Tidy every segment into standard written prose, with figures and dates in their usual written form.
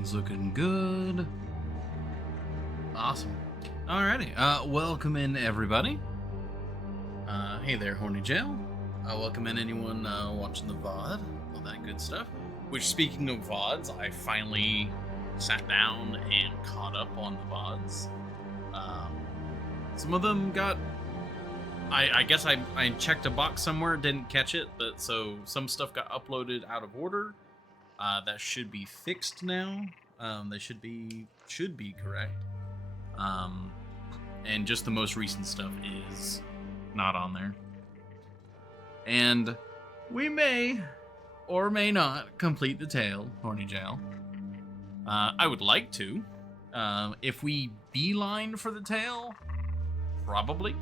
Everything's looking good. Awesome. Alrighty. Welcome in, everybody. Hey there, Horny Jail. Welcome in anyone watching the VOD. All that good stuff. Which, speaking of VODs, I finally sat down and caught up on the VODs. Some of them got... I guess I checked a box somewhere, didn't catch it, but so some stuff got uploaded out of order. That should be fixed now. They should be correct. And just the most recent stuff is not on there. And we may or may not complete the tale, Horny Jail. I would like to. If we beeline for the tale, probably.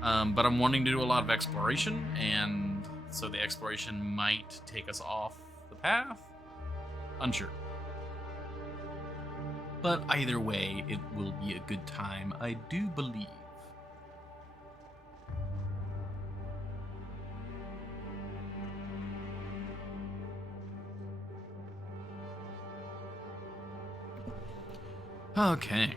But I'm wanting to do a lot of exploration, and so the exploration might take us off the path. Unsure. But either way, it will be a good time, I do believe. Okay.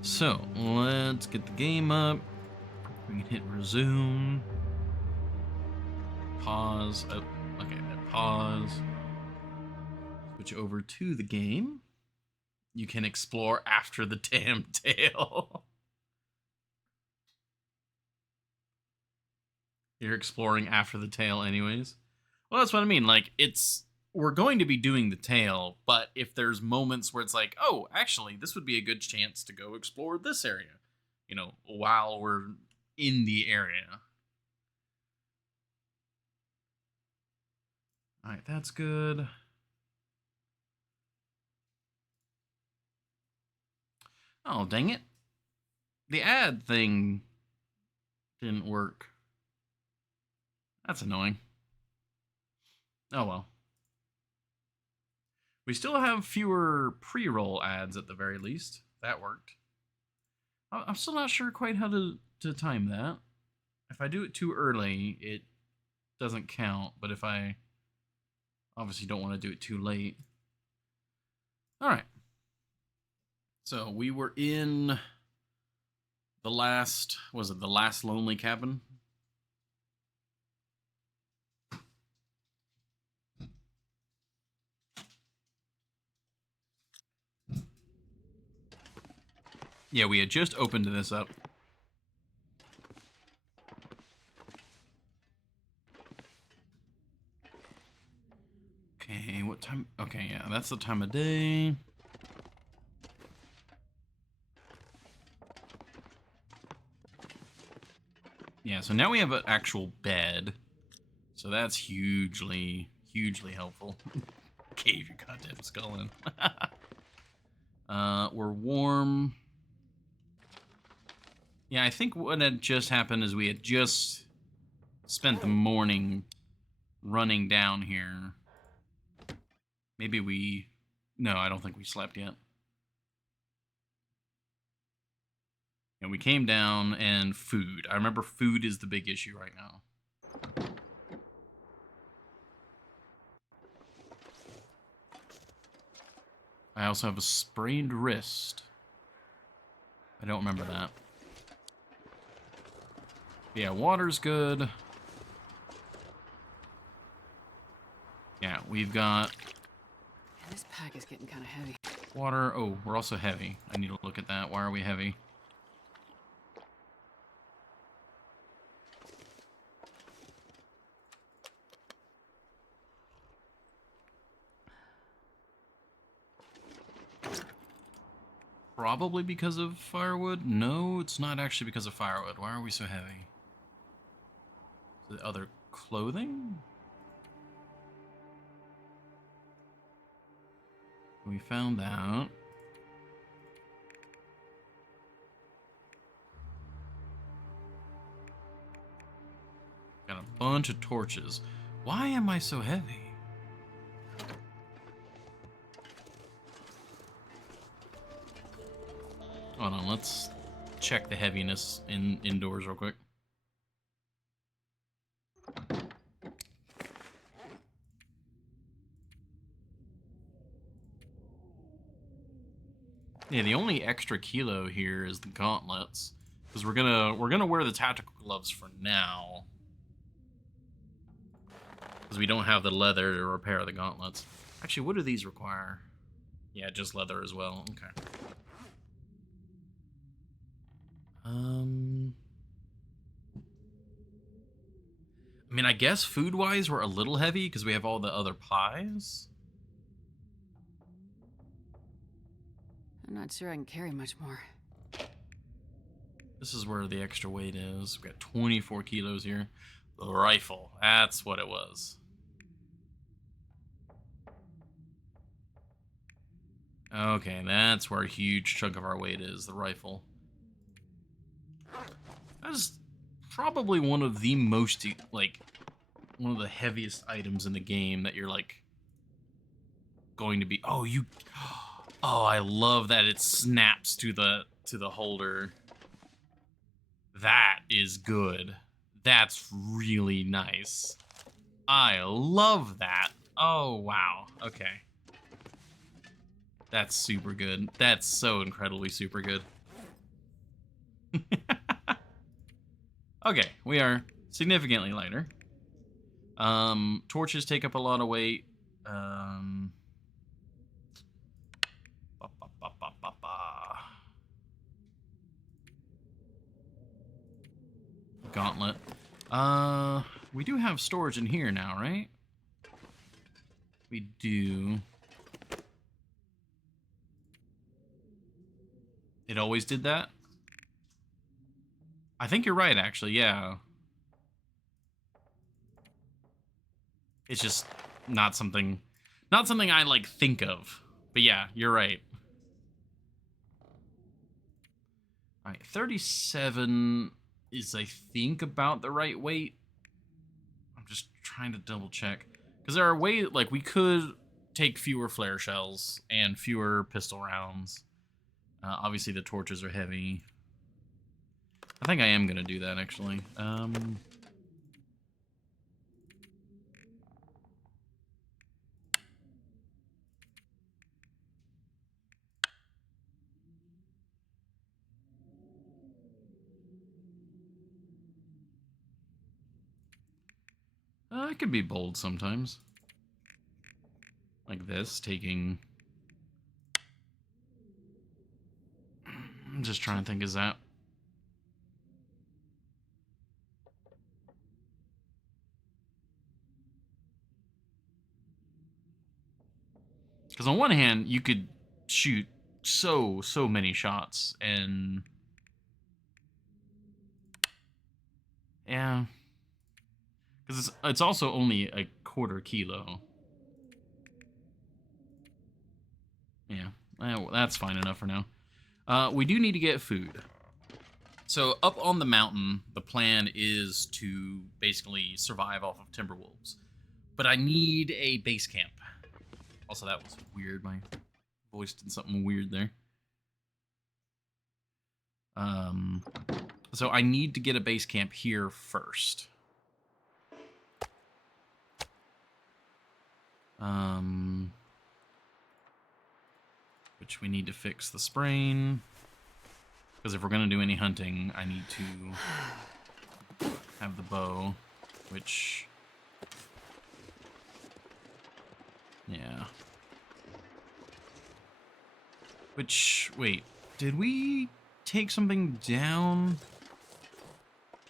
So, let's get the game up. We can hit resume. Pause. Oh, okay, pause. Switch over to the game. You can explore after the damn tale. You're exploring after the tale anyways. Well, that's what I mean. Like, we're going to be doing the tale, but if there's moments where it's like, oh, actually, this would be a good chance to go explore this area, you know, while we're in the area. All right, that's good. Oh, dang it. The ad thing didn't work. That's annoying. Oh, well. We still have fewer pre-roll ads at the very least. That worked. I'm still not sure quite how to time that. If I do it too early, it doesn't count. But if I obviously don't want to do it too late. All right. So we were in the last, was it the last lonely cabin? Yeah, we had just opened this up. Okay, what time? Okay, yeah, that's the time of day. Yeah, so now we have an actual bed. So that's hugely helpful. Cave your goddamn skull in. We're warm. Yeah, I think what had just happened is we had just spent the morning running down here. Maybe we... No, I don't think we slept yet. And we came down and food. I remember food is the big issue right now. I also have a sprained wrist. I don't remember that. Yeah, water's good. Yeah, we've got... This pack is getting kind of heavy. Water. Oh, we're also heavy. I need to look at that. Why are we heavy? Probably because of firewood? No, it's not actually because of firewood. Why are we so heavy? The other clothing? We found that. Got a bunch of torches. Why am I so heavy? Hold on, let's check the heaviness indoors real quick. Yeah, the only extra kilo here is the gauntlets, because we're gonna wear the tactical gloves for now, because we don't have the leather to repair the gauntlets. Actually, what do these require? Yeah, just leather as well. Okay. I mean, I guess food-wise we're a little heavy because we have all the other pies. I'm not sure I can carry much more. This is where the extra weight is. We got 24 kilos here. The rifle. That's what it was. Okay, that's where a huge chunk of our weight is, the rifle. That is probably one of the most, like, one of the heaviest items in the game that you're, like, going to be... Oh, you... Oh, I love that it snaps to the holder. That is good. That's really nice. I love that. Oh, wow. Okay. That's super good. That's so incredibly super good. Okay, we are significantly lighter. Torches take up a lot of weight. Gauntlet. We do have storage in here now, right? We do. It always did that? I think you're right, actually, yeah. It's just not something I, like, think of. But yeah, you're right. Alright, 37 is, I think, about the right weight. I'm just trying to double check. Because there are ways, like, we could take fewer flare shells and fewer pistol rounds. Obviously, the torches are heavy. I think I am going to do that, actually. I could be bold sometimes. Like this, taking... I'm just trying to think, is that... Because on one hand, you could shoot so many shots, and... Yeah. Because it's also only a quarter kilo. Yeah, well, that's fine enough for now. We do need to get food. So up on the mountain, the plan is to basically survive off of Timberwolves. But I need a base camp. Also, that was weird. My voice did something weird there. So I need to get a base camp here first. Which we need to fix the sprain. Because if we're going to do any hunting, I need to have the bow, which... Yeah. Which, wait, did we take something down?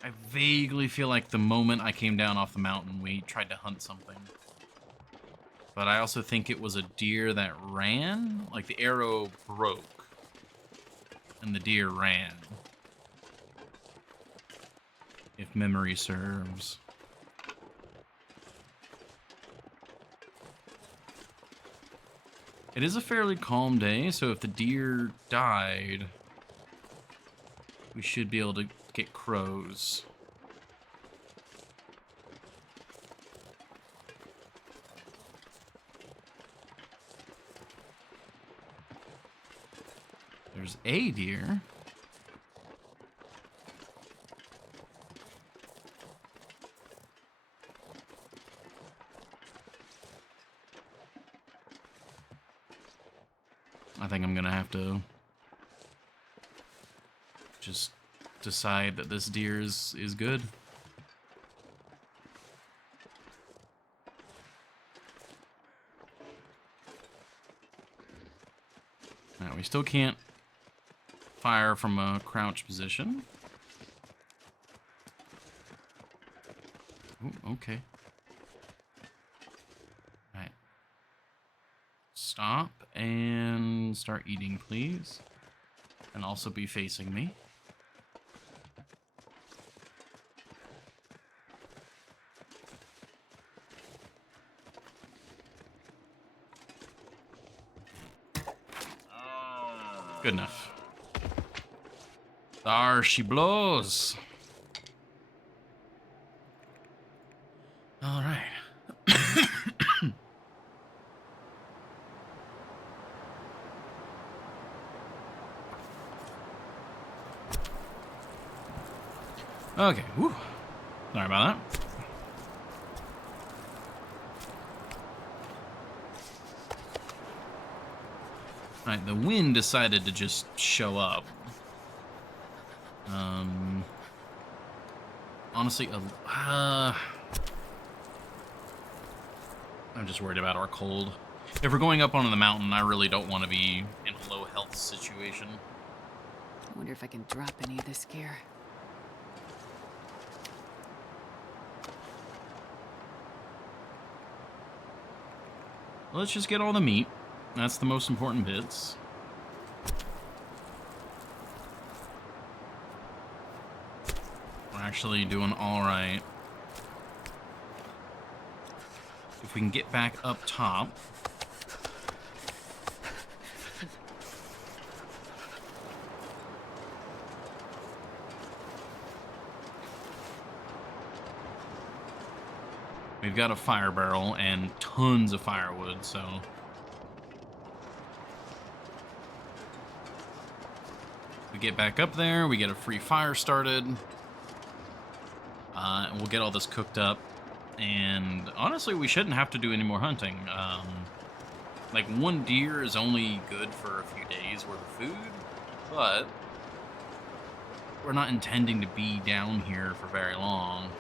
I vaguely feel like the moment I came down off the mountain, we tried to hunt something. But I also think it was a deer that ran. Like, the arrow broke, and the deer ran. If memory serves. It is a fairly calm day, so if the deer died, we should be able to get crows. There's a deer. I think I'm gonna have to just decide that this deer is good. Now, we still can't fire from a crouch position. Ooh, okay. Alright. Stop and start eating, please. And also be facing me. Good enough. There she blows. All right. Okay. Whew. Sorry about that. All right. The wind decided to just show up. Honestly, I'm just worried about our cold. If we're going up onto the mountain, I really don't want to be in a low health situation. I wonder if I can drop any of this gear. Let's just get all the meat. That's the most important bits. We're actually doing all right. If we can get back up top. We've got a fire barrel and tons of firewood, so... we get back up there, we get a free fire started. And we'll get all this cooked up. And honestly, we shouldn't have to do any more hunting. Like, one deer is only good for a few days worth of food, but we're not intending to be down here for very long.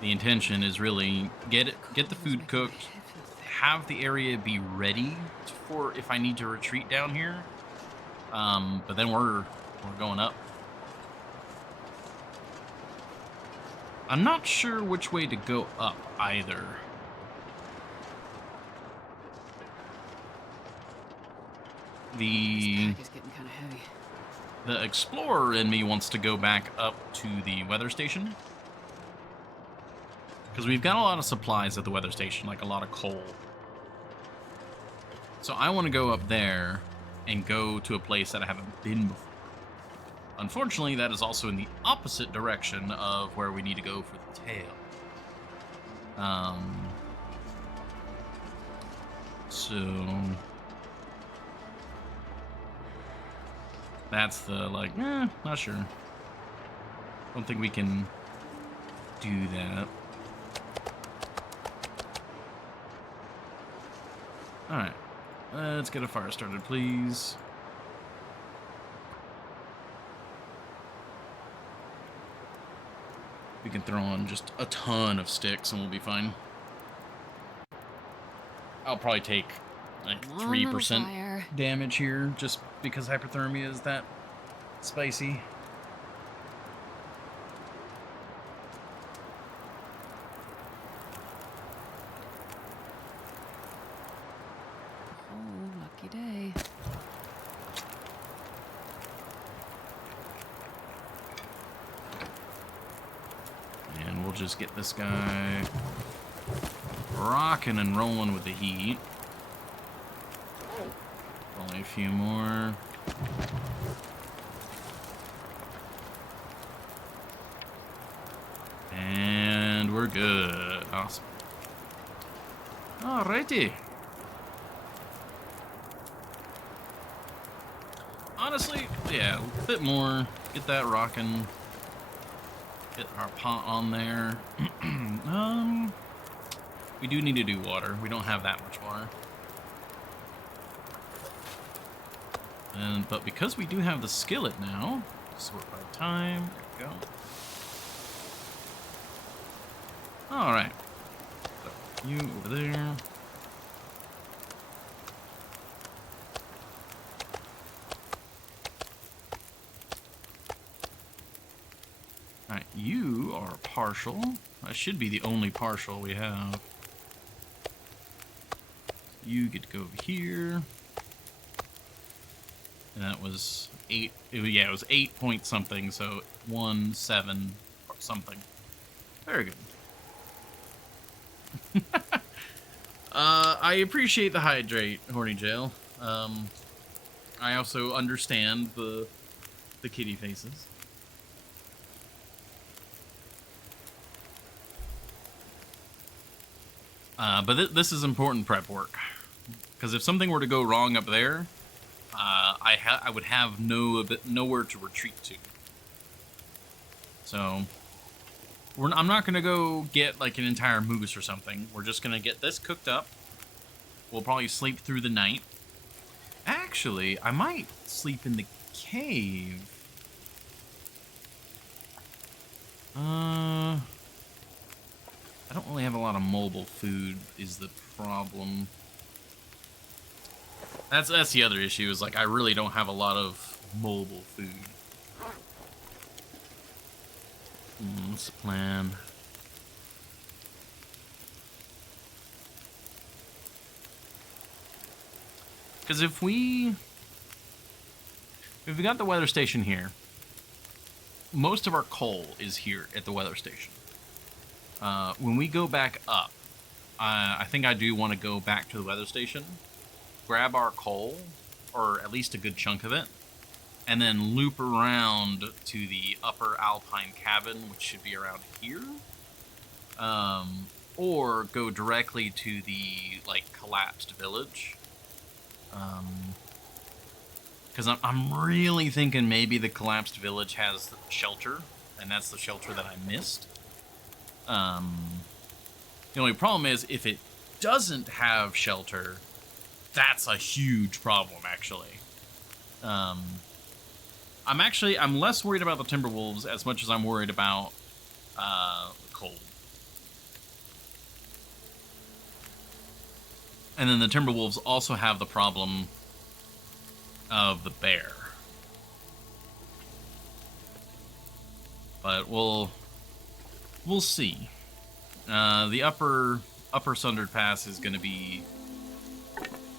The intention is really get the food cooked, have the area be ready for if I need to retreat down here. But then we're going up. I'm not sure which way to go up either. This pack is getting kind of heavy. The explorer in me wants to go back up to the weather station. Because we've got a lot of supplies at the weather station, like a lot of coal. So I want to go up there and go to a place that I haven't been before. Unfortunately, that is also in the opposite direction of where we need to go for the tail. So... that's the, like, not sure. Don't think we can do that. Alright. Let's get a fire started, please. We can throw on just a ton of sticks and we'll be fine. I'll probably take like 3% damage here just because hypothermia is that spicy. Oh, lucky day. And we'll just get this guy rocking and rolling with the heat. Only a few more. And we're good. Awesome. Alrighty. Honestly, yeah, a bit more. Get that rocking. Get our pot on there. We do need to do water. We don't have that much water. But because we do have the skillet now, sort by time, there we go. Alright. So, you over there. Alright, you are partial. That should be the only partial we have. You get to go over here. And that was 8. Yeah, it was 8 point something, so 1, 7, or something. Very good. I appreciate the hydrate, Horny Jail. I also understand the kitty faces. But this is important prep work, because if something were to go wrong up there, I would have nowhere to retreat to. So I'm not gonna go get like an entire moose or something. We're just gonna get this cooked up. We'll probably sleep through the night. Actually, I might sleep in the cave. I don't really have a lot of mobile food is the problem. That's the other issue, is like I really don't have a lot of mobile food. What's the plan? Because if we got the weather station here, most of our coal is here at the weather station. When we go back up, I think I do want to go back to the weather station, grab our coal, or at least a good chunk of it, and then loop around to the upper alpine cabin, which should be around here. Or go directly to the, like, collapsed village. Because I'm really thinking maybe the collapsed village has shelter, and that's the shelter that I missed. The only problem is, if it doesn't have shelter, that's a huge problem, actually. I'm less worried about the Timberwolves as much as I'm worried about cold. And then the Timberwolves also have the problem of the bear. But we'll see. The upper Sunder Pass is going to be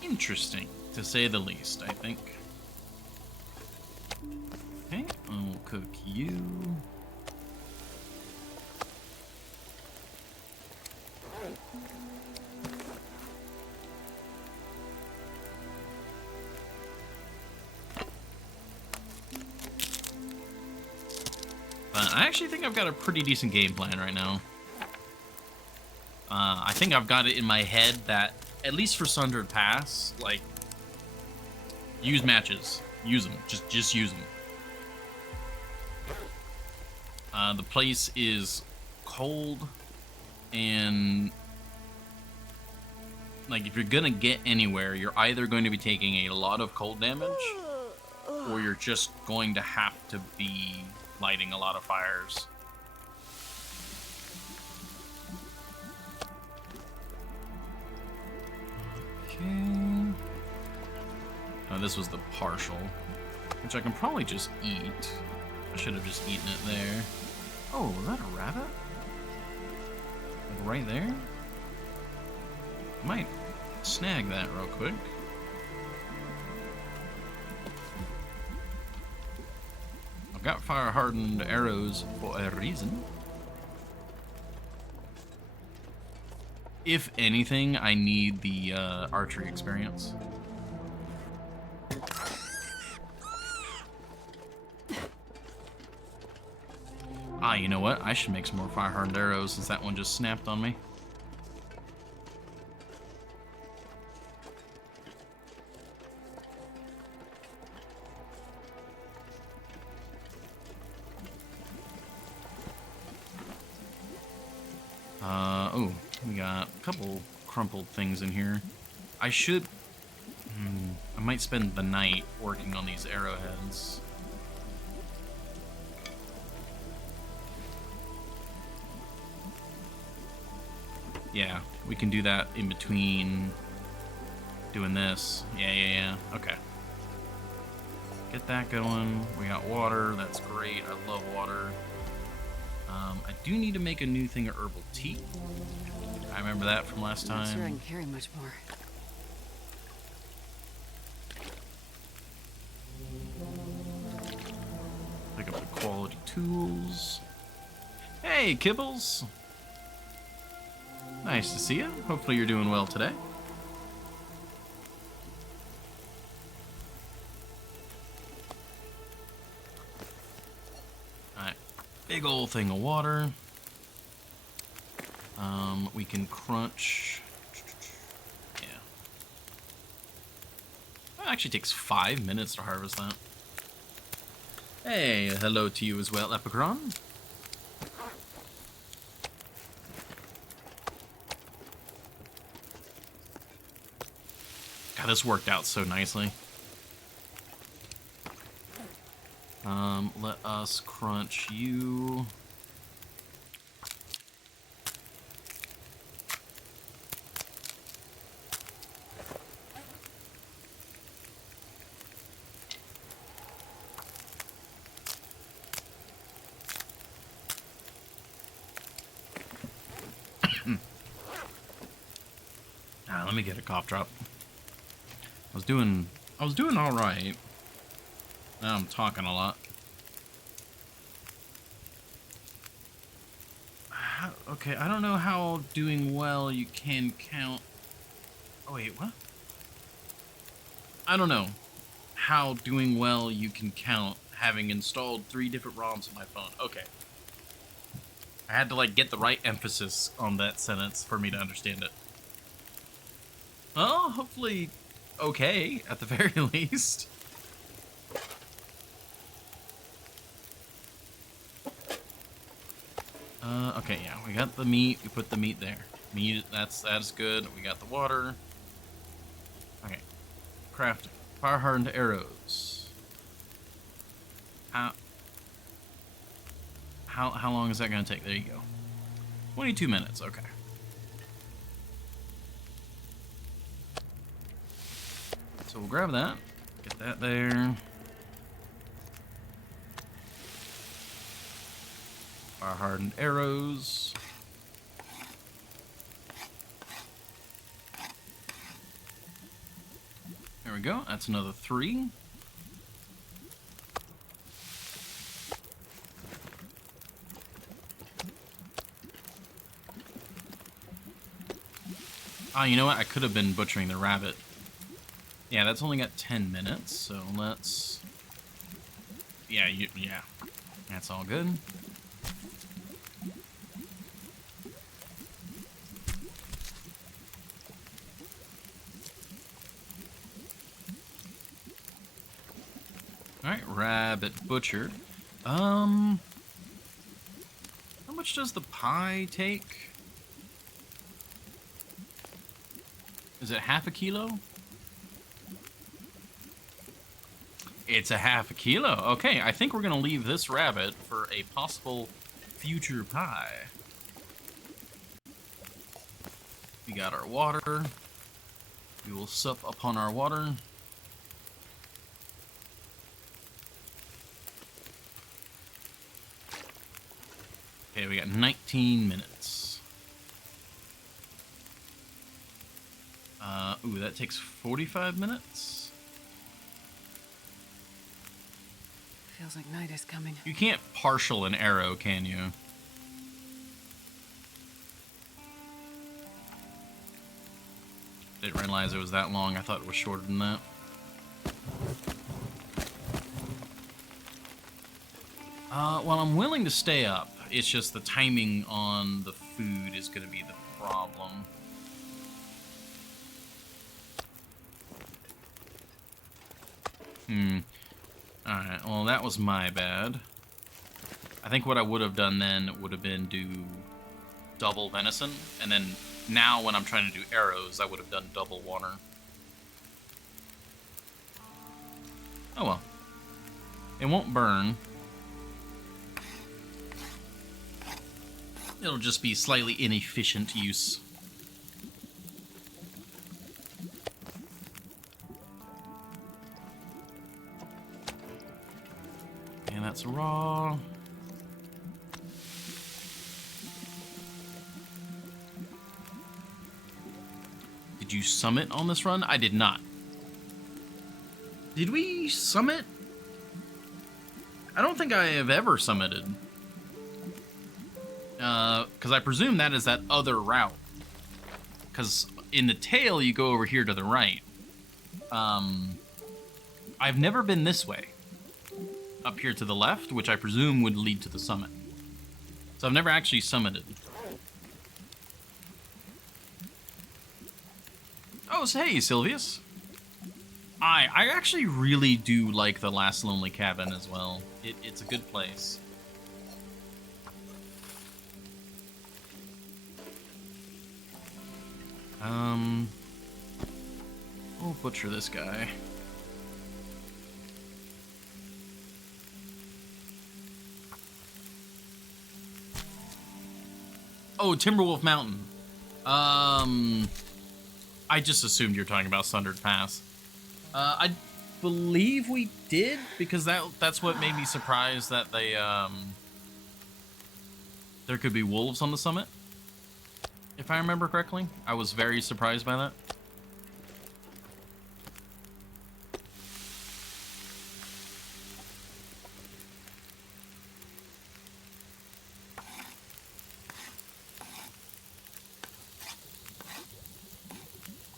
interesting, to say the least, I think. Okay, I'll cook you. But I actually think I've got a pretty decent game plan right now. I think I've got it in my head that, at least for Sunder Pass, like, use matches. Use them. Just use them. The place is cold, and like, if you're gonna get anywhere, you're either going to be taking a lot of cold damage, or you're just going to have to be lighting a lot of fires. Okay. Oh, this was the partial, which I can probably just eat. I should have just eaten it there. Oh, was that a rabbit? Like right there? I might snag that real quick. I've got fire-hardened arrows for a reason. If anything, I need the archery experience. Ah, you know what? I should make some more fire-hardened arrows since that one just snapped on me. Oh, we got a couple crumpled things in here. I should... I might spend the night working on these arrowheads. Yeah, we can do that in between doing this. Yeah. Okay. Get that going. We got water. That's great. I love water. I do need to make a new thing of herbal tea. I remember that from last I'm not sure I time. can carry much more. Pick up the quality tools. Hey, Kibbles. Nice to see you. Hopefully you're doing well today. Alright. Big old thing of water. We can crunch. Yeah. That actually takes 5 minutes to harvest that. Hey, hello to you as well, Epicron. God, this worked out so nicely. Let us crunch you. Let me get a cough drop. I was doing all right. Now I'm talking a lot. Okay, I don't know how doing well you can count. Oh wait, what? I don't know how doing well you can count having installed 3 different ROMs on my phone. Okay. I had to like get the right emphasis on that sentence for me to understand it. Well, hopefully okay, at the very least. Okay, yeah, we got the meat. We put the meat there. Meat, that's good. We got the water. Okay, crafting. Fire-hardened arrows. How long is that gonna take? There you go. 22 minutes. Okay. So we'll grab that. Get that there. Fire-hardened arrows. There we go. That's another 3. Ah, you know what? I could have been butchering the rabbit. Yeah, that's only got 10 minutes, so let's... Yeah, yeah. That's all good. Alright, rabbit butchered. How much does the pie take? Is it half a kilo? It's a half a kilo. Okay, I think we're gonna leave this rabbit for a possible future pie. We got our water. We will sup upon our water. Okay, we got 19 minutes. Ooh, that takes 45 minutes? Feels like night is coming. You can't partial an arrow, can you? Didn't realize it was that long. I thought it was shorter than that. Well, I'm willing to stay up. It's just the timing on the food is going to be the problem. Alright, well, that was my bad. I think what I would have done then would have been do double venison, and then now when I'm trying to do arrows, I would have done double water. Oh well. It won't burn. It'll just be slightly inefficient use. And that's raw. Did you summit on this run? I did not. Did we summit? I don't think I have ever summited. Because I presume that is that other route. Because in the tail, you go over here to the right. I've never been this way. Up here to the left, which I presume would lead to the summit. So I've never actually summited. Oh, so hey, Sylvius. I actually really do like the Last Lonely Cabin as well. It's a good place. We'll butcher this guy. Oh, Timberwolf Mountain. I just assumed you're talking about Sunder Pass. I believe we did, because that's what made me surprised that they, there could be wolves on the summit. If I remember correctly. I was very surprised by that.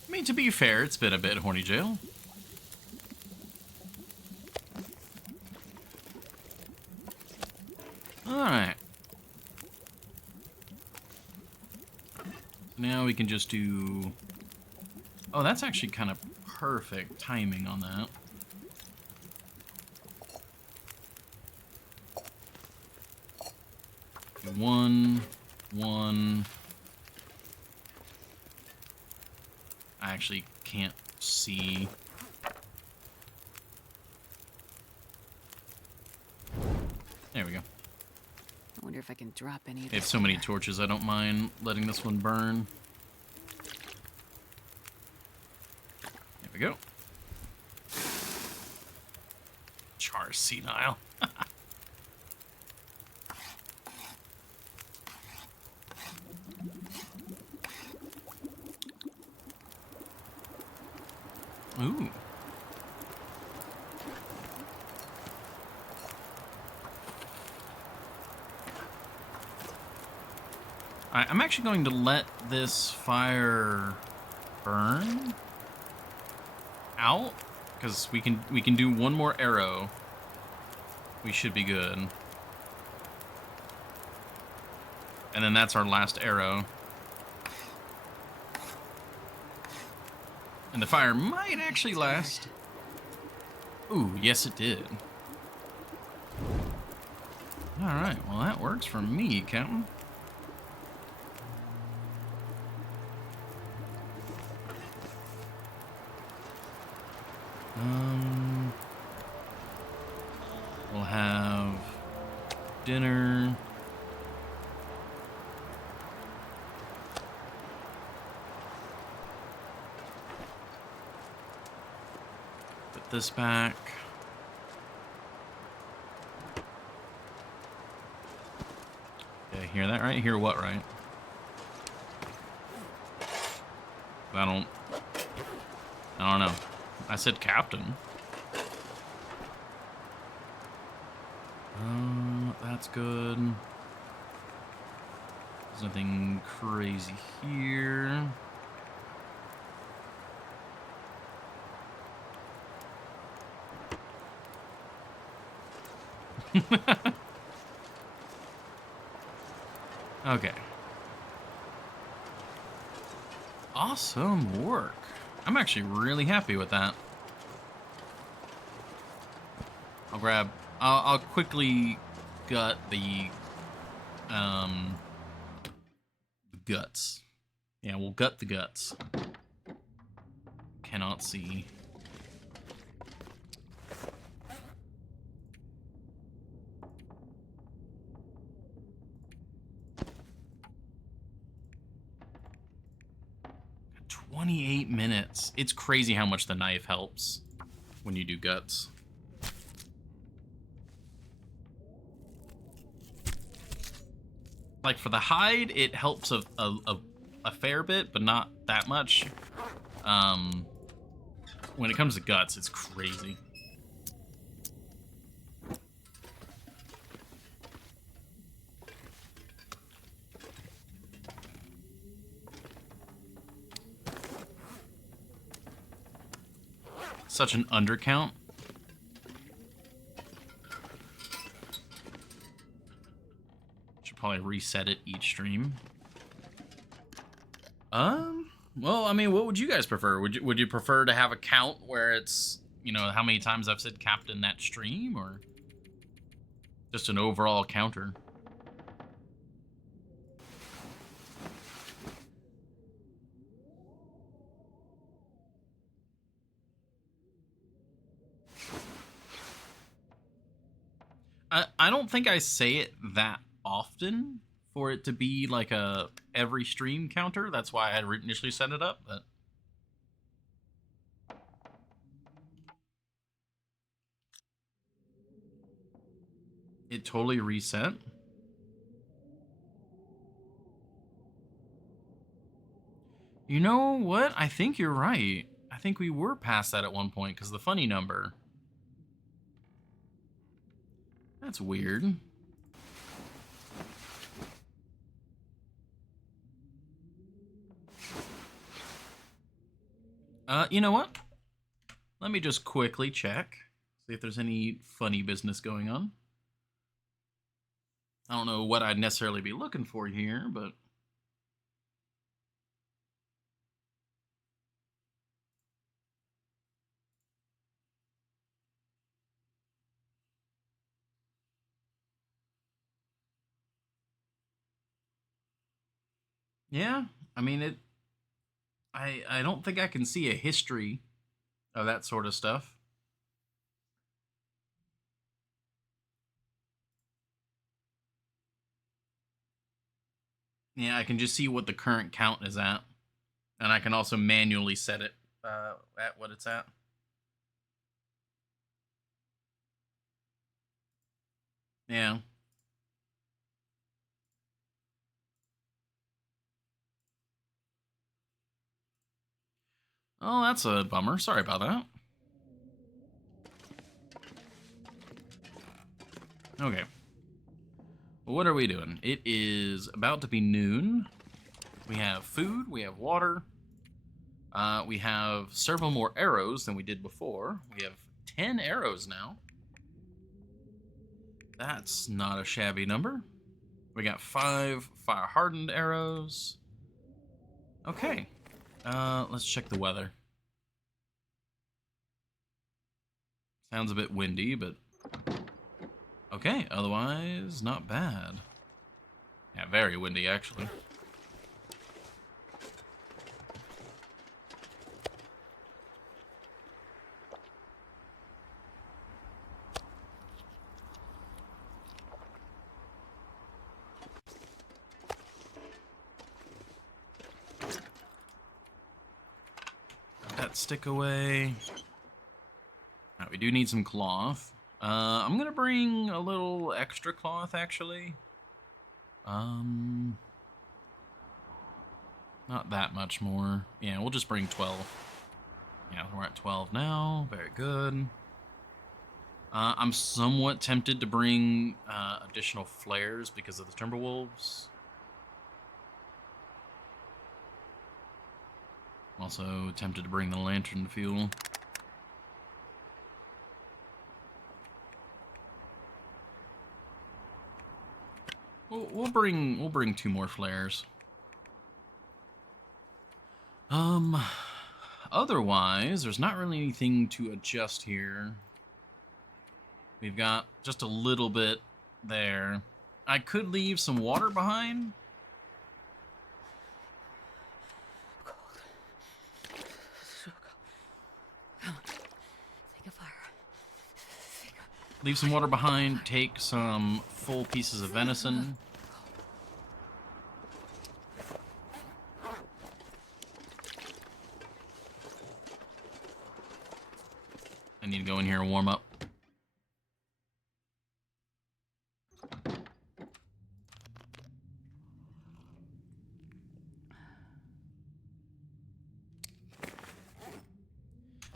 I mean, to be fair, it's been a bit, Horny Jail. Alright. Now we can just do... Oh, that's actually kind of perfect timing on that. One. I actually can't see. There we go. I wonder if I can drop any of I have this so many here. torches, I don't mind letting this one burn. There we go. Char senile. Ooh. I'm actually going to let this fire burn out, because we can do one more arrow. We should be good. And then that's our last arrow. And the fire might actually last. Ooh, yes it did. Alright, well that works for me, Captain. We'll have dinner. Put this back. Okay, hear that right? Hear what right? I don't know. I said captain. That's good. There's nothing crazy here. Okay. Awesome work. I'm actually really happy with that. I'll quickly gut the guts. Yeah, we'll gut the guts. Cannot see. 28 minutes. It's crazy how much the knife helps when you do guts. Like, for the hide, it helps a fair bit, but not that much. When it comes to guts, it's crazy. Such an undercount. Should probably reset it each stream. Well, I mean, what would you guys prefer? Would you prefer to have a count where it's, you know, how many times I've said captain that stream, or just an overall counter? I don't think I say it that often for it to be like a every stream counter. That's why I initially set it up, but it totally reset. You know what? I think you're right. I think we were past that at one point because the funny number. That's weird. You know what? Let me just quickly check. See if there's any funny business going on. I don't know what I'd necessarily be looking for here, but... yeah, I mean, I don't think I can see a history of that sort of stuff. Yeah, I can just see what the current count is at. And I can also manually set it at what it's at. Yeah. Oh, that's a bummer. Sorry about that. Okay. What are we doing? It is about to be noon. We have food. We have water. We have several more arrows than we did before. We have 10 arrows now. That's not a shabby number. We got 5 fire-hardened arrows. Okay. Let's check the weather. Sounds a bit windy, but... okay, otherwise, not bad. Yeah, very windy, actually. That stick away. Right, we do need some cloth. I'm gonna bring a little extra cloth, actually. Not that much more. Yeah, we'll just bring 12. Yeah, we're at 12 now. Very good. I'm somewhat tempted to bring additional flares because of the Timberwolves. Also tempted to bring the lantern fuel. We'll bring 2 more flares. Otherwise, there's not really anything to adjust here. We've got just a little bit there. I could leave some water behind. Cold. So cold. Come on. Think of fire. Leave some water behind. Take some full pieces of venison. I need to go in here and warm up.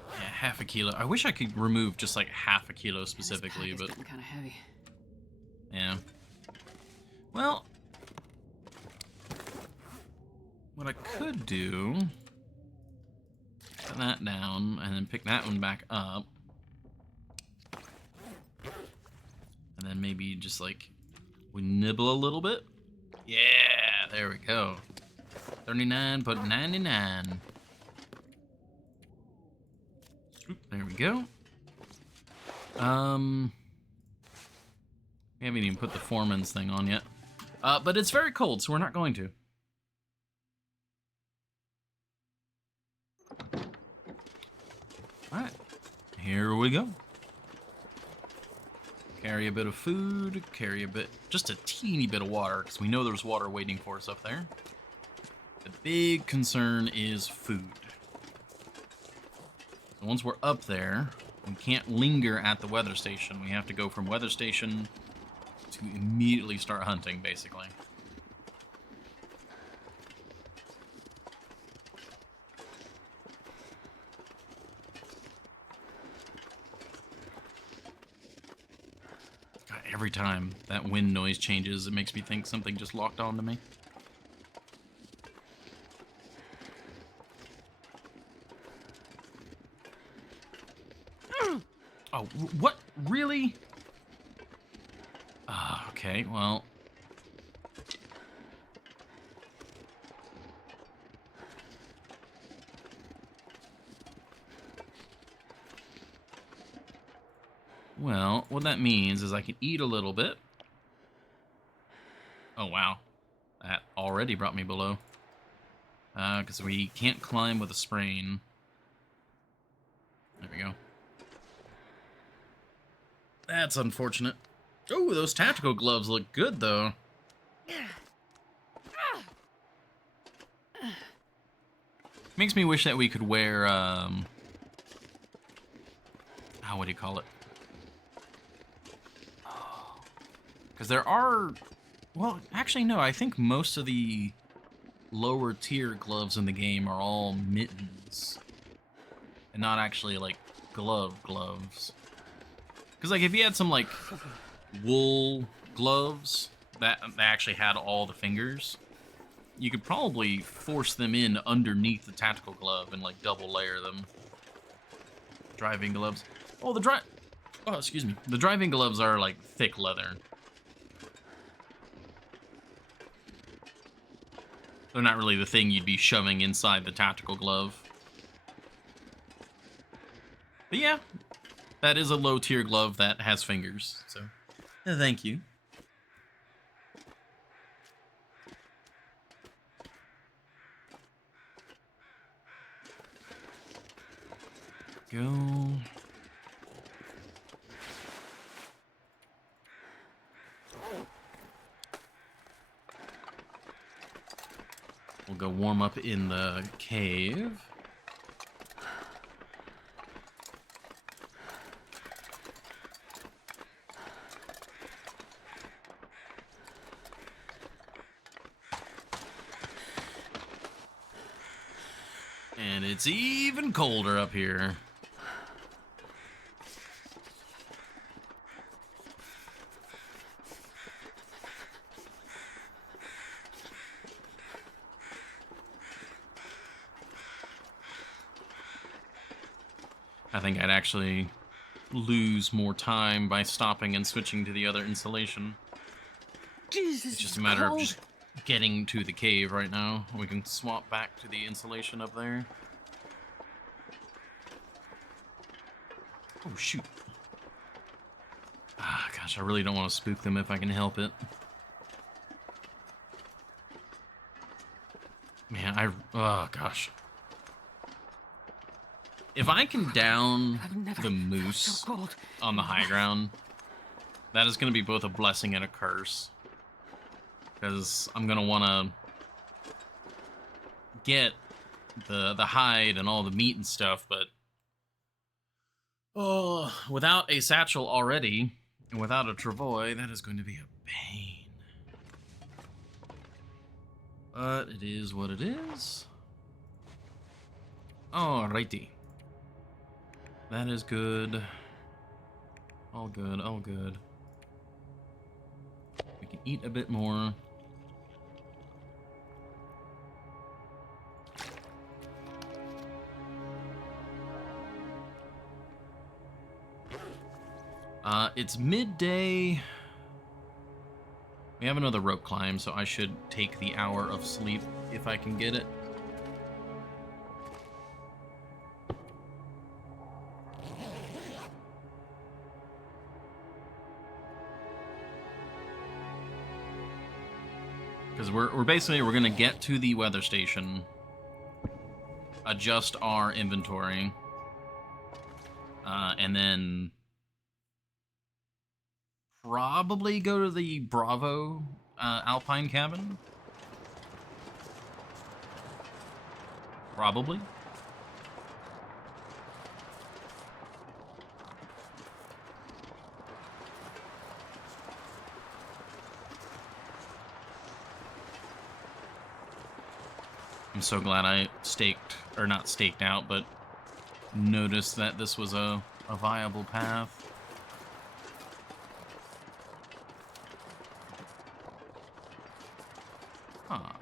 Yeah, half a kilo. I wish I could remove just like half a kilo specifically, but getting kind of heavy. yeah. Well, what I could do, put that down and then pick that one back up. And then maybe just like we nibble a little bit. Yeah, there we go. 39.99. There we go. We haven't even put the foreman's thing on yet. But it's very cold, so we're not going to. Alright, here we go. Carry a bit of food, carry a bit, just a teeny bit of water, because we know there's water waiting for us up there. The big concern is food. So once we're up there, we can't linger at the weather station. We have to go from weather station to immediately start hunting, basically. God, every time that wind noise changes, it makes me think something just locked onto me. Oh, what? Really? Okay, well. Well, what that means is I can eat a little bit. Oh, wow. That already brought me below. Because we can't climb with a sprain. There we go. That's unfortunate. Oh, those tactical gloves look good, though. Makes me wish that we could wear, what do you call it? Because there are... Well, actually, no. I think most of the lower tier gloves in the game are all mittens. And not actually, like, gloves. Because, like, if you had some, like, wool gloves that actually had all the fingers, you could probably force them in underneath the tactical glove and, like, double layer them. Driving gloves. Oh, excuse me. The driving gloves are, like, thick leather. They're not really the thing you'd be shoving inside the tactical glove. But yeah, that is a low-tier glove that has fingers, so thank you. Go. We'll go warm up in the cave. And it's even colder up here. I think I'd actually lose more time by stopping and switching to the other installation. Jesus, it's just a matter of just getting to the cave right now. We can swap back to the installation up there. Oh, shoot. Ah, gosh, I really don't want to spook them if I can help it. Man, oh, gosh. If I can down the moose on the high ground, that is going to be both a blessing and a curse. Because I'm going to want to get the hide and all the meat and stuff, but Oh, without a satchel already, and without a travois, that is going to be a pain. But it is what it is. Alrighty. That is good. All good, all good. We can eat a bit more. It's midday. We have another rope climb, so I should take the hour of sleep if I can get it. Because we're basically, we're gonna get to the weather station, adjust our inventory, and then probably go to the Bravo Alpine cabin. Probably. I'm so glad I staked, or not staked out, but noticed that this was a viable path.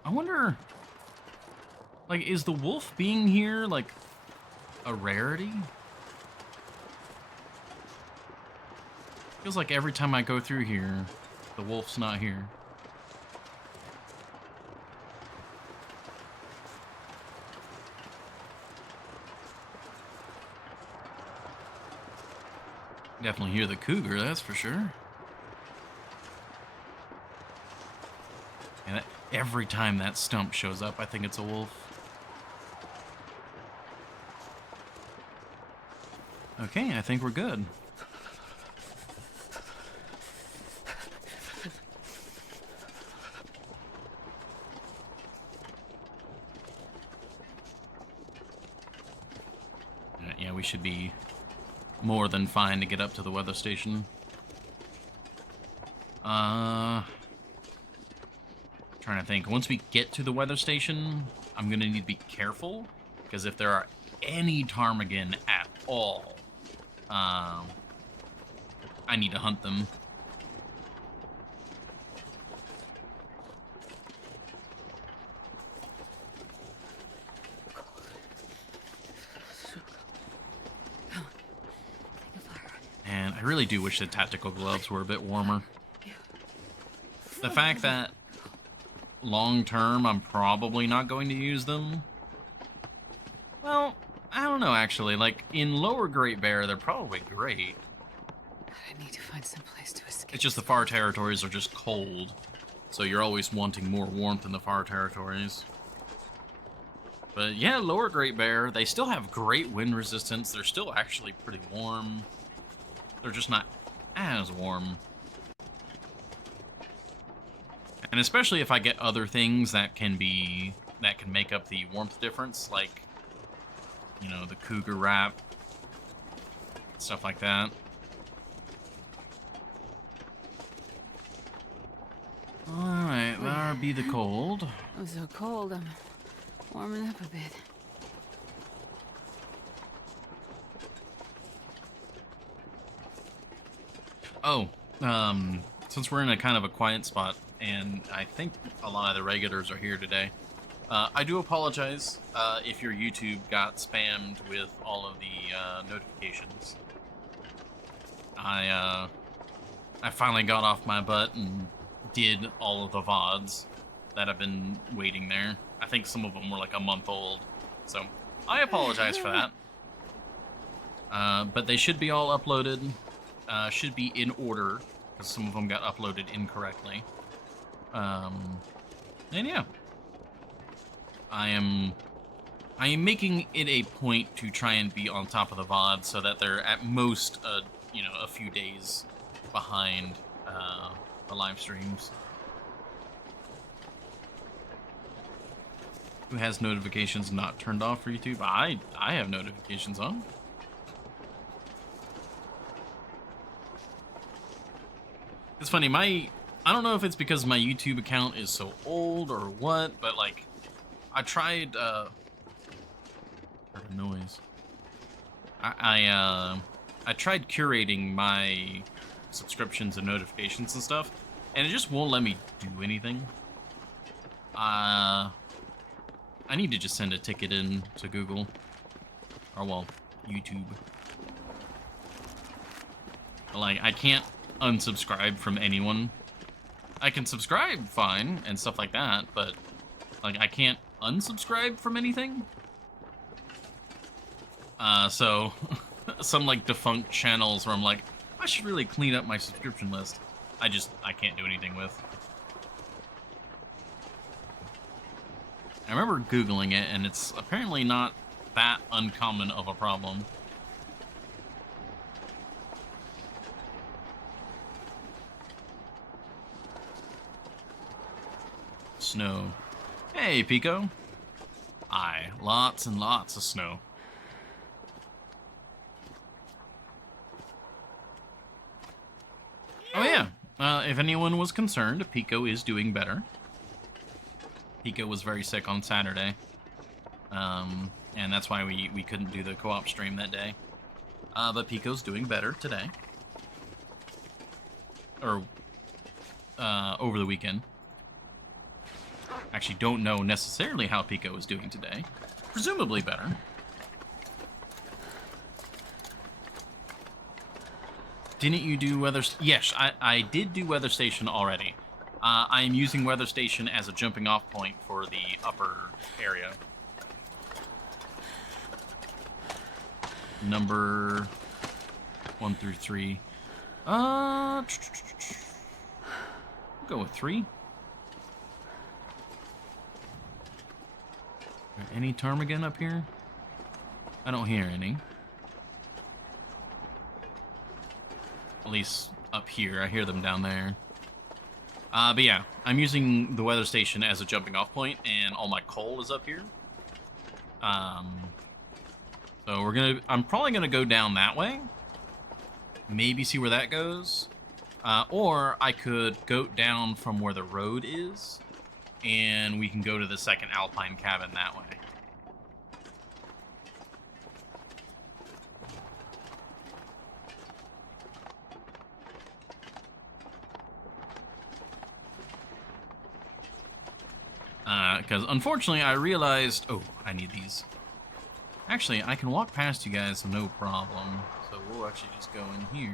I wonder, like, is the wolf being here, like, a rarity? Feels like every time I go through here, the wolf's not here. Definitely hear the cougar, that's for sure. And every time that stump shows up, I think it's a wolf. Okay, I think we're good. Yeah, we should be more than fine to get up to the weather station. Trying to think. Once we get to the weather station, I'm gonna need to be careful, because if there are any ptarmigan at all, I need to hunt them. And I really do wish the tactical gloves were a bit warmer. The fact that long term I'm probably not going to use them, well, I don't know actually. Like, in Lower Great Bear, they're probably great. I need to find some place to escape. It's just the far territories are just cold, so you're always wanting more warmth in the far territories. But yeah, Lower Great Bear, they still have great wind resistance. They're still actually pretty warm. They're just not as warm. And especially if I get other things that can make up the warmth difference, like, you know, the cougar wrap, stuff like that. Alright, there be the cold. I'm so cold, I'm warming up a bit. Oh, since we're in a kind of a quiet spot, and I think a lot of the regulars are here today, I do apologize if your YouTube got spammed with all of the notifications. I finally got off my butt and did all of the VODs that have been waiting there. I think some of them were like a month old, so I apologize for that. But they should be all uploaded. Should be in order, because some of them got uploaded incorrectly. And yeah, I am making it a point to try and be on top of the VOD so that they're at most, you know, a few days behind the live streams. Who has notifications not turned off for YouTube? I have notifications on. It's funny, I don't know if it's because my YouTube account is so old or what, but like, I tried, heard a noise. I tried curating my subscriptions and notifications and stuff, and it just won't let me do anything. I need to just send a ticket in to Google, or well, YouTube. Like, I can't unsubscribe from anyone. I can subscribe fine and stuff like that, but like, I can't unsubscribe from anything. So some like defunct channels where I'm like, I should really clean up my subscription list. I can't do anything with. I remember Googling it, and it's apparently not that uncommon of a problem. Snow. Hey, Pico. Aye, lots and lots of snow. Oh yeah, if anyone was concerned, Pico is doing better. Pico was very sick on Saturday, and that's why we couldn't do the co-op stream that day. But Pico's doing better today, or over the weekend. Actually, don't know necessarily how Pico is doing today. Presumably better. Didn't you do weather? Yes, I did do weather station already. I am using weather station as a jumping off point for the upper area. Number 1 through 3. Go with 3. Any ptarmigan up here? I don't hear any. At least up here. I hear them down there. But yeah, I'm using the weather station as a jumping off point, and all my coal is up here. So I'm probably gonna go down that way. Maybe see where that goes. Or I could go down from where the road is, and we can go to the second Alpine cabin that way. Because unfortunately I realized, oh, I need these. Actually, I can walk past you guys no problem. So we'll actually just go in here,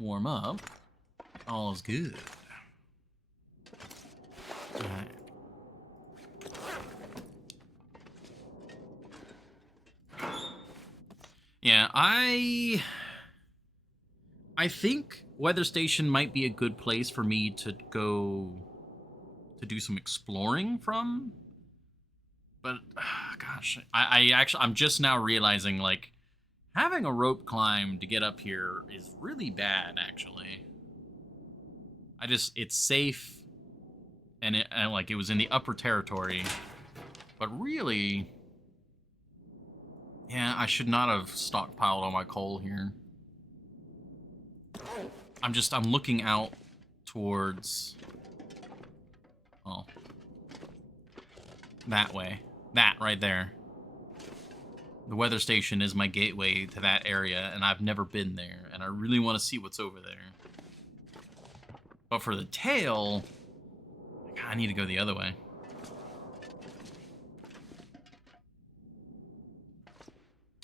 warm up. All's good. Alright. Yeah, I think weather station might be a good place for me to go to do some exploring from. But gosh, I'm just now realizing, like, having a rope climb to get up here is really bad, actually. It's safe, and like, it was in the upper territory, but really, yeah, I should not have stockpiled all my coal here. I'm looking out towards, oh, that way. That right there. The weather station is my gateway to that area, and I've never been there, and I really want to see what's over there. But for the tail, I need to go the other way.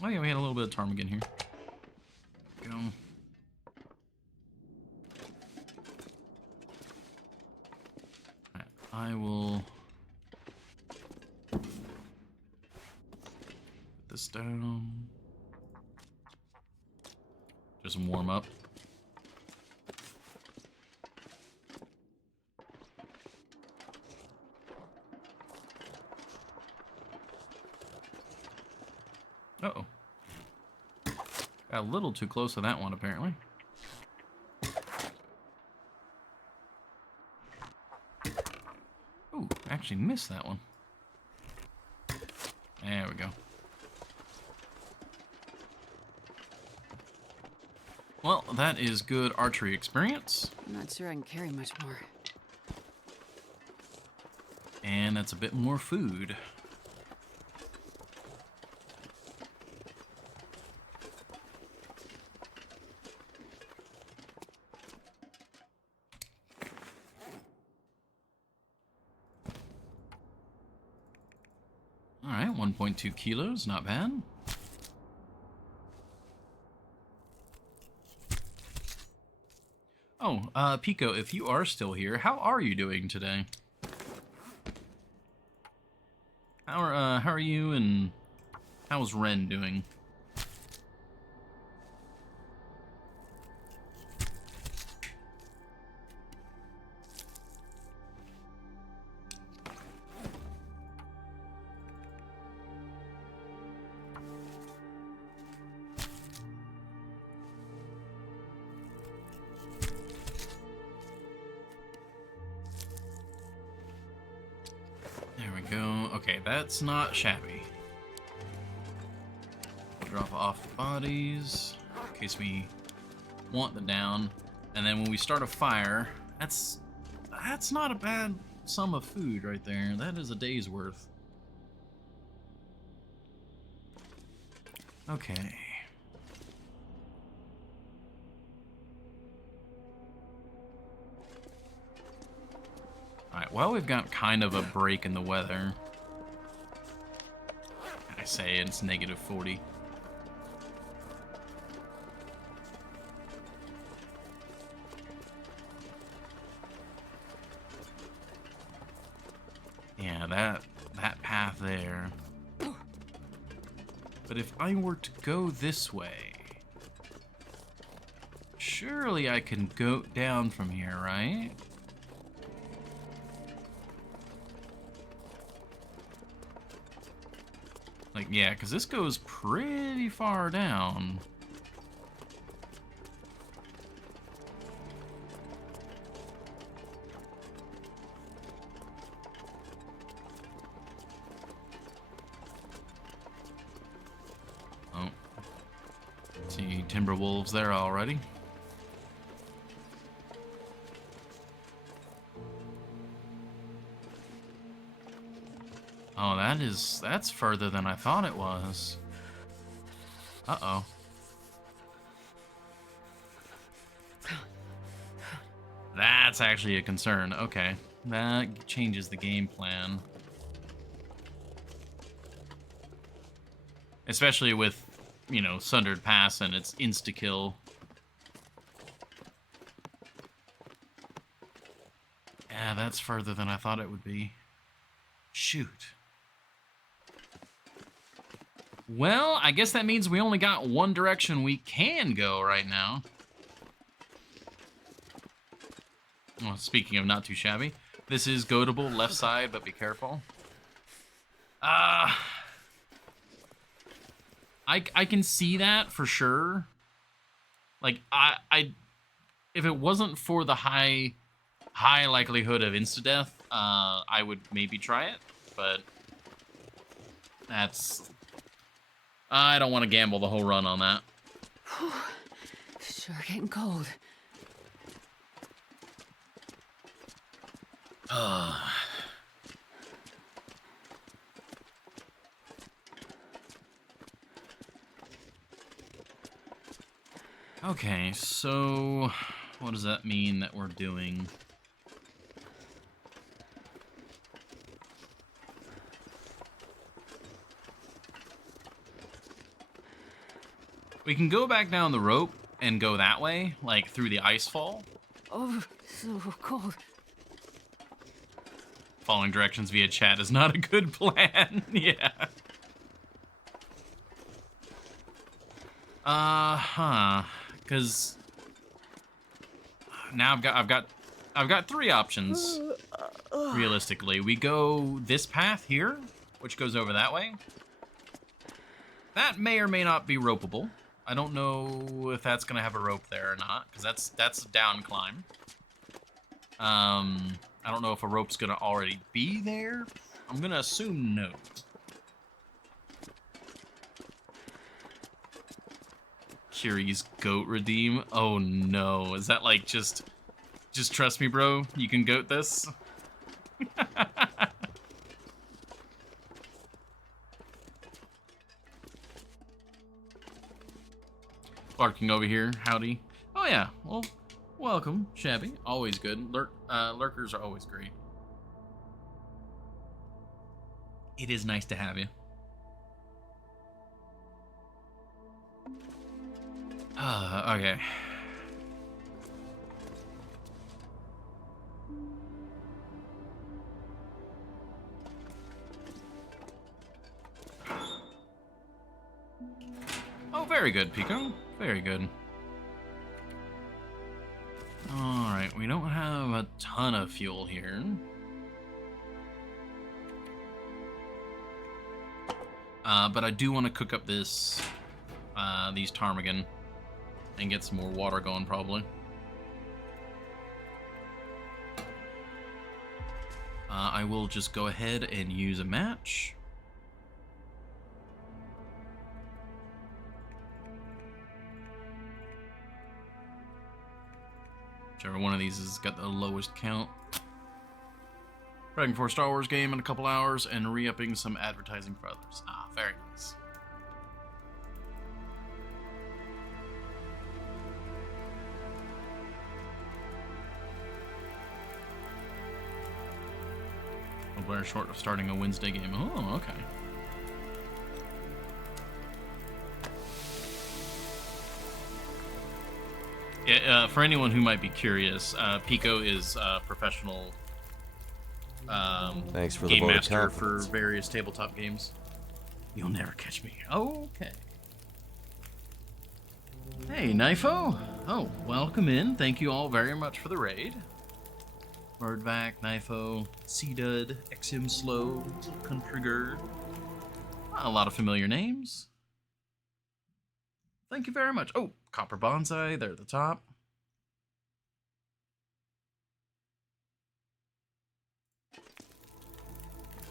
Oh yeah, we had a little bit of ptarmigan here. Go. Alright, I will put this down. Just warm up. Uh-oh. Got a little too close to that one, apparently. Ooh, actually missed that one. There we go. Well, that is good archery experience. I'm not sure I can carry much more. And that's a bit more food. Alright, 1.2 kilos, not bad. Oh, Pico, if you are still here, how are you doing today? How are you, and how's Ren doing? There we go. Okay, that's not shabby. Drop off the bodies in case we want the down, and then when we start a fire, that's not a bad sum of food right there. That is a day's worth. Okay. Alright, well, we've got kind of a break in the weather. I say it's negative 40. Yeah, that path there. But if I were to go this way, surely I can go down from here, right? Like, yeah, because this goes pretty far down. Oh. See Timberwolves there already. Oh, that's further than I thought it was. Uh-oh. That's actually a concern. Okay. That changes the game plan. Especially with, you know, Sundered Pass and its insta-kill. Yeah, that's further than I thought it would be. Shoot. Well, I guess that means we only got one direction we can go right now. Well, speaking of not too shabby, this is goatable left side, but be careful. I can see that for sure. Like, if it wasn't for the high likelihood of insta-death, I would maybe try it, but that's... I don't want to gamble the whole run on that. Sure getting cold. Okay, so what does that mean that we're doing? We can go back down the rope and go that way, like through the ice fall. Oh, so cold. Following directions via chat is not a good plan. Yeah. Because now I've got three options. Realistically, we go this path here, which goes over that way. That may or may not be ropeable. I don't know if that's gonna have a rope there or not, because that's a down climb. I don't know if a rope's gonna already be there. I'm gonna assume no. Curie's goat redeem. Oh no. Is that like just trust me, bro? You can goat this? Barking over here. Howdy. Oh yeah. Well, welcome, Shabby. Always good. Lurkers are always great. It is nice to have you. Okay. Oh, very good, Pico. Very good. Alright, we don't have a ton of fuel here. But I do want to cook up these ptarmigan and get some more water going, probably. I will just go ahead and use a match. Whichever one of these has got the lowest count. Prepping for a Star Wars game in a couple hours and re-upping some advertising for others. Ah, very nice. We're short of starting a Wednesday game. Oh, okay. Yeah, for anyone who might be curious, Pico is a professional Thanks for game the master for various tabletop games. You'll never catch me. Okay. Hey, Knifo. Oh, welcome in. Thank you all very much for the raid. Birdvac, Knifo, C-Dud, XM Slow, Country Gird. A lot of familiar names. Thank you very much. Oh, Copper Bonsai, they're at the top.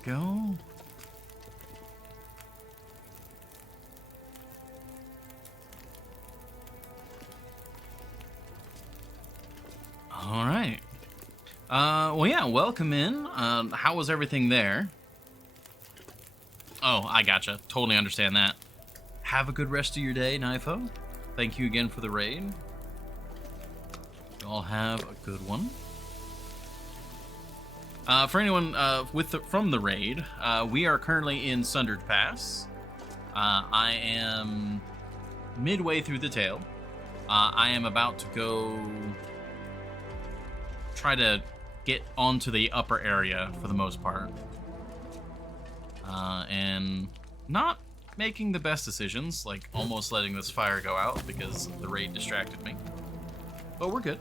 Go. All right. Well, yeah, welcome in. How was everything there? Oh, I gotcha. Totally understand that. Have a good rest of your day, Knifo. Thank you again for the raid. You all have a good one. For anyone from the raid, we are currently in Sundered Pass. I am midway through the tail. I am about to go try to get onto the upper area for the most part. And not making the best decisions, like almost letting this fire go out because the raid distracted me. But we're good.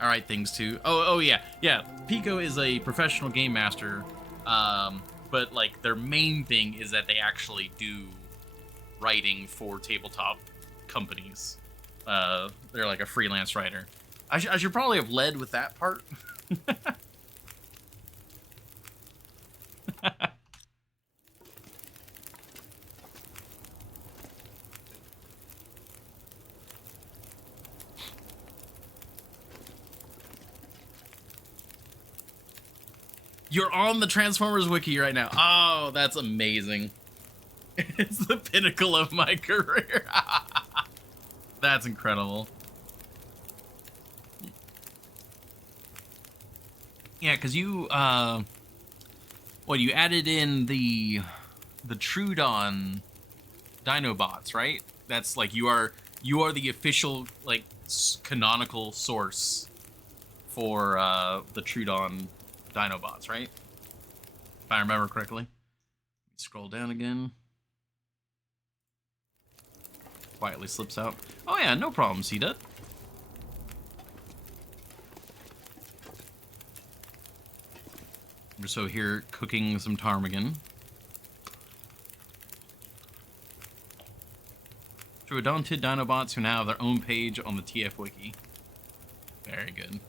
All right, things too. Oh yeah. Pico is a professional game master, but like their main thing is that they actually do writing for tabletop companies. They're like a freelance writer. I should probably have led with that part. You're on the Transformers wiki right now. Oh, that's amazing. It's the pinnacle of my career. That's incredible. Yeah, because you, you added in the Trudon Dinobots, right? That's like you are the official like canonical source for the Trudon Dinobots, right? If I remember correctly. Scroll down again. Quietly slips out. Oh yeah, no problem, C-Dut. We're so here cooking some ptarmigan. Troodonted Dinobots who now have their own page on the TF Wiki. Very good.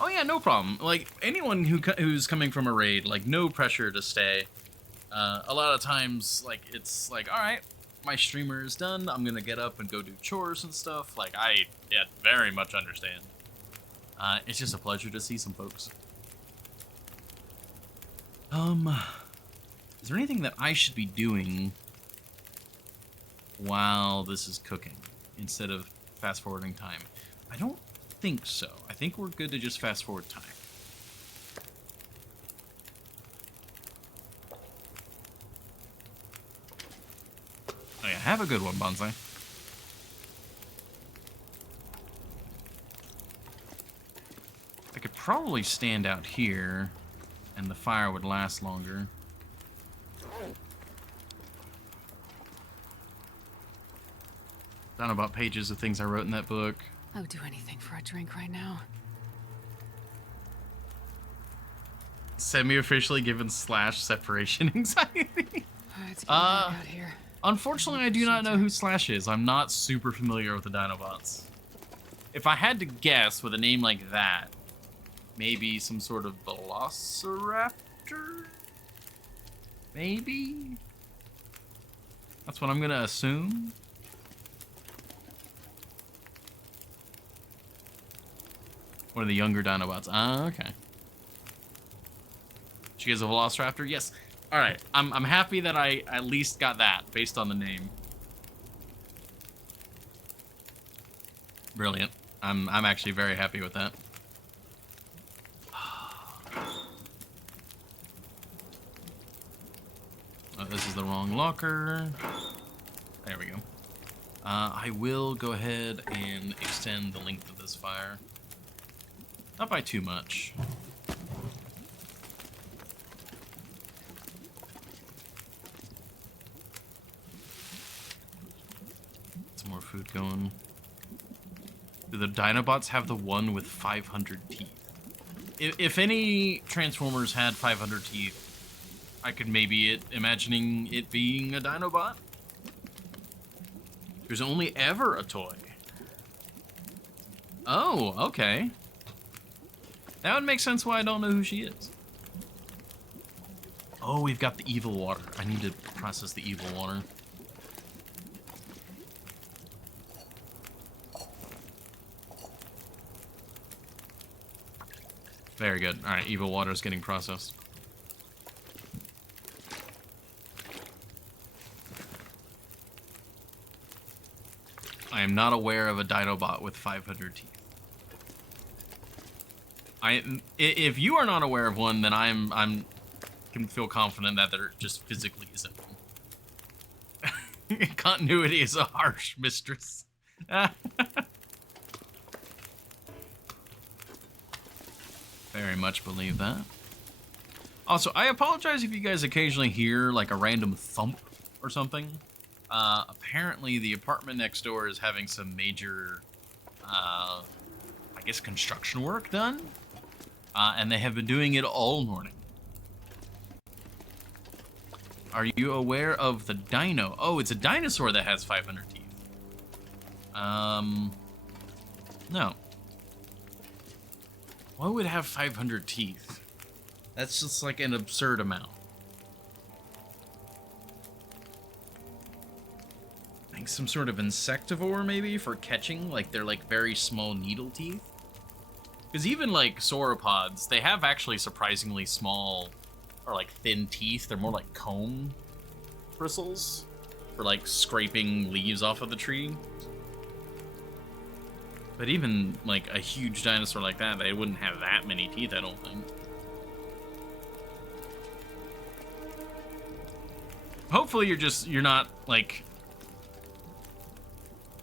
Oh yeah, no problem. Like anyone who's coming from a raid, like no pressure to stay. A lot of times, like, it's like, all right, my streamer is done. I'm gonna get up and go do chores and stuff. Like, yeah, very much understand. It's just a pleasure to see some folks. Is there anything that I should be doing while this is cooking instead of fast forwarding time? I don't think so. I think we're good to just fast forward time. Oh yeah, have a good one, Bonsai. I could probably stand out here and the fire would last longer. Down about pages of things I wrote in that book. I would do anything for a drink right now. Semi-officially given / separation anxiety. Let's get back out here. Unfortunately, I do not know who Slash is. I'm not super familiar with the Dinobots. If I had to guess with a name like that, maybe some sort of Velociraptor? Maybe? That's what I'm gonna assume. One of the younger Dinobots. Ah, okay. She is a Velociraptor? Yes. Alright, I'm happy that I at least got that based on the name. Brilliant. I'm actually very happy with that. Oh, this is the wrong locker. There we go. I will go ahead and extend the length of this fire. Not by too much. Some more food going. Do the Dinobots have the one with 500 teeth? If any Transformers had 500 teeth, I could maybe imagining it being a Dinobot. There's only ever a toy. Oh, okay. That would make sense why I don't know who she is. Oh, we've got the evil water. I need to process the evil water. Very good. Alright, evil water is getting processed. I am not aware of a Dinobot with 500 teeth. If you are not aware of one, then I'm can feel confident that there just physically isn't one. Continuity is a harsh mistress. Very much believe that. Also, I apologize if you guys occasionally hear like a random thump or something. Apparently the apartment next door is having some major, I guess, construction work done. And they have been doing it all morning. Are you aware of the dino? Oh, it's a dinosaur that has 500 teeth. No. What would have 500 teeth? That's just like an absurd amount. Like some sort of insectivore, maybe, for catching? Like they're like very small needle teeth? Because even like sauropods, they have actually surprisingly small or like thin teeth. They're more like comb bristles for like scraping leaves off of the tree. But even like a huge dinosaur like that, they wouldn't have that many teeth, I don't think. Hopefully you're not like,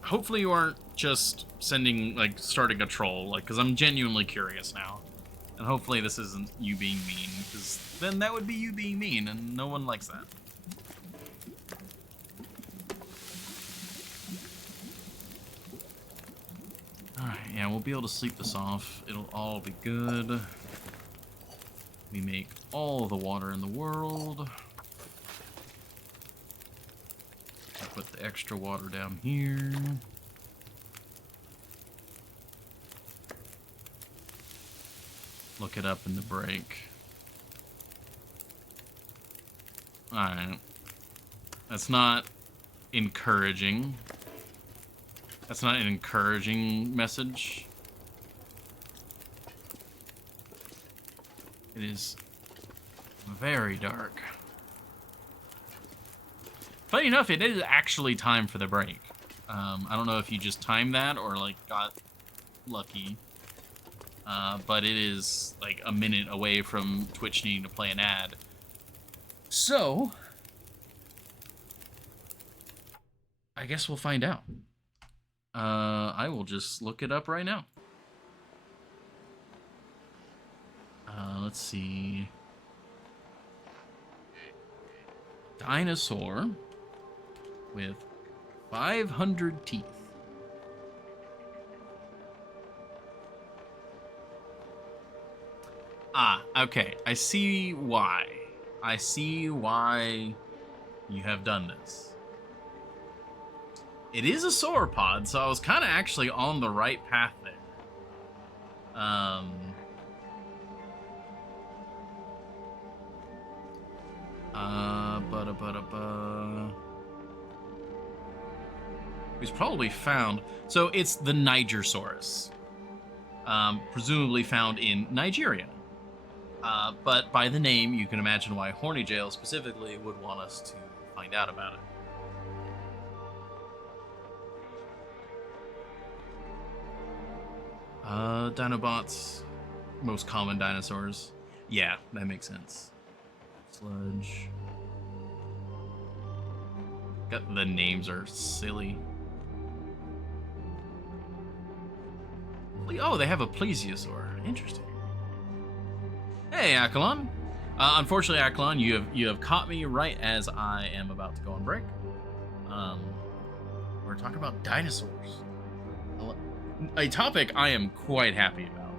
hopefully you aren't just starting a troll, like, because I'm genuinely curious now. And hopefully this isn't you being mean, because then that would be you being mean, and no one likes that. Alright, yeah, we'll be able to sleep this off. It'll all be good. We make all the water in the world. I'll put the extra water down here. Look it up in the break. Alright. That's not encouraging. That's not an encouraging message. It is very dark. Funny enough, it is actually time for the break. I don't know if you just timed that or, like, got lucky. But it is, like, a minute away from Twitch needing to play an ad. So, I guess we'll find out. I will just look it up right now. Let's see. Dinosaur with 500 teeth. Ah, okay. I see why. I see why you have done this. It is a sauropod, so I was kind of actually on the right path there. It was probably found. So it's the Nigersaurus. Presumably found in Nigeria. But by the name, you can imagine why Hornyjail specifically would want us to find out about it. Dinobots, most common dinosaurs. Yeah, that makes sense. Sludge. The names are silly. Oh, they have a plesiosaur. Interesting. Hey, Akalon. Unfortunately, Akalon, you have caught me right as I am about to go on break. We're talking about dinosaurs. A topic I am quite happy about.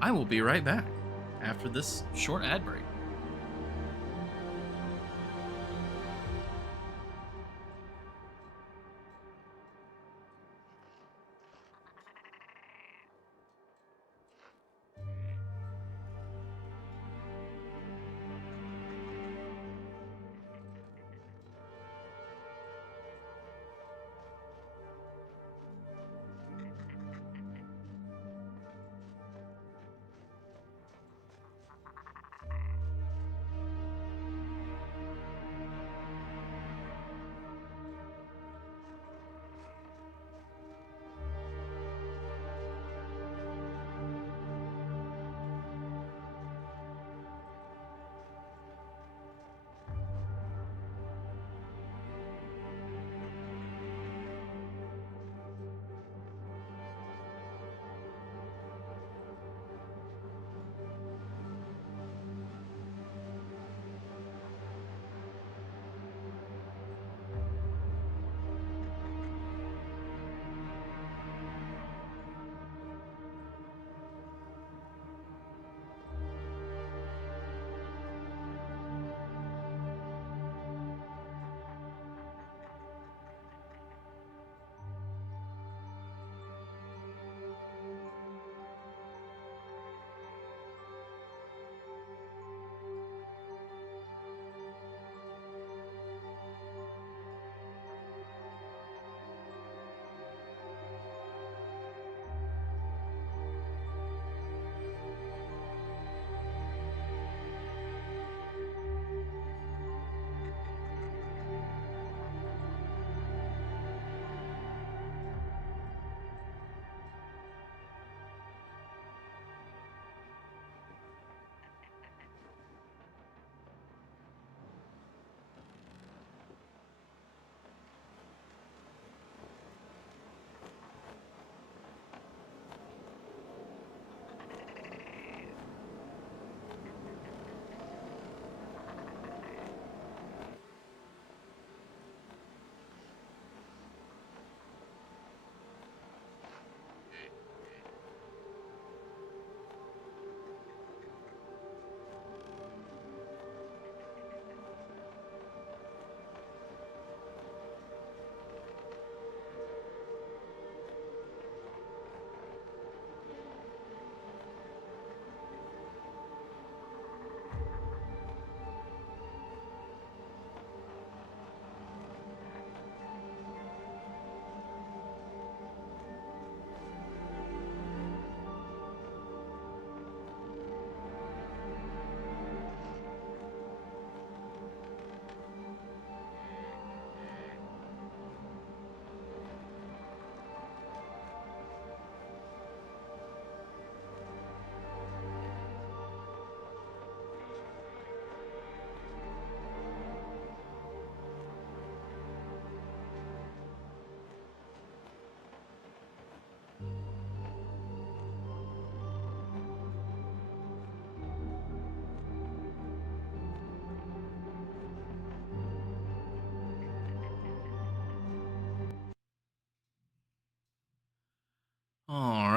I will be right back after this short ad break.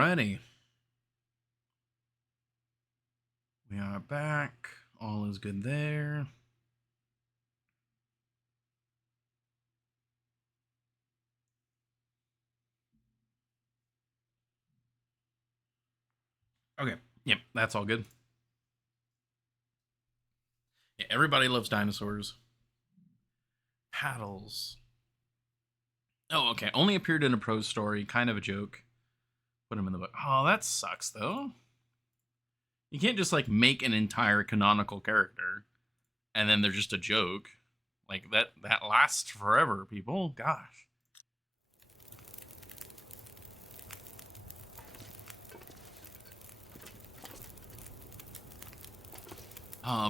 Alrighty. We are back. All is good there. Okay. Yep, that's all good. Yeah, everybody loves dinosaurs. Paddles. Oh, okay. Only appeared in a prose story. Kind of a joke. Put him in the book. Oh, that sucks, though. You can't just, like, make an entire canonical character and then they're just a joke. Like, that lasts forever, people. Gosh.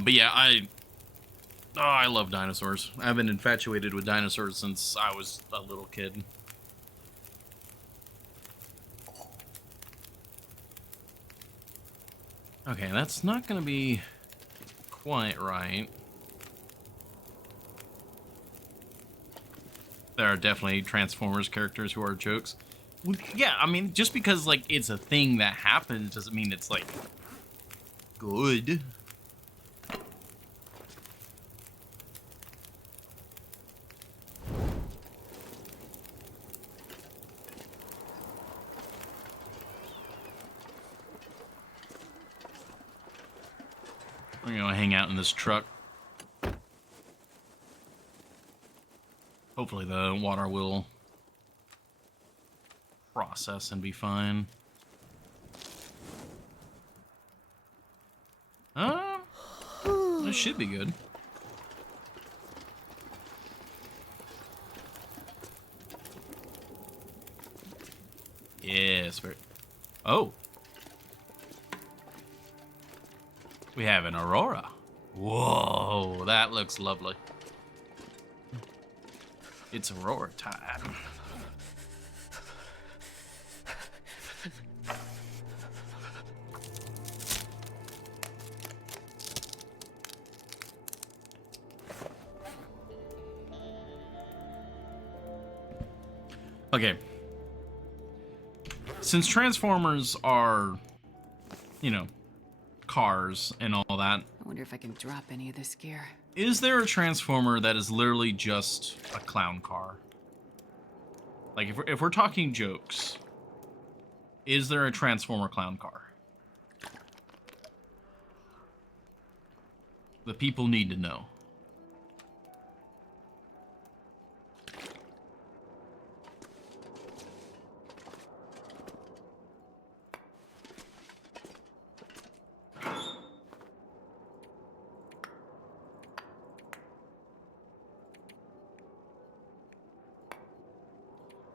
But yeah, I love dinosaurs. I've been infatuated with dinosaurs since I was a little kid. Okay, that's not gonna be quite right. There are definitely Transformers characters who are jokes. Yeah, I mean, just because, like, it's a thing that happens doesn't mean it's, like, good. I'm gonna hang out in this truck. Hopefully the water will process and be fine. This should be good. Yes, very. Oh. We have an aurora. Whoa, that looks lovely. It's aurora time. Okay. Since Transformers are, you know, cars and all that, I wonder if I can drop any of this gear. is there a Transformer that is literally just a clown car? Like, if we're talking jokes, is there a Transformer clown car? The people need to know.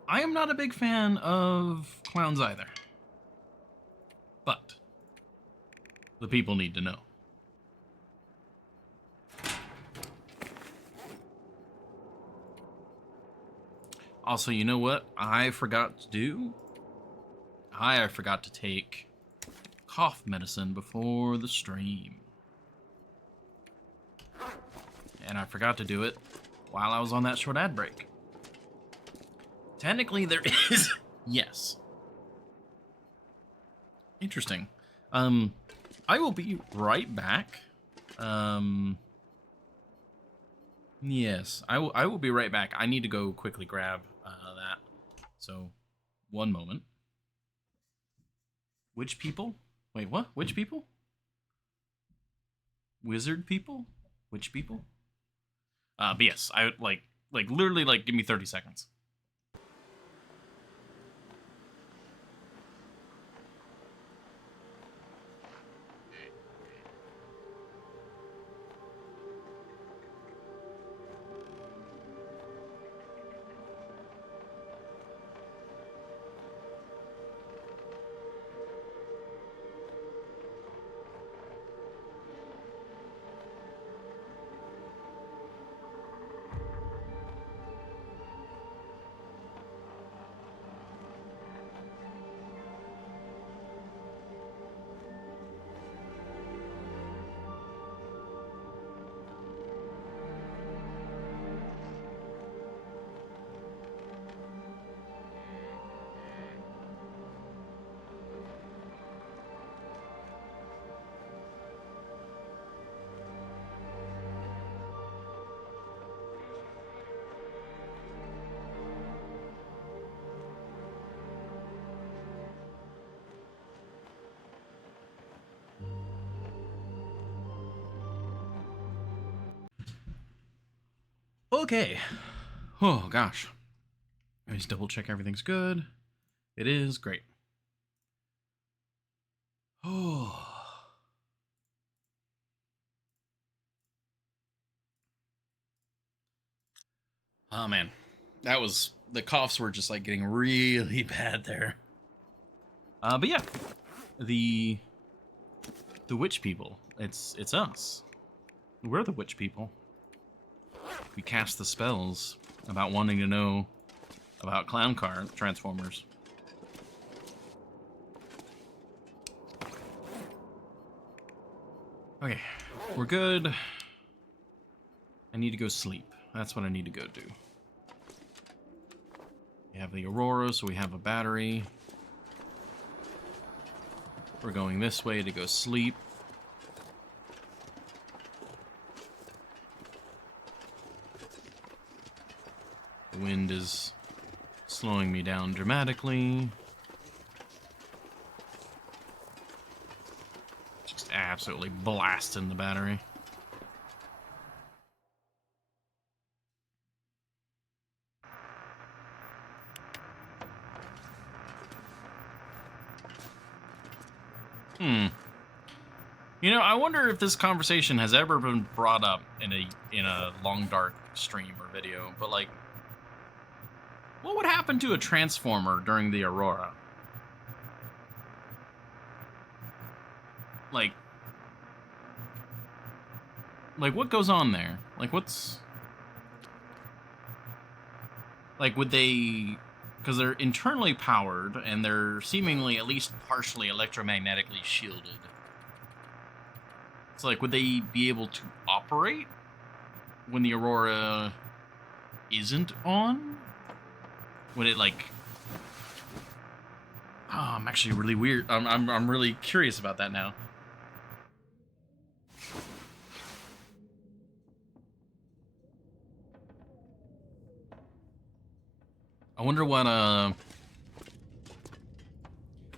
I am not a big fan of clowns either. But the people need to know. Also, you know what I forgot to do? I forgot to take cough medicine before the stream. And I forgot to do it while I was on that short ad break. Technically, there is... Yes. Interesting. I will be right back. Yes, I will be right back. I need to go quickly grab that. So, one moment. Which people? Wait, what? Which people? Wizard people? Which people? But yes, I like literally give me 30 seconds. Okay. Oh, gosh. Let me just double check everything's good. It is great. Oh. Oh, man. That was... The coughs were just, like, getting really bad there. But yeah. The witch people. It's us. We're the witch people. We cast the spells about wanting to know about clown car transformers. Okay, we're good. I need to go sleep. That's what I need to go do. We have the Aurora, so we have a battery. We're going this way to go sleep. The wind is slowing me down dramatically. Just absolutely blasting the battery. You know, I wonder if this conversation has ever been brought up in a long dark stream or video, but like, what would happen to a transformer during the Aurora? Like what goes on there? Like, what's... Like, would they... Because they're internally powered, and they're seemingly at least partially electromagnetically shielded. So, like, would they be able to operate when the Aurora isn't on? Would it, like... Oh, I'm actually really weird. I'm really curious about that now. I wonder what, I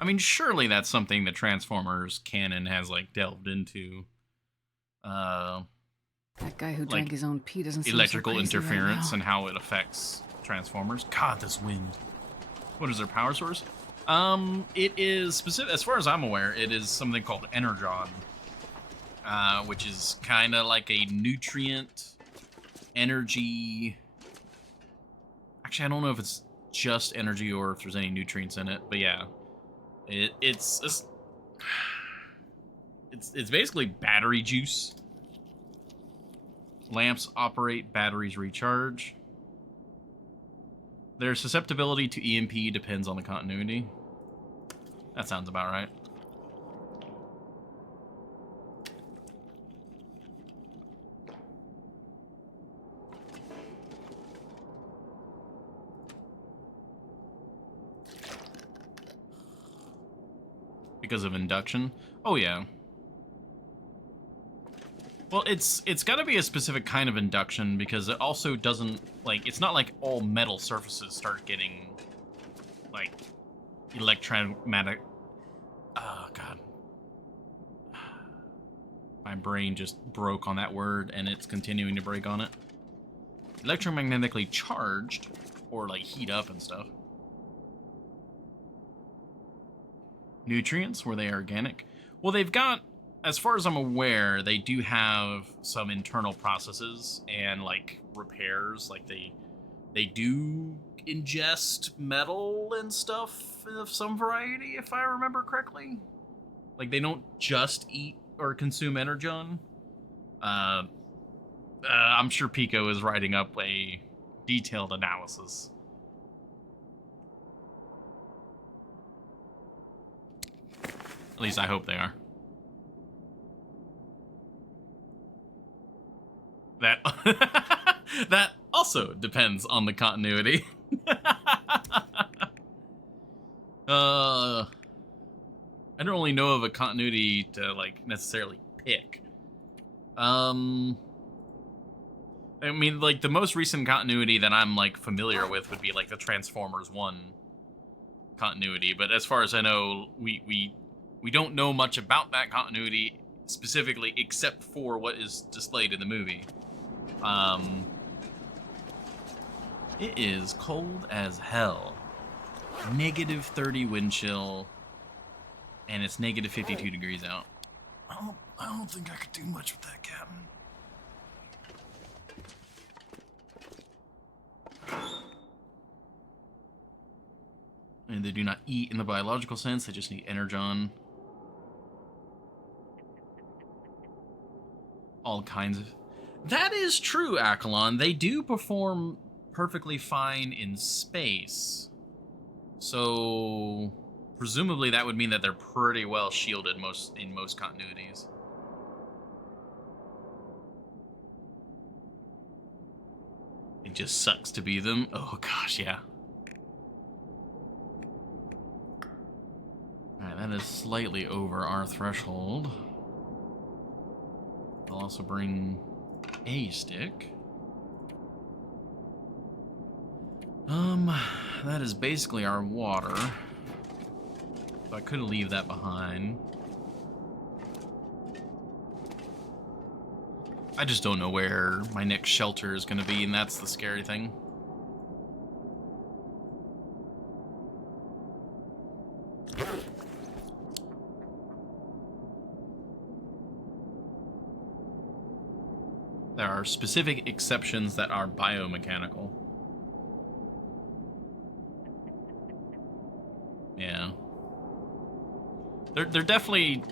mean, surely that's something that Transformers canon has, like, delved into. That guy who drank his own pee doesn't seem electrical so crazy interference right now. and how it affects Transformers. God, this wind. What is their power source? It is specific, as far as I'm aware, it is something called Energon, which is kind of like a nutrient energy. Actually, I don't know if it's just energy or if there's any nutrients in it, but yeah, it's basically battery juice. Lamps operate, batteries recharge. Their susceptibility to EMP depends on the continuity. That sounds about right. Because of induction? Oh, yeah. Well, it's got to be a specific kind of induction because it also doesn't, like, it's not like all metal surfaces start getting, like, electromagnetic... Oh, God. My brain just broke on that word, and it's continuing to break on it. Electromagnetically charged, or, like, heat up and stuff. Nutrients, were they organic? Well, they've got... As far as I'm aware, they do have some internal processes and, like, repairs. Like, they do ingest metal and stuff of some variety, if I remember correctly. Like, they don't just eat or consume energon. I'm sure Pico is writing up a detailed analysis. At least I hope they are. That also depends on the continuity. I don't really know of a continuity to, like, necessarily pick. I mean, like, the most recent continuity that I'm, like, familiar with would be, like, the Transformers 1 continuity, but as far as I know, we don't know much about that continuity specifically except for what is displayed in the movie. It is cold as hell. -30 wind chill, and it's -52 degrees out. I don't think I could do much with that, Captain. And they do not eat in the biological sense, they just need energon. All kinds of... That is true, Accolon. They do perform perfectly fine in space. So, presumably that would mean that they're pretty well shielded in most continuities. It just sucks to be them. Oh gosh, yeah. Alright, that is slightly over our threshold. I'll also bring a stick. That is basically our water. So I could leave that behind. I just don't know where my next shelter is going to be, and that's the scary thing. There are specific exceptions that are biomechanical. Yeah. They're definitely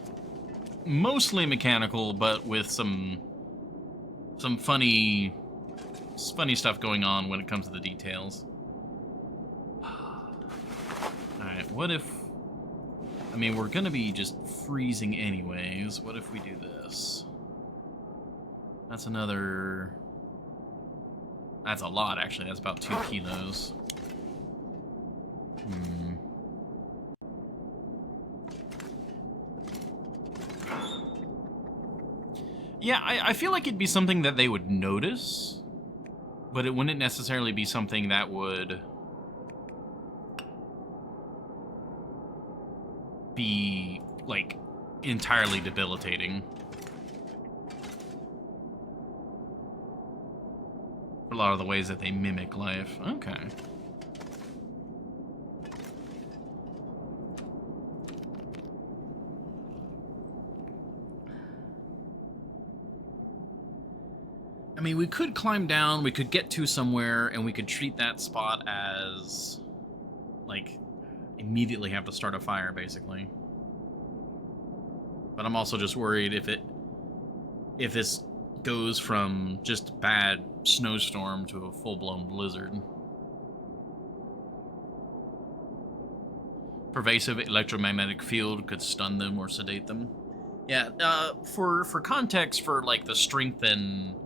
mostly mechanical, but with some funny stuff going on when it comes to the details. Alright, what if... I mean, we're gonna be just freezing anyways. What if we do this? That's another... That's a lot, actually. That's about 2 kilos. Yeah, I feel like it'd be something that they would notice, but it wouldn't necessarily be something that would be, like, entirely debilitating. For a lot of the ways that they mimic life. Okay. I mean, we could climb down, we could get to somewhere, and we could treat that spot as, like, immediately have to start a fire, basically. But I'm also just worried if this goes from just bad snowstorm to a full-blown blizzard. Pervasive electromagnetic field could stun them or sedate them. Yeah, for context, for, like, the strength and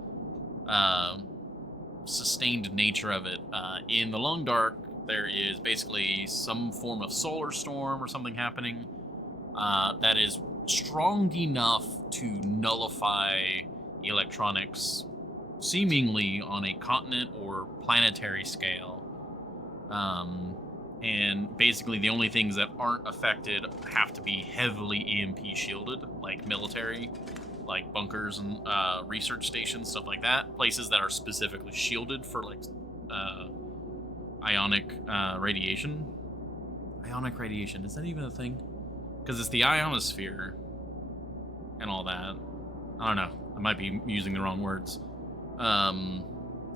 sustained nature of it, in the Long Dark, there is basically some form of solar storm or something happening that is strong enough to nullify electronics seemingly on a continent or planetary scale. And basically the only things that aren't affected have to be heavily EMP shielded, like military, like bunkers and research stations, stuff like that. Places that are specifically shielded for, like, ionic radiation. Ionic radiation, is that even a thing? Because it's the ionosphere and all that. I don't know. I might be using the wrong words. And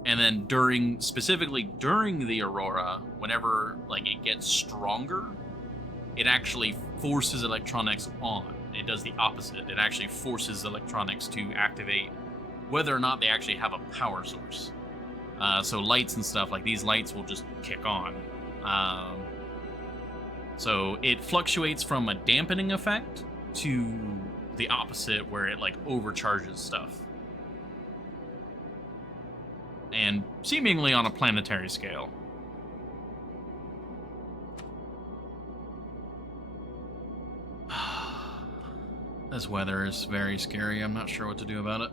then specifically during the aurora, whenever, like, it gets stronger, it actually forces electronics on. It does the opposite. It actually forces electronics to activate whether or not they actually have a power source. So lights and stuff, like these lights will just kick on. So it fluctuates from a dampening effect to the opposite, where it, like, overcharges stuff. And seemingly on a planetary scale. This weather is very scary. I'm not sure what to do about it.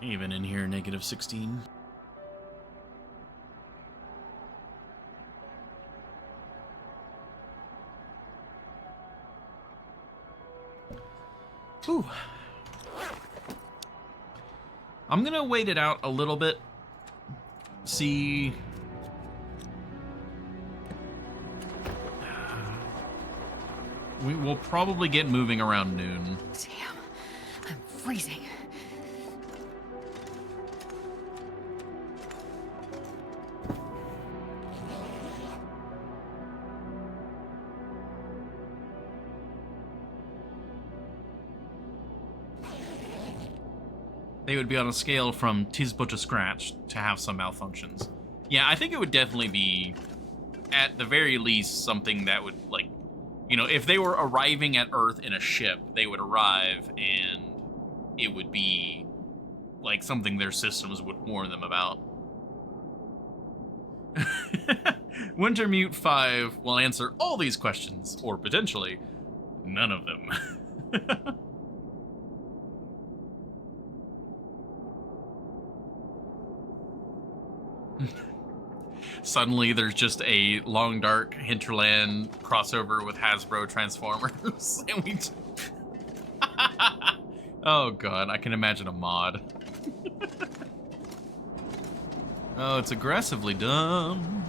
Even in here, -16. Whew. I'm gonna wait it out a little bit. See. We will probably get moving around noon. Damn, I'm freezing. They would be on a scale from tis but a scratch to have some malfunctions. Yeah, I think it would definitely be, at the very least, something that would, like, you know, if they were arriving at Earth in a ship, they would arrive and it would be, like, something their systems would warn them about. Wintermute 5 will answer all these questions, or potentially none of them. Suddenly, there's just a Long Dark Hinterland crossover with Hasbro Transformers, and we. Oh god, I can imagine a mod. Oh, it's aggressively dumb.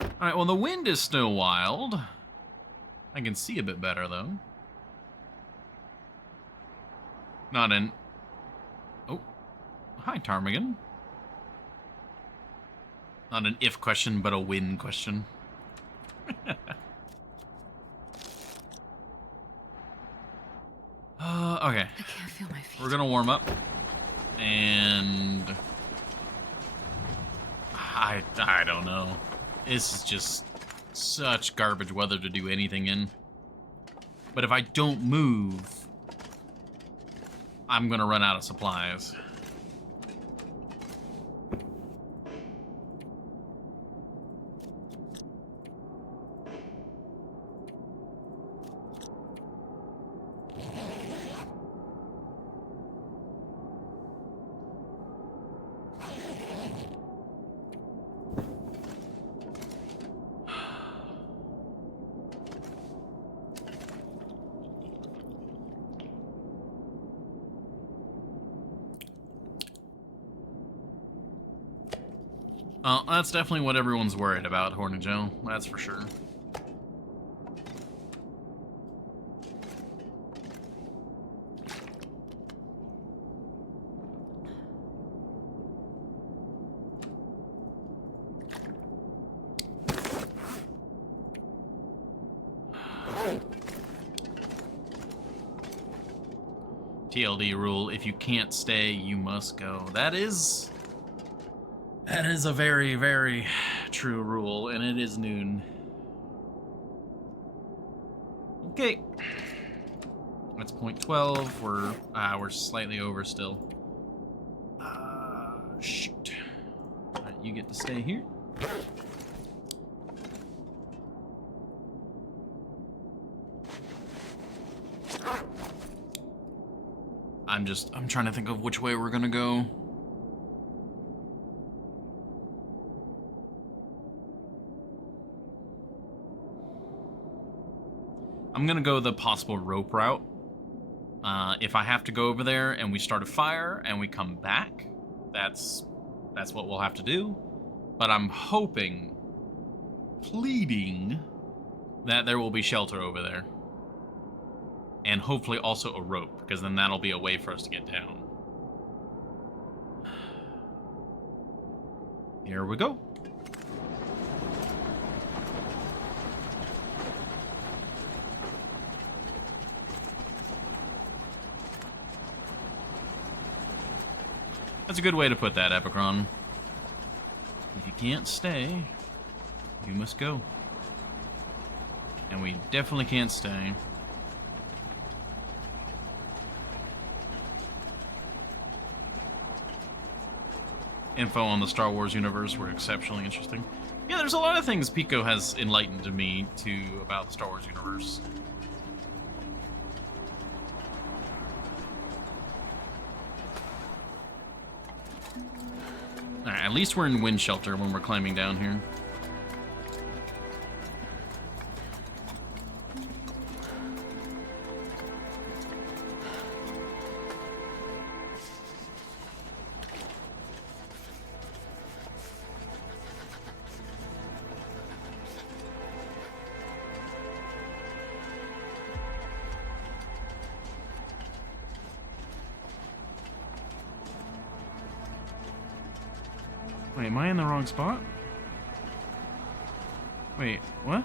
All right, well, the wind is still wild. I can see a bit better though. Not in. Oh, hi, Ptarmigan. Not an if question, but a win question. Okay. I can't feel my feet. We're gonna warm up. And... I don't know. This is just such garbage weather to do anything in. But if I don't move, I'm gonna run out of supplies. That's definitely what everyone's worried about, Horny Joe. That's for sure. TLD rule, if you can't stay, you must go. That is a very, very true rule, and it is noon. Okay. That's point 12. We're slightly over still. Shoot. All right, you get to stay here. I'm trying to think of which way we're gonna go. I'm gonna go the possible rope route. If I have to go over there and we start a fire and we come back, that's what we'll have to do. But I'm hoping, pleading, that there will be shelter over there. And hopefully also a rope, because then that'll be a way for us to get down. Here we go. That's a good way to put that, Epicron. If you can't stay, you must go. And we definitely can't stay. Info on the Star Wars universe were exceptionally interesting. Yeah, there's a lot of things Pico has enlightened me to about the Star Wars universe. Alright, at least we're in wind shelter when we're climbing down here. Wait, am I in the wrong spot? Wait, what?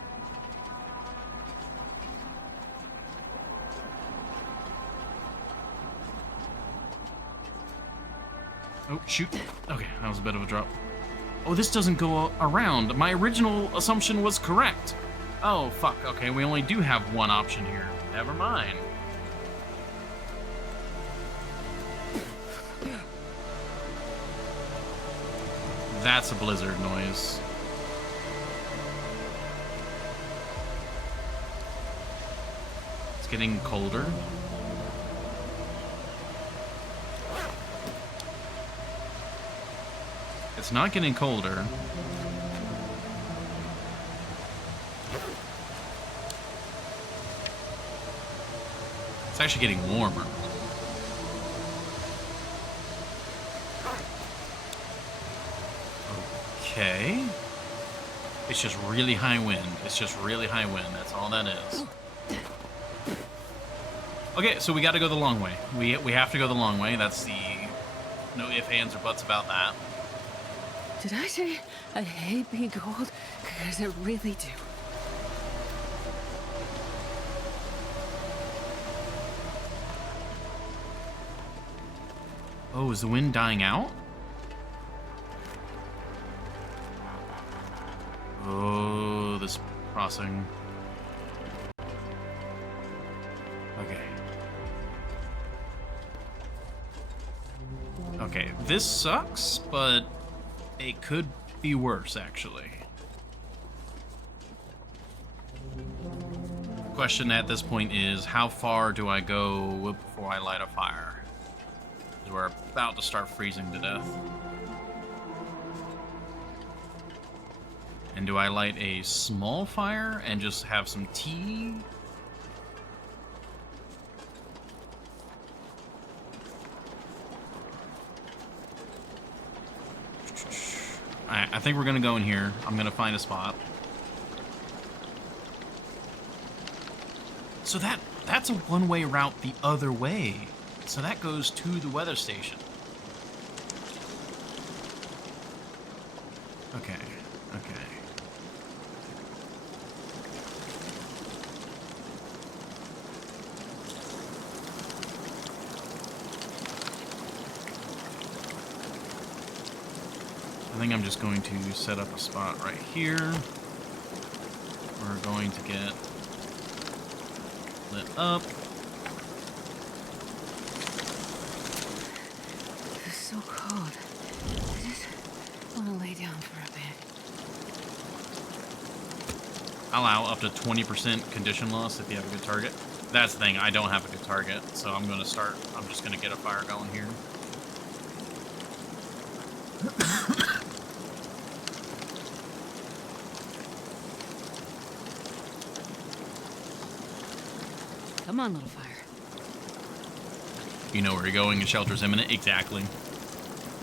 Oh, shoot. Okay, that was a bit of a drop. Oh, this doesn't go around. My original assumption was correct. Oh, fuck. Okay, we only do have one option here. Never mind. That's a blizzard noise. It's getting colder. It's not getting colder. It's actually getting warmer. Okay. It's just really high wind. It's just really high wind. That's all that is. Okay, so we got to go the long way. We have to go the long way. That's the no ifs, ands, or buts about that. Did I say I hate being cold? Because I really do. Oh, is the wind dying out? Oh, this crossing. Okay. Okay, this sucks, but it could be worse, actually. Question at this point is, how far do I go before I light a fire? We're about to start freezing to death. And do I light a small fire and just have some tea? I think we're gonna go in here. I'm gonna find a spot. So that's a one-way route the other way. So that goes to the weather station. Okay, okay. I think I'm just going to set up a spot right here. We're going to get lit up. It's so cold. I just want to lay down for a bit. Allow up to 20% condition loss if you have a good target. That's the thing, I don't have a good target, so I'm just gonna get a fire going here. Come on, little fire. You know where you're going and shelter's imminent? Exactly.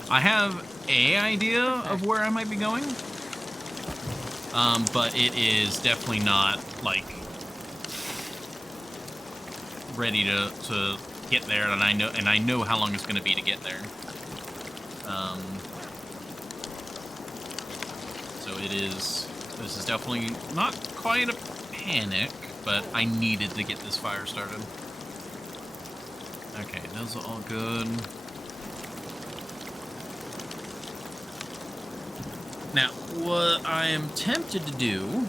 I have an idea of where I might be going. But it is definitely not, like, ready to get there, and I know how long it's going to be to get there. So this is definitely not quite a panic, but I needed to get this fire started. Okay, those are all good. Now, what I am tempted to do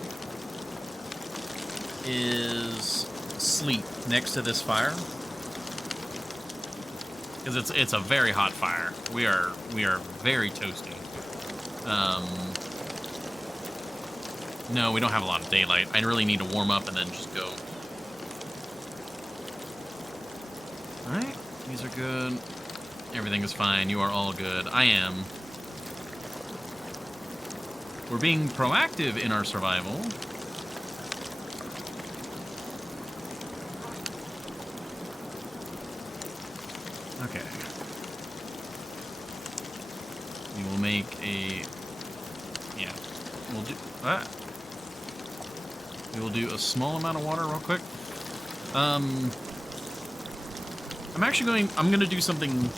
is sleep next to this fire, because it's a very hot fire. We are very toasty. No, we don't have a lot of daylight. I really need to warm up and then just go. All right, these are good. Everything is fine. You are all good. I am. We're being proactive in our survival. Okay. We will make a... Yeah. We'll do... We will do a small amount of water real quick. I'm going to do something...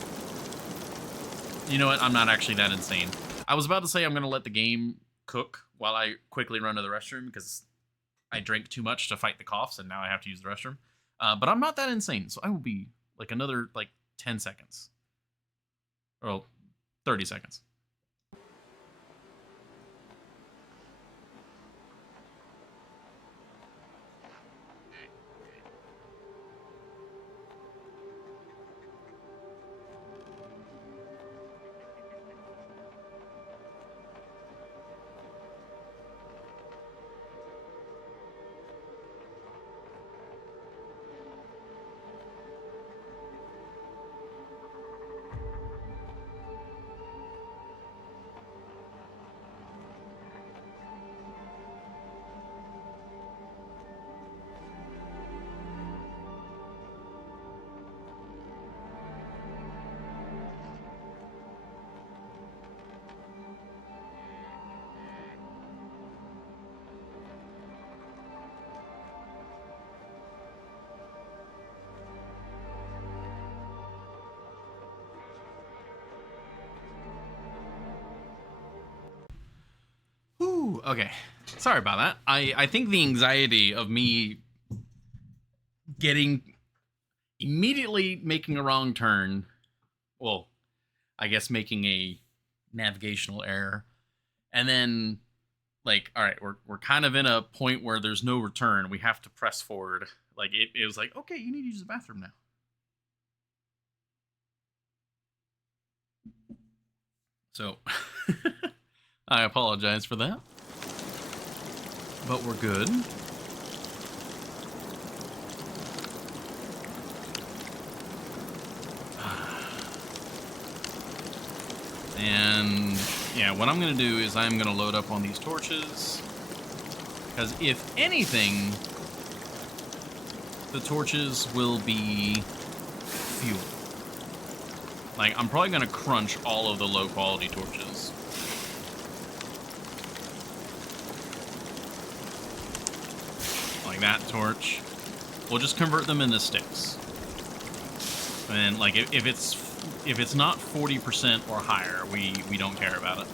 You know what? I'm not actually that insane. I was about to say I'm going to let the game cook while I quickly run to the restroom because I drank too much to fight the coughs and now I have to use the restroom. But I'm not that insane, so I will be like another 10 seconds. Or 30 seconds. Ooh, okay. Sorry about that. I think the anxiety of me getting immediately making a wrong turn, well, I guess making a navigational error, and then all right, we're kind of in a point where there's no return. We have to press forward. It was like, okay, you need to use the bathroom now. So I apologize for that. But we're good. And yeah, what I'm going to do is I'm going to load up on these torches. Because if anything, the torches will be fuel. I'm probably going to crunch all of the low quality torches. Like that torch. We'll just convert them into sticks. And if it's not 40% or higher, we don't care about it.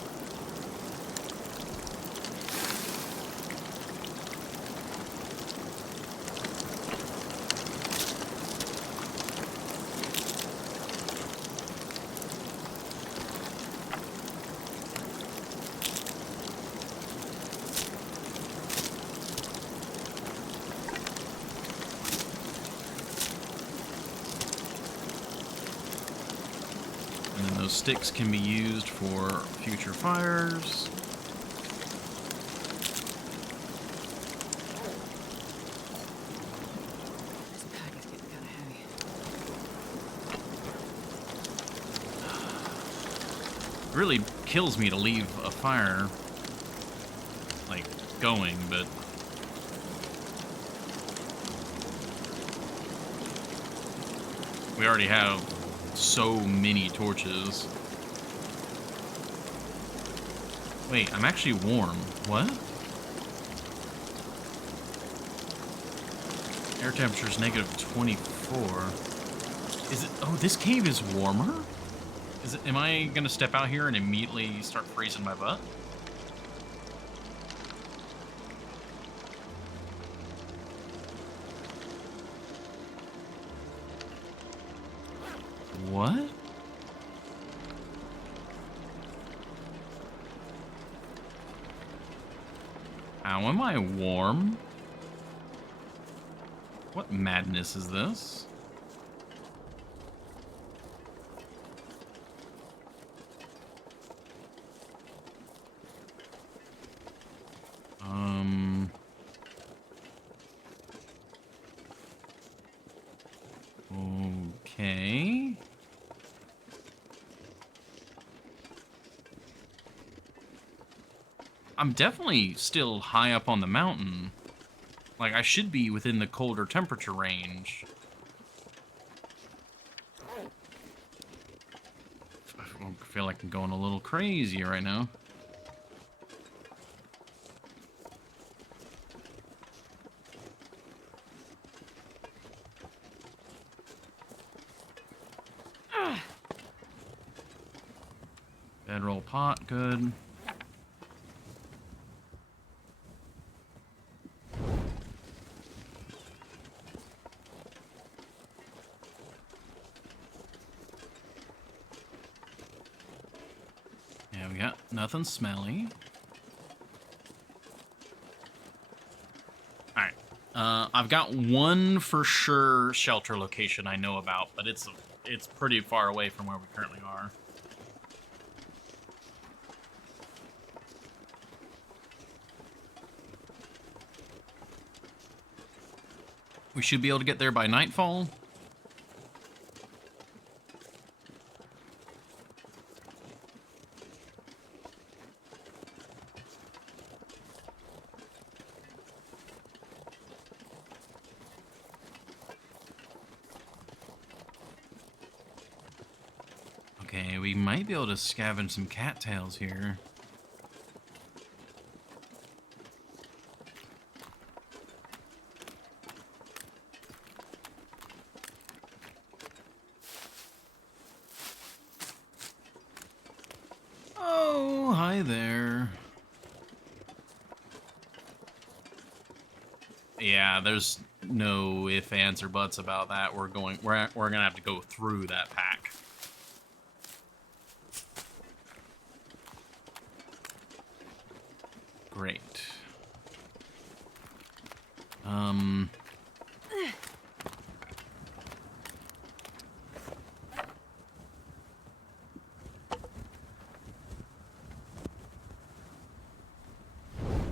Those sticks can be used for future fires. This pack is getting kind of heavy. It really kills me to leave a fire going, but we already have so many torches. Wait, I'm actually warm. What? Air temperature is -24. Is it? Oh, this cave is warmer? Is it? Am I gonna step out here and immediately start freezing my butt? What? How am I warm? What madness is this? Okay. I'm definitely still high up on the mountain. I should be within the colder temperature range. I feel like I'm going a little crazy right now. Bedroll pot, good. Yeah, we got nothing smelly. Alright. I've got one for sure shelter location I know about, but it's pretty far away from where we currently are. We should be able to get there by nightfall. Okay, we might be able to scavenge some cattails here. Oh, hi there. Yeah, there's no ifs, ands, or buts about that. We're gonna have to go through that pack. Great.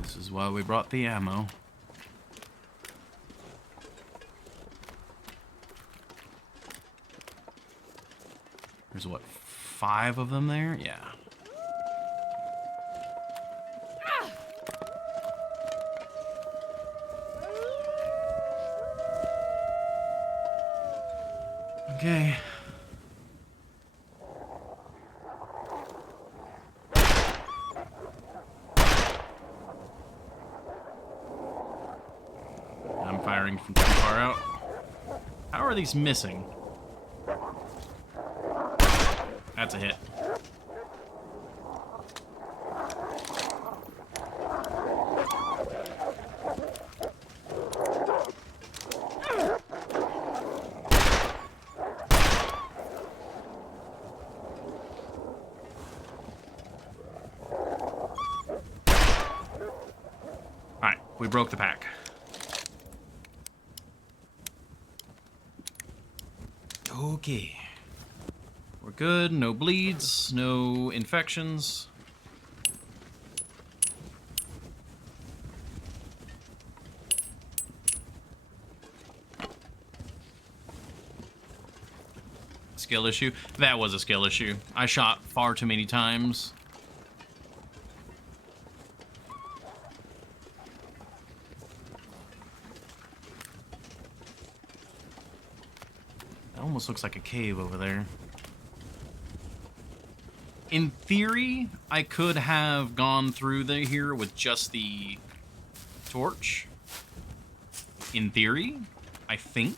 This is why we brought the ammo. There's what, 5 of them there? Yeah. Okay. I'm firing from too far out. How are these missing? That's a hit. Alright, we broke the pack. Okay. We're good, no bleeds, no infections. Skill issue? That was a skill issue. I shot far too many times. That almost looks like a cave over there. In theory, I could have gone through here with just the torch. In theory, I think.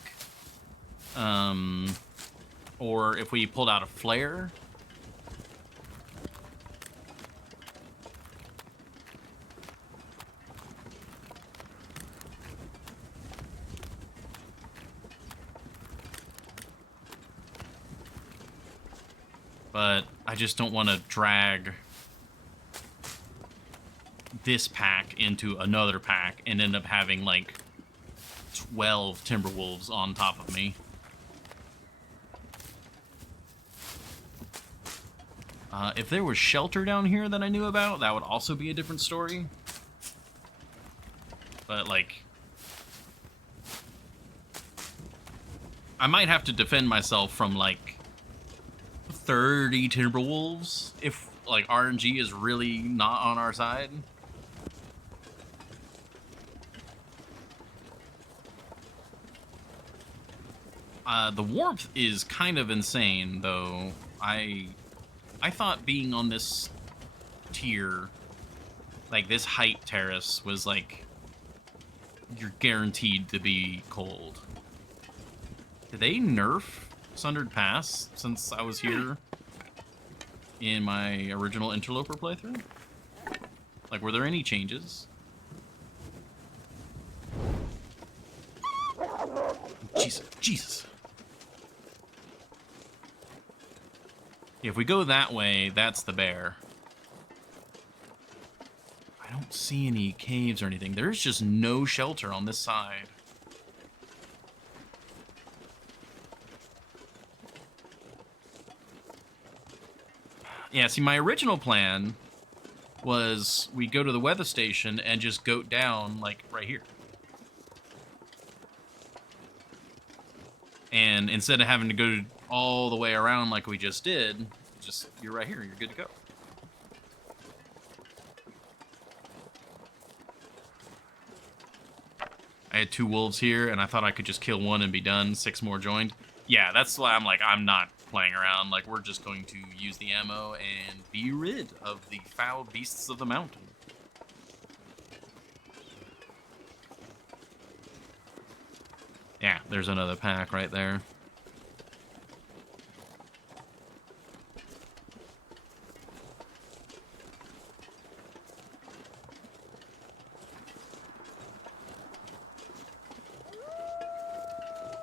Or if we pulled out a flare. But I just don't want to drag this pack into another pack and end up having like 12 Timberwolves on top of me. If there was shelter down here that I knew about, that would also be a different story. But like, I might have to defend myself from like 30 Timberwolves if like RNG is really not on our side. The warmth is kind of insane, though. I thought being on this tier, like this height terrace, was like you're guaranteed to be cold. Did they nerf Sundered Pass since I was here in my original Interloper playthrough? Like, were there any changes? Jesus. If we go that way, that's the bear. I don't see any caves or anything. There's just no shelter on this side. Yeah, see, my original plan was we go to the weather station and just goat down, like, right here. And instead of having to go all the way around like we just did, just, you're right here, you're good to go. I had 2 wolves here, and I thought I could just kill 1 and be done. 6 more joined. Yeah, that's why I'm like, I'm not playing around. Like, we're just going to use the ammo and be rid of the foul beasts of the mountain. Yeah, there's another pack right there.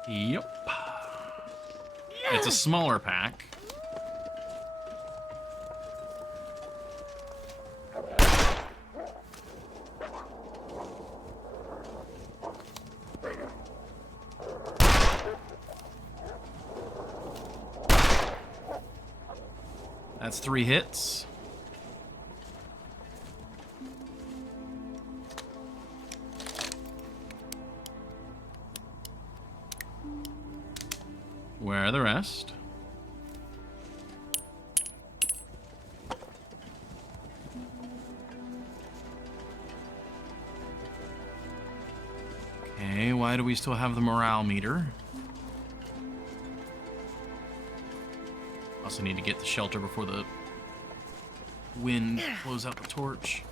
Yep. It's a smaller pack. That's 3 hits. Where are the rest? Okay, why do we still have the morale meter? Also need to get the shelter before the wind blows out the torch.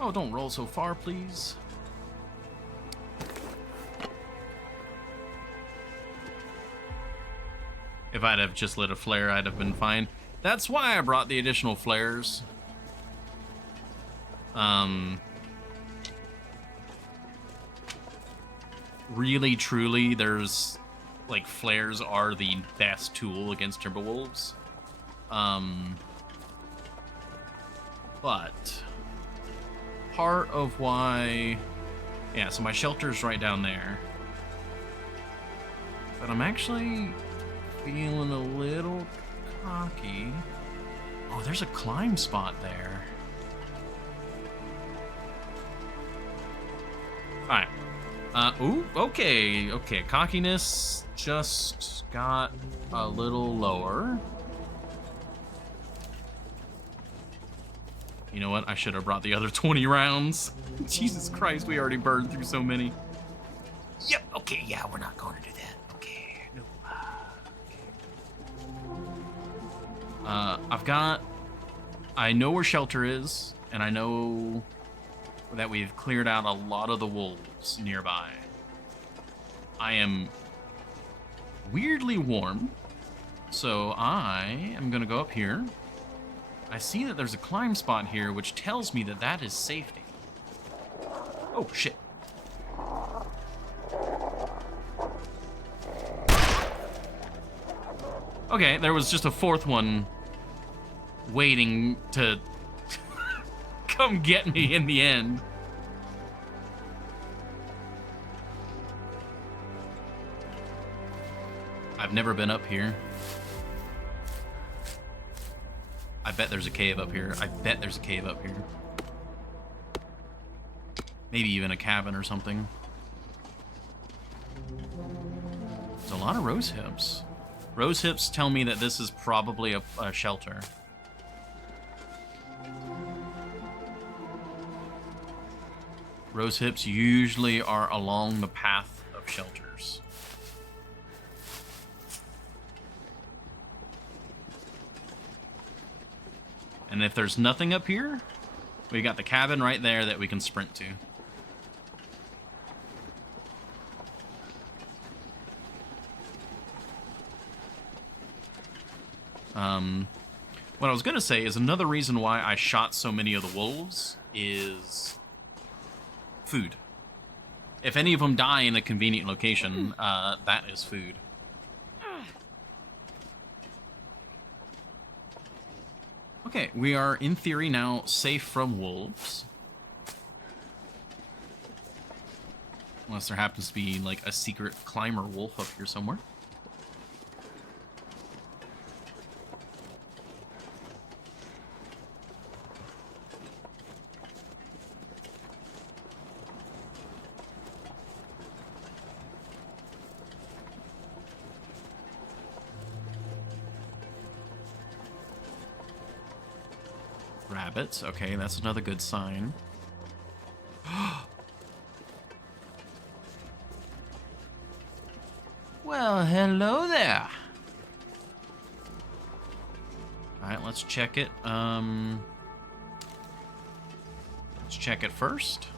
Oh, don't roll so far, please. If I'd have just lit a flare, I'd have been fine. That's why I brought the additional flares. Really, truly, there's, like, flares are the best tool against Timberwolves. But part of why... Yeah, so my shelter's right down there. But I'm actually feeling a little cocky. Oh, there's a climb spot there. Alright. Ooh, okay. Cockiness just got a little lower. You know what? I should have brought the other 20 rounds. Jesus Christ, we already burned through so many. Yep, okay, yeah, we're not going to do that. Okay, no. Okay. I know where shelter is, and I know that we've cleared out a lot of the wolves nearby. I am weirdly warm, so I am going to go up here. I see that there's a climb spot here, which tells me that that is safety. Oh, shit. Okay, there was just a 4th one waiting to come get me in the end. I've never been up here. I bet there's a cave up here. Maybe even a cabin or something. There's a lot of rose hips. Rose hips tell me that this is probably a shelter. Rose hips usually are along the path of shelters. And if there's nothing up here, we got the cabin right there that we can sprint to. What I was going to say is another reason why I shot so many of the wolves is food. If any of them die in a convenient location, that is food. Okay, we are, in theory, now safe from wolves. Unless there happens to be, like, a secret climber wolf up here somewhere. Rabbits. Okay, that's another good sign. Well, hello there. Alright, let's check it. Let's check it first.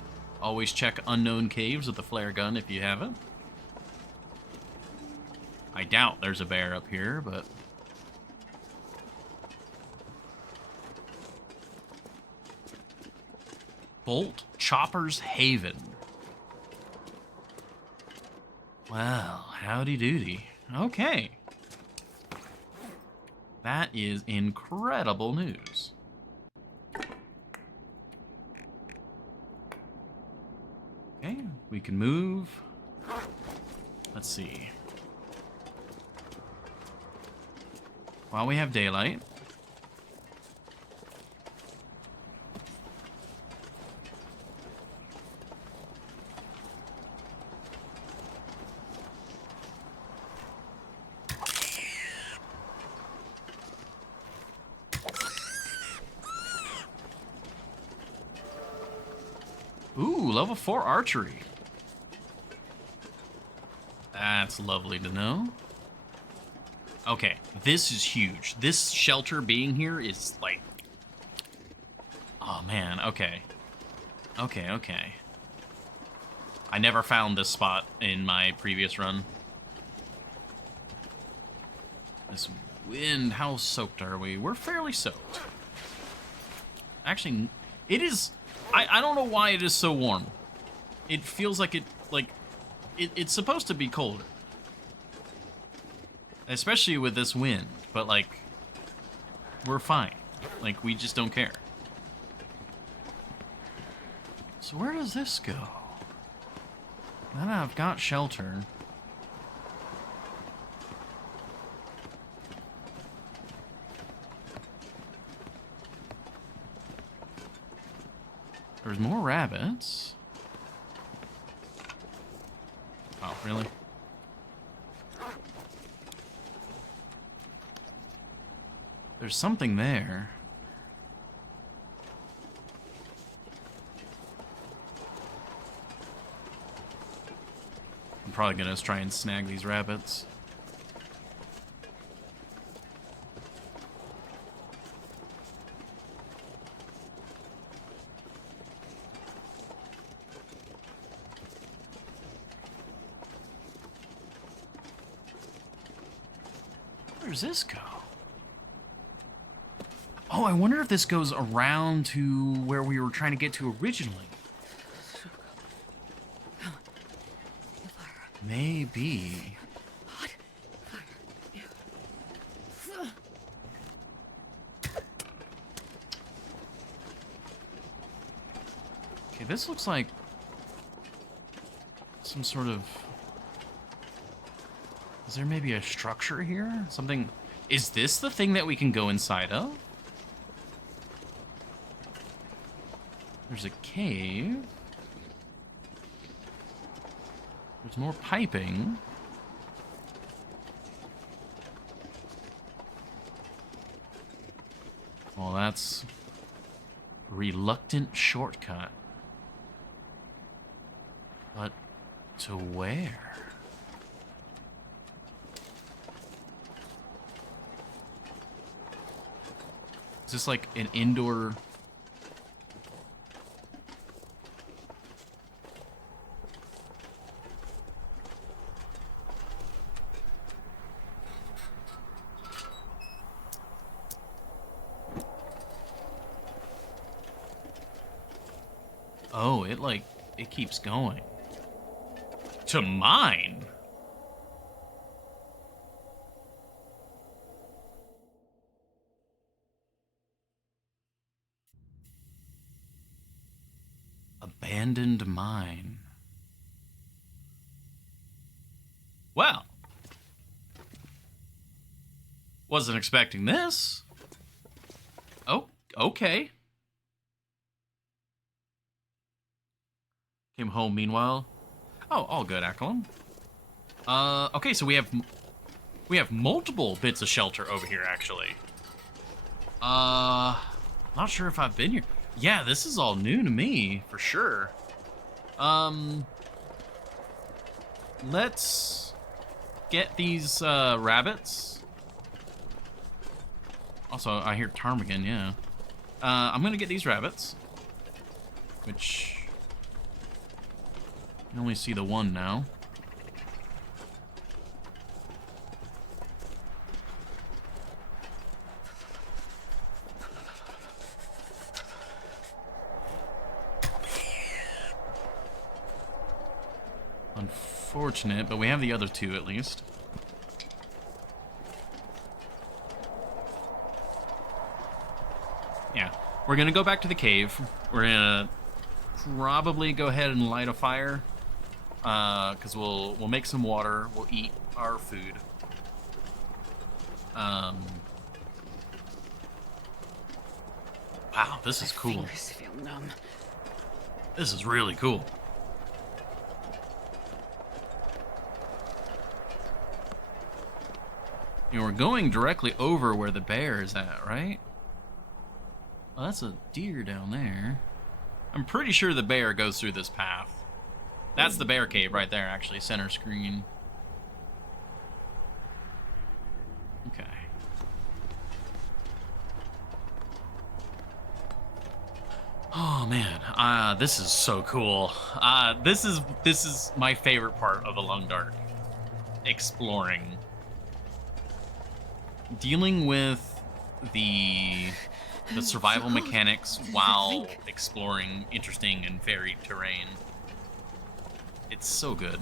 Always check unknown caves with the flare gun if you haven't. I doubt there's a bear up here, but... Bolt Chopper's Haven. Well, howdy doody. Okay. That is incredible news. Okay, we can move. Let's see. While we have daylight. Ooh, level 4 archery. That's lovely to know. Okay, this is huge. This shelter being here is like... Oh, man, okay. Okay. I never found this spot in my previous run. This wind, how soaked are we? We're fairly soaked. Actually, it is... I don't know why it is so warm. It feels like it's supposed to be colder. Especially with this wind, but like, we're fine. Like, we just don't care. So where does this go? Now that I've got shelter. There's more rabbits. Oh, really? There's something there. I'm probably gonna try and snag these rabbits. Where does this go? Oh, I wonder if this goes around to where we were trying to get to originally. Maybe. Okay, this looks like some sort of... Is there maybe a structure here? Something... Is this the thing that we can go inside of? There's a cave. There's more piping. Well, that's... Reluctant shortcut. But to where? Is this like an indoor... Oh, it keeps going. To mine? Abandoned mine. Well, wasn't expecting this. Oh, okay. Came home meanwhile. Oh, all good, Acklam. Okay, so we have multiple bits of shelter over here, actually. Not sure if I've been here. Yeah, this is all new to me, for sure. Let's get these, rabbits. Also, I hear ptarmigan, yeah. I'm gonna get these rabbits. Which... I only see the one now. Unfortunate, but we have the other two at least. Yeah, we're gonna go back to the cave. We're gonna probably go ahead and light a fire, because we'll make some water. We'll eat our food. Wow, this is cool. Fingers feel numb. This is really cool. You know, we're going directly over where the bear is at, right? Well, that's a deer down there. I'm pretty sure the bear goes through this path. That's the bear cave right there, actually, center screen. Okay. Oh man, this is so cool. This is my favorite part of Alone Dark. Exploring. Dealing with the survival mechanics while exploring interesting and varied terrain. It's so good.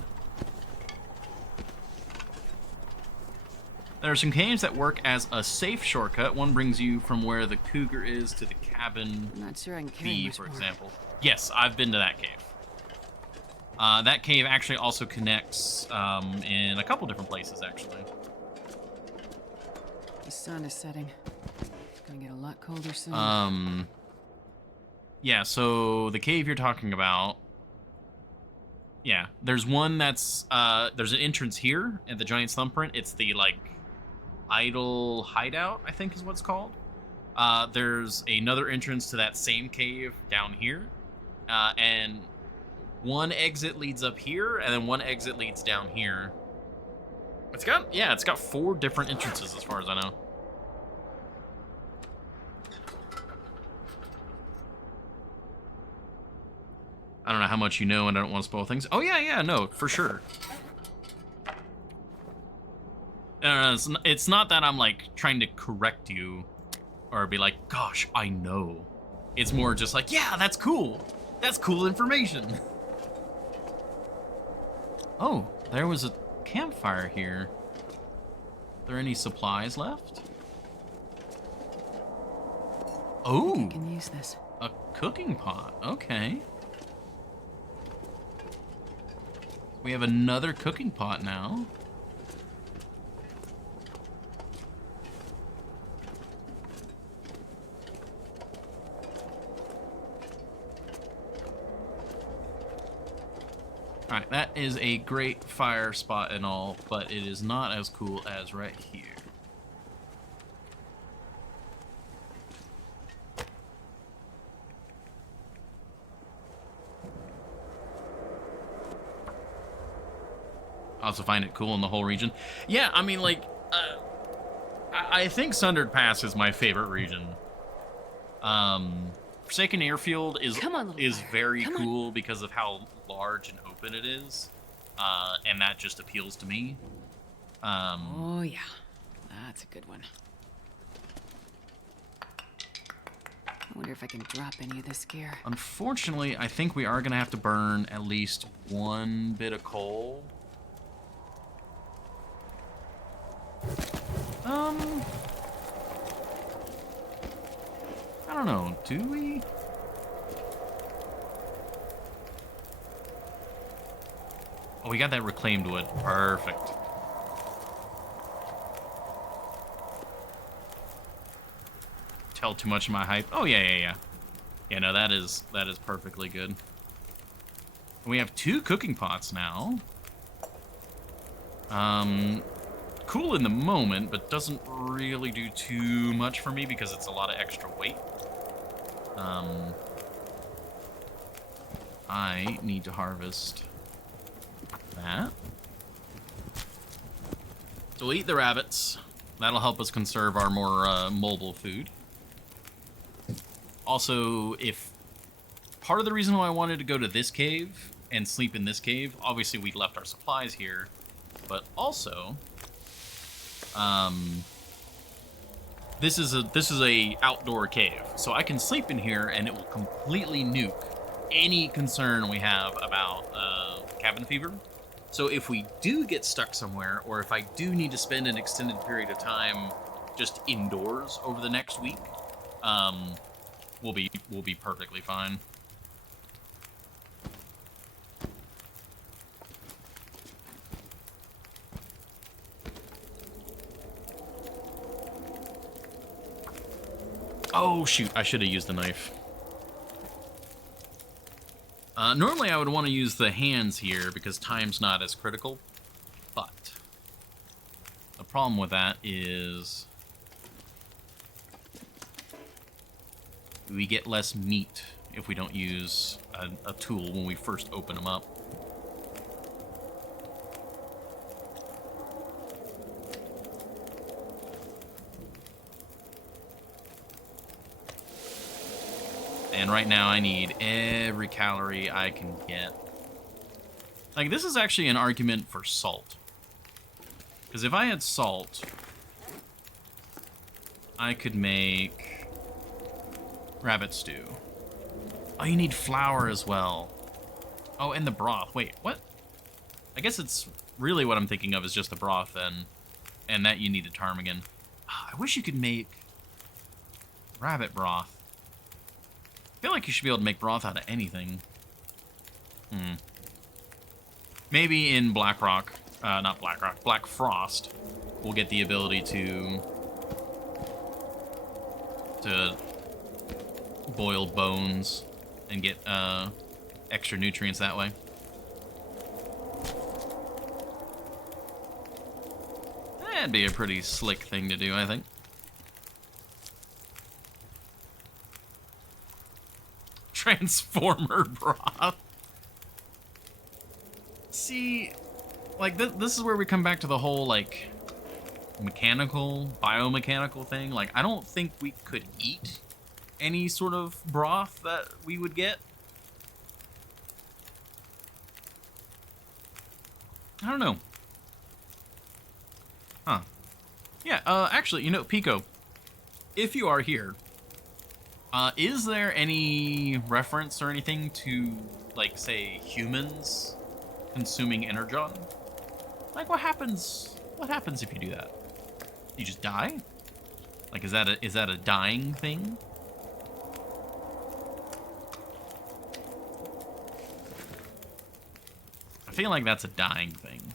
There are some caves that work as a safe shortcut. One brings you from where the cougar is to the cabin I'm not sure I can carry B, much for more. example. Yes, I've been to that cave. That cave actually also connects in a couple different places, actually. The sun is setting. It's gonna get a lot colder soon. Yeah, so the cave you're talking about, yeah, there's one that's, there's an entrance here at the Giant's Thumbprint. It's the, like, Idle Hideout, I think is what it's called. There's another entrance to that same cave down here, and one exit leads up here, and then one exit leads down here. It's got 4 different entrances as far as I know. I don't know how much you know, and I don't want to spoil things. Oh yeah, no, for sure. It's not that I'm like trying to correct you or be like, gosh, I know. It's more just like, yeah, that's cool. That's cool information. Oh, there was a campfire here. Are there any supplies left? Oh, I can use this. a cooking pot. Okay. We have another cooking pot now. Alright, that is a great fire spot and all, but it is not as cool as right here. I also find it cool in the whole region. Yeah, I mean, like, I think Sundered Pass is my favorite region. Forsaken Airfield is very cool because of how large and open it is, and that just appeals to me. Oh yeah, that's a good one. Wonder if I can drop any of this gear. Unfortunately, I think we are going to have to burn at least one bit of coal. I don't know. Do we? Oh, we got that reclaimed wood. Perfect. Tell too much of my hype. Oh, yeah. Yeah, no, that is perfectly good. We have 2 cooking pots now. Cool in the moment, but doesn't really do too much for me because it's a lot of extra weight. I need to harvest that. So we'll eat the rabbits. That'll help us conserve our more mobile food. Also, if part of the reason why I wanted to go to this cave and sleep in this cave, obviously we left our supplies here, but also, this is a outdoor cave, so I can sleep in here and it will completely nuke any concern we have about cabin fever. So if we do get stuck somewhere, or if I do need to spend an extended period of time just indoors over the next week, we'll be perfectly fine. Oh shoot, I should have used the knife. Normally I would want to use the hands here because time's not as critical, but the problem with that is we get less meat if we don't use a tool when we first open them up. And right now I need every calorie I can get. Like, this is actually an argument for salt. Because if I had salt, I could make rabbit stew. Oh, you need flour as well. Oh, and the broth. Wait, what? I guess it's really what I'm thinking of is just the broth then. And that you need a ptarmigan. I wish you could make rabbit broth. I feel like you should be able to make broth out of anything. Maybe in Black Frost, we'll get the ability to boil bones and get extra nutrients that way. That'd be a pretty slick thing to do, I think. Transformer broth. See, like, this is where we come back to the whole, like, biomechanical thing. Like, I don't think we could eat any sort of broth that we would get. I don't know. Huh. Yeah, actually, you know, Pico, if you are here, is there any reference or anything to, like, say, humans consuming energon? Like, what happens if you do that? You just die? Like, is that a dying thing? I feel like that's a dying thing.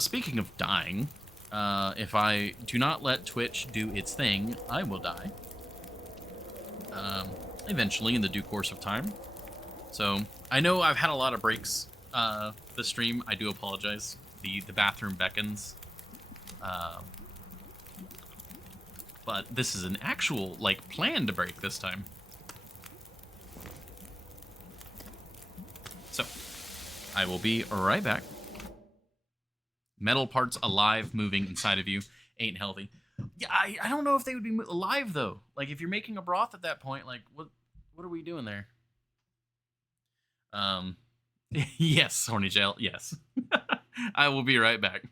Speaking of dying, if I do not let Twitch do its thing, I will die. Eventually, in the due course of time. So, I know I've had a lot of breaks this stream. I do apologize. The bathroom beckons. But this is an actual, like, planned break this time. So, I will be right back. Metal parts alive, moving inside of you, ain't healthy. Yeah, I don't know if they would be alive, though. Like, if you're making a broth at that point, like, what are we doing there? Yes, Horny Jail, yes. I will be right back.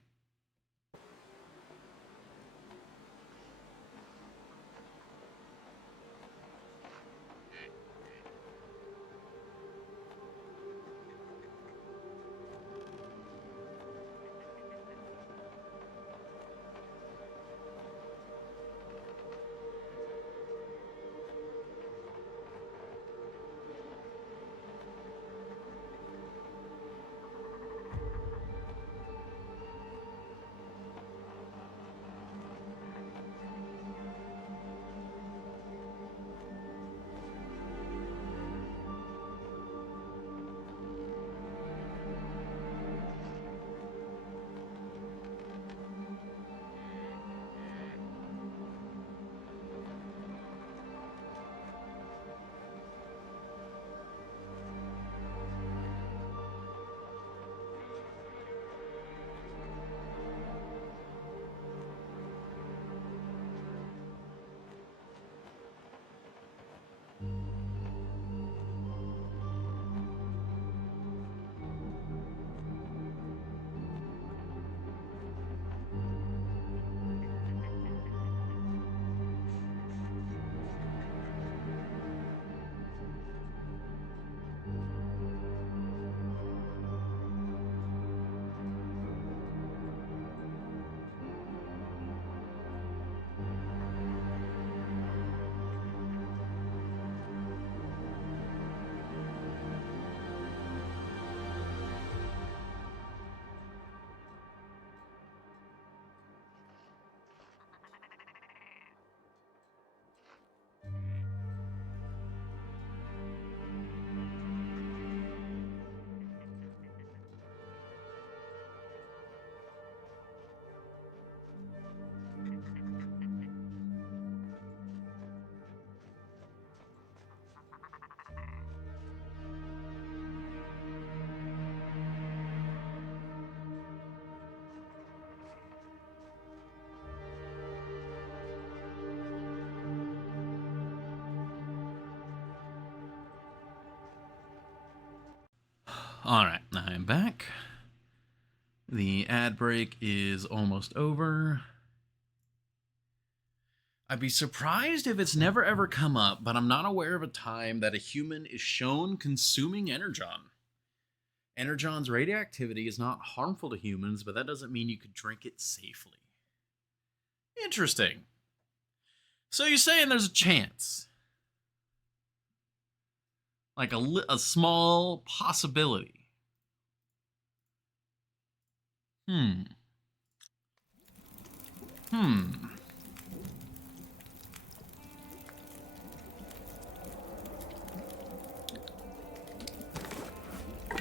Alright, I'm back. The ad break is almost over. I'd be surprised if it's never ever come up, but I'm not aware of a time that a human is shown consuming Energon. Energon's radioactivity is not harmful to humans, but that doesn't mean you could drink it safely. Interesting. So you're saying there's a chance? Like a small possibility.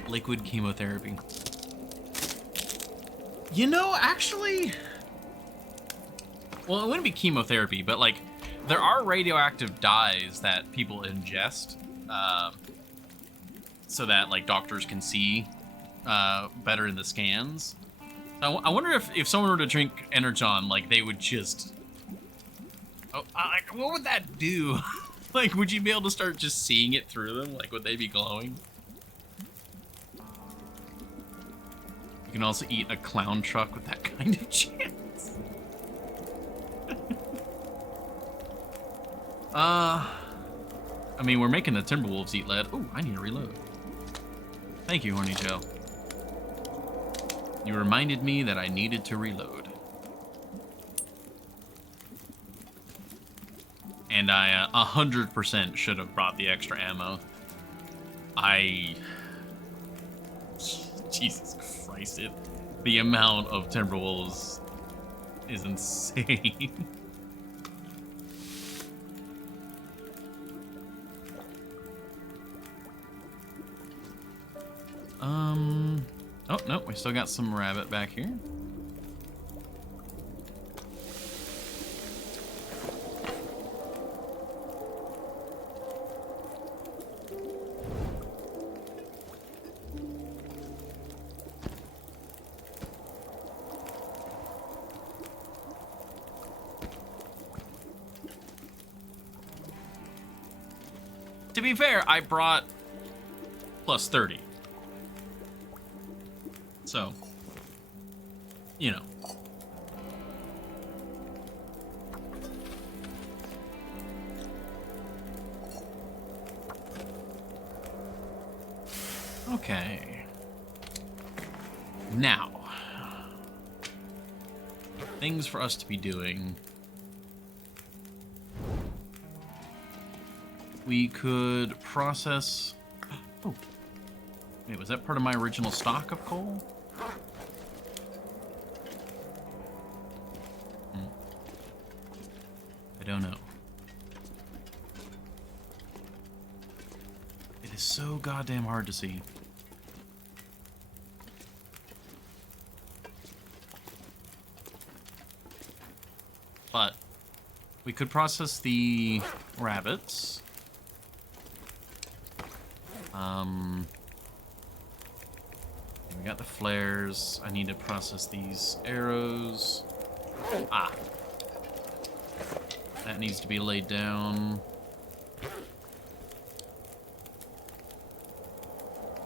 Liquid chemotherapy. You know, actually... Well, it wouldn't be chemotherapy, but, like, there are radioactive dyes that people ingest, so that, like, doctors can see better in the scans. I wonder if someone were to drink Energon, like, they would just... Oh, like, what would that do? Like, would you be able to start just seeing it through them? Like, would they be glowing? You can also eat a clown truck with that kind of chance. I mean, we're making the Timberwolves eat lead. Oh, I need to reload. Thank you, Horny Joe. You reminded me that I needed to reload. And I 100% should have brought the extra ammo. Jesus Christ, the amount of Timberwolves is insane. Oh, no, we still got some rabbit back here. To be fair, I brought plus 30. So, you know. Okay. Now, things for us to be doing. We could process... Oh. Wait, was that part of my original stock of coal? I don't know. It is so goddamn hard to see. But we could process the rabbits. We got the flares. I need to process these arrows. Ah. That needs to be laid down.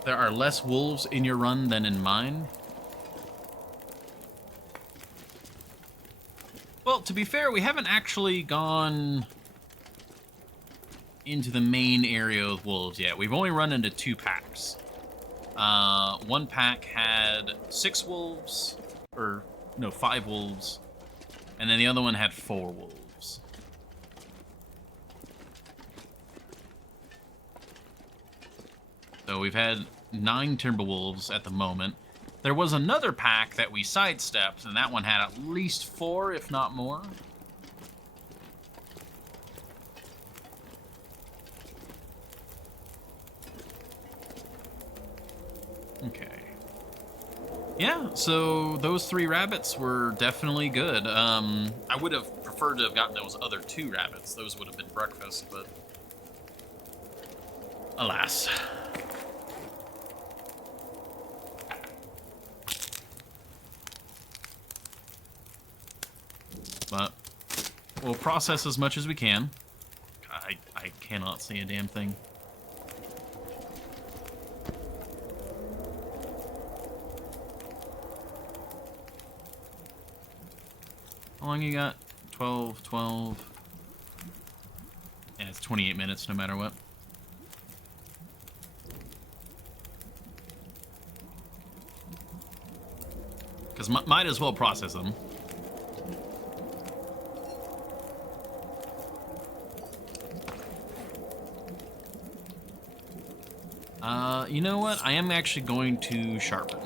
There are less wolves in your run than in mine. Well, to be fair, we haven't actually gone into the main area of wolves yet. We've only run into 2 packs. One pack had 6 wolves, or no, 5 wolves, and then the other one had 4 wolves. So we've had 9 Timberwolves at the moment. There was another pack that we sidestepped, and that one had at least 4, if not more. Okay. Yeah, so those 3 rabbits were definitely good. I would have preferred to have gotten those other 2 rabbits. Those would have been breakfast, but alas. But we'll process as much as we can. I cannot see a damn thing. How long you got? 12, 12. Yeah, it's 28 minutes no matter what. Because might as well process them. You know what? I am actually going to sharpen.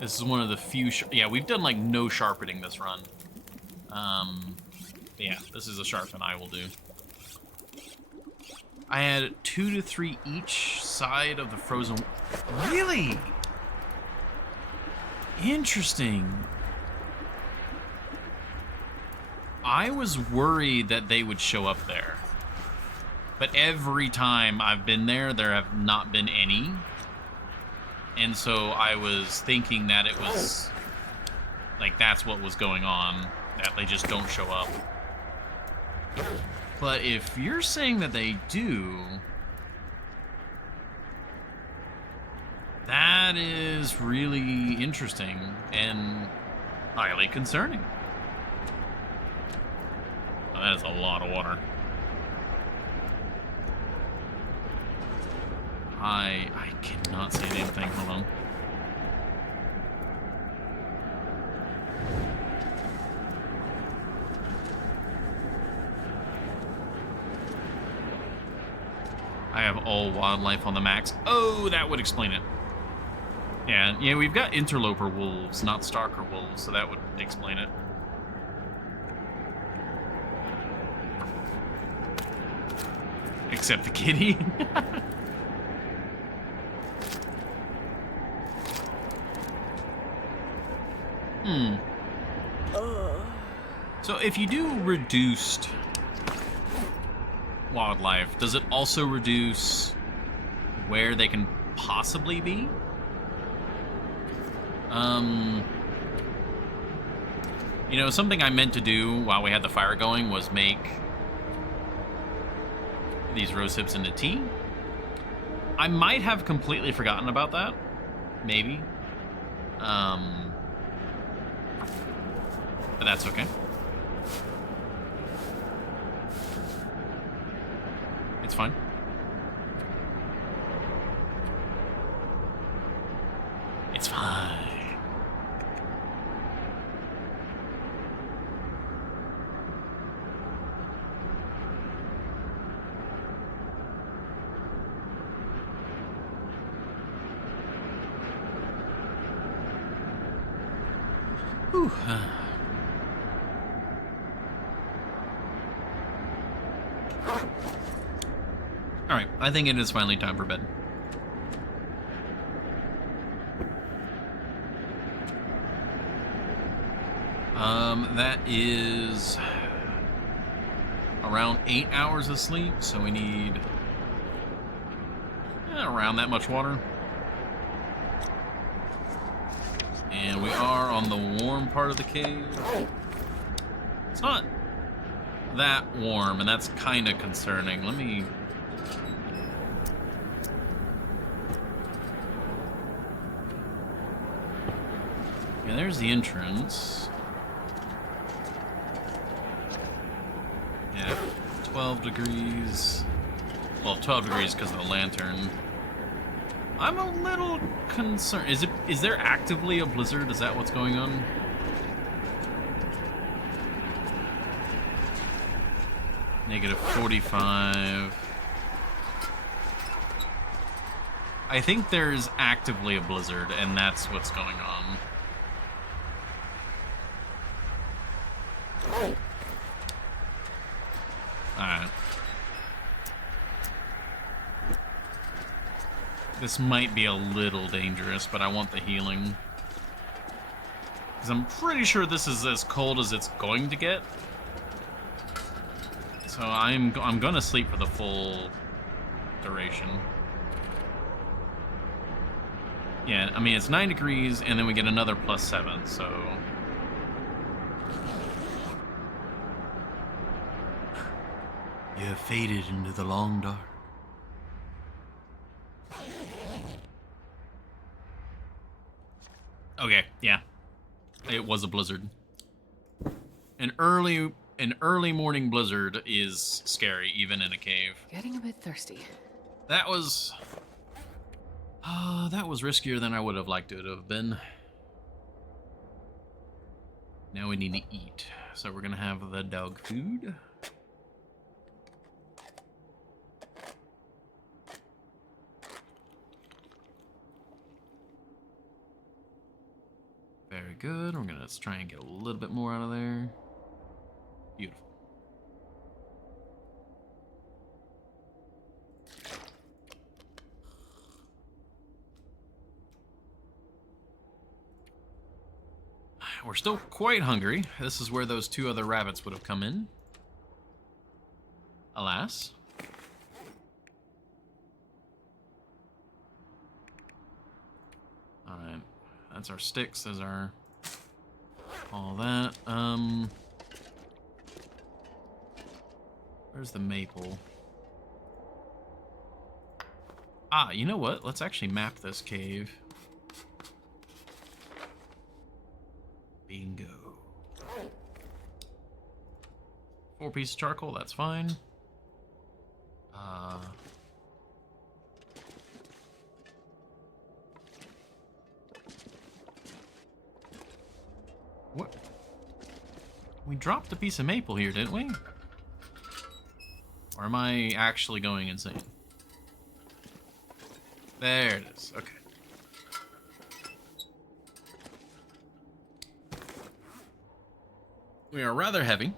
This is one of the few... yeah, we've done, like, no sharpening this run. Yeah, this is a sharpen I will do. I had 2 to 3 each side of the frozen... Really? Interesting. I was worried that they would show up there. But every time I've been there, there have not been any. And so I was thinking that it was... like, that's what was going on. That they just don't show up. But if you're saying that they do... that is really interesting and highly concerning. Oh, that is a lot of water. I cannot see a damn thing. Hold on. I have all wildlife on the max. Oh, that would explain it. Yeah, we've got interloper wolves, not stalker wolves, so that would explain it. Except the kitty. So if you do reduced wildlife, does it also reduce where they can possibly be? You know, something I meant to do while we had the fire going was make these rose hips into tea. I might have completely forgotten about that. Maybe. But that's okay. It's fine. It's fine. Whew. Alright, I think it is finally time for bed. That is around 8 hours of sleep, so we need around that much water. And we are on the warm part of the cave. It's not that warm, and that's kind of concerning. Let me... yeah, there's the entrance. Yeah, 12 degrees. Well, 12 degrees because of the lantern. I'm a little concerned. Is there actively a blizzard? Is that what's going on? Negative 45. I think there's actively a blizzard, and that's what's going on. Alright. This might be a little dangerous, but I want the healing. Because I'm pretty sure this is as cold as it's going to get. So I'm gonna sleep for the full duration. Yeah, I mean, it's 9 degrees, and then we get another +7, so... you have faded into the long dark. Okay, yeah. It was a blizzard. An early morning blizzard is scary, even in a cave. Getting a bit thirsty. That was riskier than I would have liked it to have been. Now we need to eat, so we're gonna have the dog food. Very good. We're gonna try and get a little bit more out of there. Beautiful. We're still quite hungry. This is where those two other rabbits would have come in. Alas. Alright. That's our sticks. Those are all that. Where's the maple? Ah, you know what? Let's actually map this cave. Bingo. 4 pieces of charcoal, that's fine. What? We dropped a piece of maple here, didn't we? Or am I actually going insane? There it is, okay. We are rather heavy.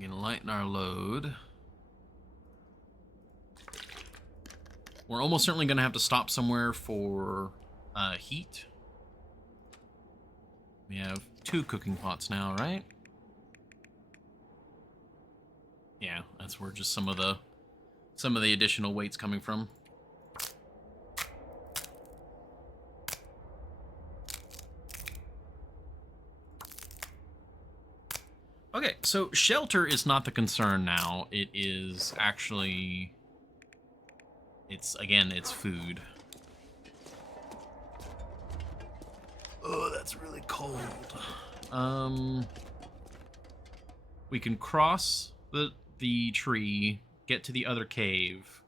Gonna lighten our load. We're almost certainly gonna have to stop somewhere for heat. We have 2 cooking pots now, right? Yeah, that's where just some of the additional weight's coming from. Okay, so shelter is not the concern now. It is actually... It's food. Oh, that's really cold. We can cross the tree, get to the other cave,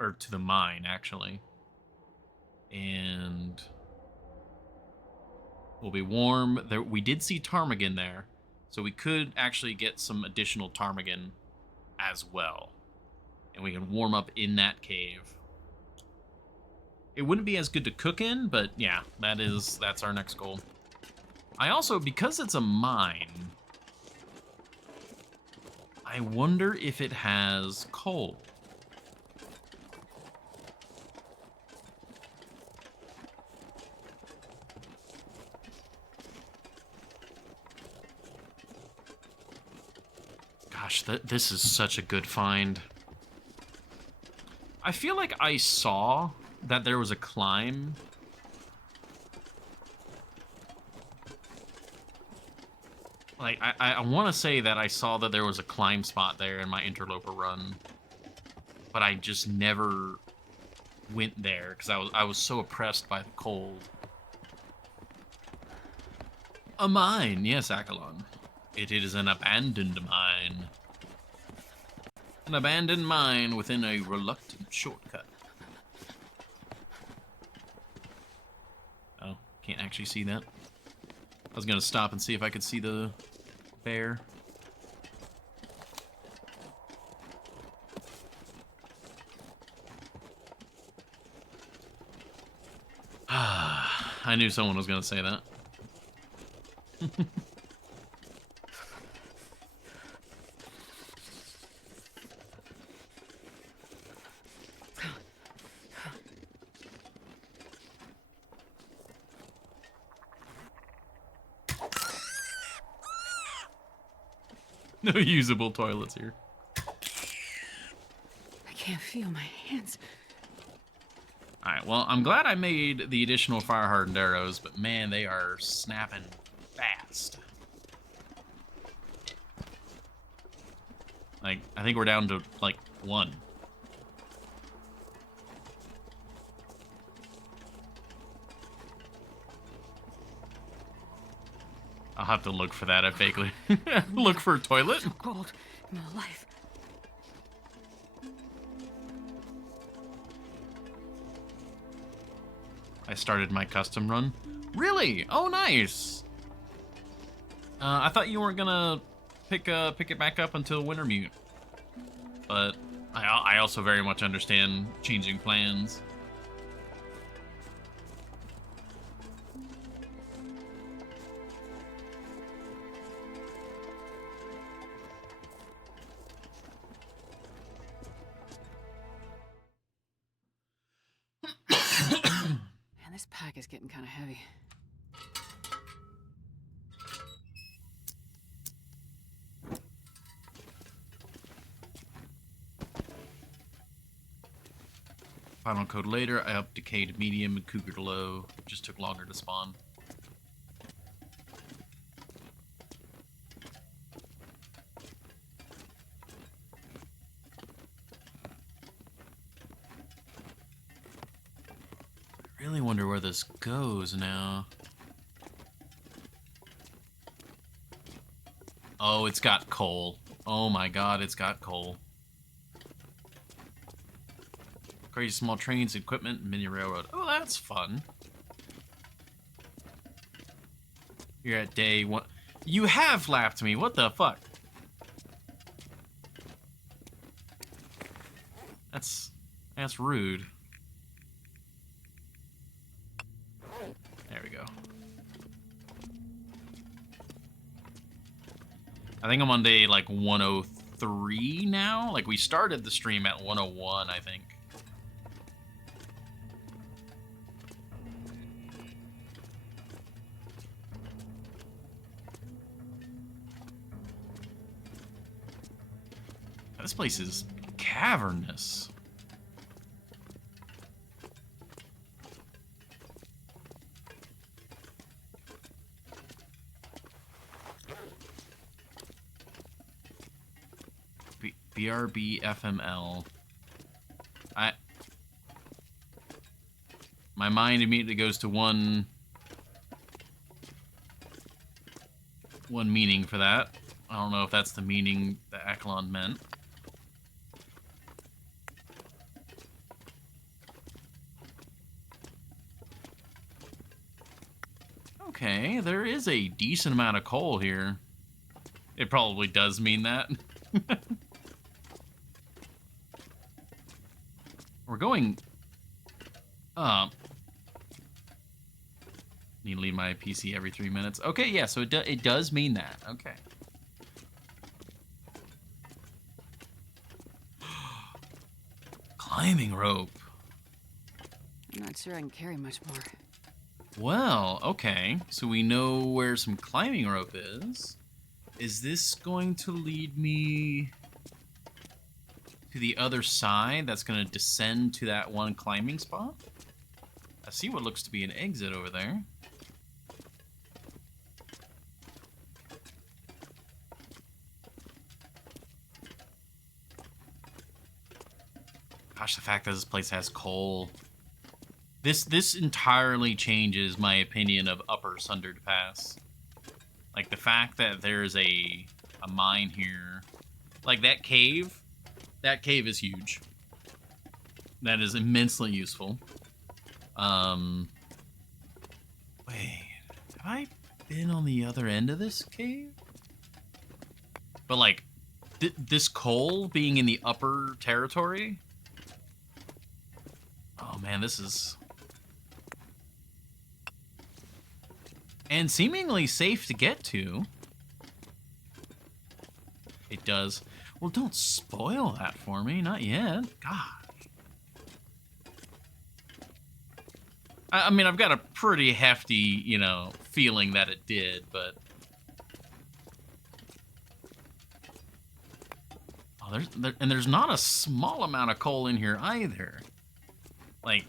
or to the mine, actually. And we'll be warm. We did see ptarmigan there, so we could actually get some additional ptarmigan as well. And we can warm up in that cave. It wouldn't be as good to cook in, but yeah, that's our next goal. I also, because it's a mine, I wonder if it has coal. Gosh, this is such a good find. I feel like I saw that there was a climb. Like, I want to say that I saw that there was a climb spot there in my interloper run. But I just never went there, because I was so oppressed by the cold. A mine, yes, Akalon. It is an abandoned mine. An abandoned mine within a reluctant shortcut. Oh, can't actually see that. I was gonna stop and see if I could see the bear. I knew someone was gonna say that. No usable toilets here. I can't feel my hands. Alright, well, I'm glad I made the additional fire-hardened arrows, but man, they are snapping fast. Like, I think we're down to, like, 1. have to look for that. I vaguely look for a toilet. So cold in my life. I started my custom run. Really? Oh, nice. I thought you weren't gonna pick it back up until Wintermute, but I also very much understand changing plans. Man, this pack is getting kind of heavy. Final code later. I upped Decay to medium and Cougar to low. It just took longer to spawn. I really wonder where this goes now. Oh, it's got coal. Oh my god, it's got coal. Crazy small trains, equipment, mini railroad. Oh, that's fun. You're at day one. You have lapped me. What the fuck? That's rude. There we go. I think I'm on day like 103 now. Like we started the stream at 101, I think. This place is cavernous. BRB FML. My mind immediately goes to one meaning for that. I don't know if that's the meaning that Akalon meant. Okay, there is a decent amount of coal here. It probably does mean that. We're going up. Need to leave my PC every 3 minutes. Okay, yeah, so it does mean that. Okay. Climbing rope. I'm not sure I can carry much more. Well, okay. So we know where some climbing rope is. Is this going to lead me to the other side that's going to descend to that one climbing spot? I see what looks to be an exit over there. Gosh, the fact that this place has coal. This entirely changes my opinion of Upper Sunder Pass. Like, the fact that there's a mine here. Like, that cave is huge. That is immensely useful. Wait, have I been on the other end of this cave? But, like, this coal being in the upper territory? Oh, man, this is... And seemingly safe to get to. It does. Well, don't spoil that for me. Not yet. God. I mean, I've got a pretty hefty, you know, feeling that it did, but... Oh, there's not a small amount of coal in here either. Like,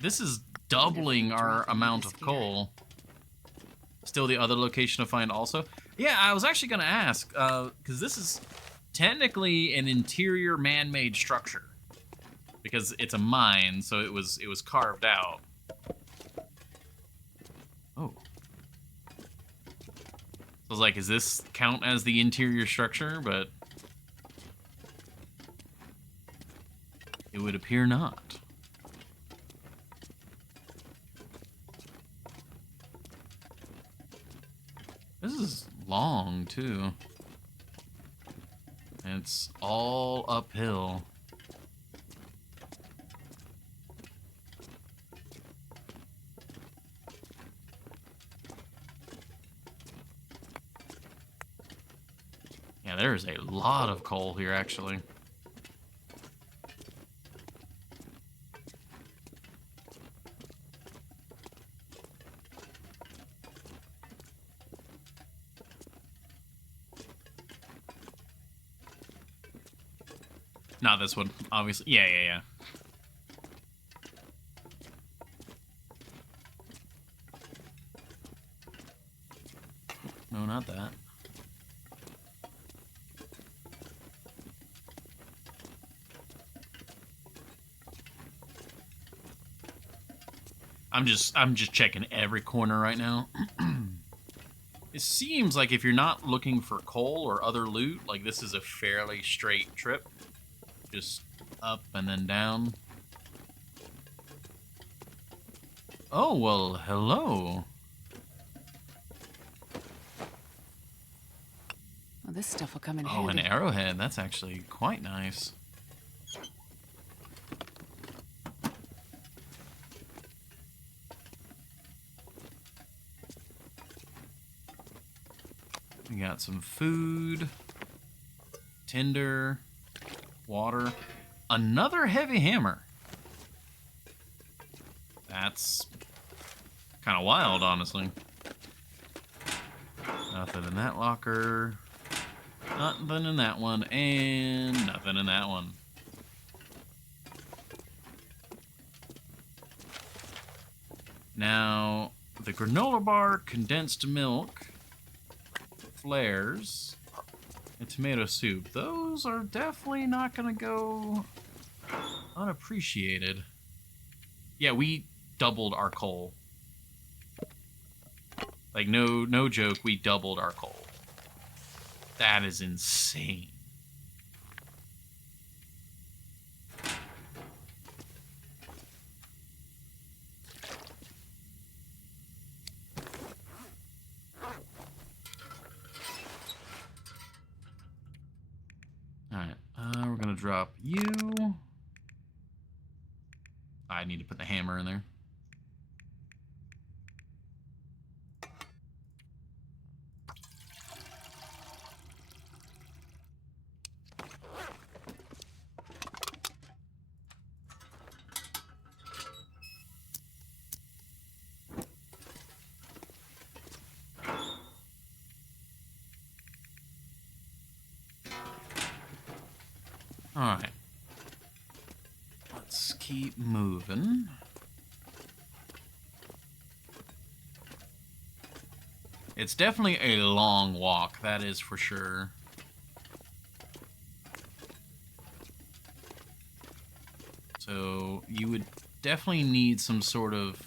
this is doubling our amount of coal. Still the other location to find also? Yeah, I was actually going to ask, because this is technically an interior man-made structure. Because it's a mine, so it was carved out. Oh. I was like, is this count as the interior structure? But it would appear not. This is long, too. And it's all uphill. Yeah, there's a lot of coal here, actually. Not this one, obviously. Yeah. No, not that. I'm just checking every corner right now. It seems like if you're not looking for coal or other loot, like this is a fairly straight trip. Just up and then down. Oh, well, hello. Well, this stuff will come in Oh, an handy. arrowhead. That's actually quite nice. We got some food, tinder, water, another heavy hammer. That's kind of wild, honestly. Nothing in that locker. Nothing in that one, and nothing in that one. Now, the granola bar, condensed milk, flares, and tomato soup. Those are definitely not going to go unappreciated. Yeah, we doubled our coal. Like, no joke, we doubled our coal. That is insane. Alright, we're gonna drop you. I need to put the hammer in there. Alright. Let's keep moving. It's definitely a long walk, that is for sure. So you would definitely need some sort of,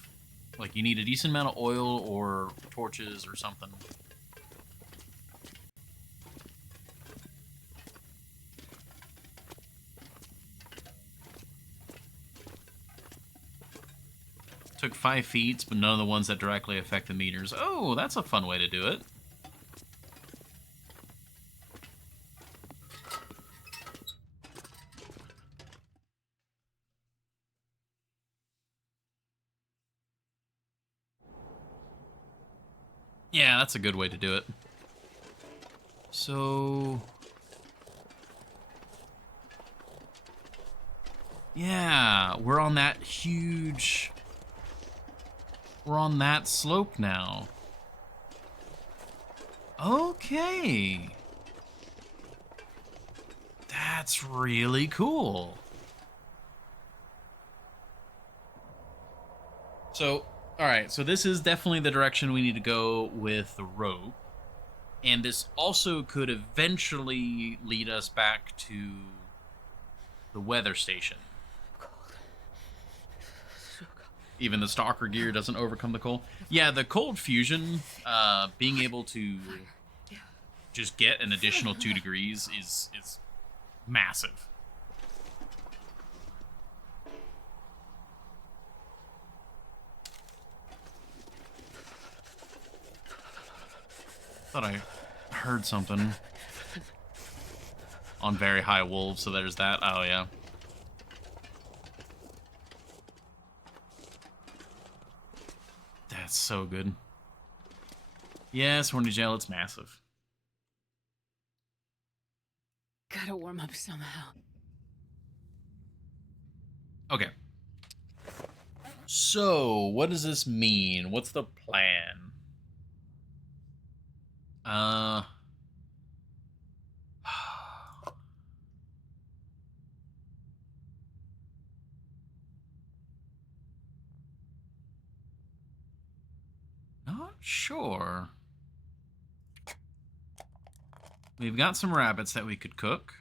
like, you need a decent amount of oil or torches or something. Took 5 feet, but none of the ones that directly affect the meters. Oh, that's a fun way to do it. Yeah, that's a good way to do it. So... yeah, we're on that huge... we're on that slope now. Okay. That's really cool. So, alright, so this is definitely the direction we need to go with the rope. And this also could eventually lead us back to the weather station. Even the stalker gear doesn't overcome the cold. Yeah, the cold fusion, being able to just get an additional 2 degrees is massive. Thought I heard something on very high wolves, so there's that. Oh, yeah. That's so good. Yes, Horny Jail, it's massive. Gotta warm up somehow. Okay. So, what does this mean? What's the plan? Not sure. We've got some rabbits that we could cook.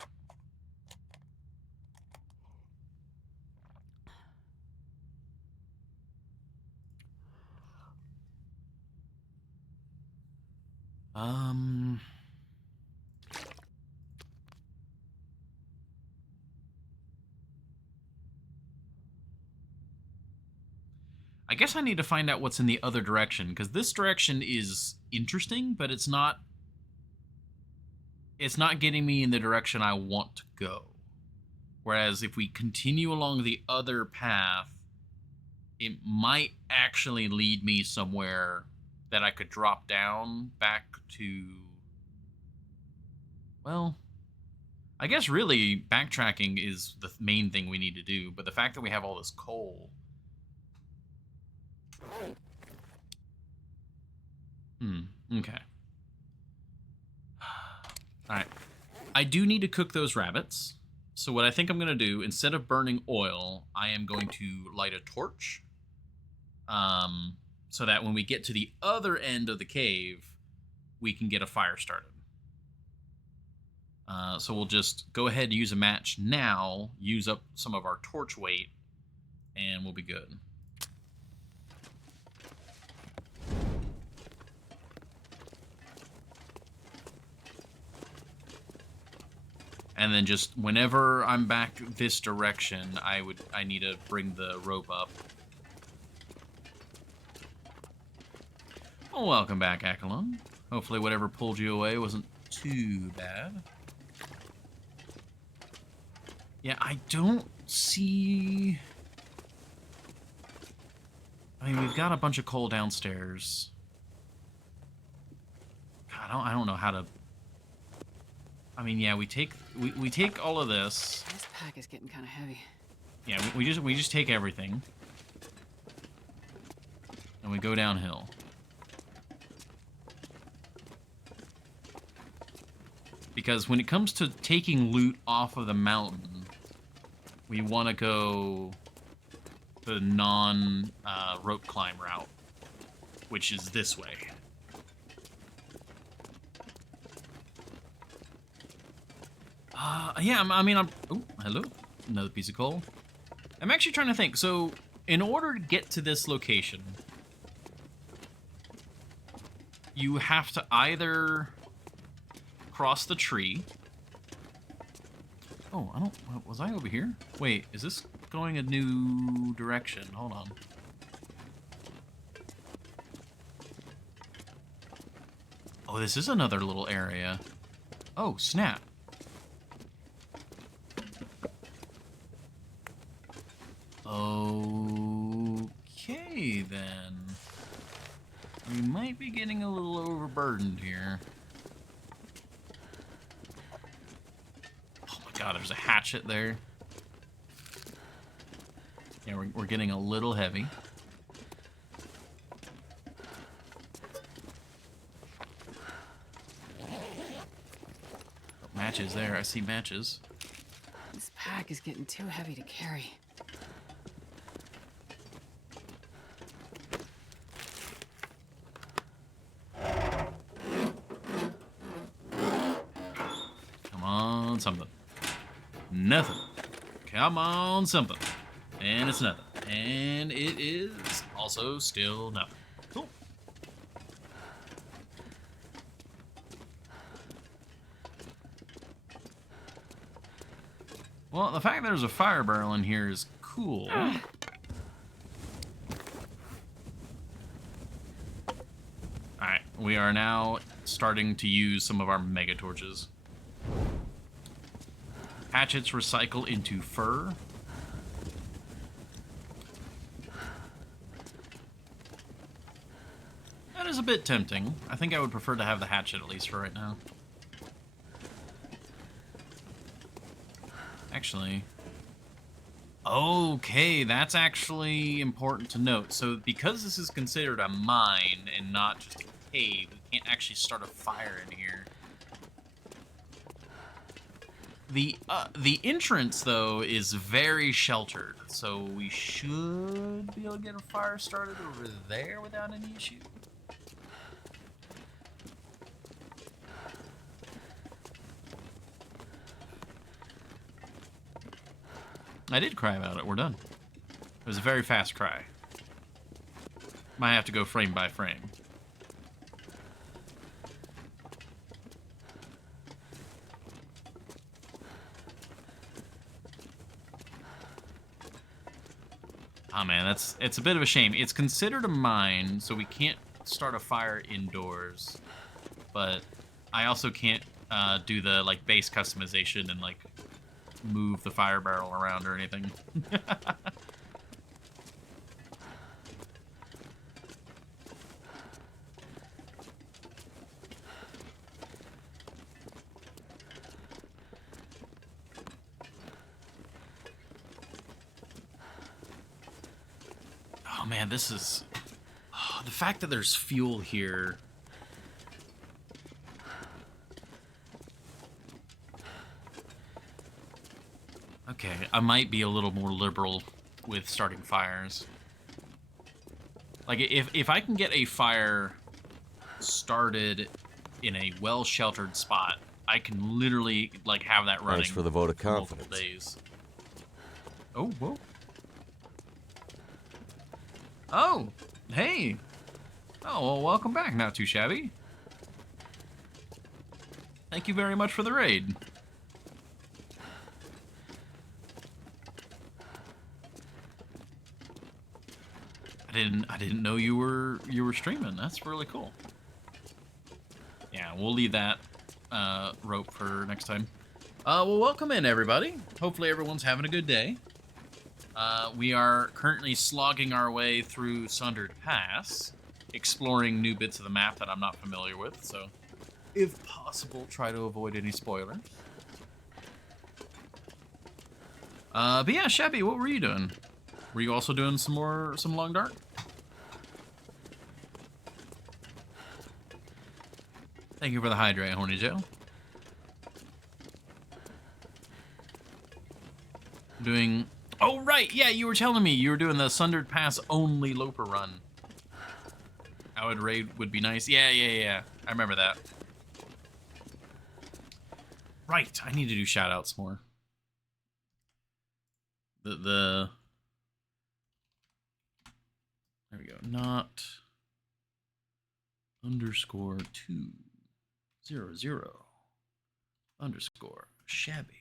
I guess I need to find out what's in the other direction, because this direction is interesting, but it's not getting me in the direction I want to go. Whereas if we continue along the other path, it might actually lead me somewhere that I could drop down back to... Well, I guess really backtracking is the main thing we need to do, but the fact that we have all this coal... Okay. Alright. I do need to cook those rabbits. So what I think I'm going to do, instead of burning oil, I am going to light a torch. So that when we get to the other end of the cave, we can get a fire started. So we'll just go ahead and use a match now, use up some of our torch weight, and we'll be good. And then just whenever I'm back this direction, I need to bring the rope up. Well, welcome back, Akalon. Hopefully whatever pulled you away wasn't too bad. Yeah, I don't see... I mean, we've got a bunch of coal downstairs. God, I don't know how to... I mean, yeah, we take all of this. This pack is getting kind of heavy. Yeah, we just take everything, and we go downhill. Because when it comes to taking loot off of the mountain, we want to go the non-rope climb route, which is this way. Yeah, oh, hello. Another piece of coal. I'm actually trying to think. So, in order to get to this location, you have to either cross the tree. Oh, was I over here? Wait, is this going a new direction? Hold on. Oh, this is another little area. Oh, snap. Okay, then. We might be getting a little overburdened here. Oh my god, there's a hatchet there. Yeah, we're getting a little heavy. Oh, matches there, I see matches. This pack is getting too heavy to carry. Something. Nothing. Come on, something. And it's nothing. And it is also still nothing. Cool. Well, the fact there's a fire barrel in here is cool. Alright, we are now starting to use some of our mega torches. Hatchets recycle into fur. That is a bit tempting. I think I would prefer to have the hatchet at least for right now. Actually... Okay, that's actually important to note. So, because this is considered a mine and not just a cave, we can't actually start a fire in here. The entrance, though, is very sheltered, so we should be able to get a fire started over there without any issue. I did cry about it. We're done. It was a very fast cry. Might have to go frame by frame. Oh man, it's a bit of a shame. It's considered a mine, so we can't start a fire indoors. But I also can't do the like base customization and like move the fire barrel around or anything. Oh man, this is... Oh, the fact that there's fuel here... Okay, I might be a little more liberal with starting fires. Like, if I can get a fire started in a well-sheltered spot, I can literally, like, have that running. Thanks for the vote of confidence. Multiple days. Oh, whoa. Oh, hey. Oh, well, welcome back. Not too shabby. Thank you very much for the raid. I didn't know you were streaming. That's really cool. Yeah, we'll leave that rope for next time. Well, welcome in, everybody. Hopefully everyone's having a good day. We are currently slogging our way through Sunder Pass, exploring new bits of the map that I'm not familiar with, so if possible, try to avoid any spoilers. But yeah, Shabby, what were you doing? Were you also doing some Long Dark? Thank you for the hydrate, Horny Joe. Doing... Oh, right! Yeah, you were telling me you were doing the Sundered Pass only Loper run. I would raid would be nice. Yeah. I remember that. Right, I need to do shoutouts more. There we go. Not underscore 200 underscore shabby.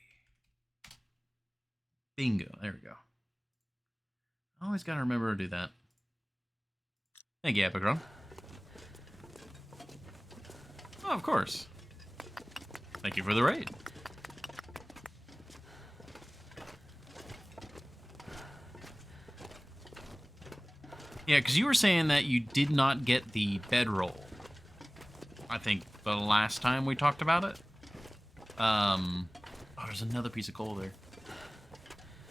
Bingo. There we go. Always gotta remember to do that. Thank you, Epicron. Oh, of course. Thank you for the raid. Yeah, because you were saying that you did not get the bedroll. I think the last time we talked about it. Oh, there's another piece of coal there.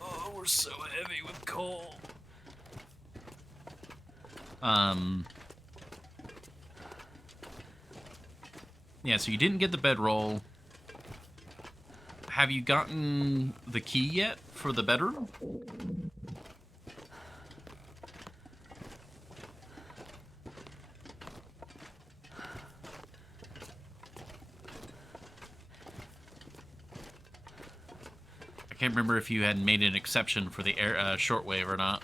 Oh, we're so heavy with coal. Yeah, so you didn't get the bedroll. Have you gotten the key yet for the bedroom? I can't remember if you had made an exception for the air shortwave or not.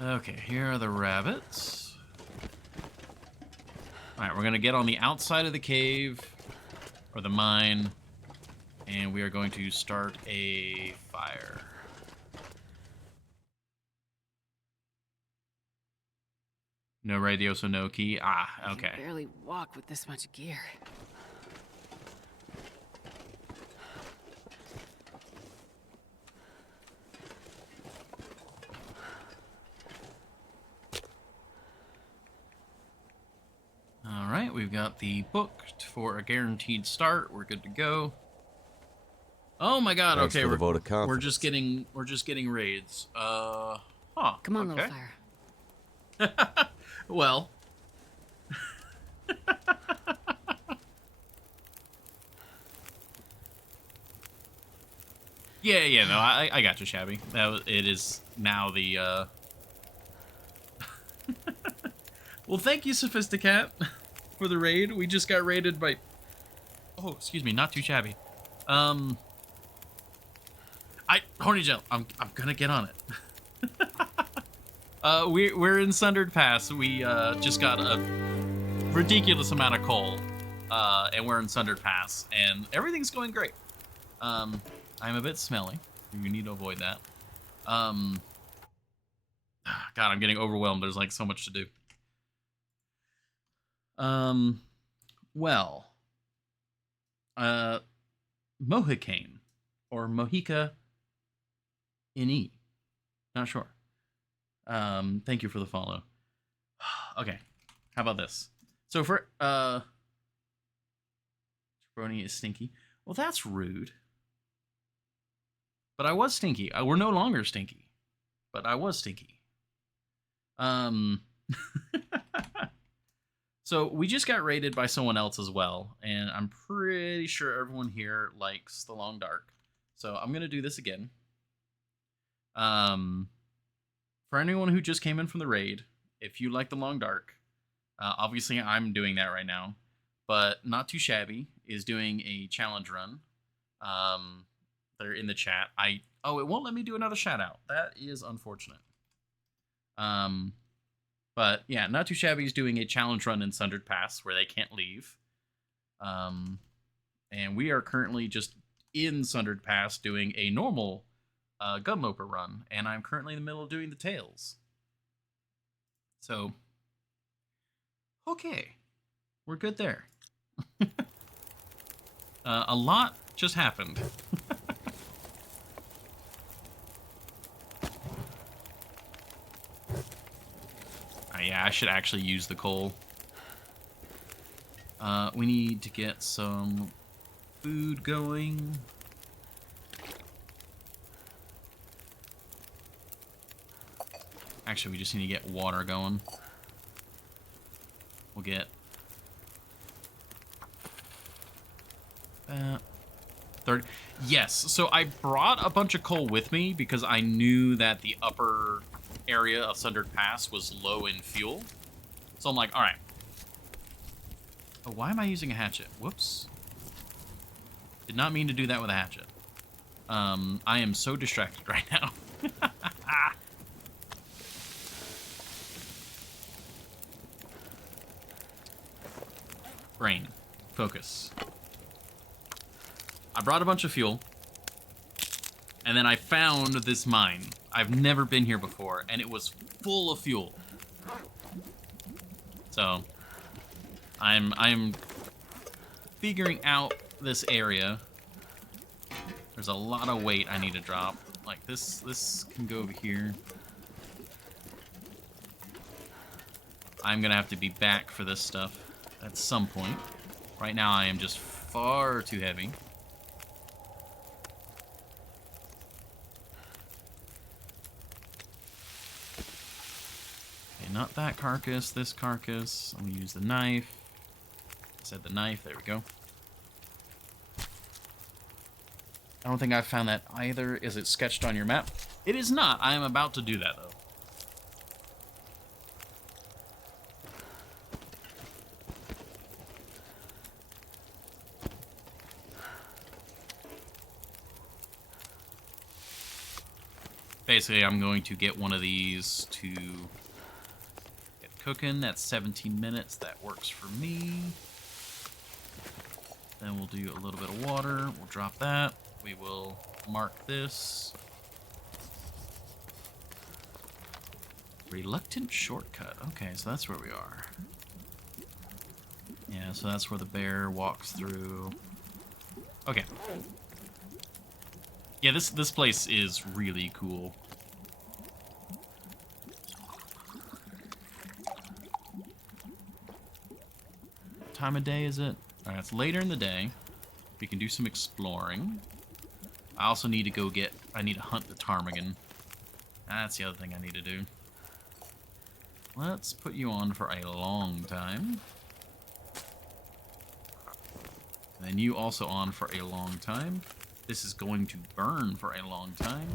Okay, here are the rabbits. Alright, we're gonna get on the outside of the cave, or for the mine. And we are going to start a fire. No radio, so no key. Ah, I okay. can barely walk with this much gear. Alright, we've got the booked for a guaranteed start. We're good to go. Oh my god, Thanks okay, for the vote of we're confidence. just getting raids. Huh. Come on, okay. little fire. Well. yeah, no, I got you, Shabby. It is now the, Well, thank you, Sophisticat, for the raid. We just got raided by... Oh, excuse me, not too shabby. Horny Gel, I'm gonna get on it. We're in Sundered Pass. We just got a ridiculous amount of coal, and we're in Sundered Pass, and everything's going great. I'm a bit smelly. We need to avoid that. God, I'm getting overwhelmed. There's like so much to do. Well, Mohicane or Mohica NE. Not sure. Thank you for the follow. Okay, how about this? So for Jabroni is stinky. Well, that's rude. But I was stinky. We're no longer stinky. But I was stinky. So we just got raided by someone else as well, and I'm pretty sure everyone here likes the Long Dark. So I'm gonna do this again. For anyone who just came in from the raid, if you like the Long Dark, obviously I'm doing that right now, but Not Too Shabby is doing a challenge run. They're in the chat. It won't let me do another shout out. That is unfortunate. But yeah, Not Too Shabby is doing a challenge run in Sundered Pass where they can't leave. And we are currently just in Sundered Pass doing a normal Gunloper run, and I'm currently in the middle of doing the Tails. So, okay, we're good there. A lot just happened. Yeah, I should actually use the coal. We need to get some food going. Actually, we just need to get water going. We'll get... third. Yes, so I brought a bunch of coal with me because I knew that the upper area of Sundered Pass was low in fuel. So I'm like, alright. Oh, why am I using a hatchet? Whoops. Did not mean to do that with a hatchet. I am so distracted right now. Brain. Focus. I brought a bunch of fuel. And then I found this mine. I've never been here before, and it was full of fuel. So, I'm figuring out this area. There's a lot of weight I need to drop. Like this can go over here. I'm gonna have to be back for this stuff at some point. Right now I am just far too heavy. Not that carcass, this carcass. I'm gonna use the knife. I said the knife, there we go. I don't think I've found that either. Is it sketched on your map? It is not. I am about to do that, though. Basically, I'm going to get one of these to... cooking. That's 17 minutes. That works for me. Then we'll do a little bit of water. We'll drop that. We will mark this. Reluctant shortcut. Okay, so that's where we are. Yeah, so that's where the bear walks through. Okay. Yeah, this place is really cool. What time of day is it? Alright, it's later in the day. We can do some exploring. I also need to go get... I need to hunt the ptarmigan. That's the other thing I need to do. Let's put you on for a long time. And then you also on for a long time. This is going to burn for a long time.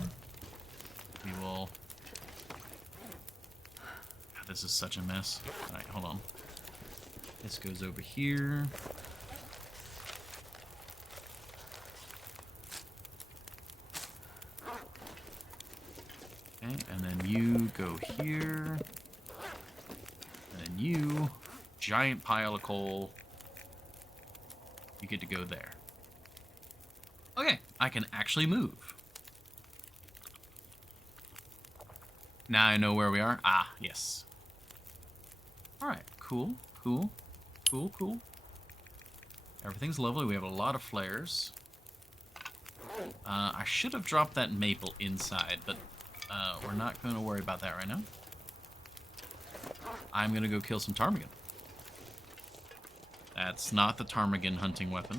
We will... God, this is such a mess. Alright, hold on. This goes over here. Okay, and then you go here. And then you, giant pile of coal. You get to go there. Okay, I can actually move. Now I know where we are. Ah, yes. Alright, cool, cool, cool, cool. Everything's lovely. We have a lot of flares. I should have dropped that maple inside, but we're not going to worry about that right now. I'm going to go kill some ptarmigan. That's not the ptarmigan hunting weapon.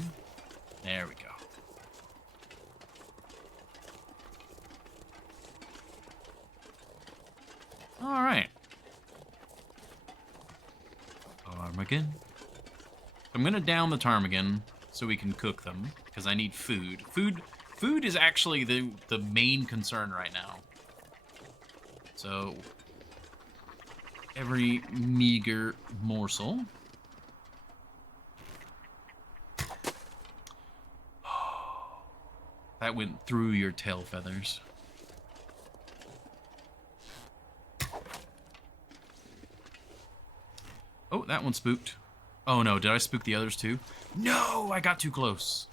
There we go. Alright. Ptarmigan. I'm going to down the ptarmigan so we can cook them, because I need food. Food is actually the main concern right now. So, every meager morsel. That went through your tail feathers. Oh, that one spooked. Oh no, did I spook the others too? No, I got too close.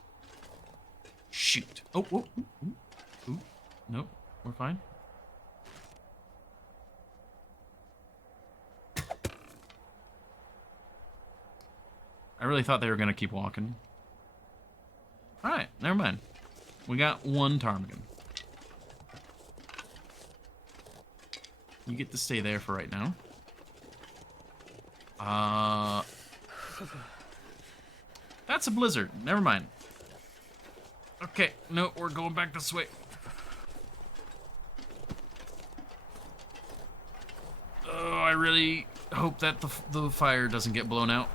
Shoot. Oh, oh, ooh. Nope, we're fine. I really thought they were gonna keep walking. Alright, never mind. We got one ptarmigan. You get to stay there for right now. That's a blizzard. Never mind. Okay, no, we're going back this way. Oh, I really hope that the fire doesn't get blown out.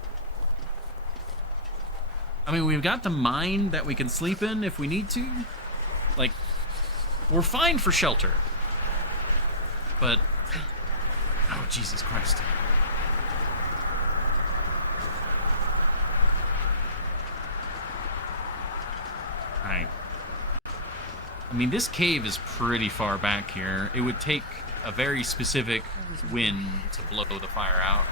I mean, we've got the mine that we can sleep in if we need to. Like, we're fine for shelter. But, oh, Jesus Christ. Alright. I mean, this cave is pretty far back here. It would take a very specific wind to blow the fire out.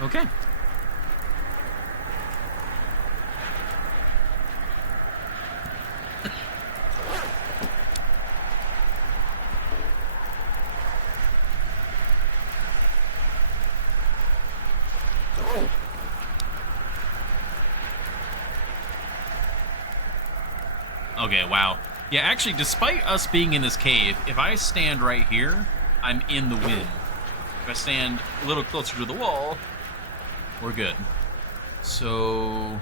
Okay. Okay, wow. Yeah, actually, despite us being in this cave, if I stand right here, I'm in the wind. If I stand a little closer to the wall, we're good. So,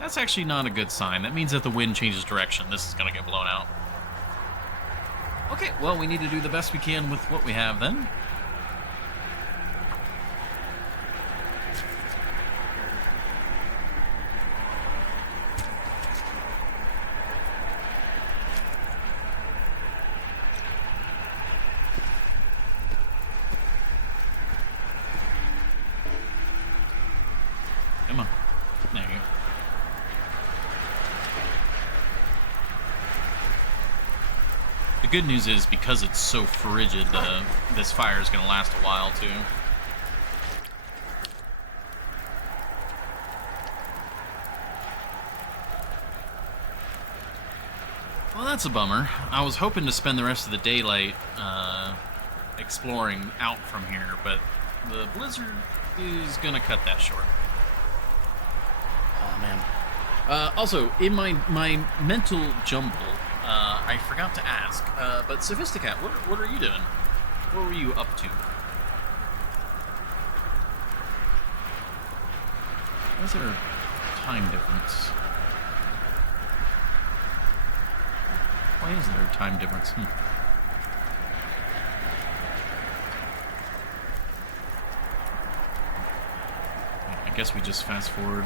that's actually not a good sign. That means that the wind changes direction. This is gonna get blown out. Okay, well, we need to do the best we can with what we have then. Come on. There you go. The good news is, because it's so frigid, this fire is going to last a while, too. Well, that's a bummer. I was hoping to spend the rest of the daylight exploring out from here, but the blizzard is gonna cut that short. Oh man. Also, in my mental jumble, I forgot to ask. But Sophisticat, what are you doing? What were you up to? What's our time difference? Why is there a time difference? I guess we just fast forward.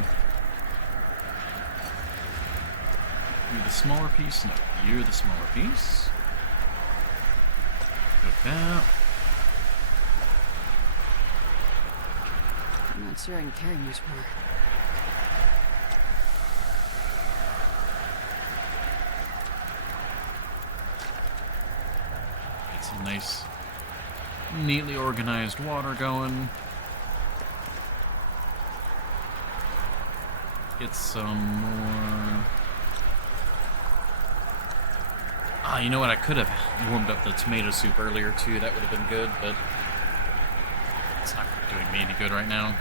You're the smaller piece? No, you're the smaller piece. Like that. I'm not sure I can carry much more. Get some nice, neatly organized water going. Get some more. Ah, you know what? I could have warmed up the tomato soup earlier too. That would have been good, but it's not doing me any good right now.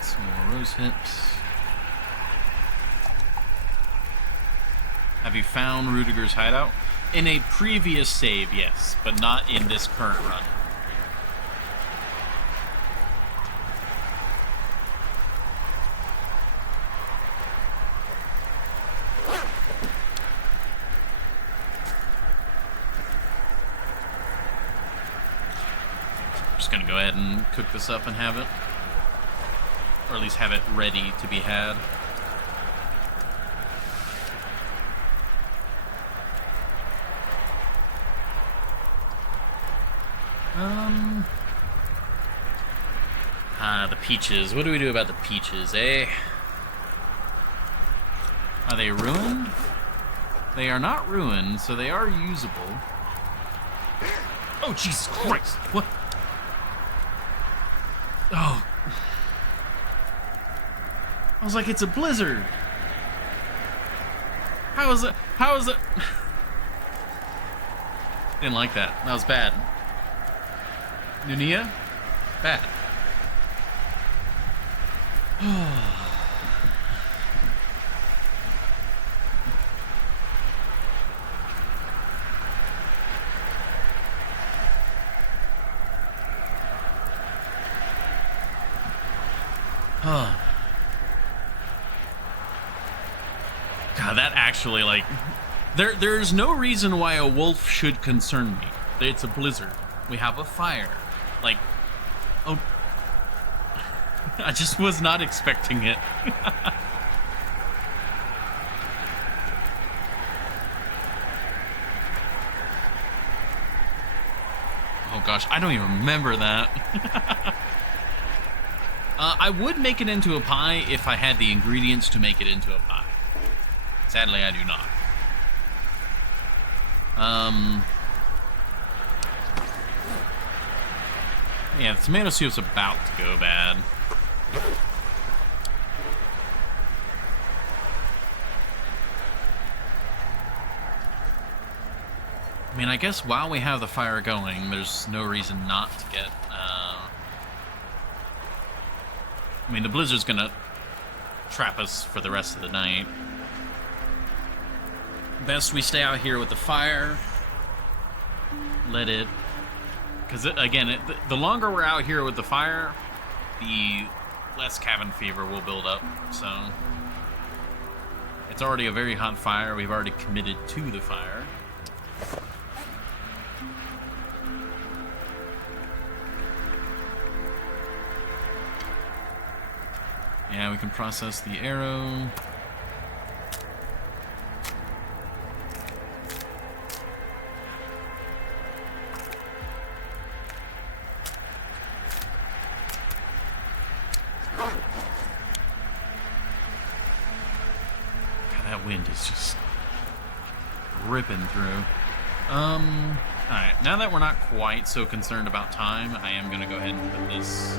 Some more rose hips. Have you found Rudiger's hideout? In a previous save, yes, but not in this current run. Gonna go ahead and cook this up and have it, or at least have it ready to be had. The peaches. What do we do about the peaches, eh? Are they ruined? They are not ruined, so they are usable. Oh, Jesus Christ! What? Oh. I was like, it's a blizzard. How is it? How is it? Didn't like that. That was bad. Nunia? Bad. God, that actually, like, there's no reason why a wolf should concern me. It's a blizzard. We have a fire. Like, oh, I just was not expecting it. Oh gosh, I don't even remember that. I would make it into a pie if I had the ingredients to make it into a pie. Sadly, I do not. Yeah, the tomato soup's about to go bad. I mean, I guess while we have the fire going, there's no reason not to get, I mean, the blizzard's gonna trap us for the rest of the night. Best we stay out here with the fire. Let it... Because, again, the longer we're out here with the fire, the less cabin fever will build up, so... It's already a very hot fire. We've already committed to the fire. Yeah, we can process the arrow. God, that wind is just ripping through. Alright, now that we're not quite so concerned about time, I am going to go ahead and put this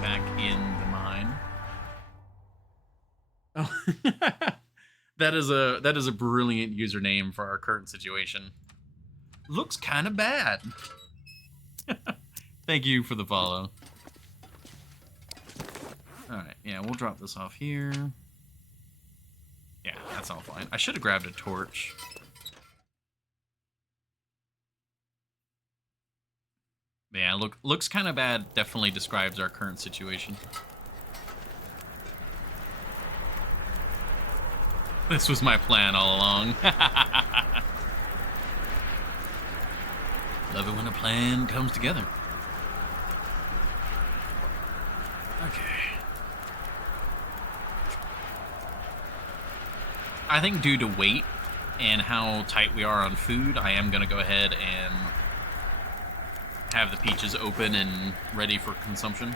back in the mine. Oh. That is a brilliant username for our current situation. Looks kind of bad. Thank you for the follow. Alright, yeah, we'll drop this off here. Yeah, that's all fine. I should have grabbed a torch. Yeah, looks kind of bad definitely describes our current situation. This was my plan all along. Love it when a plan comes together. Okay. I think due to weight and how tight we are on food, I am going to go ahead and have the peaches open and ready for consumption.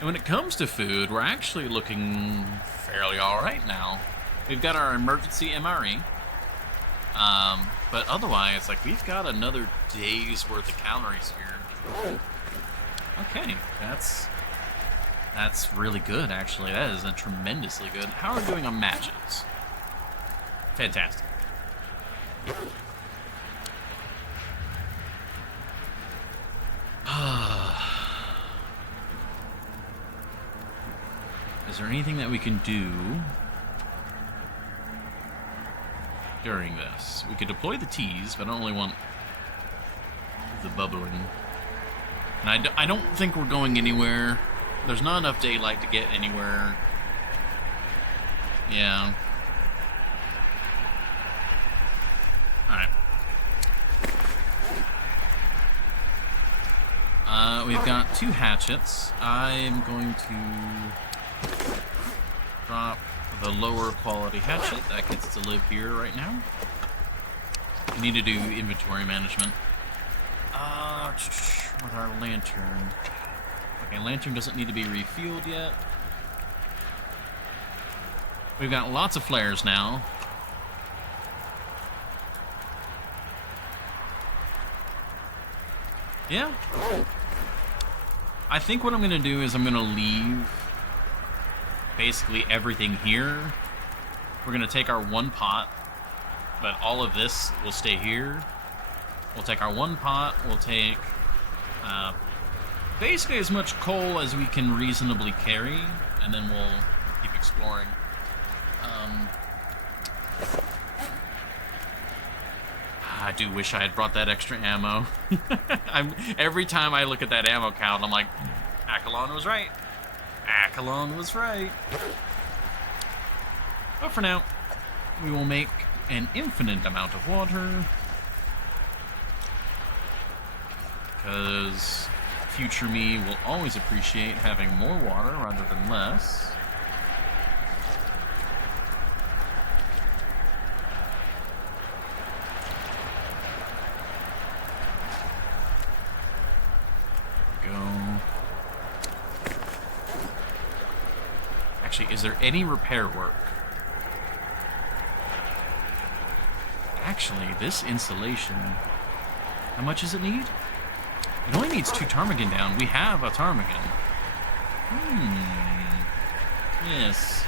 And when it comes to food, we're actually looking fairly alright now. We've got our emergency MRE. But otherwise, like, we've got another day's worth of calories here. Okay, that's really good, actually. That is tremendously good. How are we doing on matches? Fantastic. Is there anything that we can do during this? We could deploy the T's, but I don't really want the bubbling. And I don't think we're going anywhere. There's not enough daylight to get anywhere. Yeah. Alright. We've got 2 hatchets. I'm going to drop the lower quality hatchet. That gets to live here right now. We need to do inventory management. With our lantern. Okay, lantern doesn't need to be refueled yet. We've got lots of flares now. Yeah. I think what I'm going to do is I'm going to leave basically everything here. We're going to take our 1 pot, but all of this will stay here. We'll take our 1 pot. We'll take basically as much coal as we can reasonably carry, and then we'll keep exploring. I do wish I had brought that extra ammo. Every time I look at that ammo count, I'm like, Accolon was right. Accolon was right. But for now, we will make an infinite amount of water. Because future me will always appreciate having more water rather than less. Actually, is there any repair work? Actually, this insulation, how much does it need? It only needs 2 ptarmigan down. We have a ptarmigan. Yes.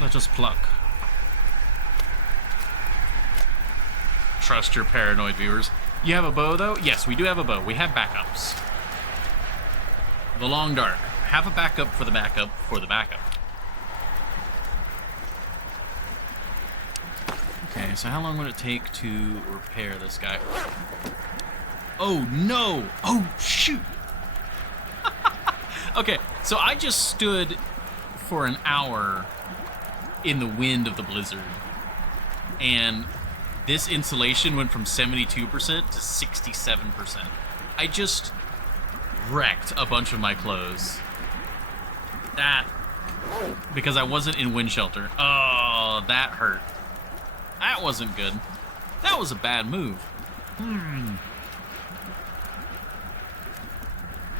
Let us pluck. Trust your paranoid viewers. You have a bow, though? Yes, we do have a bow. We have backups. The long dark. Have a backup for the backup for the backup. Okay, so how long would it take to repair this guy? Oh, no! Oh, shoot! Okay, so I just stood for an hour in the wind of the blizzard, and this insulation went from 72% to 67%. I just wrecked a bunch of my clothes. That, because I wasn't in wind shelter. Oh, that hurt. That wasn't good. That was a bad move.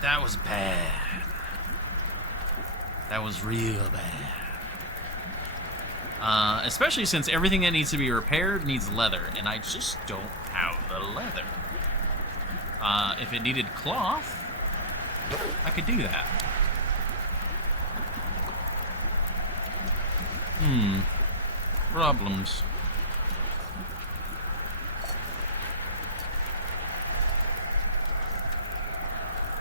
That was bad. That was real bad. Especially since everything that needs to be repaired needs leather, and I just don't have the leather. If it needed cloth, I could do that. Problems.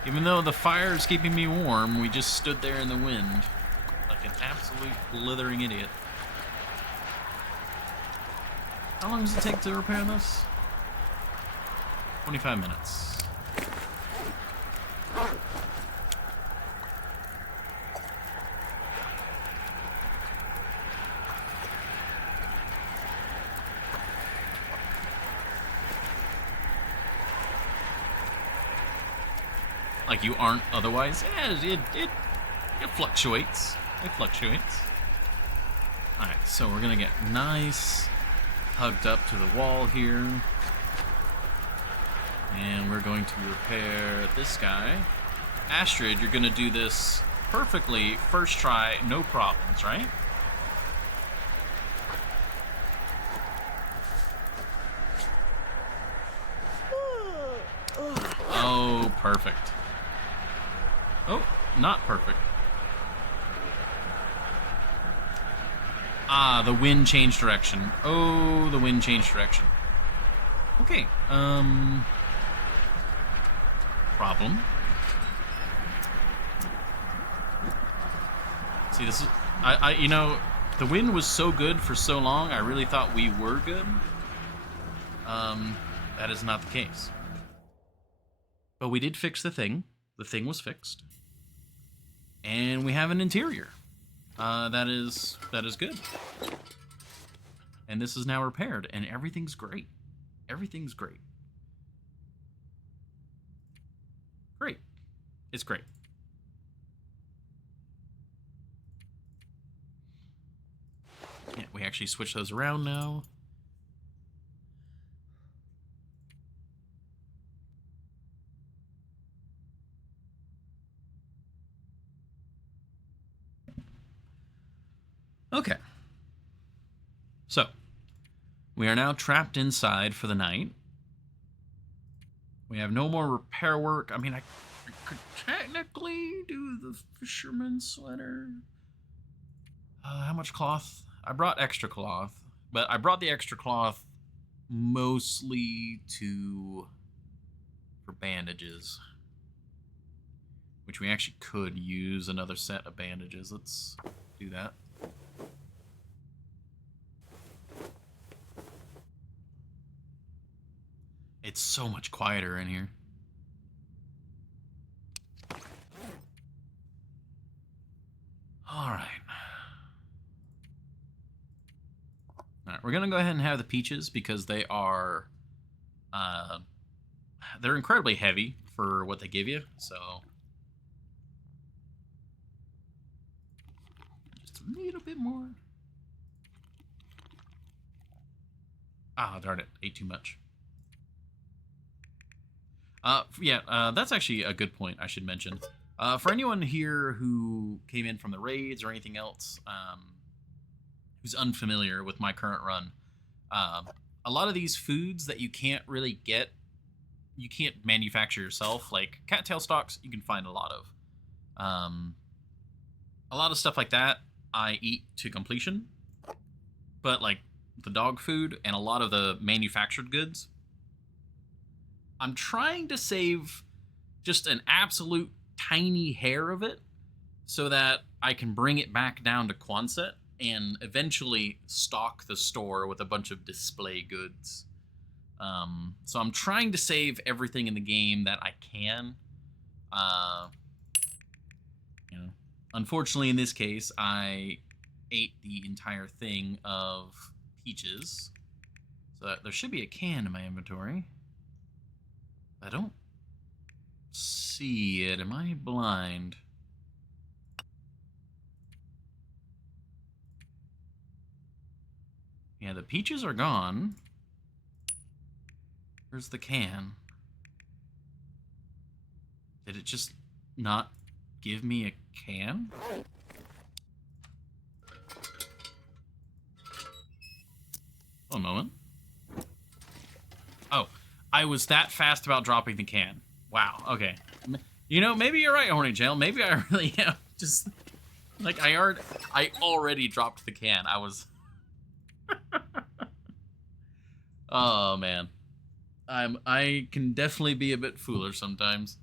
Even though the fire is keeping me warm, we just stood there in the wind like an absolute blithering idiot. How long does it take to repair this? 25 minutes. Like you aren't otherwise. Yeah, it fluctuates. It fluctuates. Alright, so we're gonna get nice hugged up to the wall here. And we're going to repair this guy. Astrid, you're gonna do this perfectly, first try, no problems, right? Oh, perfect. Oh, not perfect. Ah, the wind changed direction. Oh, the wind changed direction. Okay, problem. See, this is... you know, the wind was so good for so long, I really thought we were good. That is not the case. But we did fix the thing. The thing was fixed. And we have an interior. That is good. And this is now repaired, and everything's great. Everything's great. Great. It's great. Yeah, we actually switch those around now. Okay. So, we are now trapped inside for the night. We have no more repair work. I mean, I could technically do the fisherman's sweater. How much cloth? I brought extra cloth, but I brought the extra cloth mostly for bandages, which we actually could use another set of bandages. Let's do that. It's so much quieter in here. All right. All right, we're gonna go ahead and have the peaches because they are, they're incredibly heavy for what they give you. So just a little bit more. Ah, darn it! Ate too much. Yeah, that's actually a good point I should mention. For anyone here who came in from the raids or anything else, who's unfamiliar with my current run, a lot of these foods that you can't really get, you can't manufacture yourself, like cattail stalks, you can find a lot of. A lot of stuff like that I eat to completion, but like the dog food and a lot of the manufactured goods, I'm trying to save just an absolute tiny hair of it so that I can bring it back down to Quonset and eventually stock the store with a bunch of display goods. So I'm trying to save everything in the game that I can. You know, unfortunately, in this case, I ate the entire thing of peaches. So there should be a can in my inventory. I don't see it. Am I blind? Yeah, the peaches are gone. Where's the can? Did it just not give me a can? A moment. Oh, I was that fast about dropping the can. Wow. Okay. You know, maybe you're right, Horny Jail. Maybe I really am. Just like I already dropped the can. I was. Oh man. I can definitely be a bit foolish sometimes.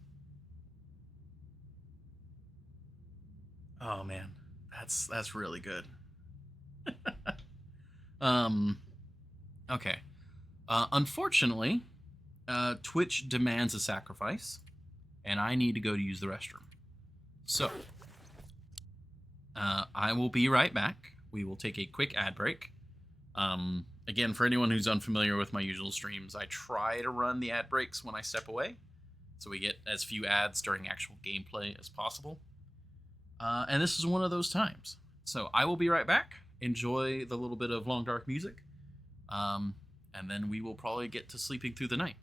Oh man. That's really good. Okay. Unfortunately, Twitch demands a sacrifice, and I need to go to use the restroom. So, I will be right back. We will take a quick ad break. Again, for anyone who's unfamiliar with my usual streams, I try to run the ad breaks when I step away, so we get as few ads during actual gameplay as possible. And this is one of those times. So I will be right back. Enjoy the little bit of long dark music, and then we will probably get to sleeping through the night.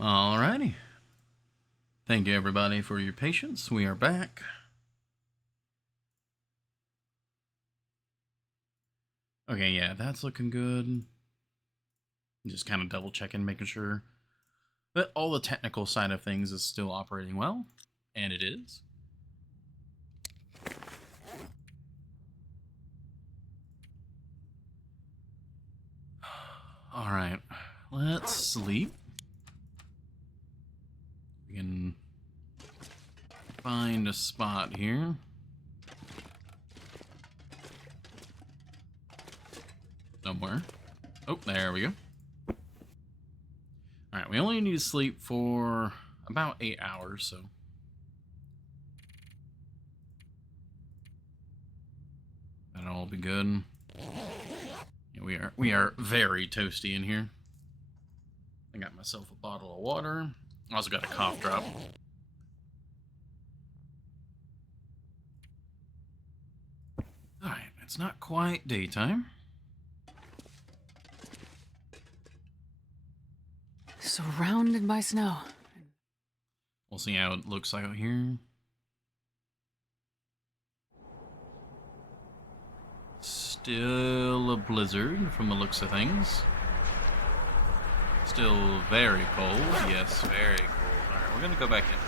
Alrighty. Thank you, everybody, for your patience. We are back. Okay, yeah, that's looking good. Just kind of double checking, making sure But all the technical side of things is still operating well, and it is. All right, let's sleep. We can find a spot here. Somewhere. Oh, there we go. Alright, we only need to sleep for about 8 hours, so. That'll all be good. Yeah, we are very toasty in here. I got myself a bottle of water. I also got a cough drop. Alright, it's not quite daytime. Surrounded by snow. We'll see how it looks like out here. Still a blizzard from the looks of things. Still very cold. Yes, very cold. Alright, we're gonna go back in.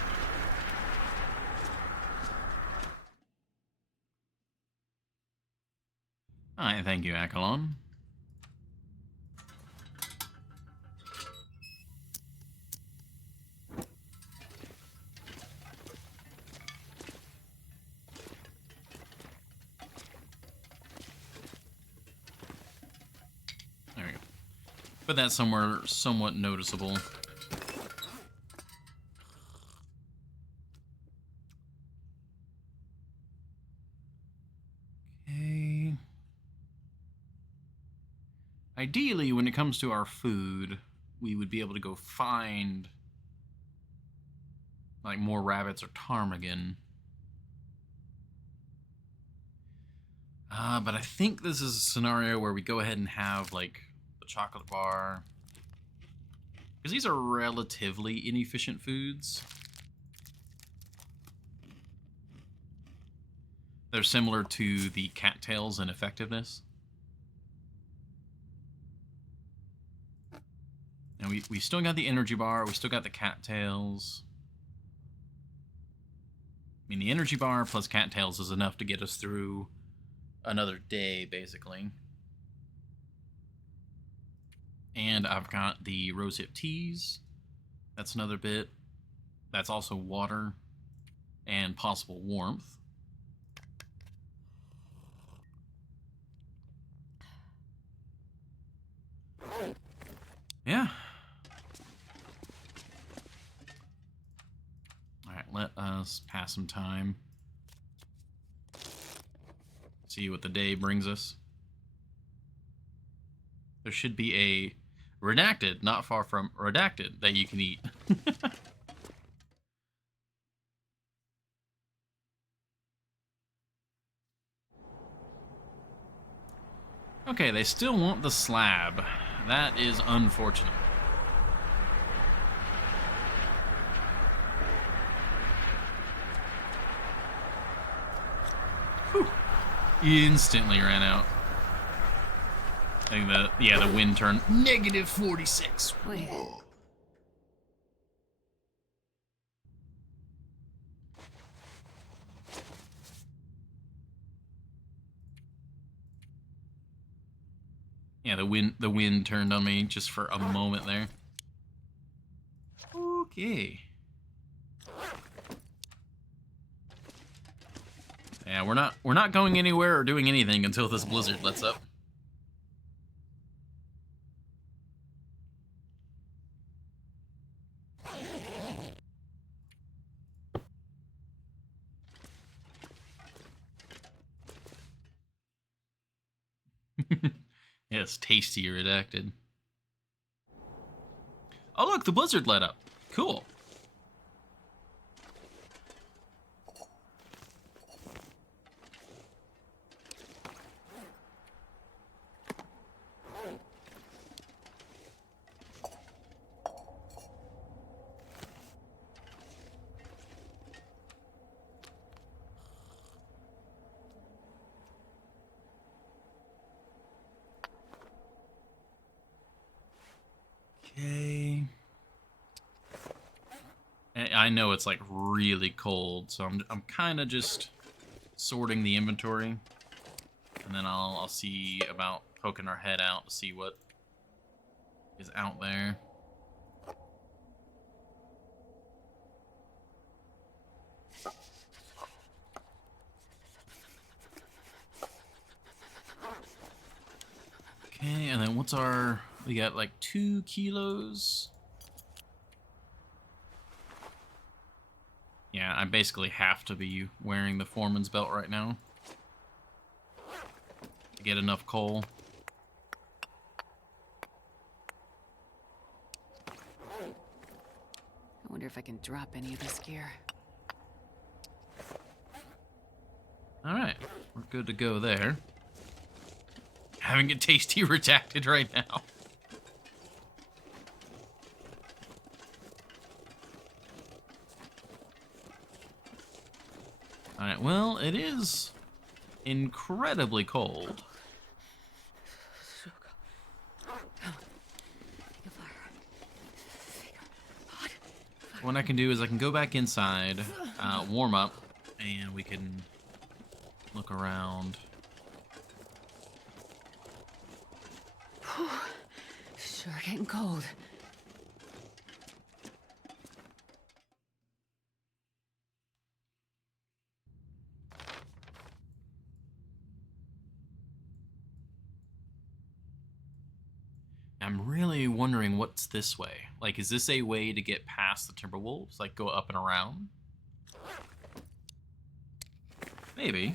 Alright, thank you, Akalon. There we go. Put that somewhere somewhat noticeable. Okay. Ideally, when it comes to our food, we would be able to go find like more rabbits or ptarmigan. But I think this is a scenario where we go ahead and have like the chocolate bar, because these are relatively inefficient foods. They're similar to the cattails in effectiveness. And we still got the energy bar, we still got the cattails. I mean, the energy bar plus cattails is enough to get us through another day, basically. And I've got the rosehip teas. That's another bit. That's also water and possible warmth. Yeah. Alright, let us pass some time. See what the day brings us. There should be a redacted, not far from redacted, that you can eat. Okay, they still want the slab. That is unfortunate. Whew. Instantly ran out. I think the wind turned -46. Wait. Yeah, the wind turned on me just for a moment there. Okay. Yeah, we're not going anywhere or doing anything until this blizzard lets up. Yes, tasty redacted. Oh look, the blizzard let up. Cool. Okay. I know it's like really cold, so I'm kind of just sorting the inventory, and then I'll see about poking our head out to see what is out there. Okay, and then what's our... We got like 2 kilos. Yeah, I basically have to be wearing the foreman's belt right now to get enough coal. I wonder if I can drop any of this gear. Alright, we're good to go there. Having a tasty redacted right now. Alright, well, it is incredibly cold. What I can do is I can go back inside, warm up, and we can look around. Sure getting cold. I'm really wondering what's this way. Like, is this a way to get past the Timberwolves? Like, go up and around? Maybe.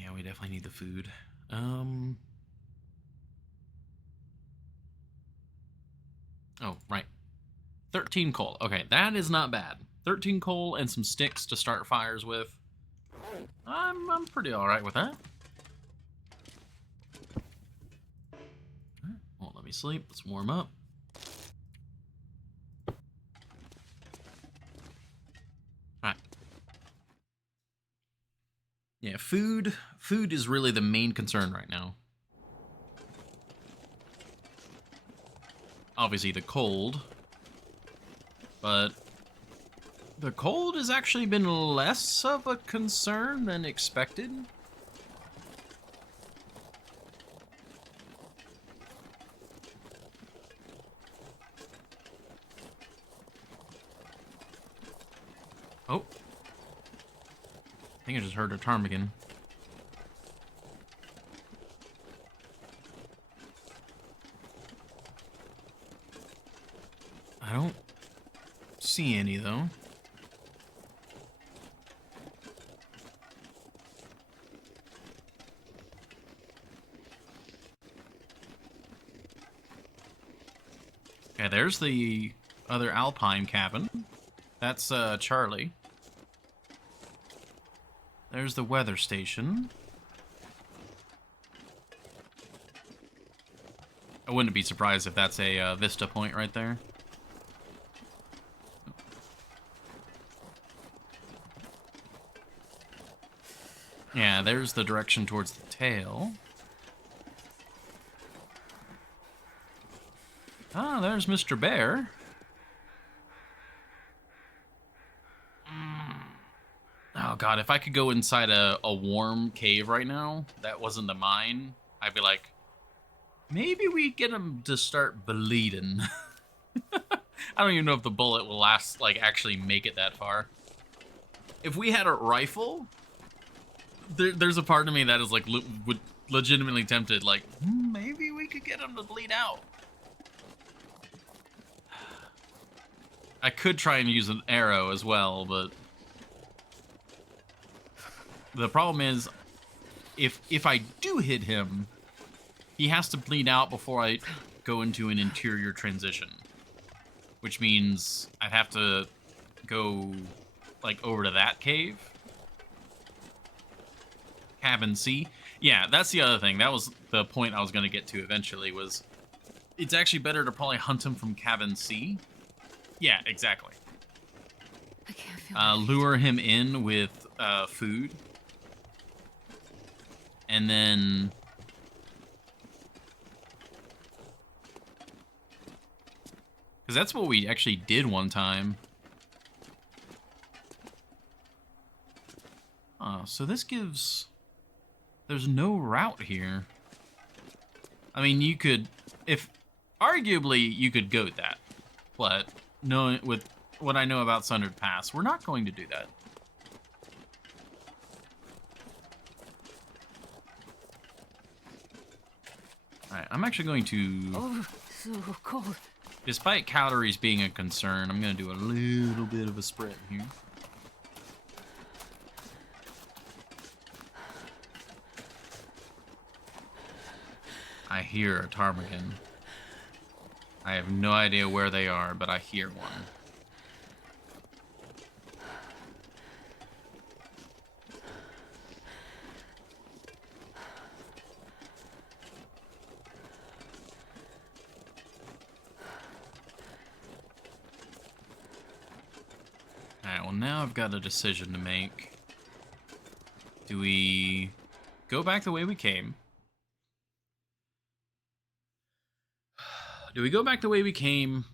Yeah, we definitely need the food. Oh, right. 13 coal. Okay, that is not bad. 13 coal and some sticks to start fires with. I'm pretty alright with that. Won't let me sleep. Let's warm up. Alright. Yeah, food is really the main concern right now. Obviously the cold, but the cold has actually been less of a concern than expected. Oh. I think I just heard a ptarmigan. I don't see any, though. Okay, there's the other alpine cabin. That's Charlie. There's the weather station. I wouldn't be surprised if that's a Vista point right there. Yeah, there's the direction towards the tail. Ah, there's Mr. Bear. Oh god, if I could go inside a warm cave right now, that wasn't the mine, I'd be like, maybe we get him to start bleeding. I don't even know if the bullet will last, like, actually make it that far. If we had a rifle, there's a part of me that is, like, would legitimately tempted, like, maybe we could get him to bleed out. I could try and use an arrow as well, but the problem is, if I do hit him, he has to bleed out before I go into an interior transition. Which means I'd have to go, like, over to that cave. Cabin C. Yeah, that's the other thing. That was the point I was going to get to eventually, was it's actually better to probably hunt him from Cabin C. Yeah, exactly. I can't feel lure him in with food. And then Because that's what we actually did one time. Oh, so this gives... There's no route here. I mean, you could... Arguably, you could goat that. But, knowing with what I know about Sunder Pass, we're not going to do that. Alright, I'm actually going to... Oh, so cold. Despite calories being a concern, I'm going to do a little bit of a sprint here. I hear a ptarmigan. I have no idea where they are, but I hear one. Alright, well now I've got a decision to make. Do we go back the way we came? Do we go back the way we came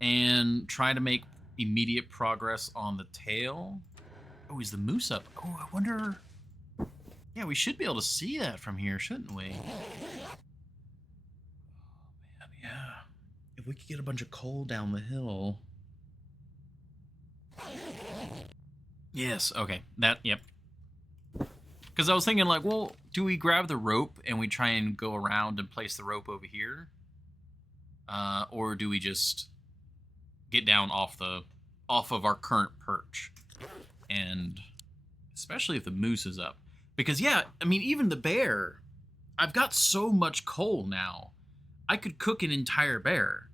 and try to make immediate progress on the tail? Oh, is the moose up? Oh, I wonder... Yeah, we should be able to see that from here, shouldn't we? Oh, man, yeah. If we could get a bunch of coal down the hill... Yes, okay. Yep. Because I was thinking, like, well, do we grab the rope and we try and go around and place the rope over here? Or do we just get down off of our current perch? And especially if the moose is up. Because, yeah, I mean, even the bear, I've got so much coal now. I could cook an entire bear.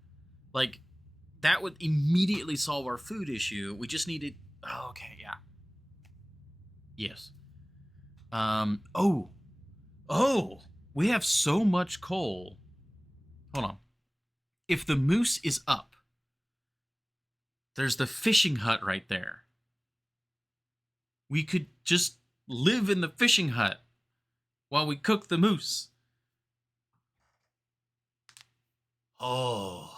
Like, that would immediately solve our food issue. We just needed... Oh, okay, yeah. Yes. Oh, we have so much coal. Hold on. If the moose is up, there's the fishing hut right there. We could just live in the fishing hut while we cook the moose. Oh.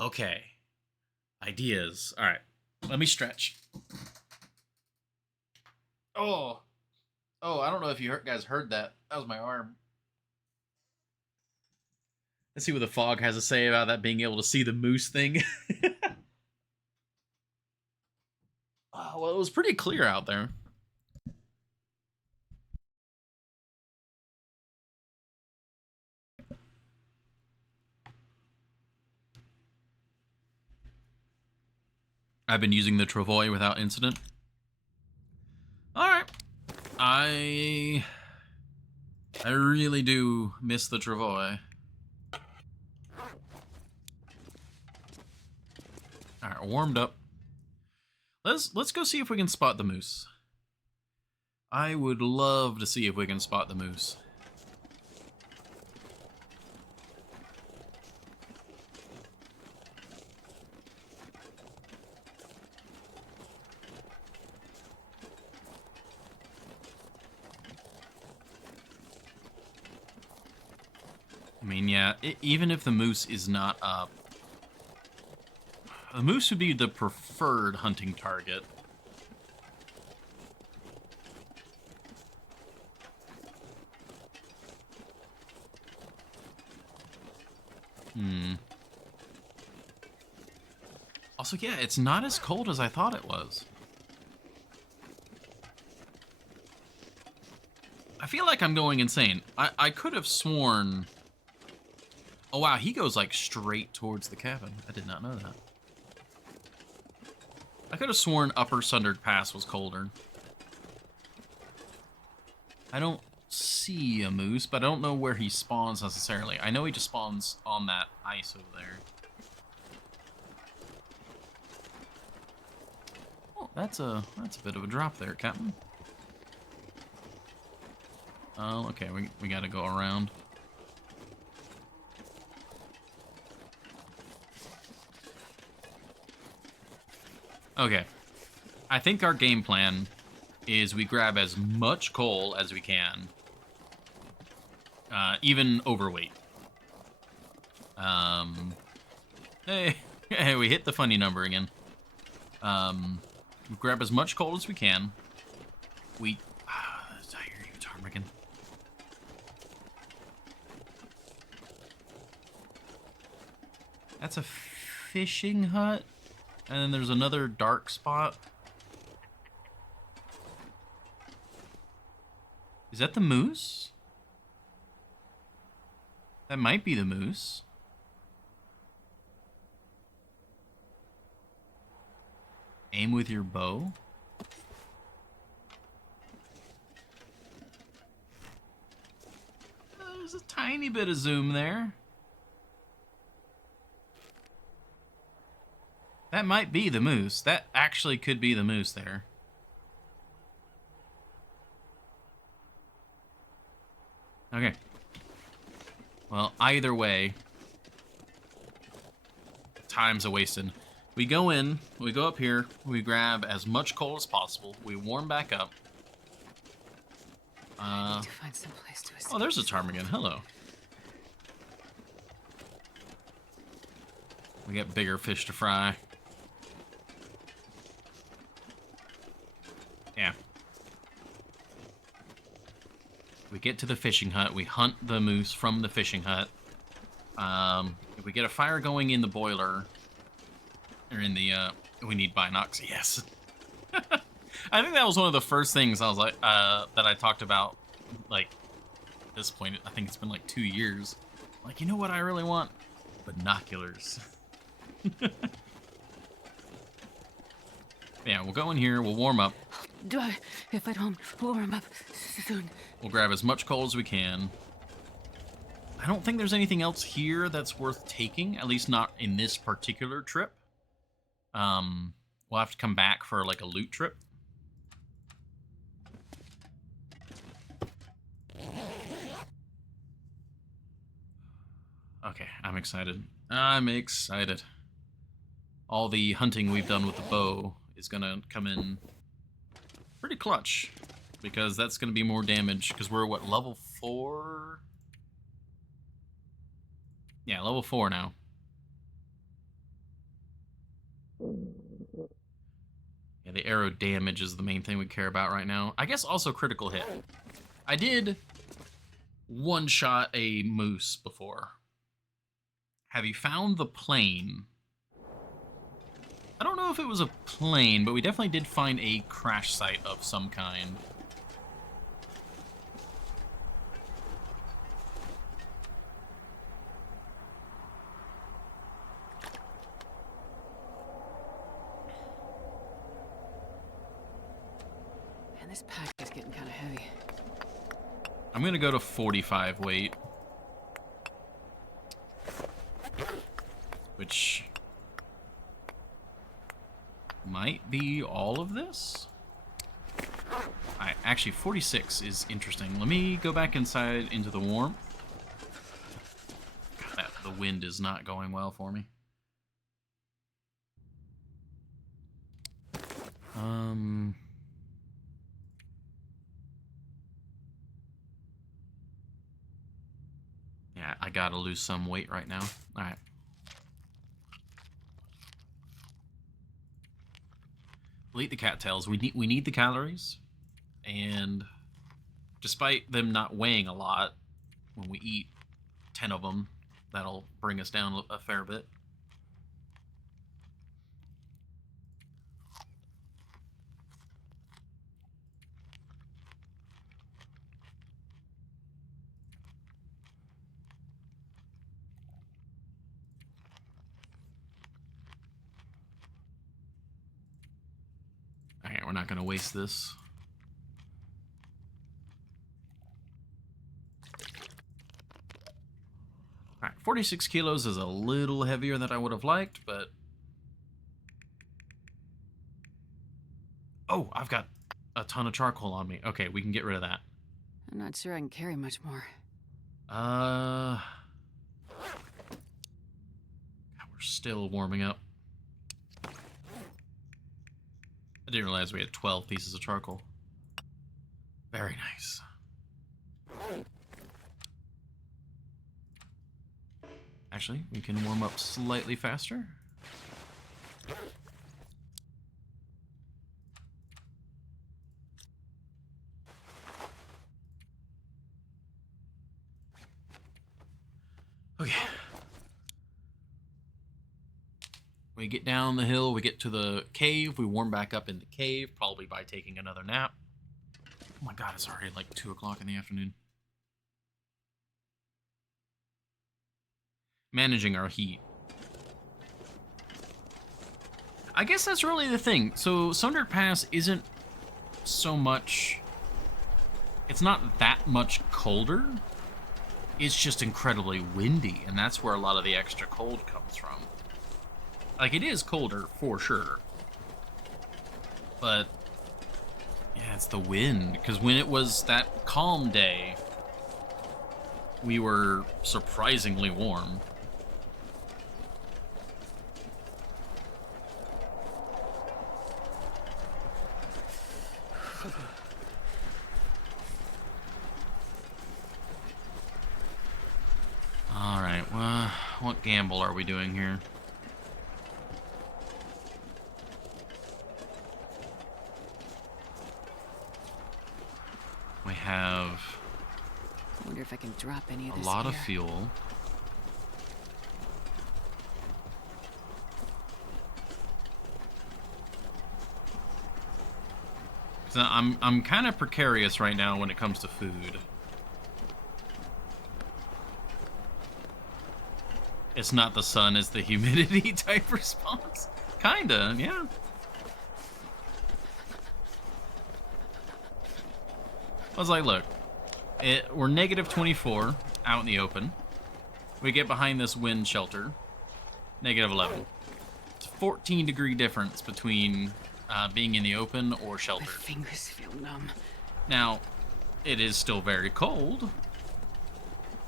Okay. Ideas. All right. Let me stretch. Oh, I don't know if you guys heard that. That was my arm. Let's see what the fog has to say about that being able to see the moose thing. Oh, well, it was pretty clear out there. I've been using the travois without incident. Alright. I really do miss the travois. Alright, warmed up. Let's go see if we can spot the moose. I would love to see if we can spot the moose. I mean, yeah, even if the moose is not up, the moose would be the preferred hunting target. Also, yeah, it's not as cold as I thought it was. I feel like I'm going insane. I could have sworn... Oh, wow, he goes, like, straight towards the cabin. I did not know that. I could have sworn Upper Sunder Pass was colder. I don't see a moose, but I don't know where he spawns necessarily. I know he just spawns on that ice over there. Oh, that's a bit of a drop there, Captain. Oh, okay, we gotta go around. Okay. I think our game plan is we grab as much coal as we can. Even overweight. Hey, hey, we hit the funny number again. We grab as much coal as we can. I hear you, ptarmigan. That's a fishing hut. And then there's another dark spot. Is that the moose? That might be the moose. Aim with your bow. There's a tiny bit of zoom there. That might be the moose. That actually could be the moose there. Okay. Well, either way, time's a wasted. We go in, we go up here, we grab as much coal as possible, we warm back up. I need to find some place to escape. Oh, there's a ptarmigan. Hello. We got bigger fish to fry. Yeah. We get to the fishing hut. We hunt the moose from the fishing hut. If we get a fire going in the boiler, or in the, we need binocs. Yes. I think that was one of the first things I was like, that I talked about, like, at this point. I think it's been like 2 years. Like, you know what I really want? Binoculars. Yeah, we'll go in here, we'll warm up. If I don't warm up soon. We'll grab as much coal as we can. I don't think there's anything else here that's worth taking, at least not in this particular trip. We'll have to come back for like a loot trip. Okay, I'm excited. I'm excited. All the hunting we've done with the bow is gonna come in pretty clutch, because that's gonna be more damage, because we're, what, level 4? Yeah, level 4 now. Yeah, the arrow damage is the main thing we care about right now. I guess also critical hit. I did one-shot a moose before. Have you found the plane? I don't know if it was a plane, but we definitely did find a crash site of some kind. And this pack is getting kind of heavy. I'm gonna go to 45 weight. Which might be all of this? Actually, 46 is interesting. Let me go back inside into the warmth. God, the wind is not going well for me. Yeah, I gotta lose some weight right now. All right. We'll eat the cattails. We need the calories, and despite them not weighing a lot, when we eat 10 of them, that'll bring us down a fair bit. Alright, we're not going to waste this. Alright, 46 kilos is a little heavier than I would have liked, but... Oh, I've got a ton of charcoal on me. Okay, we can get rid of that. I'm not sure I can carry much more. God, we're still warming up. I didn't realize we had 12 pieces of charcoal. Very nice. Actually, we can warm up slightly faster. Okay. We get down the hill, we get to the cave, we warm back up in the cave, probably by taking another nap. Oh my god, it's already like 2 o'clock in the afternoon. Managing our heat. I guess that's really the thing. So Sunder Pass isn't so much... It's not that much colder. It's just incredibly windy, and that's where a lot of the extra cold comes from. Like, it is colder, for sure. But, yeah, it's the wind. Because when it was that calm day, we were surprisingly warm. Alright, well, what gamble are we doing here? We have I wonder if I can drop any of a this lot of here. fuel. So I'm kind of precarious right now when it comes to food. It's not the sun, it's the humidity type response. Kinda, yeah. I was like, look, we're negative 24 out in the open. We get behind this wind shelter, negative 11. It's a 14-degree difference between being in the open or My sheltered. fingers feel numb. Now, it is still very cold.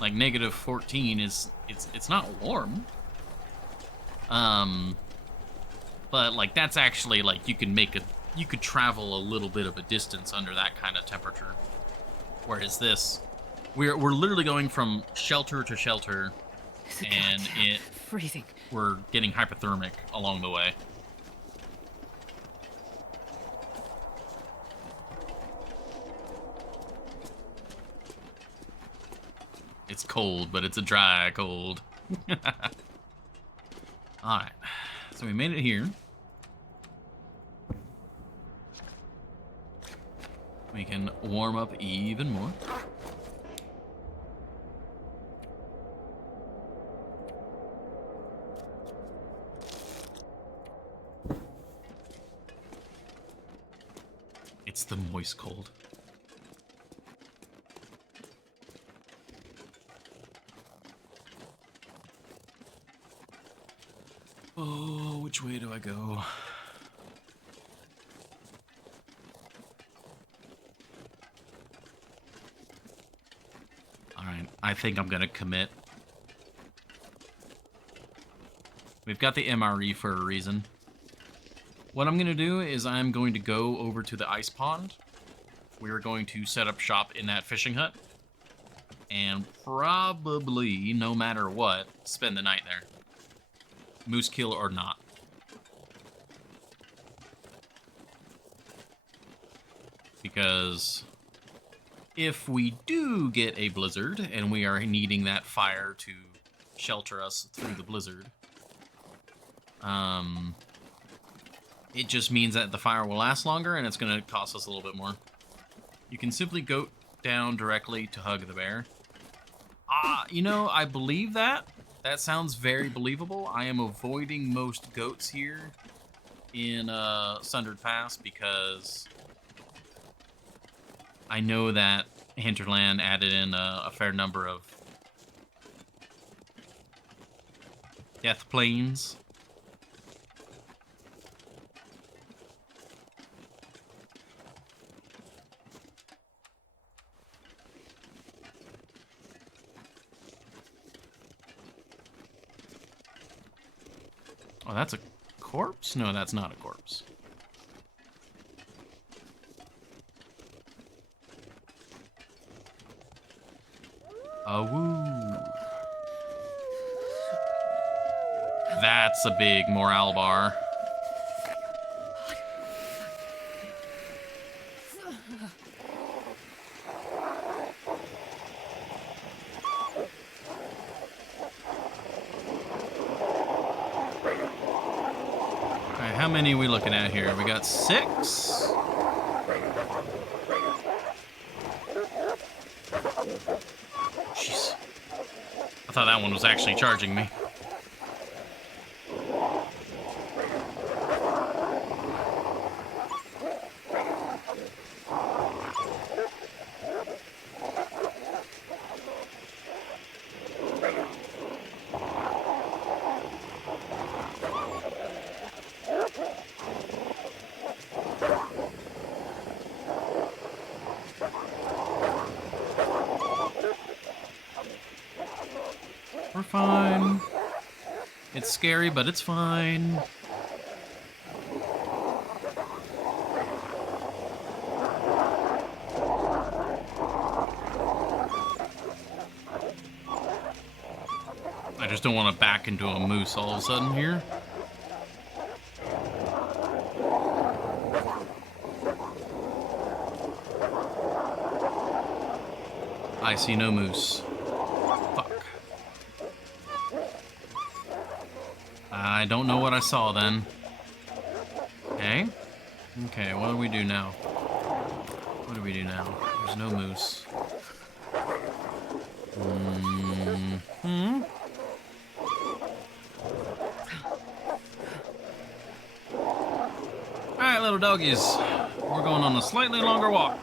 Like negative 14 is it's not warm. But like that's actually like you could travel a little bit of a distance under that kind of temperature. Whereas this, we're literally going from shelter to shelter, It's a and goddamn freezing. we're getting hypothermic along the way. It's cold, but it's a dry cold. Alright, so we made it here. We can warm up even more. It's the moist cold. Oh, which way do I go? Alright, I think I'm gonna commit. We've got the MRE for a reason. What I'm gonna do is I'm going to go over to the ice pond. We're going to set up shop in that fishing hut. And probably, no matter what, spend the night there. Moose kill or not. Because if we do get a blizzard and we are needing that fire to shelter us through the blizzard, it just means that the fire will last longer and it's going to cost us a little bit more. You can simply go down directly to hug the bear. You know, I believe that. That sounds very believable. I am avoiding most goats here in Sundered Pass because I know that Hinterland added in a fair number of death plains. Oh, that's a corpse? No, that's not a corpse. Oh, woo. That's a big morale bar. Alright, how many are we looking at here? We got 6. Jeez. I thought that one was actually charging me. We're fine. It's scary, but it's fine. I just don't want to back into a moose all of a sudden here. I see no moose. Fuck. I don't know what I saw then. Okay. Okay, what do we do now? What do we do now? There's no moose. Alright, little doggies. We're going on a slightly longer walk.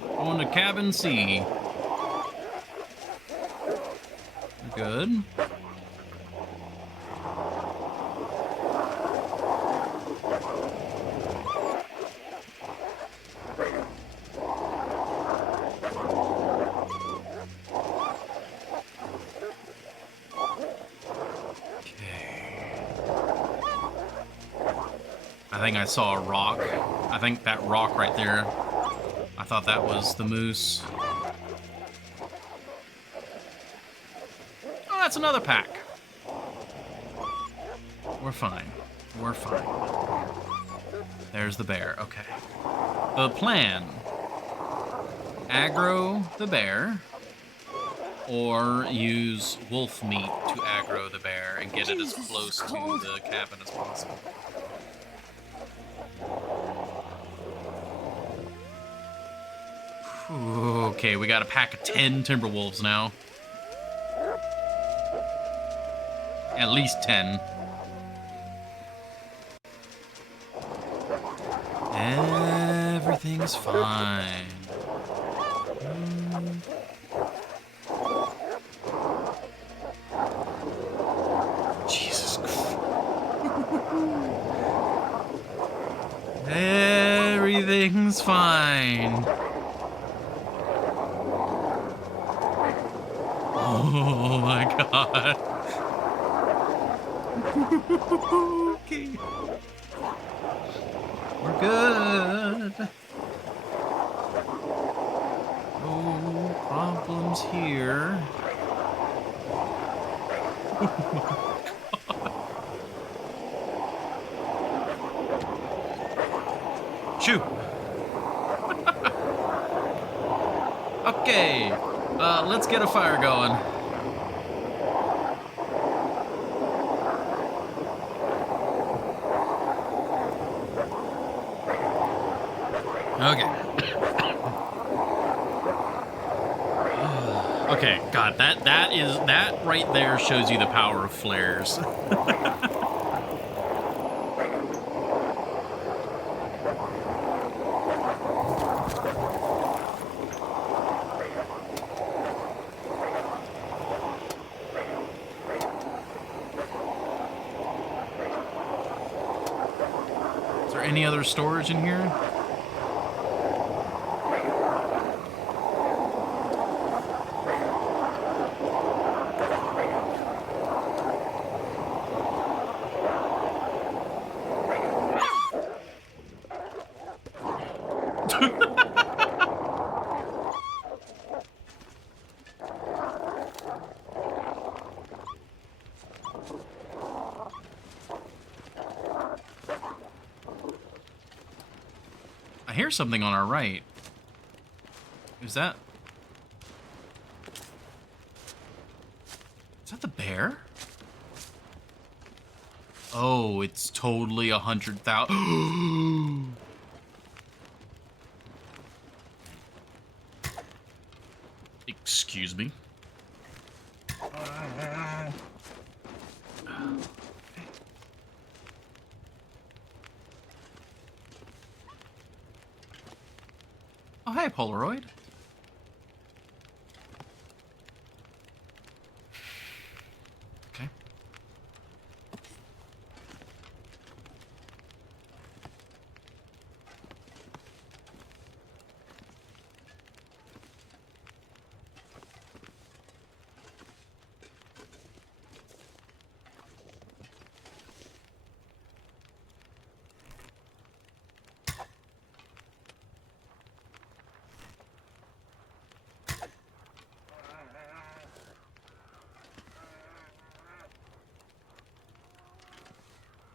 Going to cabin C. Good. I think I saw a rock. I think that rock right there, I thought that was the moose. Oh, that's another pack. We're fine. We're fine. There's the bear. Okay. The plan. Aggro the bear, or use wolf meat to aggro the bear and get it as close to the cabin as possible. Okay, we got a pack of 10 Timberwolves now. At least 10. Everything's fine. Jesus Christ. Everything's fine. Oh my god. Okay. We're good. No problems here. Oh my god. Shoot. Okay. Let's get a fire going. Okay. Okay, God, that right there shows you the power of flares. Is there any other storage in here? hear something on our right. Is that the bear? Oh, it's totally 100,000. Excuse me. Oh, hey, Polaroid. Okay.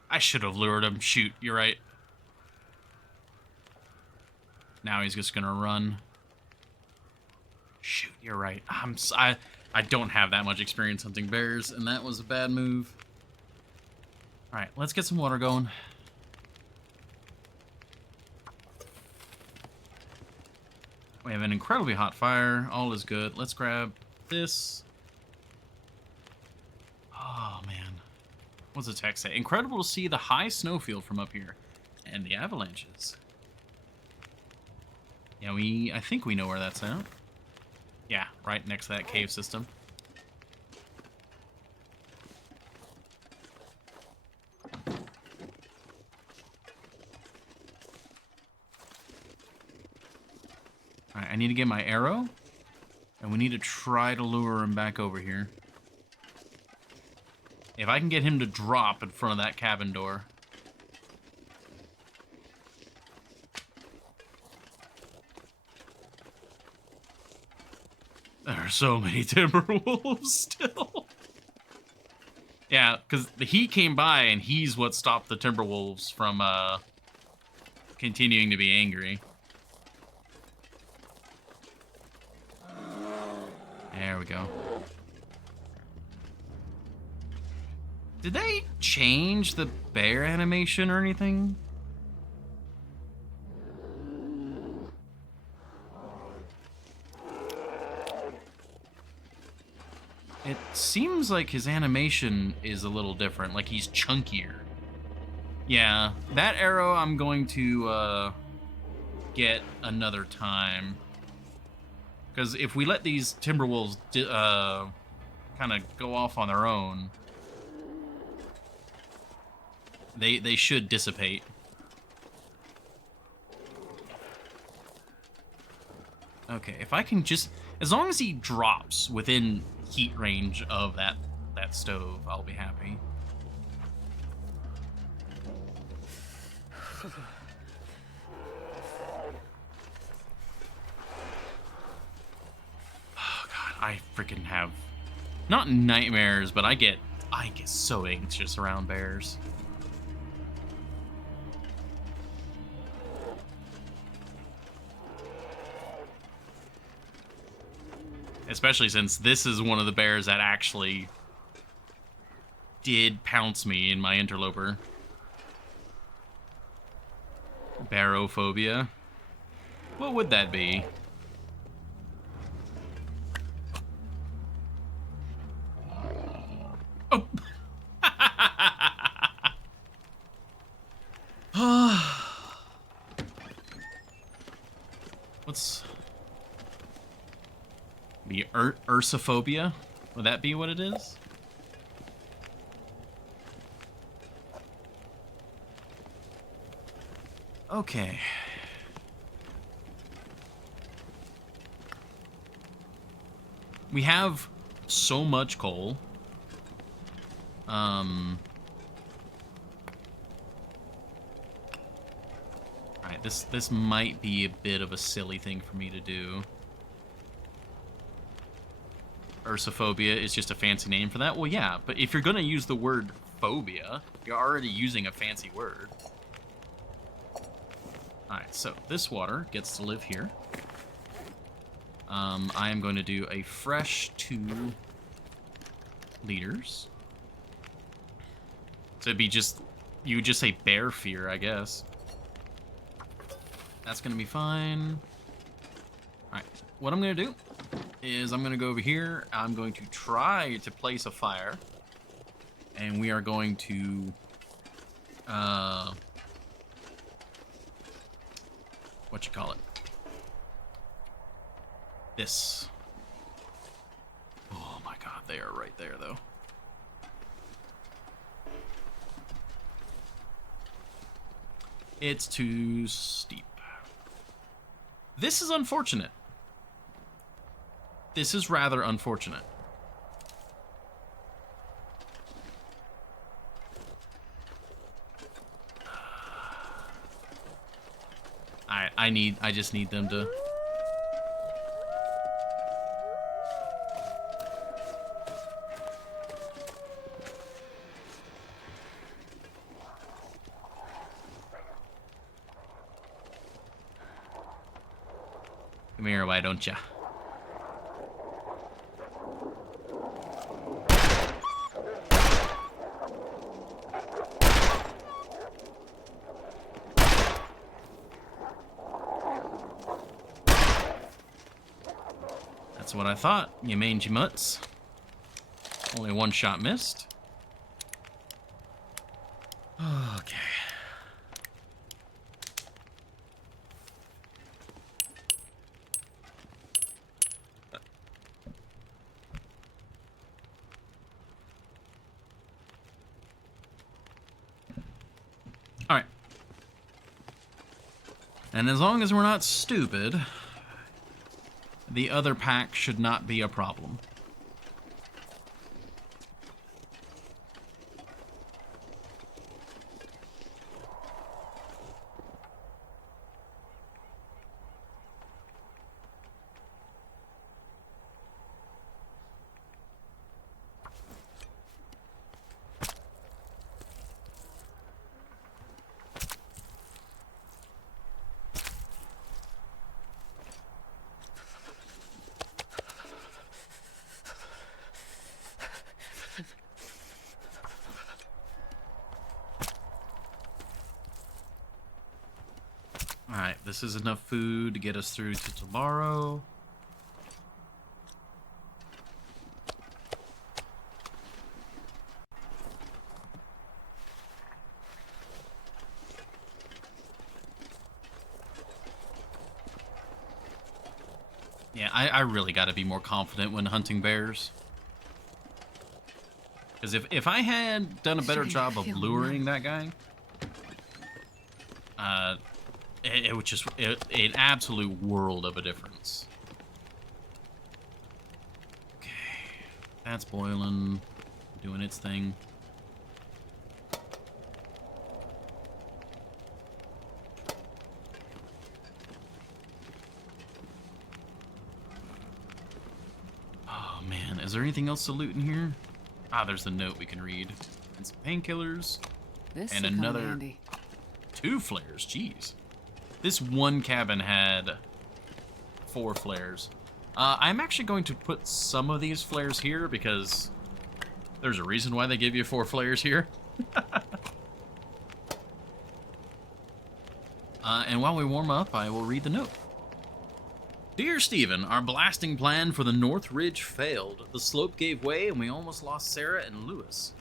I should have lured him. Shoot, you're right. Now he's just gonna run. Shoot, you're right. I don't have that much experience hunting bears, and that was a bad move. All right, let's get some water going. We have an incredibly hot fire. All is good. Let's grab this. Oh, man. What's the text say? Incredible to see the high snowfield from up here. And the avalanches. Yeah, I think we know where that's at. Yeah, right next to that cave system. Alright, I need to get my arrow. And we need to try to lure him back over here. If I can get him to drop in front of that cabin door. There are so many Timberwolves still. Yeah, because he came by and he's what stopped the Timberwolves from continuing to be angry. There we go. Did they change the bear animation or anything? It seems like his animation is a little different, like he's chunkier. Yeah, that arrow I'm going to get another time. Because if we let these Timberwolves kind of go off on their own, they should dissipate. Okay, if I can just... As long as he drops within heat range of that stove, I'll be happy. Oh god, I freaking have not nightmares, but I get so anxious around bears. Especially since this is one of the bears that actually did pounce me in my interloper. Barophobia. What would that be? Oh. What's... The ursophobia? Would that be what it is? Okay. We have so much coal. Alright, this might be a bit of a silly thing for me to do. Ursophobia is just a fancy name for that? Well, yeah, but if you're going to use the word phobia, you're already using a fancy word. Alright, so this water gets to live here. I am going to do a fresh 2 liters. So it'd be just, you would just say bear fear, I guess. That's going to be fine. Alright, what I'm going to do is I'm going to go over here. I'm going to try to place a fire. And we are going to... what you call it? This. Oh my god, they are right there, though. It's too steep. This is unfortunate. This is rather unfortunate. I just need them to... Come here, why don't ya? That's what I thought, you mangy mutts. Only 1 shot missed. Okay. Alright. And as long as we're not stupid, the other pack should not be a problem. Alright, this is enough food to get us through to tomorrow. Yeah, I really gotta be more confident when hunting bears. Because if I had done a better job of luring that guy, it would just an absolute world of a difference. Okay, that's boiling, doing its thing. Oh man, is there anything else to loot in here? Ah, there's the note we can read, and some painkillers, and another 2 flares. Jeez. This one cabin had 4 flares. I'm actually going to put some of these flares here because there's a reason why they give you 4 flares here. And while we warm up, I will read the note. Dear Stephen, our blasting plan for the North Ridge failed. The slope gave way and we almost lost Sarah and Lewis.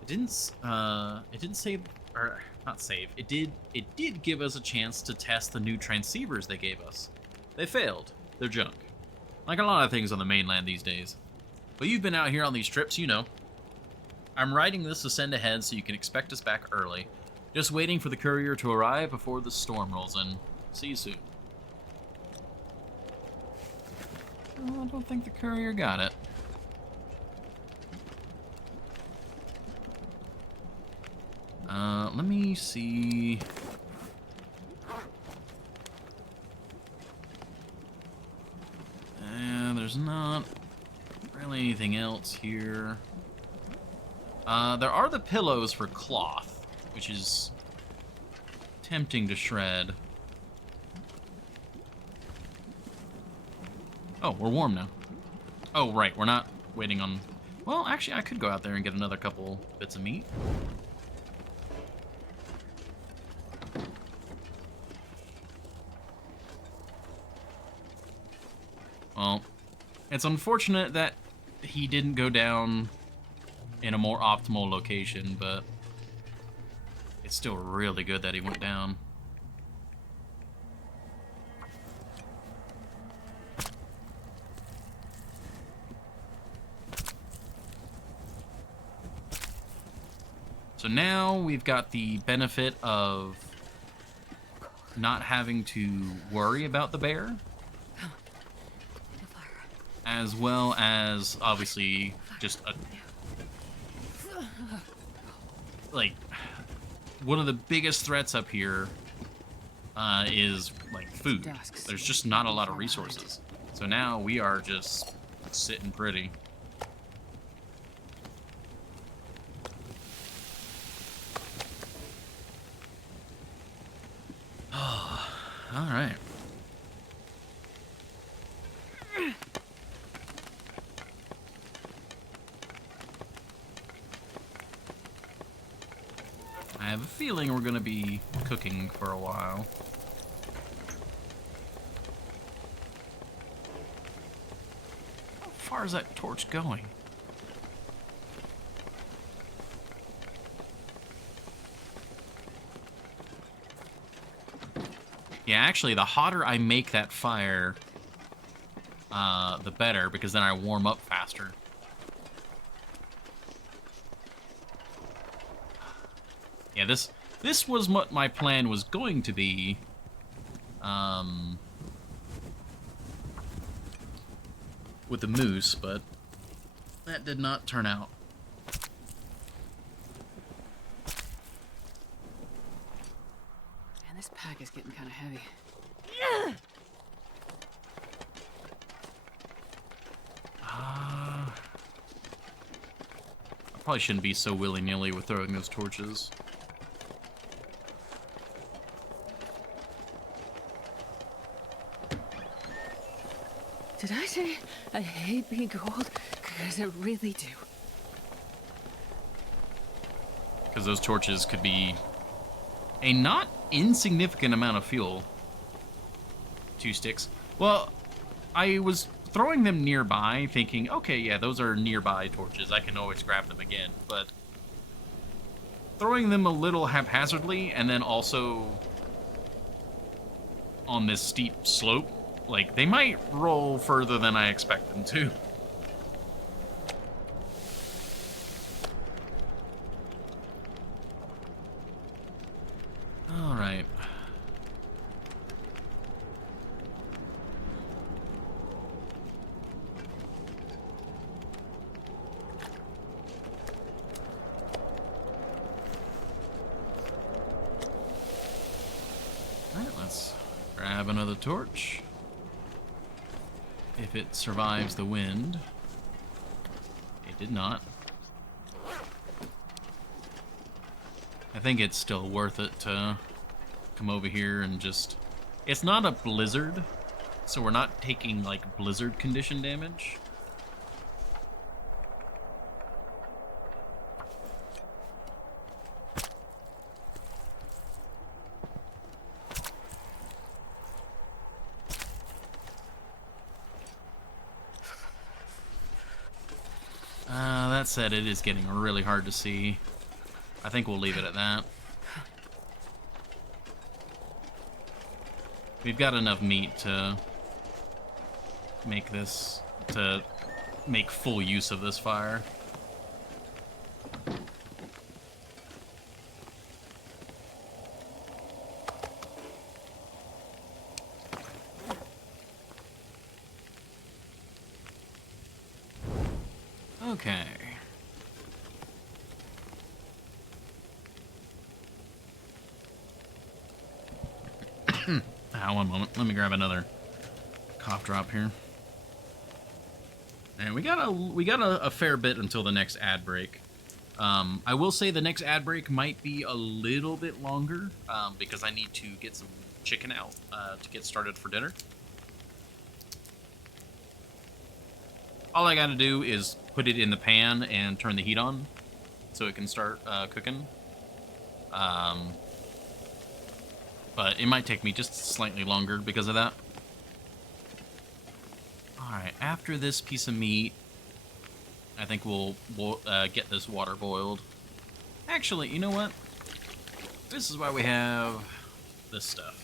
It didn't save, or not save. It did give us a chance to test the new transceivers they gave us. They failed. They're junk. Like a lot of things on the mainland these days. But you've been out here on these trips, you know. I'm writing this to send ahead so you can expect us back early. Just waiting for the courier to arrive before the storm rolls in. See you soon. Oh, I don't think the courier got it. Let me see. There's not really anything else here. There are the pillows for cloth, which is tempting to shred. Oh, we're warm now. Oh, right, we're not waiting on... Well, actually, I could go out there and get another couple bits of meat. Well, it's unfortunate that he didn't go down in a more optimal location, but it's still really good that he went down. So now we've got the benefit of not having to worry about the bear, as well as obviously just a, like, one of the biggest threats up here is like food. There's just not a lot of resources. So now we are just sitting pretty. Oh, all right. I have a feeling we're gonna be cooking for a while. How far is that torch going? Yeah, actually, the hotter I make that fire, the better, because then I warm up faster. Yeah, this was what my plan was going to be. With the moose, but that did not turn out. Man, this pack is getting kind of heavy. I probably shouldn't be so willy-nilly with throwing those torches. Did I say I hate being cold? Because I really do. Because those torches could be a not insignificant amount of fuel. 2 sticks. Well, I was throwing them nearby, thinking, okay, yeah, those are nearby torches. I can always grab them again. But throwing them a little haphazardly, and then also on this steep slope, like, they might roll further than I expect them to. Alright. Alright, let's grab another torch. If it survives the wind. It did not. I think it's still worth it to come over here and just... It's not a blizzard, so we're not taking, like, blizzard condition damage. That said, it is getting really hard to see. I think we'll leave it at that. We've got enough meat to make this, to make full use of this fire. Okay. One moment. Let me grab another cough drop here. And we got a fair bit until the next ad break. I will say the next ad break might be a little bit longer because I need to get some chicken out to get started for dinner. all I gotta do is put it in the pan and turn the heat on so it can start cooking. But it might take me just slightly longer because of that. Alright, after this piece of meat, I think we'll get this water boiled. Actually, you know what? This is why we have this stuff.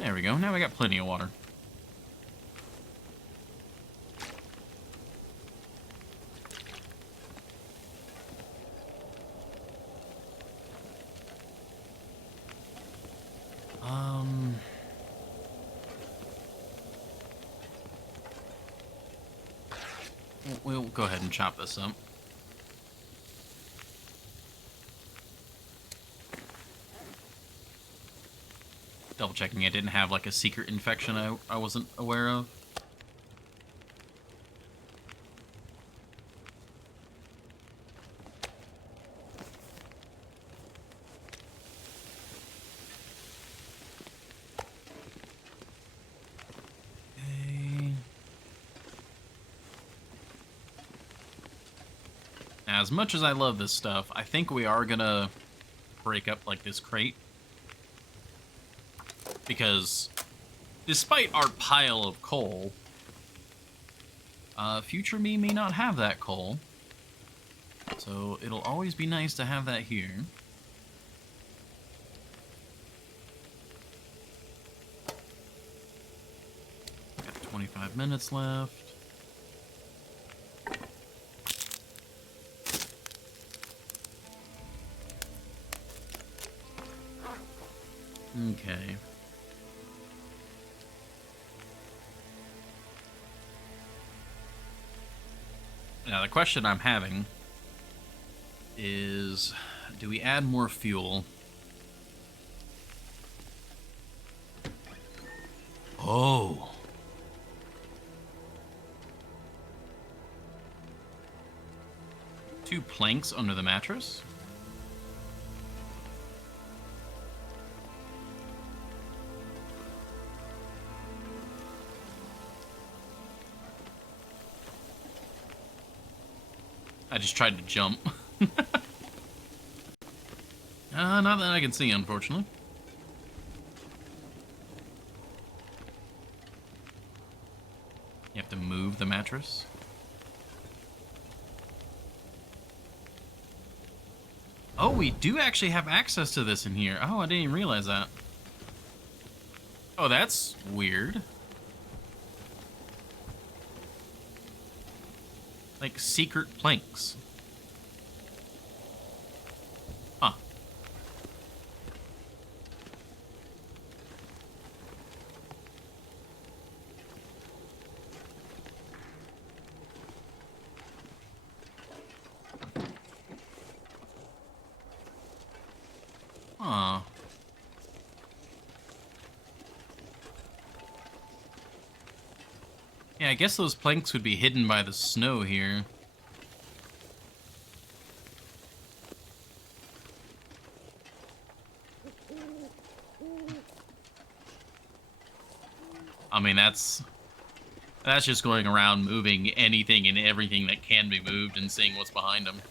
There we go. Now we got plenty of water. We'll go ahead and chop this up. Double checking I didn't have like a secret infection I wasn't aware of. Okay. Now, as much as I love this stuff, I think we are gonna break up like this crate. Because despite our pile of coal, future me may not have that coal. So it'll always be nice to have that here. Got 25 minutes left. Okay. Now, the question I'm having is, do we add more fuel? Oh. Two planks under the mattress? I just tried to jump. Not that I can see, unfortunately. You have to move the mattress. Oh, we do actually have access to this in here. Oh, I didn't even realize that. Oh, that's weird. Like secret planks. Huh. Huh. Yeah, I guess those planks would be hidden by the snow here. I mean, that's just going around moving anything and everything that can be moved and seeing what's behind them.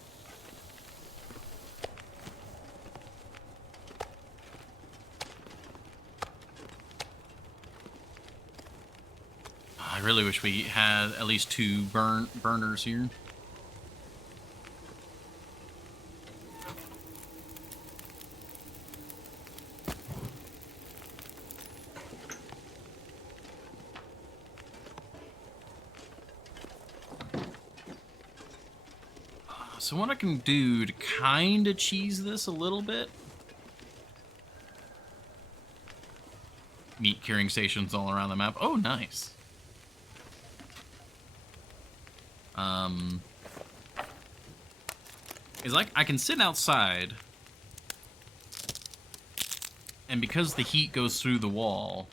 I really wish we had at least two burners here. So what I can do to kind of cheese this a little bit. Meat curing stations all around the map. Oh, nice. Is like I can sit outside, and because the heat goes through the wall,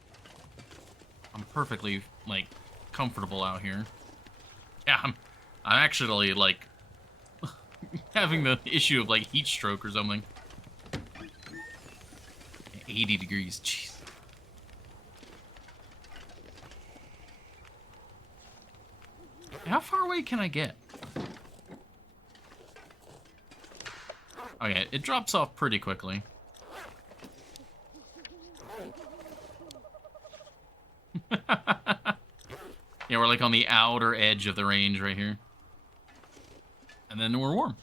I'm perfectly like comfortable out here. Yeah, I'm actually like having the issue of like heat stroke or something. 80 degrees, jeez. How far away can I get? Okay, it drops off pretty quickly. Yeah, we're like on the outer edge of the range right here. And then we're warm.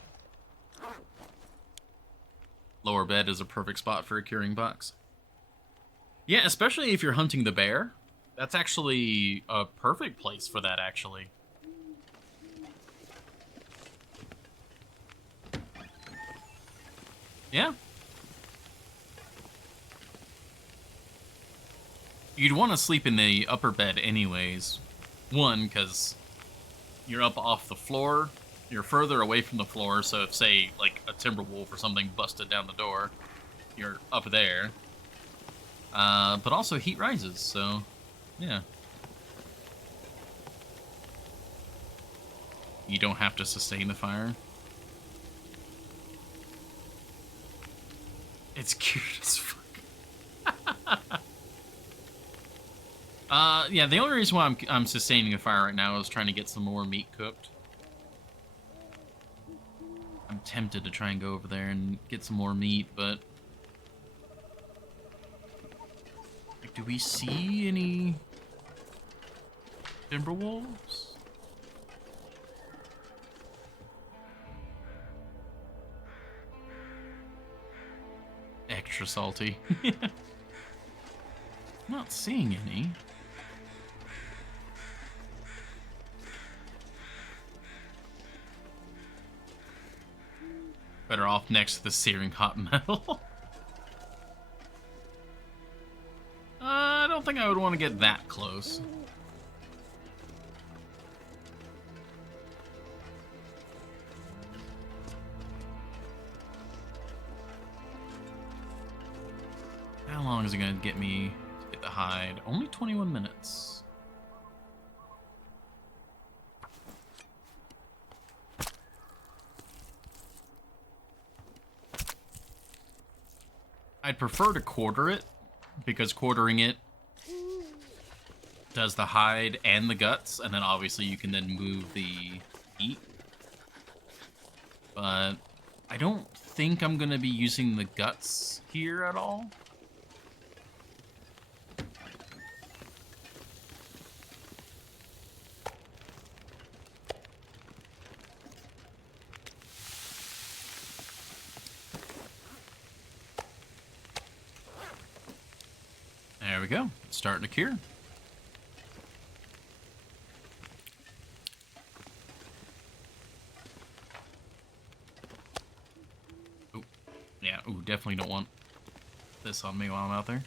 Lower bed is a perfect spot for a curing box. Yeah, especially if you're hunting the bear. That's actually a perfect place for that, actually. Yeah. You'd want to sleep in the upper bed anyways. One, because you're up off the floor. You're further away from the floor, so if, say, like, a Timberwolf or something busted down the door, you're up there. But also heat rises, so, yeah. You don't have to sustain the fire. It's cute as fuck. Yeah, the only reason why I'm sustaining the fire right now is trying to get some more meat cooked. I'm tempted to try and go over there and get some more meat, but... Like, do we see any... Timberwolves? Extra salty. Not seeing any. Better off next to the searing hot metal. I don't think I would want to get that close. How long is it going to get me to get the hide? Only 21 minutes. I'd prefer to quarter it, because quartering it does the hide and the guts, and then obviously you can then move the meat. But I don't think I'm going to be using the guts here at all. There we go. It's starting to cure. Ooh. Yeah, ooh, definitely don't want this on me while I'm out there.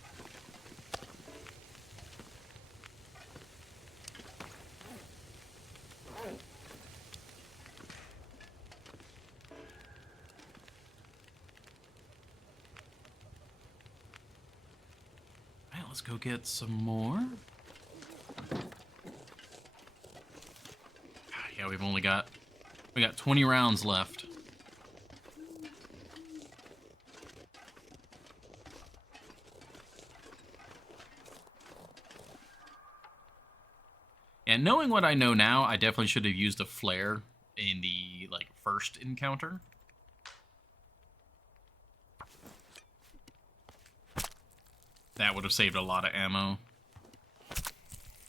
Let's go get some more. Yeah, we got 20 rounds left. And knowing what I know now, I definitely should have used a flare in the first encounter. That would have saved a lot of ammo.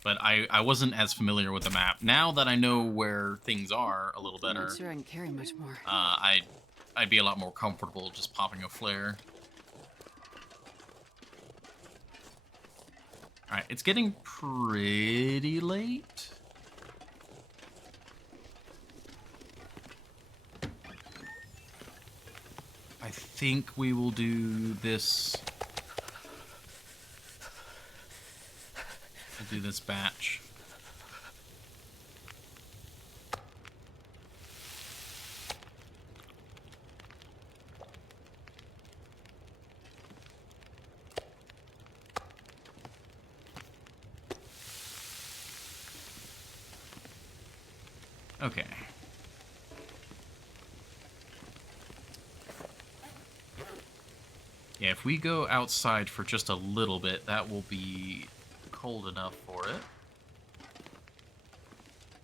But I wasn't as familiar with the map. Now that I know where things are a little better, I'm not sure I can carry much more. I'd be a lot more comfortable just popping a flare. Alright, it's getting pretty late. I think we will do this. We'll do this batch. Okay. Yeah, if we go outside for just a little bit, that will be cold enough for it.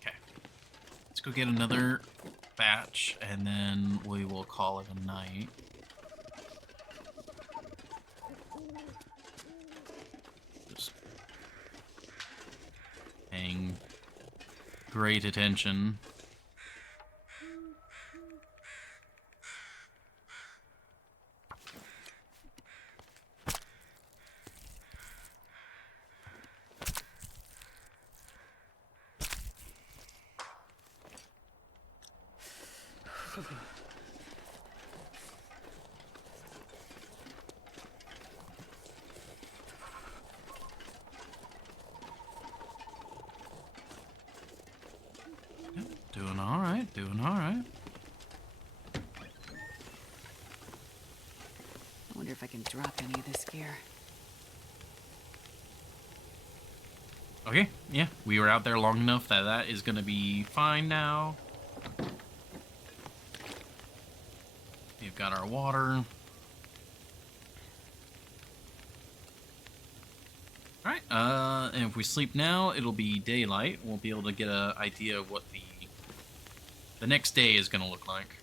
Okay. Let's go get another batch, and then we will call it a night. Just paying great attention. Doing all right, doing all right. I wonder if I can drop any of this gear. Okay, yeah, we were out there long enough that that is going to be fine now. We've got our water. Alright, and if we sleep now, it'll be daylight. We'll be able to get an idea of what the next day is going to look like.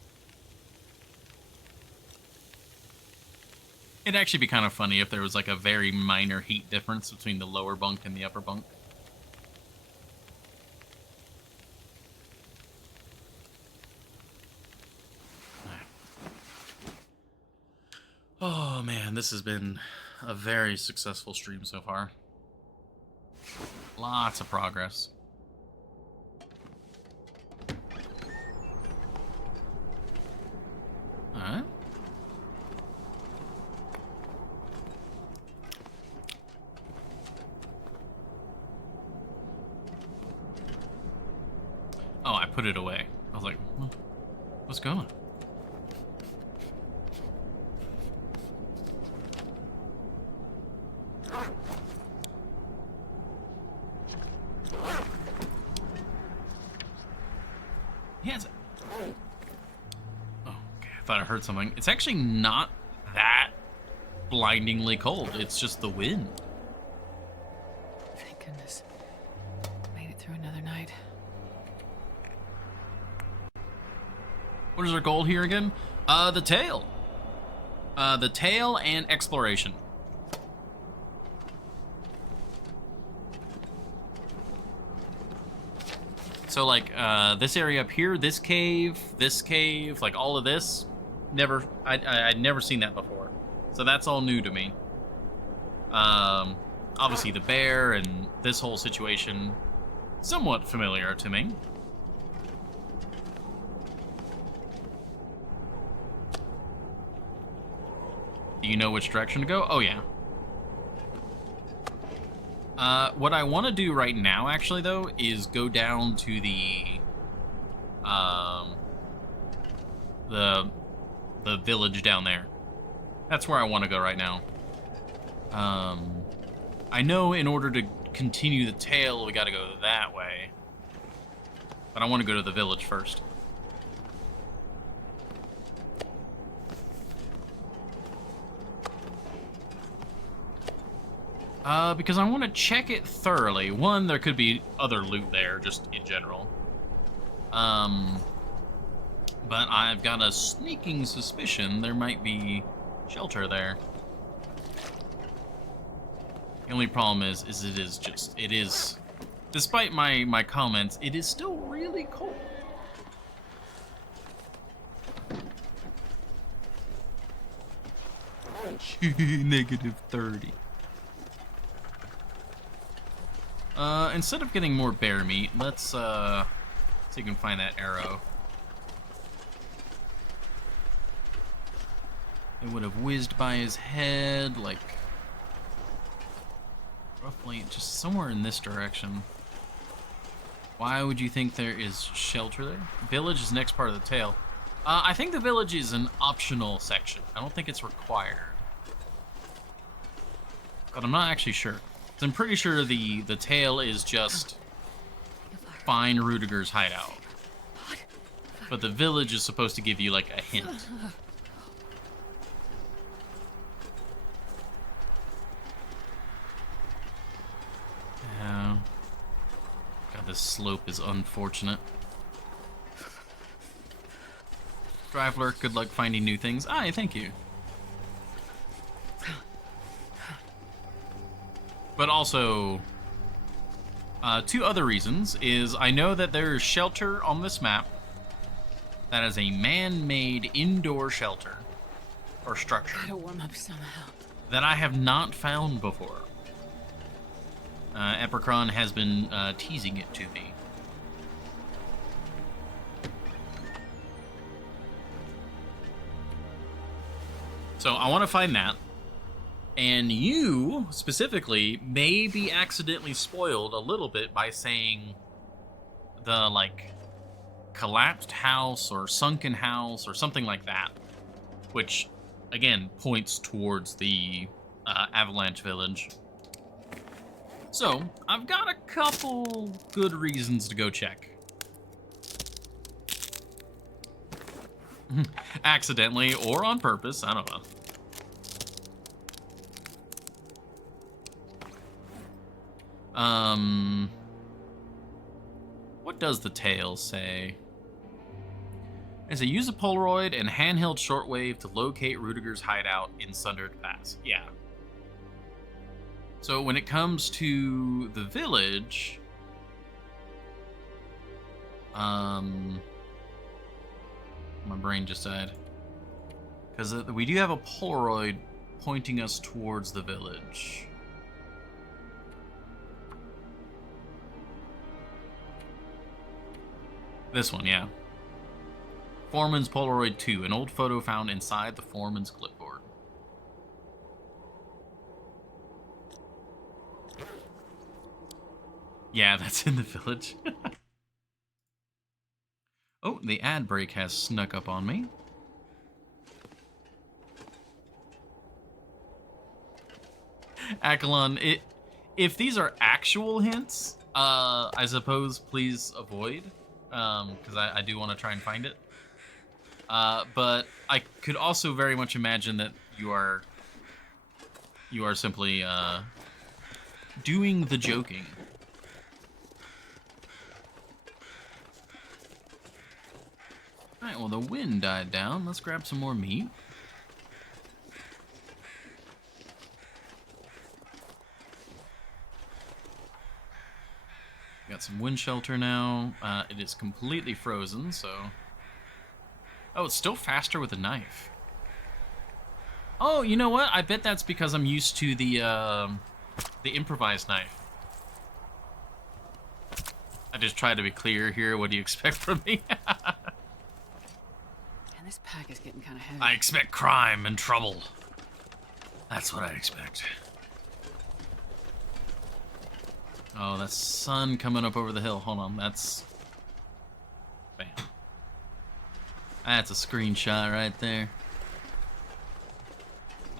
It'd actually be kind of funny if there was like a very minor heat difference between the lower bunk and the upper bunk. Oh man, this has been a very successful stream so far. Lots of progress. Alright. Oh, I put it away. I was like, what's going on? Yes. Oh, okay. I thought I heard something. It's actually not that blindingly cold. It's just the wind. Thank goodness. Made it through another night. What is our goal here again? The tail. The tail and exploration. So, like, this area up here, this cave, like, all of this, I'd never seen that before. So that's all new to me. Obviously the bear and this whole situation, somewhat familiar to me. Do you know which direction to go? Oh, yeah. What I want to do right now, actually, though, is go down to the village down there. That's where I want to go right now. I know in order to continue the tail, we got to go that way. But I want to go to the village first. Because I want to check it thoroughly. One, there could be other loot there, just in general. But I've got a sneaking suspicion there might be shelter there. The only problem is it is, despite my comments, it is still really cold. Negative 30. Instead of getting more bear meat, let's see if we can find that arrow. It would have whizzed by his head, like, roughly just somewhere in this direction. Why would you think there is shelter there? Village is the next part of the tail. I think the village is an optional section. I don't think it's required. But I'm not actually sure. I'm pretty sure the tail is just Fine Rudiger's hideout. But the village is supposed to give you, like, a hint. this slope is unfortunate. Driveler, good luck finding new things. Aye, thank you. But also, two other reasons is I know that there is shelter on this map that is a man-made indoor shelter or structure Gotta warm up somehow. that I have not found before. Epicron has been teasing it to me. So I want to find that. And you, specifically, may be accidentally spoiled a little bit by saying the, like, collapsed house or sunken house or something like that. Which, again, points towards the Avalanche Village. So, I've got a couple good reasons to go check. Accidentally or on purpose, I don't know. What does the tale say? It says, use a Polaroid and handheld shortwave to locate Rudiger's hideout in Sunder Pass. Yeah. So when it comes to the village, my brain just died. Because we do have a Polaroid pointing us towards the village. This one, yeah. Foreman's Polaroid 2, an old photo found inside the foreman's clipboard. Yeah, that's in the village. Oh, the ad break has snuck up on me. Akalon, if these are actual hints, I suppose please avoid, because I do want to try and find it. But I could also very much imagine that you are simply doing the joking. Alright, well, the wind died down. Let's grab some more meat. Got some wind shelter now. It is completely frozen, so... Oh, it's still faster with a knife. Oh, you know what? I bet that's because I'm used to the improvised knife. I just try to be clear here. What do you expect from me? And this pack is getting kind of heavy. I expect crime and trouble. That's what I expect. Oh, that sun coming up over the hill. Hold on, that's... Bam. That's a screenshot right there.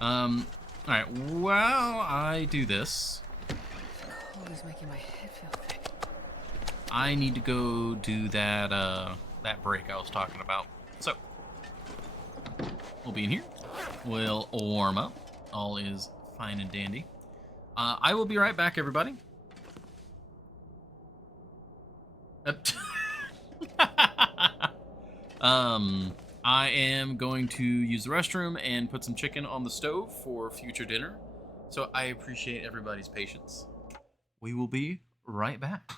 Alright, while I do this... Cold is making my head feel thick. I need to go do that, that break I was talking about. So, we'll be in here. We'll warm up. All is fine and dandy. I will be right back, everybody. I am going to use the restroom and put some chicken on the stove for future dinner. So I appreciate everybody's patience. We will be right back.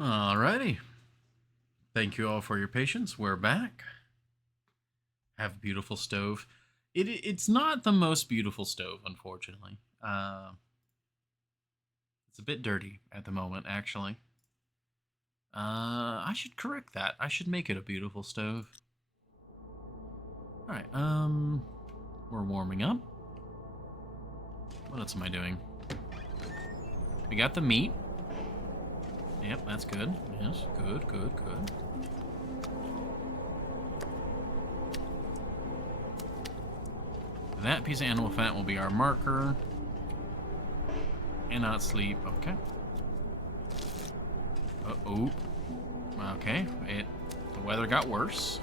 Alrighty. Thank you all for your patience. We're back. Have a beautiful stove. It's not the most beautiful stove, unfortunately. It's a bit dirty at the moment, actually. I should correct that. I should make it a beautiful stove. Alright, we're warming up. What else am I doing? We got the meat. Yep, that's good. Yes, good, good, good. That piece of animal fat will be our marker. And not sleep. Okay. Uh-oh. Okay. The weather got worse.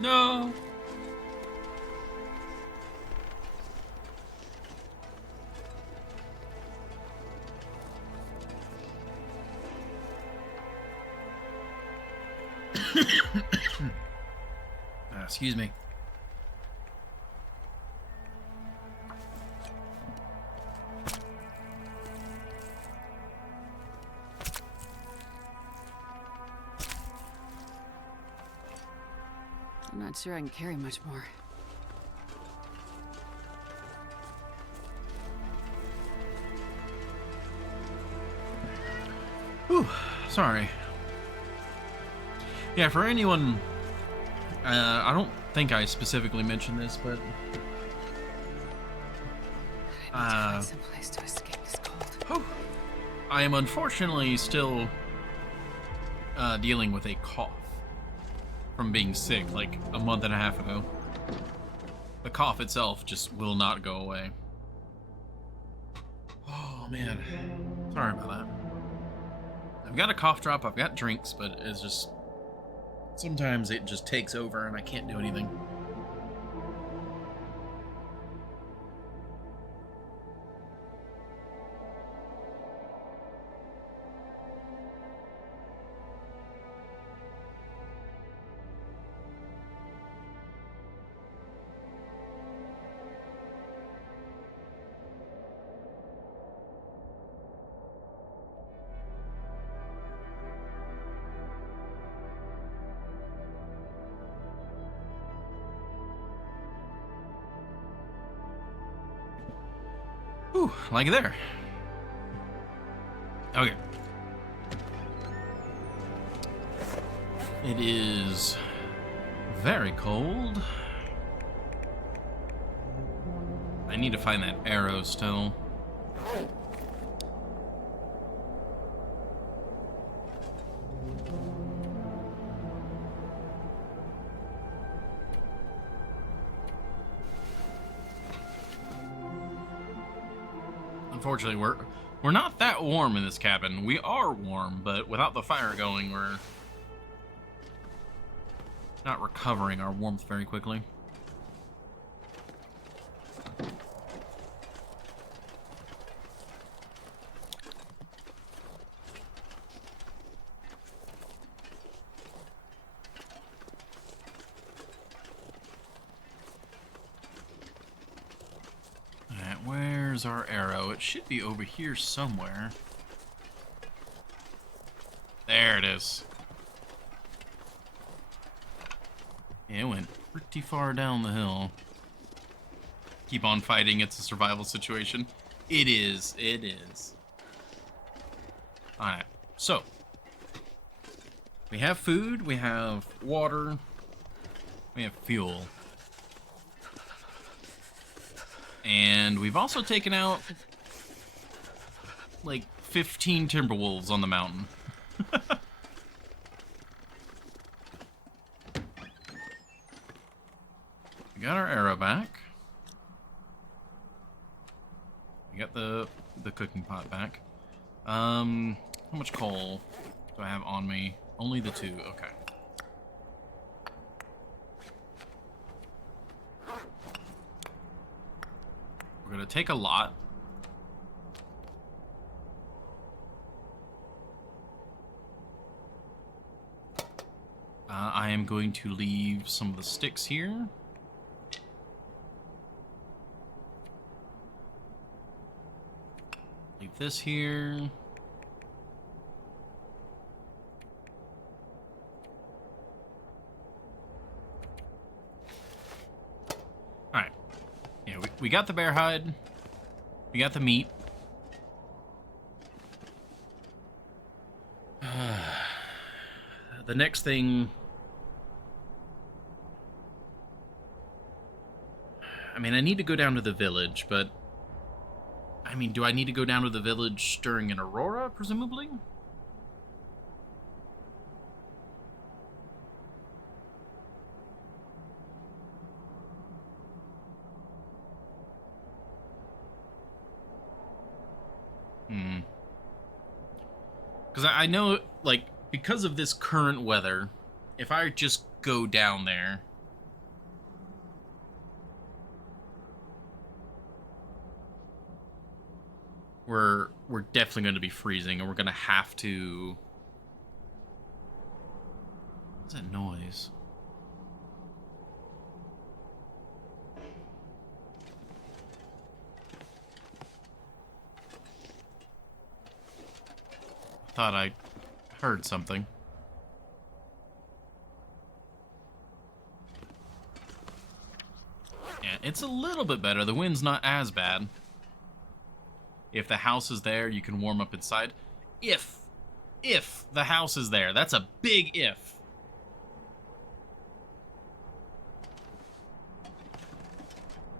No. Excuse me. I'm not sure I can carry much more. Whew, sorry. Yeah, for anyone, I don't think I specifically mentioned this, but I need to find some place to escape this cold. I am unfortunately still dealing with a cough from being sick like a month and a half ago. The cough itself just will not go away. Oh man, sorry about that. I've got a cough drop, I've got drinks, but it's just sometimes it just takes over and I can't do anything. Ooh, like there. Okay. It is very cold. I need to find that arrow still. Unfortunately, we're not that warm in this cabin. We are warm, but without the fire going, we're not recovering our warmth very quickly. Alright, where's our arrow? It should be over here somewhere. There it is. Yeah, it went pretty far down the hill. Keep on fighting, it's a survival situation. It is, it is. Alright, so. We have food, we have water, we have fuel. And we've also taken out like 15 Timberwolves on the mountain. We got our arrow back. We got the cooking pot back. How much coal do I have on me? Only the 2, okay. We're gonna take a lot. I am going to leave some of the sticks here. Leave this here. Alright. Yeah, we got the bear hide. We got the meat. The next thing... I mean, I need to go down to the village, but... I mean, do I need to go down to the village during an aurora, presumably? Because I know, like, because of this current weather, if I just go down there... We're definitely going to be freezing, and we're going to have to... What's that noise? Thought I heard something. Yeah, it's a little bit better. The wind's not as bad. If the house is there, you can warm up inside. If the house is there. That's a big if.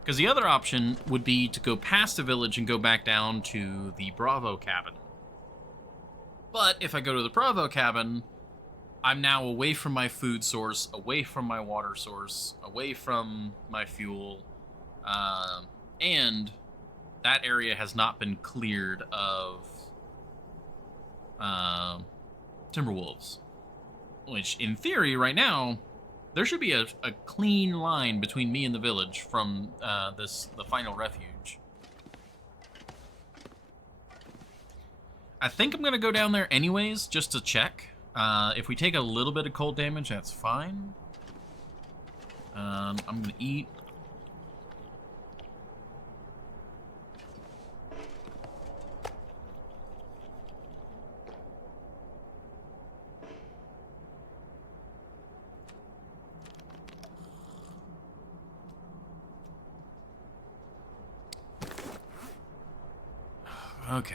Because the other option would be to go past the village and go back down to the Bravo cabin. But if I go to the Bravo cabin, I'm now away from my food source, away from my water source, away from my fuel, and that area has not been cleared of Timberwolves. Which, in theory, right now, there should be a clean line between me and the village from the final refuge. I think I'm going to go down there anyways, just to check. If we take a little bit of cold damage, that's fine. I'm going to eat. Okay.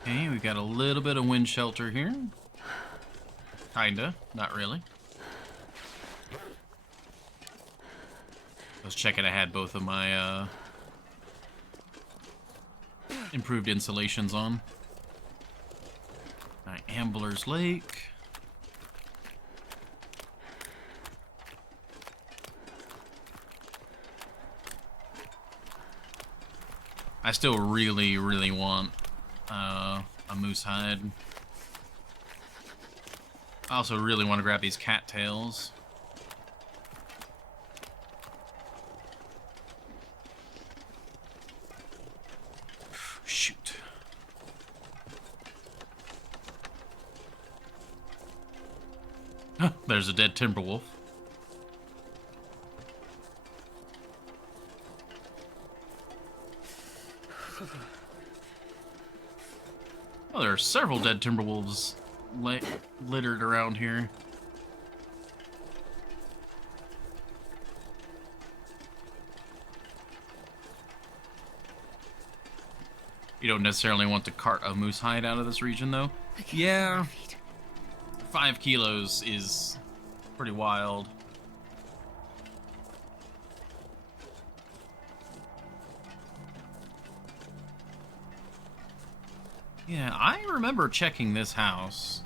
Okay, we got a little bit of wind shelter here. Kinda, not really. I was checking I had both of my improved insulations on. My Ambler's Lake. I still really, really want a moose hide. I also really want to grab these cattails. Shoot. Huh, there's a dead Timberwolf. Oh, there are several dead Timberwolves littered around here. You don't necessarily want to cart a moose hide out of this region, though. Yeah. 5 kilos is pretty wild. Yeah, I remember checking this house.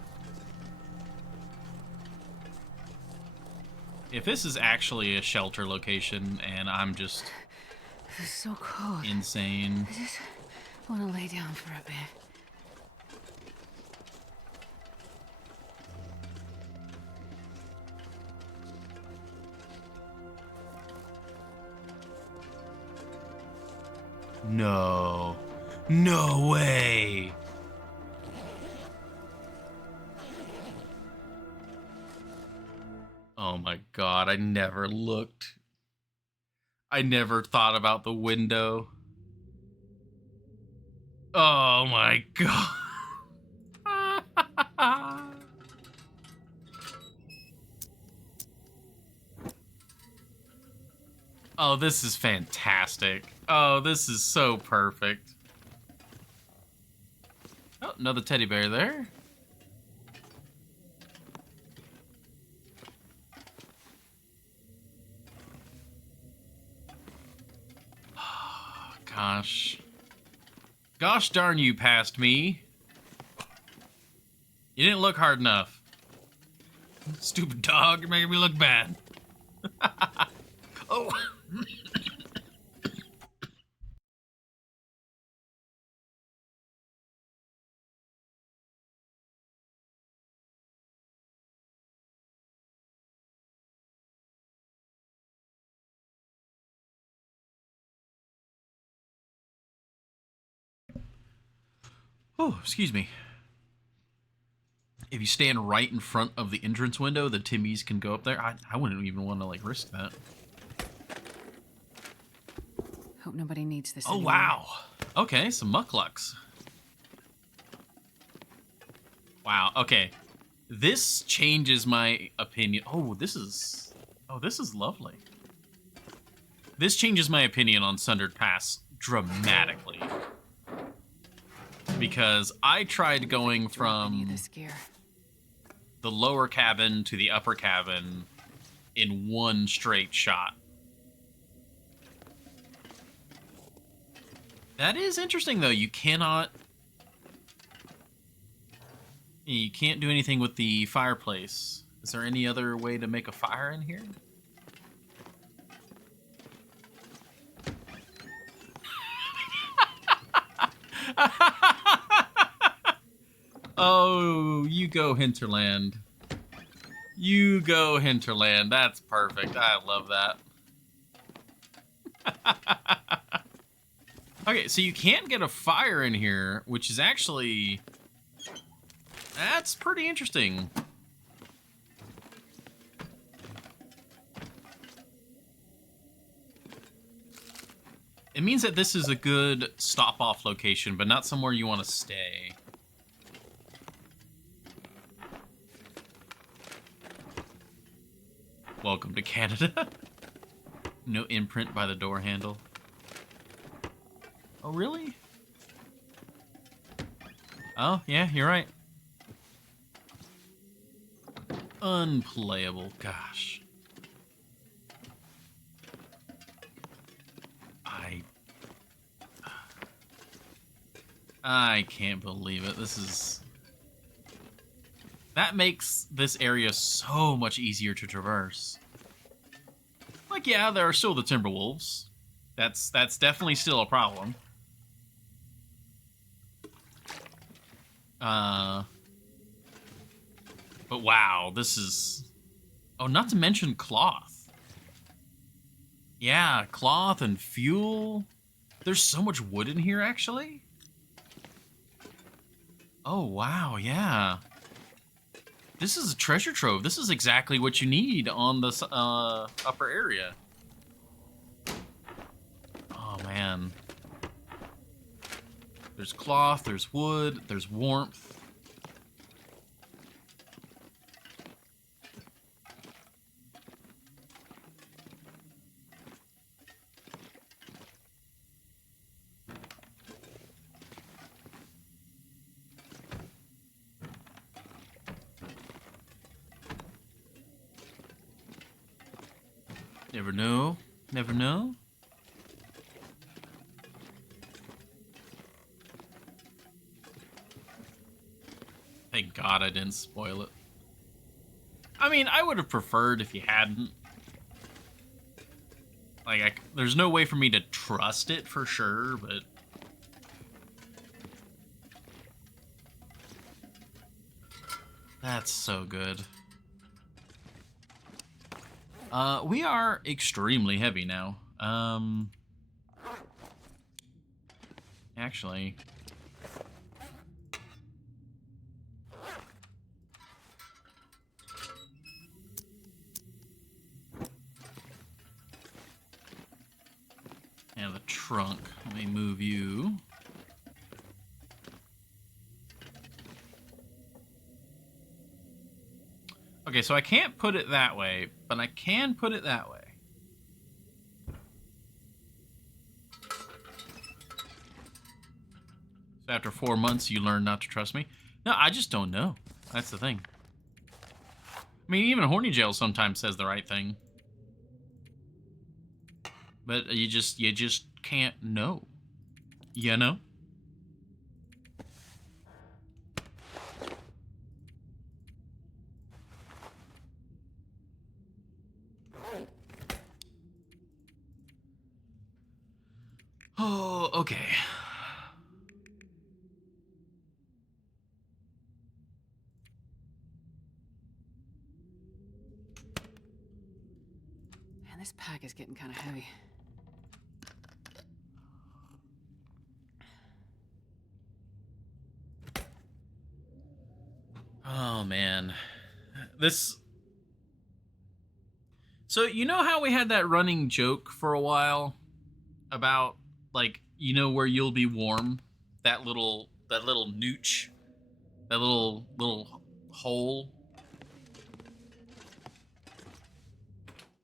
If this is actually a shelter location and I'm just This is so cold. insane. I just want to lay down for a bit. No. No way. Oh my god, I never looked. I never thought about the window. Oh my god. Oh, this is fantastic. Oh, this is so perfect. Oh, another teddy bear there. Oh, gosh. Gosh darn you passed me. You didn't look hard enough. Stupid dog, you're making me look bad. Oh. Oh, excuse me. If you stand right in front of the entrance window, the Timmies can go up there. I wouldn't even want to, like, risk that. Hope nobody needs this Oh, anymore. wow. Okay, some mucklucks. Wow, okay. This changes my opinion. Oh, this is lovely. This changes my opinion on Sundered Pass dramatically. Because I tried going Any of from this gear. the lower cabin to the upper cabin in one straight shot. That is interesting, though. You can't do anything with the fireplace. Is there any other way to make a fire in here? Oh, you go Hinterland. You go Hinterland. That's perfect. I love that. Okay, so you can't get a fire in here, which is actually... That's pretty interesting. It means that this is a good stop-off location, but not somewhere you want to stay. Welcome to Canada. No imprint by the door handle. Oh, really? Oh, yeah, you're right. Unplayable, gosh. I can't believe it. This is... That makes this area so much easier to traverse. Like, yeah, there are still the Timberwolves. That's definitely still a problem. But wow, this is... Oh, not to mention cloth. Yeah, cloth and fuel. There's so much wood in here, actually. Oh, wow, yeah. This is a treasure trove. This is exactly what you need on the upper area. Oh, man. There's cloth, there's wood, there's warmth. Never know. Never know. Thank God I didn't spoil it. I mean, I would have preferred if you hadn't. Like, there's no way for me to trust it for sure, but... That's so good. We are extremely heavy now. Actually... Yeah, the trunk. Let me move you. Okay, so I can't put it that way, but I can put it that way. So after 4 months, you learn not to trust me? No, I just don't know. That's the thing. I mean, even Horny Jail sometimes says the right thing. But you just can't know. You know? Oh, okay. Man, this pack is getting kind of heavy. Oh, man. This... So, you know how we had that running joke for a while? About, like, you know where you'll be warm? That little nooch. That little hole.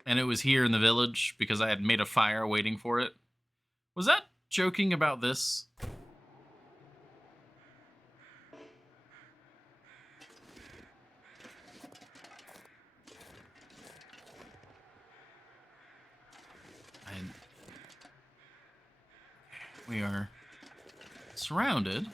And it was here in the village because I had made a fire waiting for it. Was that joking about this? We are surrounded.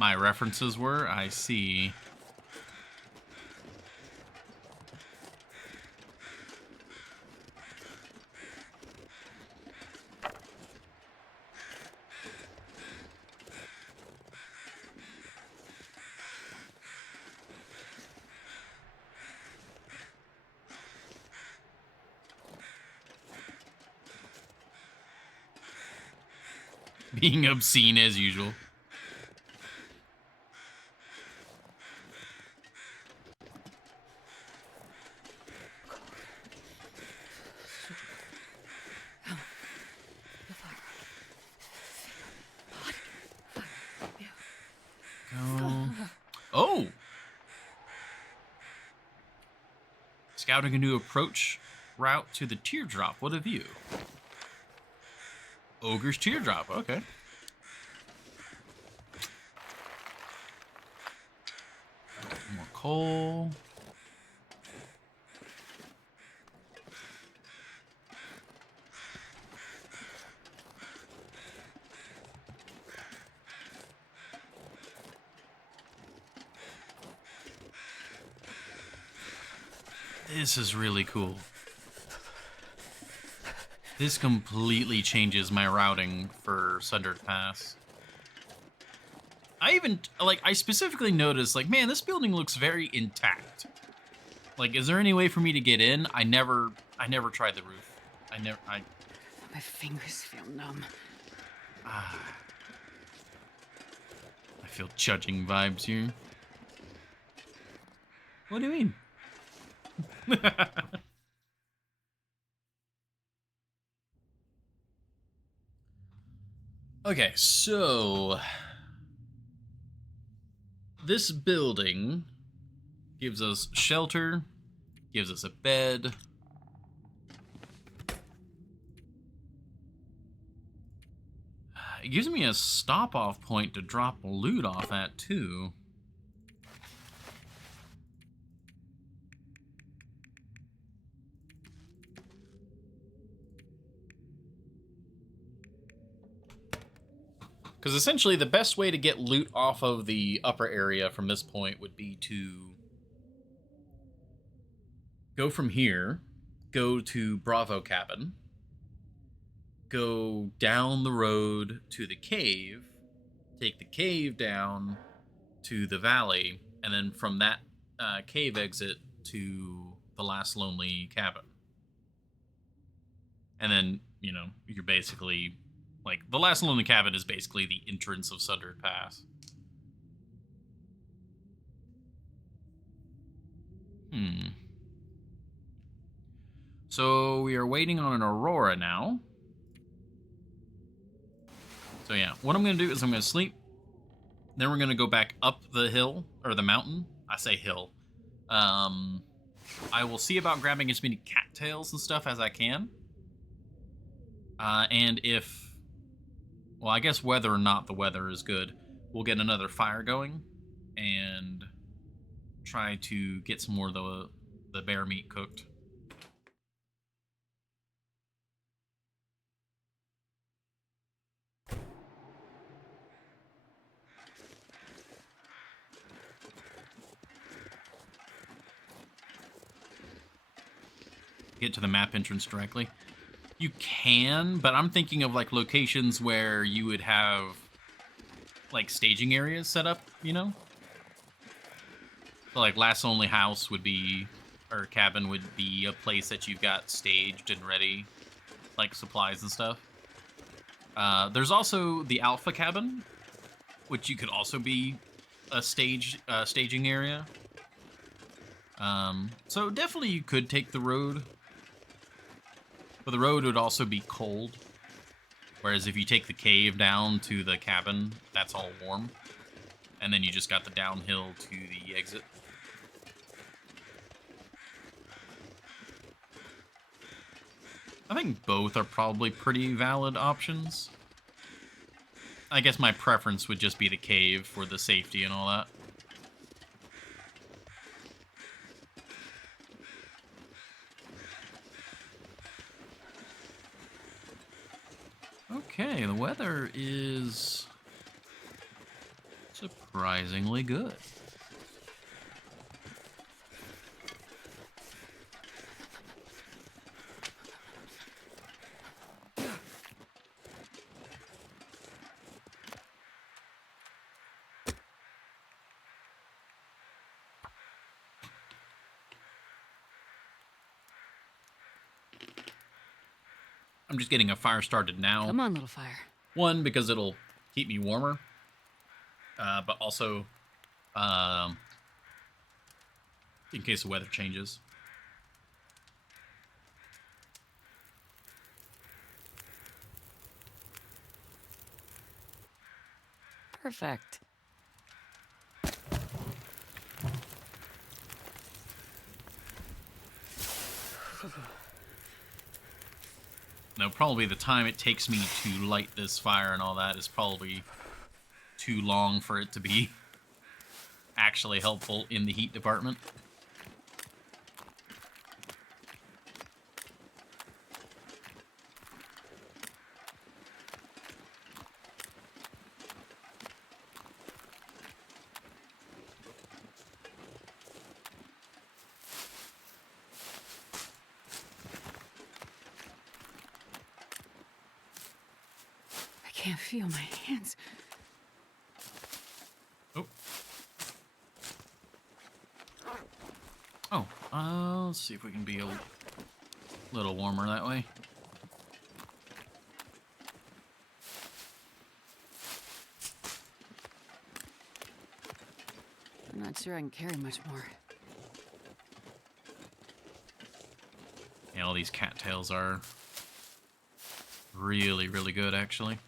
My references were, I see. Being obscene as usual. Go. Oh! Scouting a new approach route to the teardrop. What a view. Ogre's teardrop. Okay. More coal. This is really cool. This completely changes my routing for Sunder Pass. I specifically noticed, like, man, this building looks very intact. Like, is there any way for me to get in? I never tried the roof. My fingers feel numb. I feel judging vibes here. What do you mean? Okay, so this building gives us shelter, gives us a bed. It gives me a stop-off point to drop loot off at, too. Because essentially the best way to get loot off of the upper area from this point would be to go from here, go to Bravo Cabin, go down the road to the cave, take the cave down to the valley, and then from that cave exit to the last lonely cabin. And then, you know, you're basically, like, the last lonely cabin is basically the entrance of Sunder Pass. So we are waiting on an Aurora now. So yeah, what I'm going to do is I'm going to sleep. Then we're going to go back up the hill, or the mountain. I say hill. I will see about grabbing as many cattails and stuff as I can. And if... Well, I guess whether or not the weather is good, we'll get another fire going. And try to get some more of the bear meat cooked. Get to the map entrance directly. You can, but I'm thinking of like locations where you would have like staging areas set up, you know? So like last only house would be, or cabin would be a place that you've got staged and ready, like supplies and stuff. There's also the alpha cabin, which you could also be a staging area. So definitely you could take the road. But the road would also be cold. Whereas if you take the cave down to the cabin, that's all warm. And then you just got the downhill to the exit. I think both are probably pretty valid options. I guess my preference would just be the cave for the safety and all that. Okay, the weather is surprisingly good. I'm just getting a fire started now. Come on, little fire. One, because it'll keep me warmer. But also, in case the weather changes. Perfect. No, probably the time it takes me to light this fire and all that is probably too long for it to be actually helpful in the heat department. I can't feel my hands. Let's see if we can be a little warmer that way. I'm not sure I can carry much more. Yeah, all these cattails are really, really good, actually.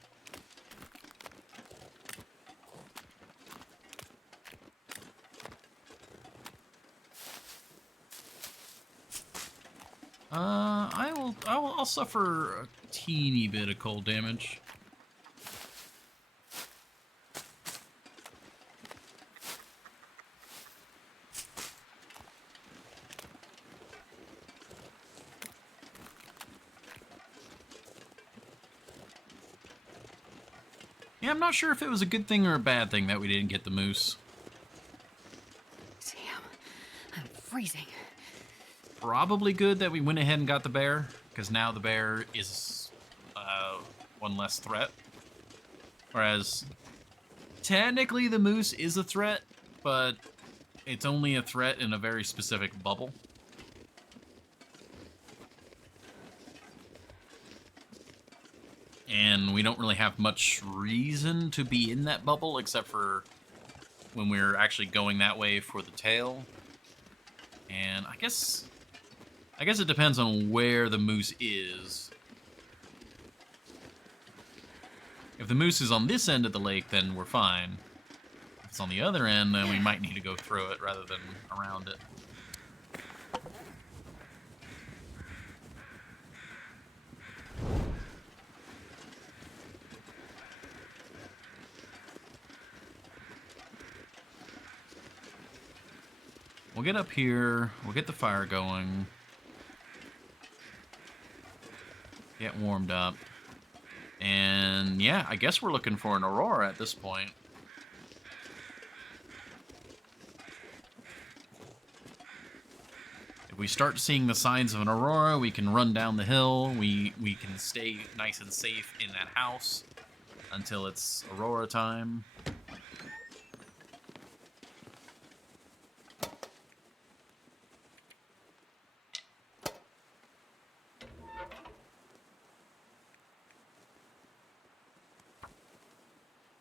I'll suffer a teeny bit of cold damage. Yeah, I'm not sure if it was a good thing or a bad thing that we didn't get the moose. Damn, I'm freezing. Probably good that we went ahead and got the bear, because now the bear is one less threat. Whereas, technically the moose is a threat, but it's only a threat in a very specific bubble. And we don't really have much reason to be in that bubble, except for when we're actually going that way for the tail. And I guess it depends on where the moose is. If the moose is on this end of the lake, then we're fine. If it's on the other end, then we might need to go through it rather than around it. We'll get up here, we'll get the fire going, get warmed up, and yeah, I guess we're looking for an aurora at this point. If we start seeing the signs of an aurora, we can run down the hill, we can stay nice and safe in that house until it's aurora time.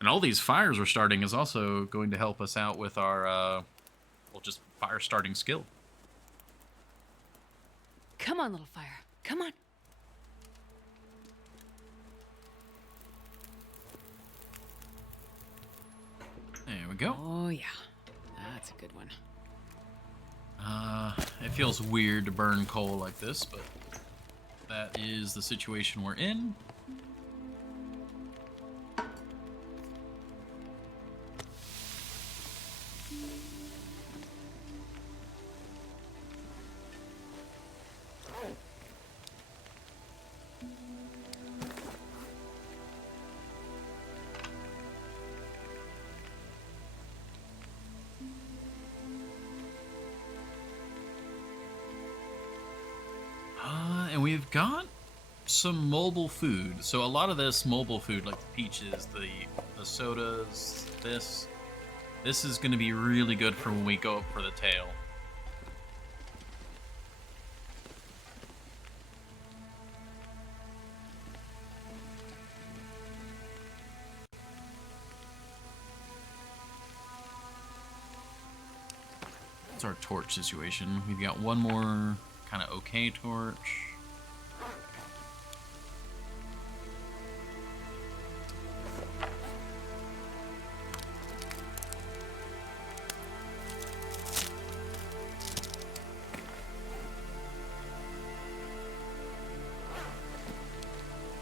And all these fires we're starting is also going to help us out with our, well, just fire starting skill. Come on, little fire. Come on. There we go. Oh, yeah. That's a good one. It feels weird to burn coal like this, but that is the situation we're in. And we've got some mobile food. So a lot of this mobile food, like the peaches, the sodas, this is going to be really good for when we go up for the tail. That's our torch situation. We've got one more kind of okay torch.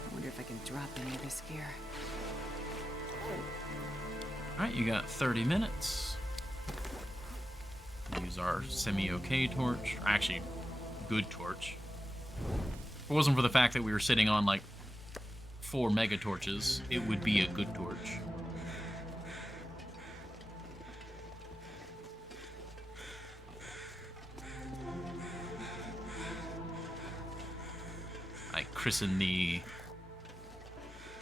I wonder if I can drop any of this gear. Alright, you got 30 minutes. Use our semi-okay torch. Actually, good torch. If it wasn't for the fact that we were sitting on, like, 4 mega torches, it would be a good torch. I christen the...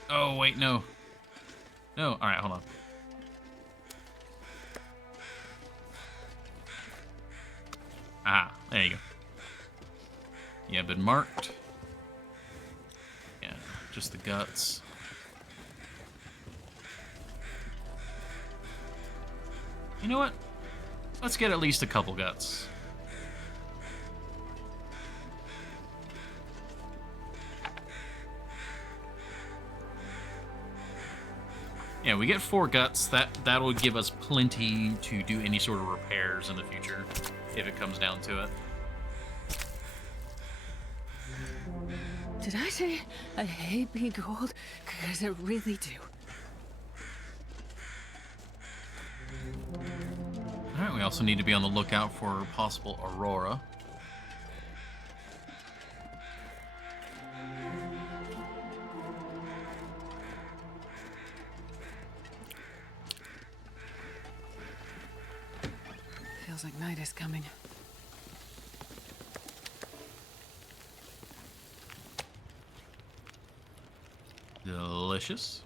Oh, wait, no. No, alright, hold on. Ah, there you go. Yeah, been marked. Yeah, just the guts. You know what? Let's get at least a couple guts. Yeah, we get 4 guts. That'll give us plenty to do any sort of repairs in the future, if it comes down to it. Did I say I hate being cold? Because I really do. Alright, we also need to be on the lookout for possible aurora. Feels like night is coming. Delicious.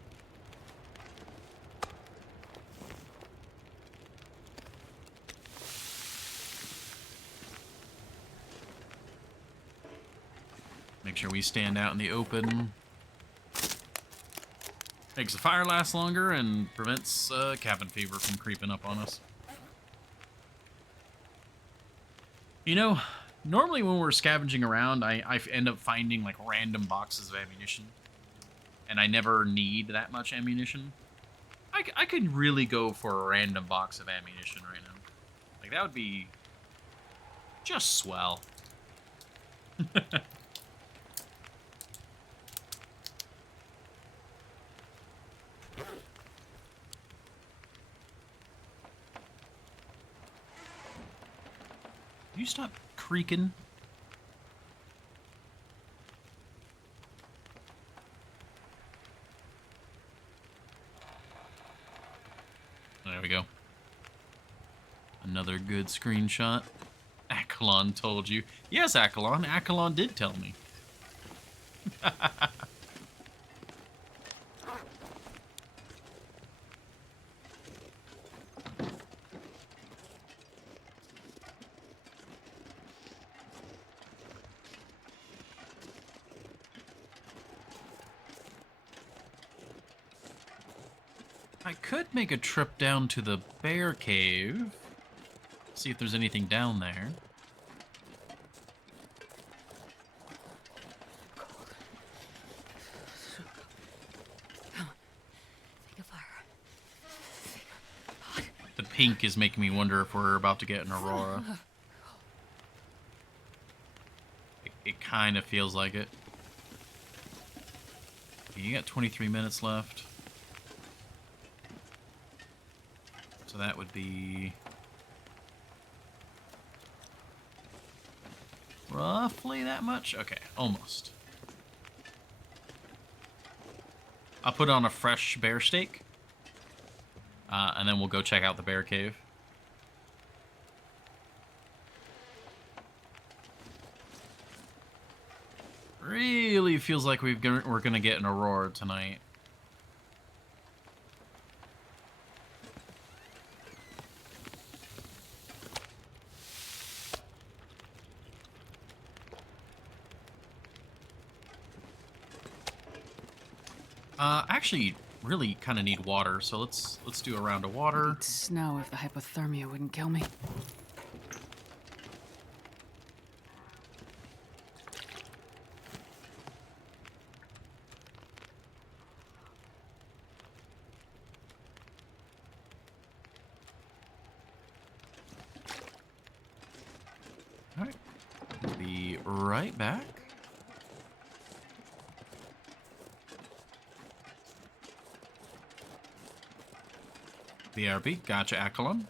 Make sure we stand out in the open. Makes the fire last longer and prevents cabin fever from creeping up on us. You know, normally when we're scavenging around, I end up finding like random boxes of ammunition. And I never need that much ammunition. I could really go for a random box of ammunition right now. Like, that would be just swell. You stop creaking? There we go. Another good screenshot. Acalon told you. Yes, Acalon. Acalon did tell me. I could make a trip down to the bear cave. See if there's anything down there. The pink is making me wonder if we're about to get an aurora. It kind of feels like it. You got 23 minutes left. So that would be roughly that much? Okay, almost. I'll put on a fresh bear steak. And then we'll go check out the bear cave. Really feels like we're gonna get an aurora tonight. Actually, really kind of need water, so let's do a round of water. I'd snow if the hypothermia wouldn't kill me. All right, be right back. BRB, gotcha, Acalon.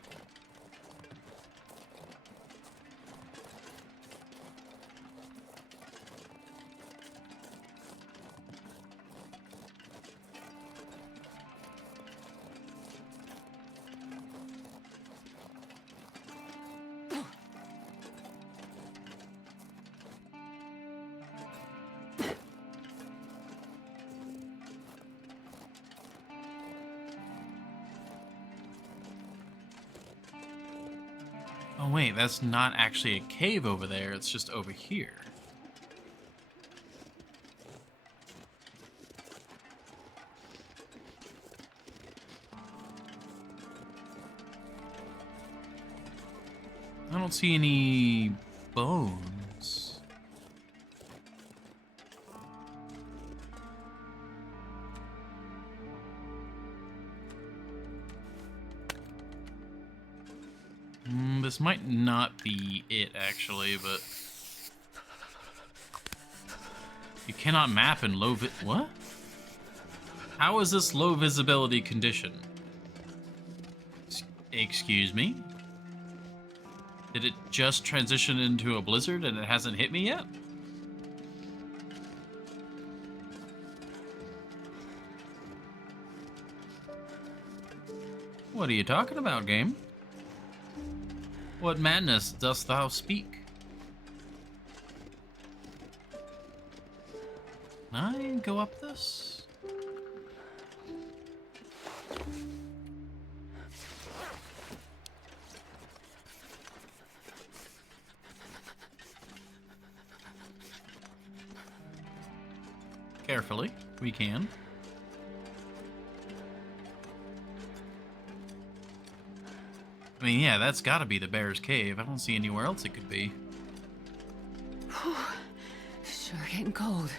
Oh wait, that's not actually a cave over there, it's just over here. I don't see any bones. This might not be it, actually, but... You cannot map in low what? How is this low visibility condition? Excuse me? Did it just transition into a blizzard and it hasn't hit me yet? What are you talking about, game? What madness dost thou speak? Can I go up this? Carefully, we can. I mean, yeah, that's got to be the bear's cave. I don't see anywhere else it could be. Whew. Sure getting cold.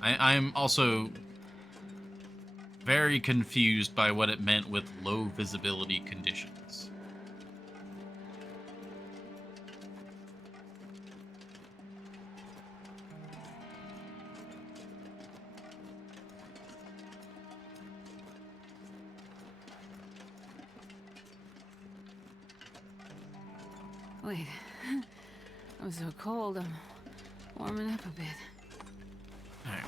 I'm also very confused by what it meant with low visibility conditions. Wait. I'm so cold, I'm warming up a bit. Alright,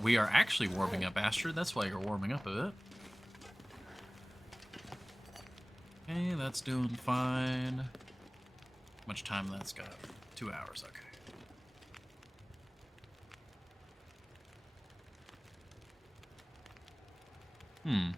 we are actually warming up, Astrid. That's why you're warming up a bit. Okay, that's doing fine. How much time that's got? 2 hours, okay. Hmm.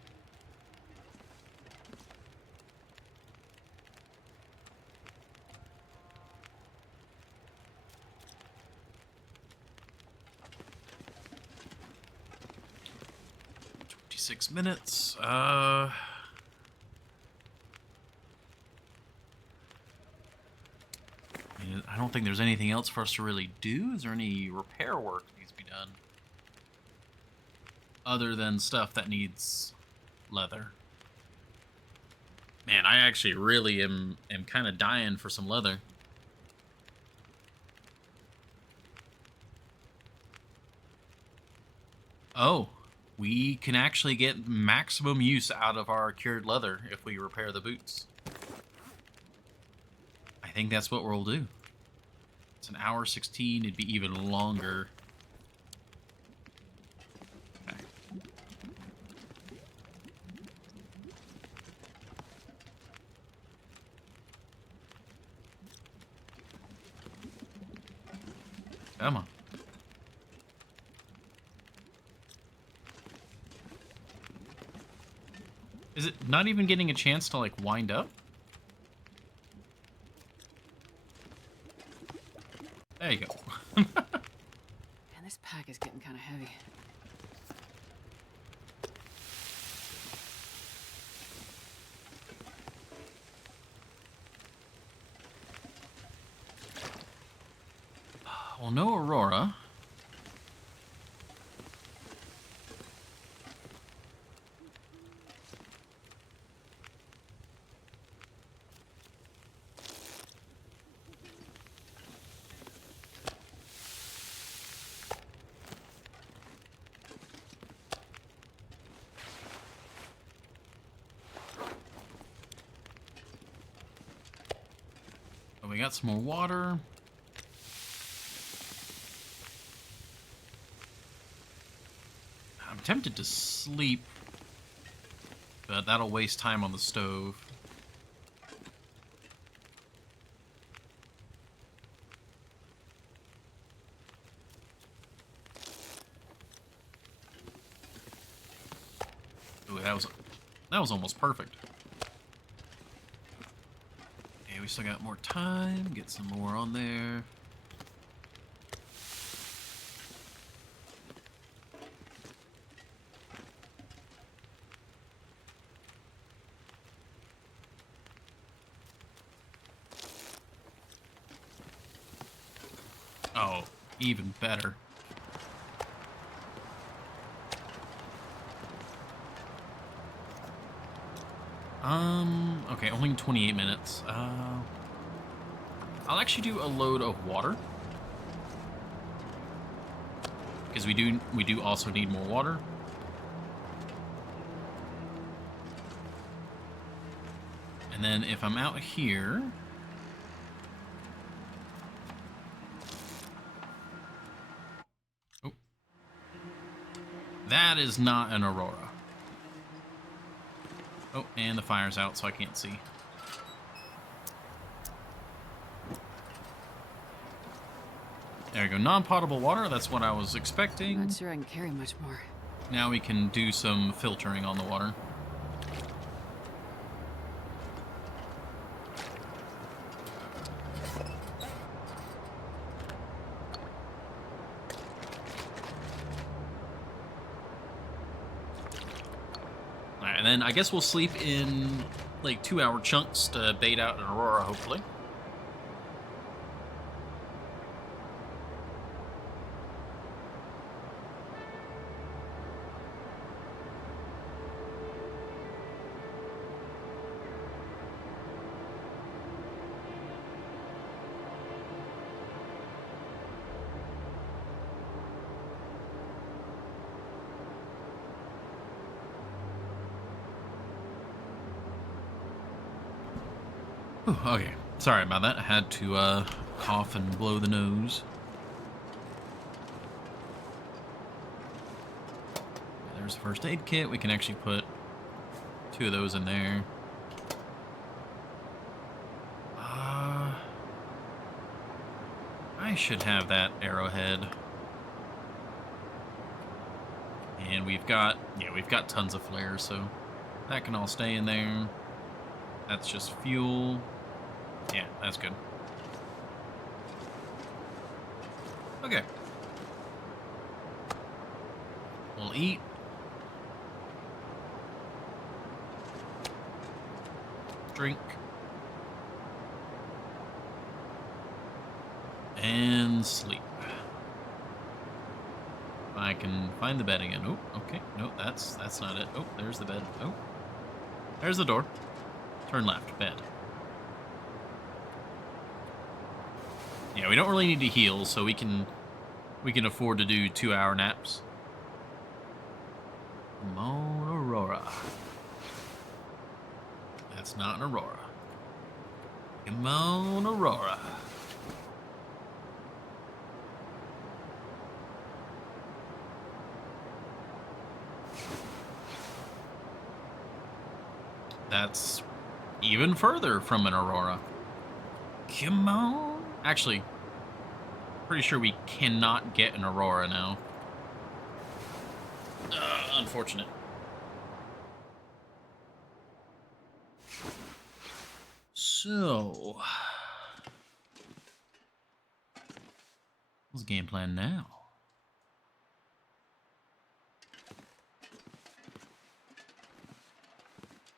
Minutes. I don't think there's anything else for us to really do. Is there any repair work that needs to be done? Other than stuff that needs leather. Man, I actually really am kind of dying for some leather. Oh. We can actually get maximum use out of our cured leather if we repair the boots. I think that's what we'll do. It's an hour 16. It'd be even longer. Okay. Come on. Is it not even getting a chance to, like, wind up? There you go. Man, this pack is getting kind of heavy. Well, no Aurora. We got some more water. I'm tempted to sleep, but that'll waste time on the stove. Ooh, that was almost perfect. Okay, we still got more time. Get some more on there. Oh, even better. Okay, only 28 minutes. I'll actually do a load of water. Because we do also need more water. And then if I'm out here... Oh. That is not an Aurora. Oh, and the fire's out, so I can't see. There we go. Non-potable water. That's what I was expecting. Not sure I can carry much more. Now we can do some filtering on the water. and then I guess we'll sleep in like 2-hour chunks to bait out an aurora, hopefully. Whew, okay, sorry about that. I had to cough and blow the nose. There's the first aid kit. We can actually put 2 of those in there. I should have that arrowhead. And we've got tons of flares, so that can all stay in there. That's just fuel. Yeah, that's good. Okay. We'll eat. Drink. And sleep. I can find the bed again. Oh, okay. No, that's not it. Oh, there's the bed. Oh. There's the door. Turn left. Bed. Yeah, we don't really need to heal, so we can afford to do 2-hour naps. Come on, Aurora. That's not an Aurora. Come on, Aurora. That's even further from an Aurora. Come on. Actually, pretty sure we cannot get an Aurora now. Unfortunate. So, what's the game plan now?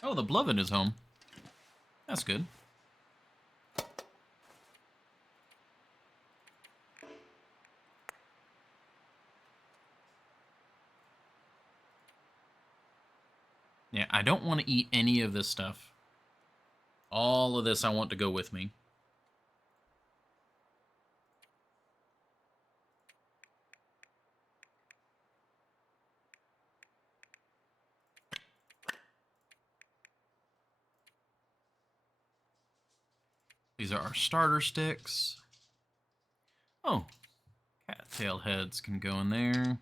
Oh, the Beloved is home. That's good. Yeah, I don't want to eat any of this stuff. All of this I want to go with me. These are our starter sticks. Oh, cattail heads can go in there.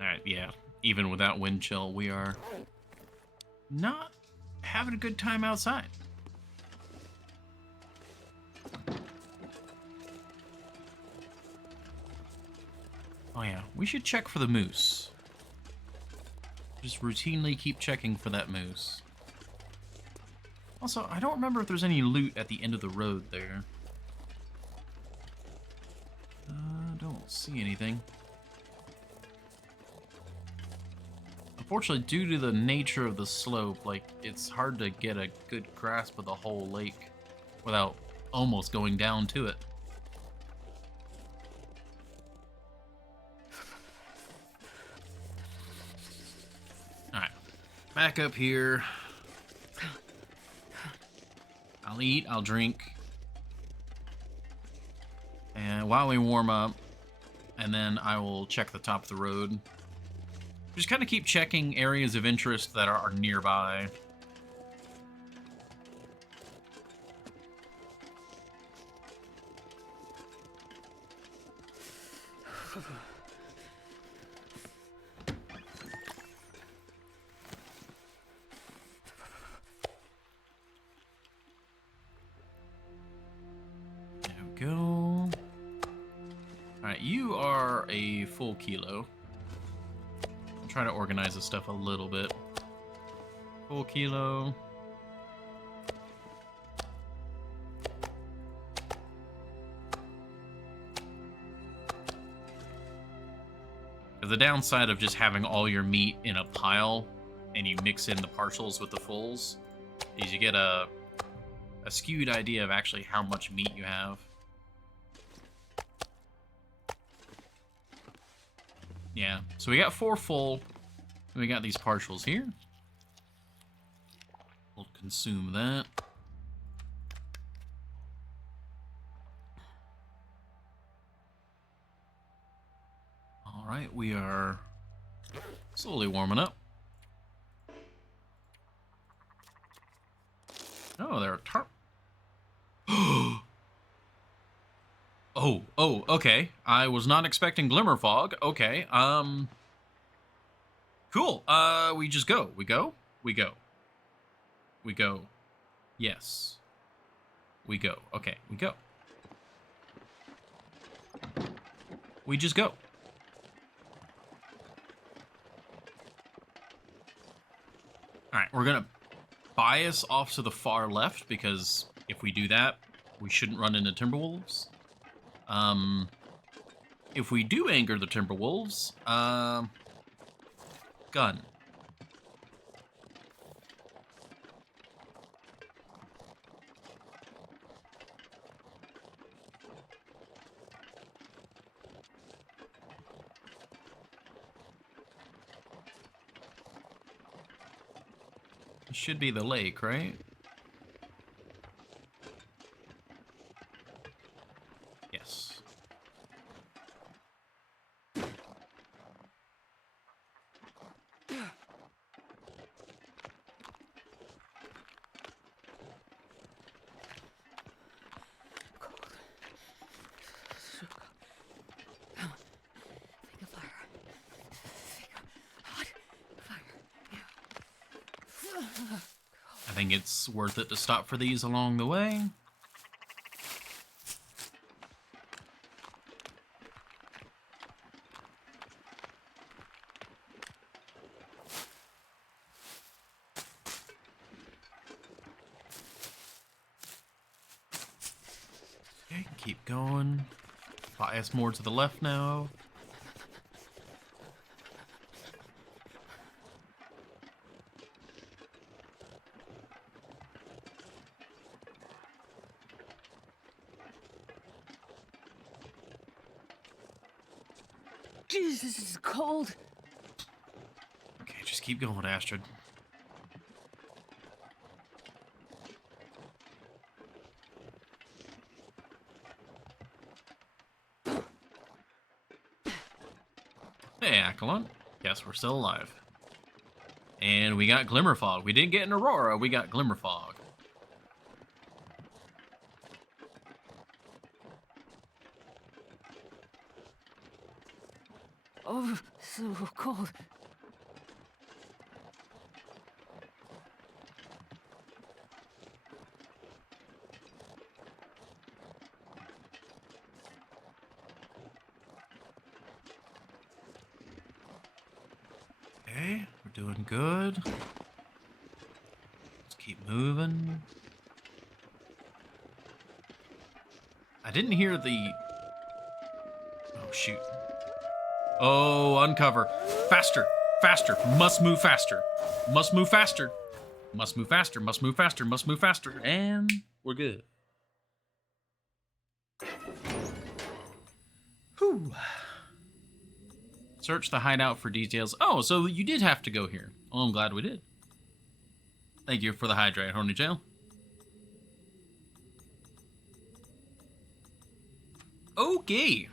Alright, yeah. Even without wind chill, we are not having a good time outside. Oh yeah, we should check for the moose. Just routinely keep checking for that moose. Also, I don't remember if there's any loot at the end of the road there. Don't see anything. Unfortunately, due to the nature of the slope, like, it's hard to get a good grasp of the whole lake without almost going down to it. Alright, back up here. I'll eat, I'll drink. And while we warm up, and then I will check the top of the road. Just kind of keep checking areas of interest that are nearby. There we go. Alright, you are a full kilo. Try to organize this stuff a little bit. Full kilo. The downside of just having all your meat in a pile and you mix in the partials with the fulls is you get a skewed idea of actually how much meat you have. Yeah, so we got 4 full, and we got these partials here. We'll consume that. All right, we are slowly warming up. Oh, there are tarp. Oh, okay. I was not expecting glimmer fog. Okay, cool. We just go. We go. We go. We go. Yes. We go. Okay, we go. We just go. Alright, we're gonna bias off to the far left, because if we do that, we shouldn't run into Timberwolves. If we do anger the Timberwolves, gun. It should be the lake, right? Yes. I think it's worth it to stop for these along the way. Okay, keep going. Bias more to the left now. Jesus, this is cold. Okay, just keep going, Astrid. Hey, Accolon. Yes, we're still alive. And we got Glimmer Fog. We didn't get an Aurora, we got Glimmer Fog. Oh, so cold. Okay, we're doing good. Let's keep moving. I didn't hear the... Oh, shoot. Oh, uncover. Faster, faster, must move faster. Must move faster. Must move faster, must move faster, must move faster. And we're good. Whew. Search the hideout for details. Oh, so you did have to go here. Oh, I'm glad we did. Thank you for the hydrate, Horny Jail. Okay.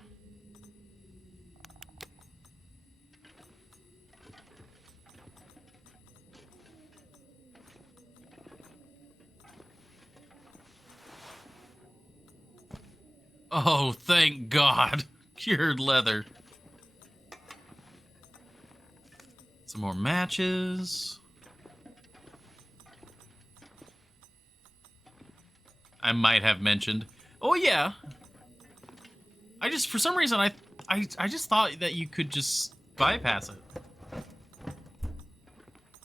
Oh, thank God. Cured leather. Some more matches. I might have mentioned. Oh, yeah. I just, for some reason, I just thought that you could just bypass it.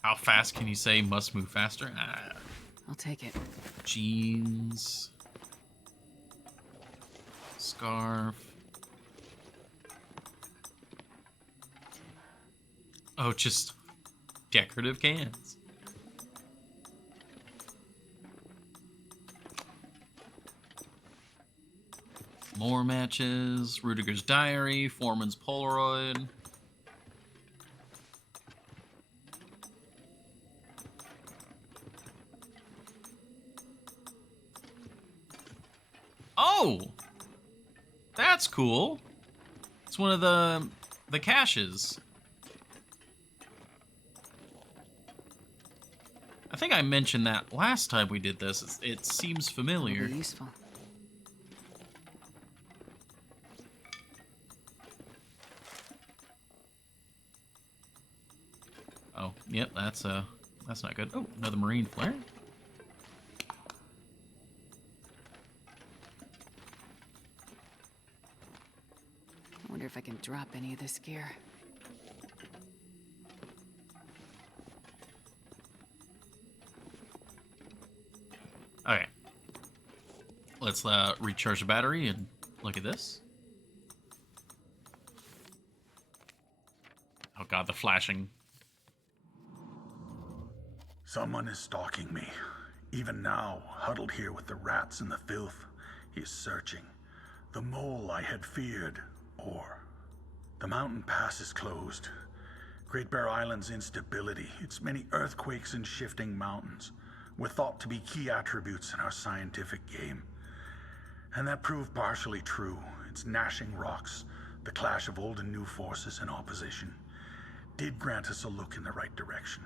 How fast can you say must move faster? I'll take it. Jeans. Scarf. Oh, just decorative cans. More matches. Rudiger's diary. Foreman's Polaroid. Oh! That's cool. It's one of the caches. I think I mentioned that last time we did this. It seems familiar. It'll be useful. Oh, yep, that's not good. Oh, another marine flare. I wonder if I can drop any of this gear. Okay. Let's recharge the battery and look at this. Oh god, the flashing. Someone is stalking me. Even now, huddled here with the rats and the filth, he is searching. The mole I had feared, or... The mountain pass is closed. Great Bear Island's instability, its many earthquakes and shifting mountains, were thought to be key attributes in our scientific game. And that proved partially true. Its gnashing rocks, the clash of old and new forces in opposition, did grant us a look in the right direction.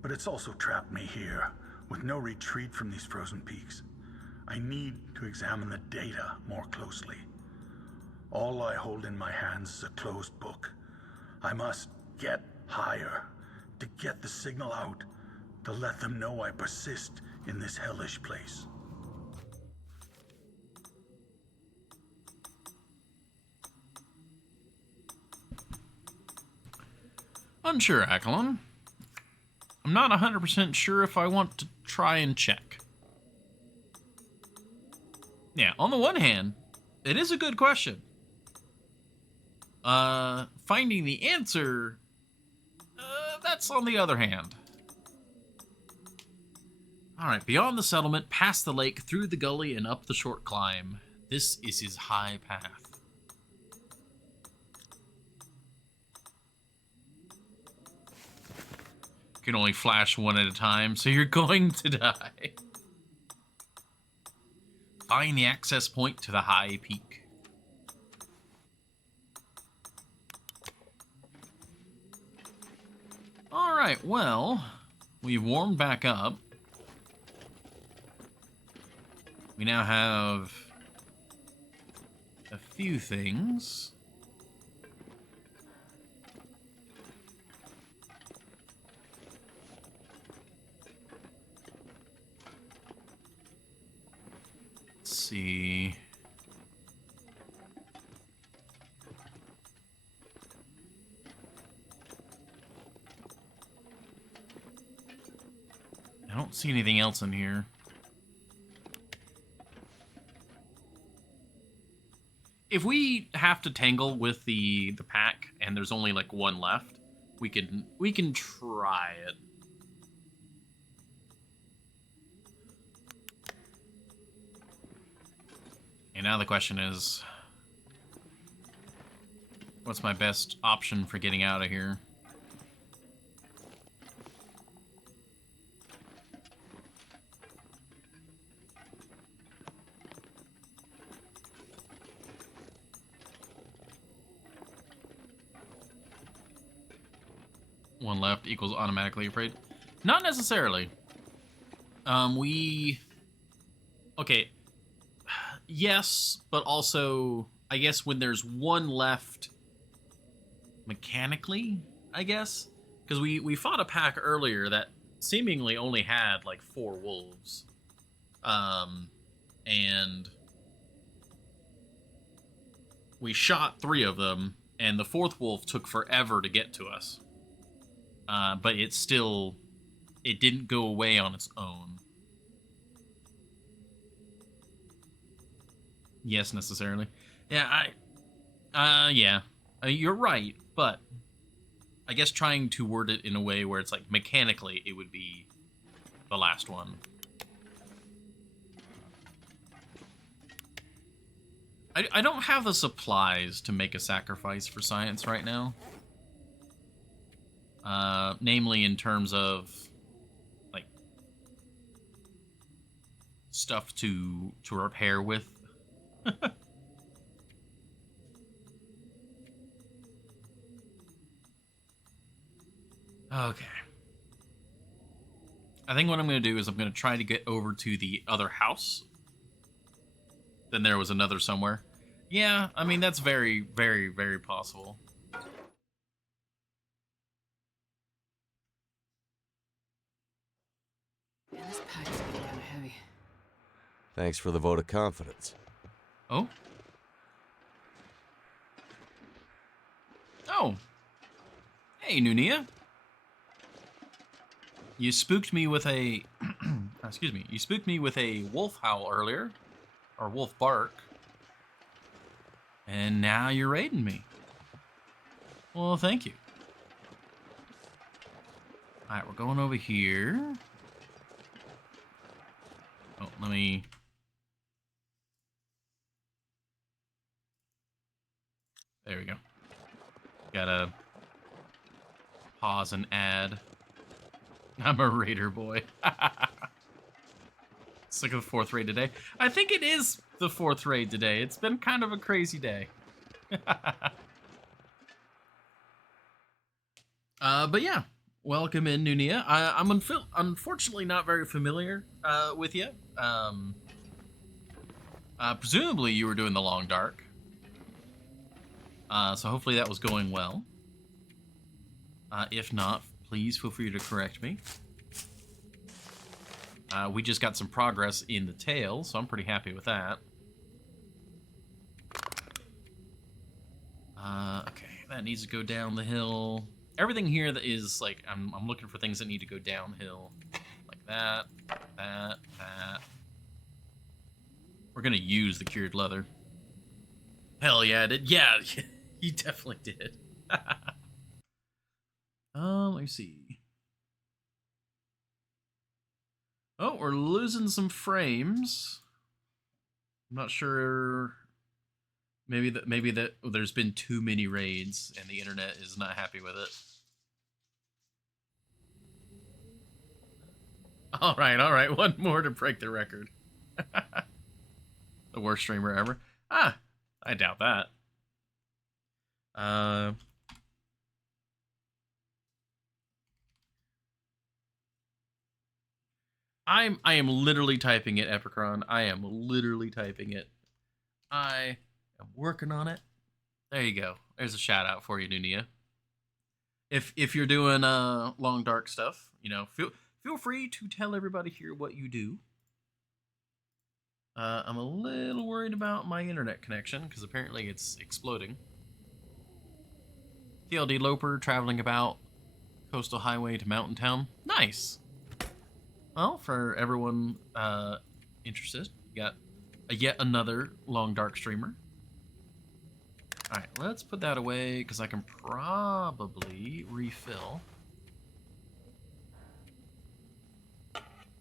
But it's also trapped me here, with no retreat from these frozen peaks. I need to examine the data more closely. All I hold in my hands is a closed book. I must get higher, to get the signal out, to let them know I persist in this hellish place. Unsure, Accolon. I'm not 100% sure if I want to try and check. Yeah, on the one hand, it is a good question. Finding the answer, that's on the other hand. Alright, beyond the settlement, past the lake, through the gully, and up the short climb. This is his high path. You can only flash one at a time, so you're going to die. Find the access point to the high peak. Alright, well, we've warmed back up. We now have a few things. Let's see. I don't see anything else in here. If we have to tangle with the pack and there's only like one left, we can try it. And now the question is, what's my best option for getting out of here? One left equals automatically afraid. Not necessarily. Okay. Yes, but also, I guess when there's one left mechanically, I guess? Because we fought a pack earlier that seemingly only had like 4 wolves. And we shot 3 of them, and the 4th wolf took forever to get to us. but it didn't go away on its own. Yes, necessarily. Yeah, you're right, but I guess trying to word it in a way where it's like mechanically it would be the last one. I don't have the supplies to make a sacrifice for science right now. Namely in terms of like stuff to repair with. Okay. I think what I'm going to do is I'm going to try to get over to the other house. Then there was another somewhere. Yeah, I mean, that's very, very, very possible. Man, this pack is getting kind of heavy. Thanks for the vote of confidence. Oh? Oh. Hey, Nunia. You spooked me with a... excuse me. You spooked me with a wolf howl earlier. Or wolf bark. And now you're raiding me. Well, thank you. Alright, we're going over here. Oh, let me... There we go. Gotta pause and add. I'm a raider boy. It's like the 4th raid today. I think it is the 4th raid today. It's been kind of a crazy day. But yeah, welcome in, Nunia. I'm unfortunately not very familiar with you. Presumably you were doing the Long Dark. So hopefully that was going well. If not, please feel free to correct me. We just got some progress in the tail, so I'm pretty happy with that. Okay, that needs to go down the hill. Everything here that is like, I'm looking for things that need to go downhill. Like that. We're gonna use the cured leather. Hell yeah, I did. Yeah, you definitely did. Let me see. Oh, we're losing some frames. I'm not sure. Maybe that there's been too many raids and the internet is not happy with it. All right. One more to break the record. The worst streamer ever. Ah, I doubt that. I am literally typing it, Epicron. I am literally typing it. I am working on it. There you go. There's a shout out for you, Nunia. If you're doing long dark stuff, you know, feel free to tell everybody here what you do. I'm a little worried about my internet connection because apparently it's exploding. TLD Loper traveling about coastal highway to mountain town. Nice. Well, for everyone interested, you got yet another long dark streamer. All right, let's put that away because I can probably refill.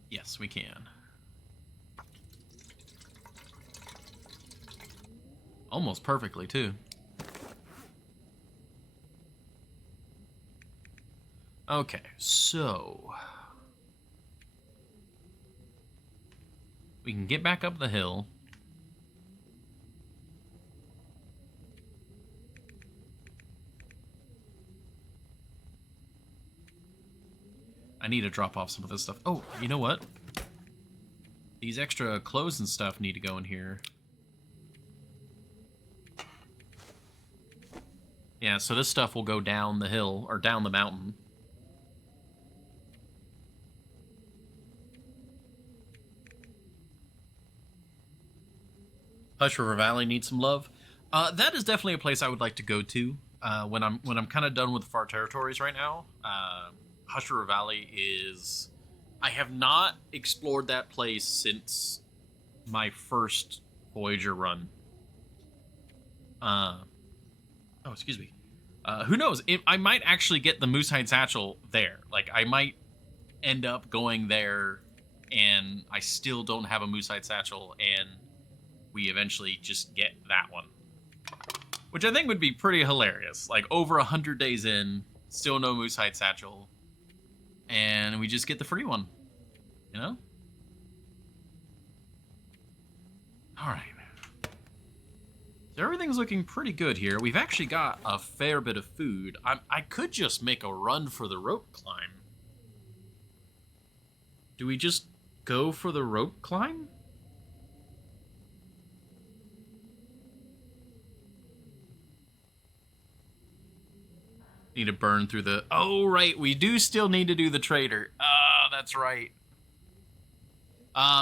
Yes, we can. Almost perfectly, too. Okay, so... we can get back up the hill. I need to drop off some of this stuff. Oh, you know what? These extra clothes and stuff need to go in here. Yeah, so this stuff will go down the hill, or down the mountain. Hush River Valley needs some love. That is definitely a place I would like to go to. when I'm kind of done with far territories right now, Hush River Valley is. I have not explored that place since my first Voyager run. Oh, excuse me. Who knows? I might actually get the Moosehide Satchel there. Like, I might end up going there, and I still don't have a Moosehide Satchel, and we eventually just get that one. Which I think would be pretty hilarious. Like, over 100 days in, still no Moosehide Satchel, and we just get the free one. You know? Alright. So everything's looking pretty good here. We've actually got a fair bit of food. I could just make a run for the rope climb. Do we just go for the rope climb? Need to burn through the... Oh, right. We do still need to do the trader. Ah, that's right.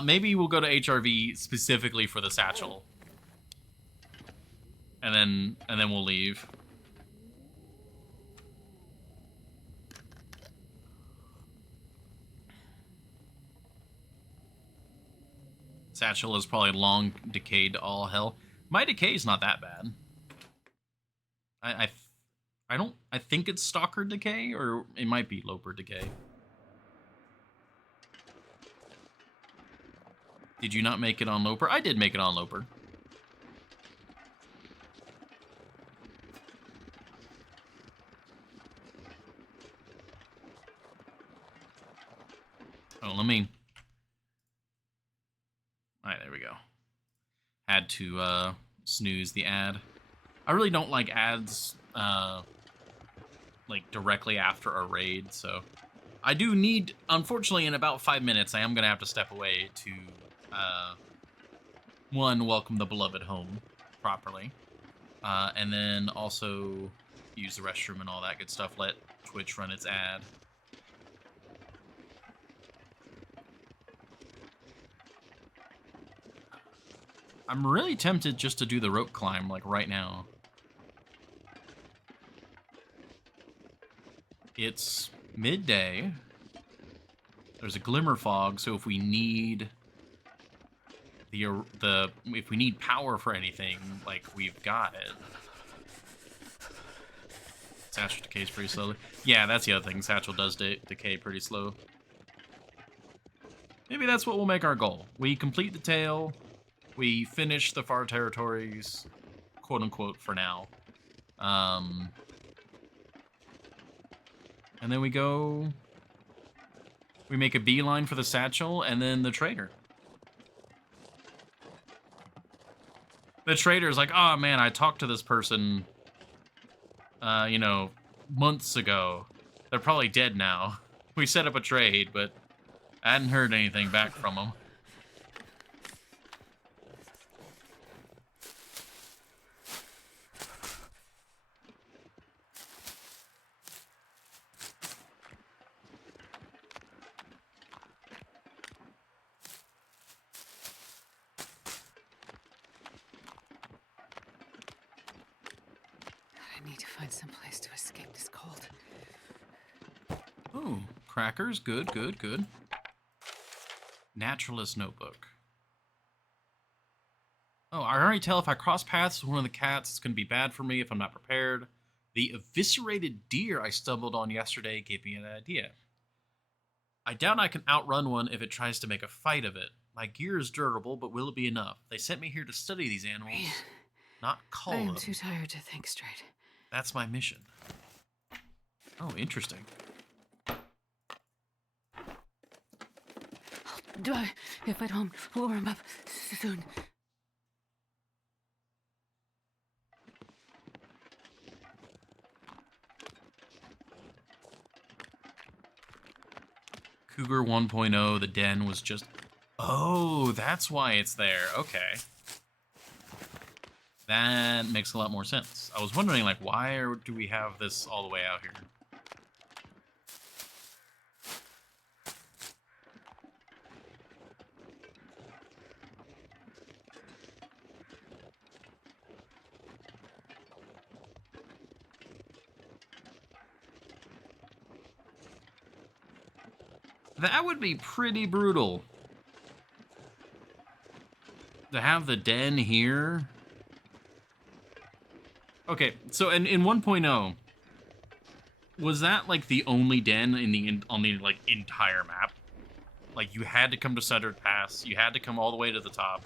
Maybe we'll go to HRV specifically for the satchel. And then we'll leave. Satchel is probably long decayed to all hell. My decay is not that bad. I think it's Stalker decay, or it might be Loper decay. Did you not make it on Loper? I did make it on Loper. Oh, let me... Alright, there we go. Had to snooze the ad. I really don't like ads like directly after a raid, so I do need, unfortunately, in about 5 minutes, I am going to have to step away to, one, welcome the beloved home properly, and then also use the restroom and all that good stuff, let Twitch run its ad. I'm really tempted just to do the rope climb, like, right now. It's midday. There's a glimmer fog, so if we need if we need power for anything, like, we've got it. Satchel decays pretty slowly. Yeah, that's the other thing. Satchel does decay pretty slow. Maybe that's what will make our goal. We complete the tail. We finish the far territories, quote unquote, for now. And then we make a beeline for the satchel and then the trader. The trader's like, oh man, I talked to this person, you know, months ago. They're probably dead now. We set up a trade, but I hadn't heard anything back from them. I need to find some place to escape this cold. Ooh, crackers. Good, good, good. Naturalist notebook. Oh, I already tell if I cross paths with one of the cats, it's going to be bad for me if I'm not prepared. The eviscerated deer I stumbled on yesterday gave me an idea. I doubt I can outrun one if it tries to make a fight of it. My gear is durable, but will it be enough? They sent me here to study these animals, not cull I am them. too tired to think straight. That's my mission. Oh, interesting. Do I get back home? We'll warm up soon. Cougar 1.0, the den was just... Oh, that's why it's there. Okay. That makes a lot more sense. I was wondering, like, why do we have this all the way out here? That would be pretty brutal. To have the den here. Okay, so in 1.0, was that like the only den on the like entire map? Like you had to come to Sunder Pass, you had to come all the way to the top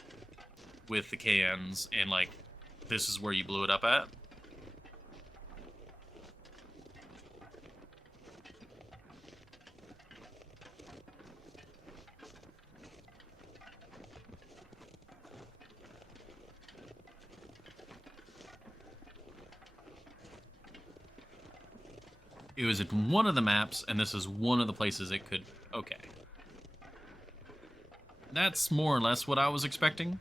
with the cans, and like this is where you blew it up at? It was at one of the maps, and this is one of the places it could... Okay. That's more or less what I was expecting.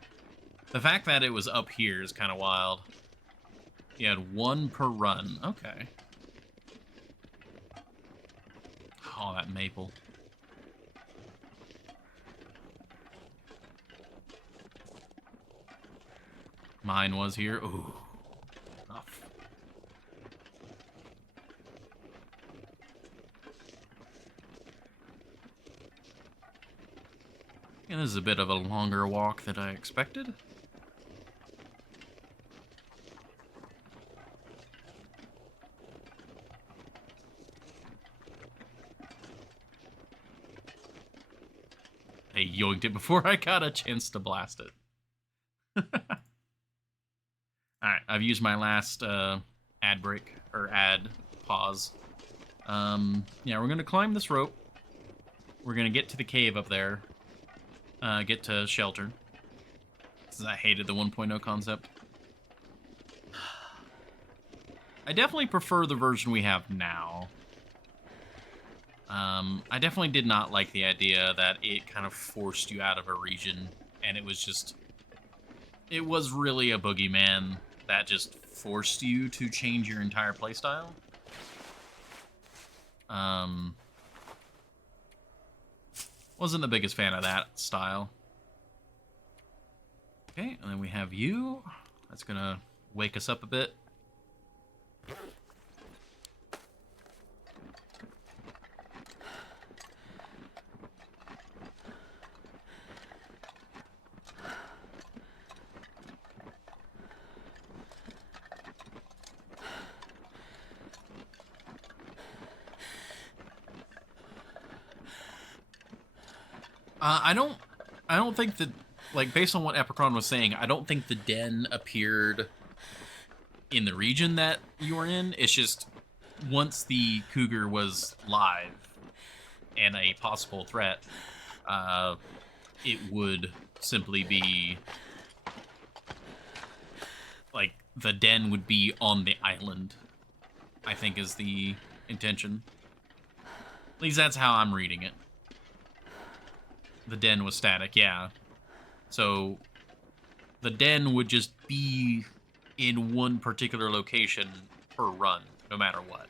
The fact that it was up here is kind of wild. You had one per run. Okay. Oh, that maple. Mine was here. Ooh. Rough. And this is a bit of a longer walk than I expected. I yoinked it before I got a chance to blast it. Alright, I've used my last ad break, or ad pause. Yeah, we're going to climb this rope. We're going to get to the cave up there. Get to shelter. Because I hated the 1.0 concept. I definitely prefer the version we have now. I definitely did not like the idea that it kind of forced you out of a region, and it was just... It was really a boogeyman that just forced you to change your entire playstyle. Wasn't the biggest fan of that style. Okay, and then we have you. That's gonna wake us up a bit. I don't think that, like, based on what Epicron was saying, I don't think the den appeared in the region that you were in. It's just, once the cougar was live and a possible threat, it would simply be, like, the den would be on the island, I think is the intention. At least that's how I'm reading it. The den was static, yeah. So, the den would just be in one particular location per run, no matter what.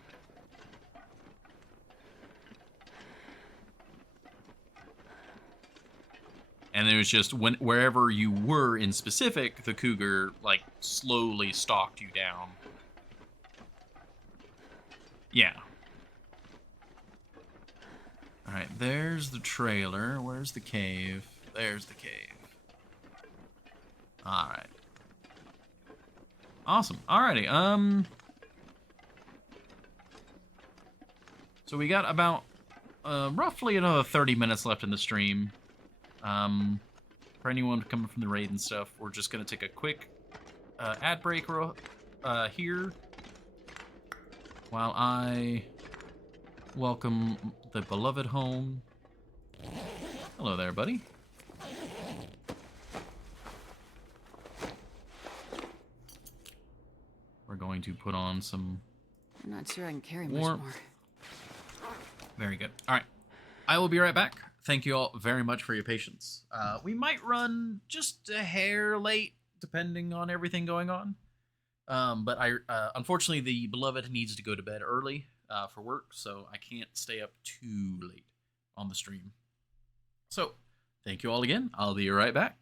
And it was just, wherever you were in specific, the cougar, like, slowly stalked you down. Yeah. Alright, there's the trailer. Where's the cave? There's the cave. Alright. Awesome. Alrighty, so we got about, roughly another 30 minutes left in the stream. For anyone coming from the raid and stuff, we're just gonna take a quick, ad break, here. While I welcome the beloved home. Hello there, buddy. We're going to put on some... I'm not sure I can carry much warmth. more. Very good. All right. I will be right back. Thank you all very much for your patience. We might run just a hair late, depending on everything going on. But unfortunately, the beloved needs to go to bed early for work, so I can't stay up too late on the stream. So, thank you all again. I'll be right back.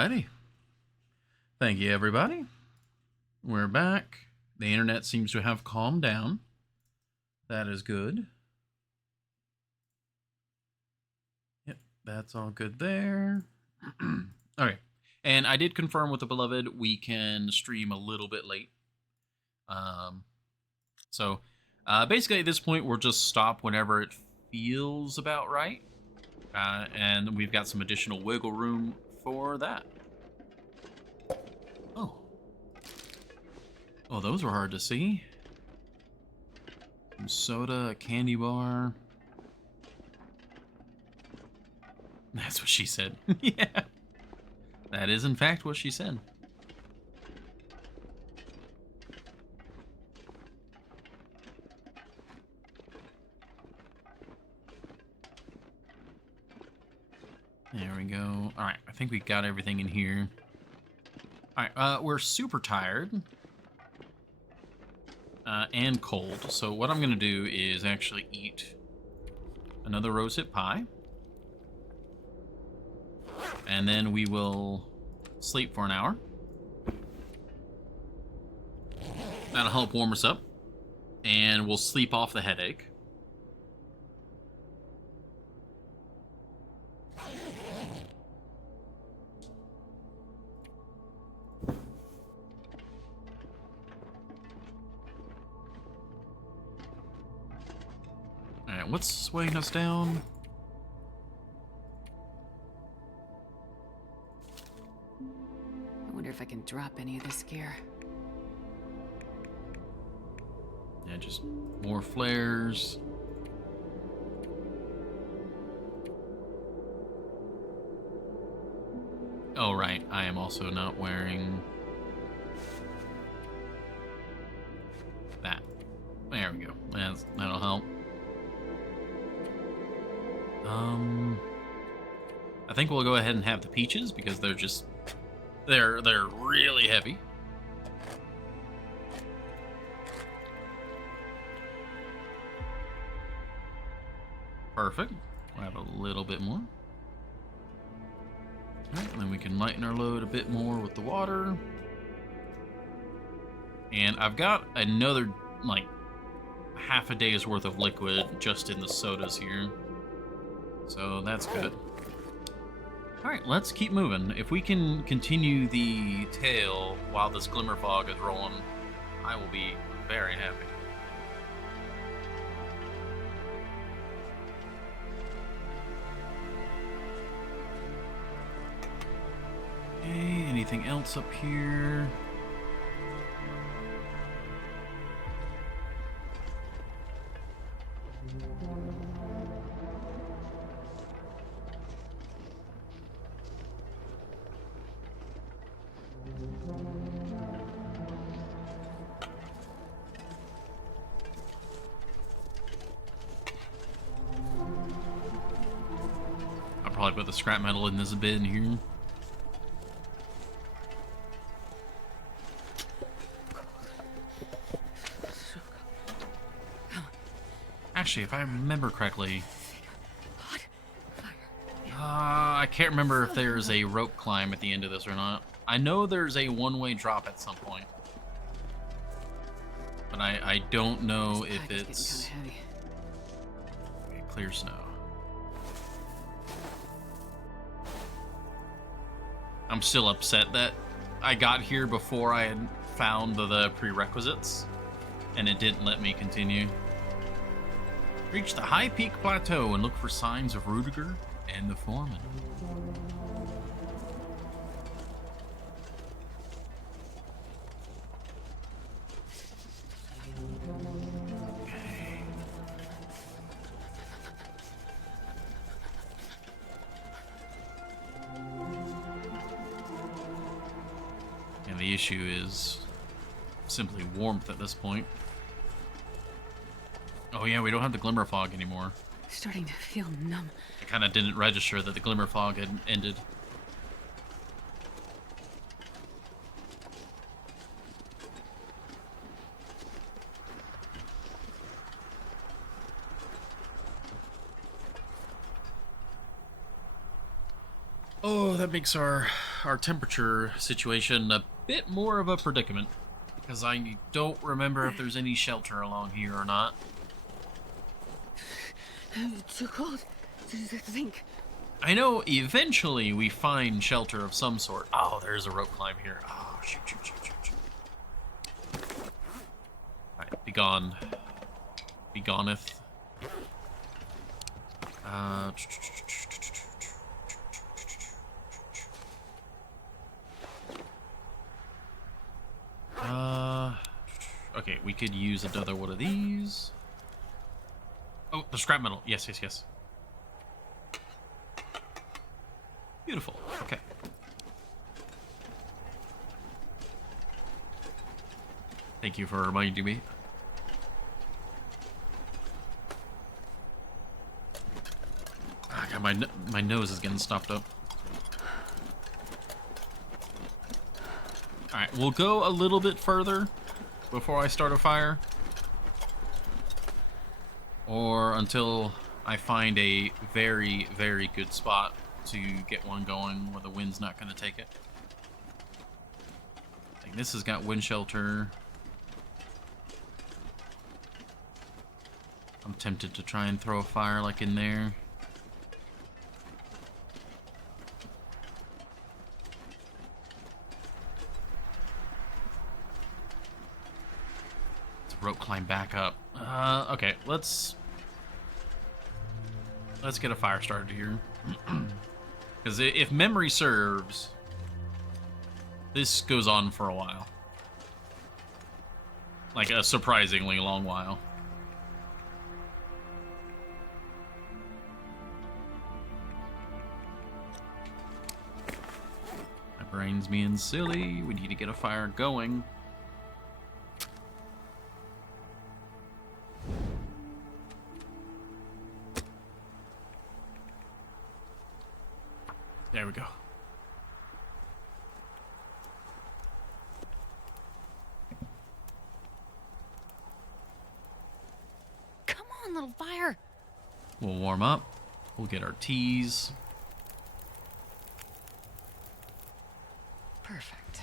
Alrighty. Thank you, everybody. We're back. The internet seems to have calmed down. That is good. Yep, that's all good there. Okay. And I did confirm with the beloved we can stream a little bit late. So basically at this point we'll just stop whenever it feels about right. And we've got some additional wiggle room for that. Oh. Oh, those were hard to see. Some soda, a candy bar. That's what she said. Yeah. That is in fact what she said. There we go. Alright, I think we got everything in here. Alright, we're super tired. And cold. So what I'm going to do is actually eat another rosehip pie. And then we will sleep for an hour. That'll help warm us up. And we'll sleep off the headache. Alright, what's weighing us down? I wonder if I can drop any of this gear. Yeah, just more flares. Oh, right. I am also not wearing that. There we go. That'll help. I think we'll go ahead and have the peaches because they're just they're really heavy. Perfect. We'll have a little bit more. Alright, and then we can lighten our load a bit more with the water. And I've got another, like, half a day's worth of liquid just in the sodas here. So that's good. Alright, let's keep moving. If we can continue the tail while this glimmer fog is rolling, I will be very happy. Okay, anything else up here? I'll probably put the scrap metal in this bin here. Actually, if I remember correctly, I can't remember if there's a rope climb at the end of this or not. I know there's a one-way drop at some point, but I don't know if it's okay, clear snow. I'm still upset that I got here before I had found the prerequisites, and it didn't let me continue. Reach the high peak plateau and look for signs of Rudiger and the foreman. Okay. And the issue is simply warmth at this point. Oh yeah, we don't have the glimmer fog anymore. Starting to feel numb. I kind of didn't register that the glimmer fog had ended. Oh, that makes our our temperature situation a bit more of a predicament, because I don't remember if there's any shelter along here or not. Too cold to think. I know eventually we find shelter of some sort. Oh, there's a rope climb here. Oh, shoot. Alright, be gone. Be goneth. Okay, we could use another one of these. Oh, the scrap metal. Yes. Beautiful. Okay. Thank you for reminding me. Ah, God, my nose is getting stopped up. Alright, we'll go a little bit further before I start a fire. Or until I find a very, very good spot to get one going where the wind's not going to take it. Like this has got wind shelter. I'm tempted to try and throw a fire like in there. Let's rope climb back up. Okay, let's get a fire started here. Because if memory serves, this goes on for a while. Like a surprisingly long while. My brain's being silly. We need to get a fire going. There we go. Come on, little fire. We'll warm up. We'll get our teas. Perfect.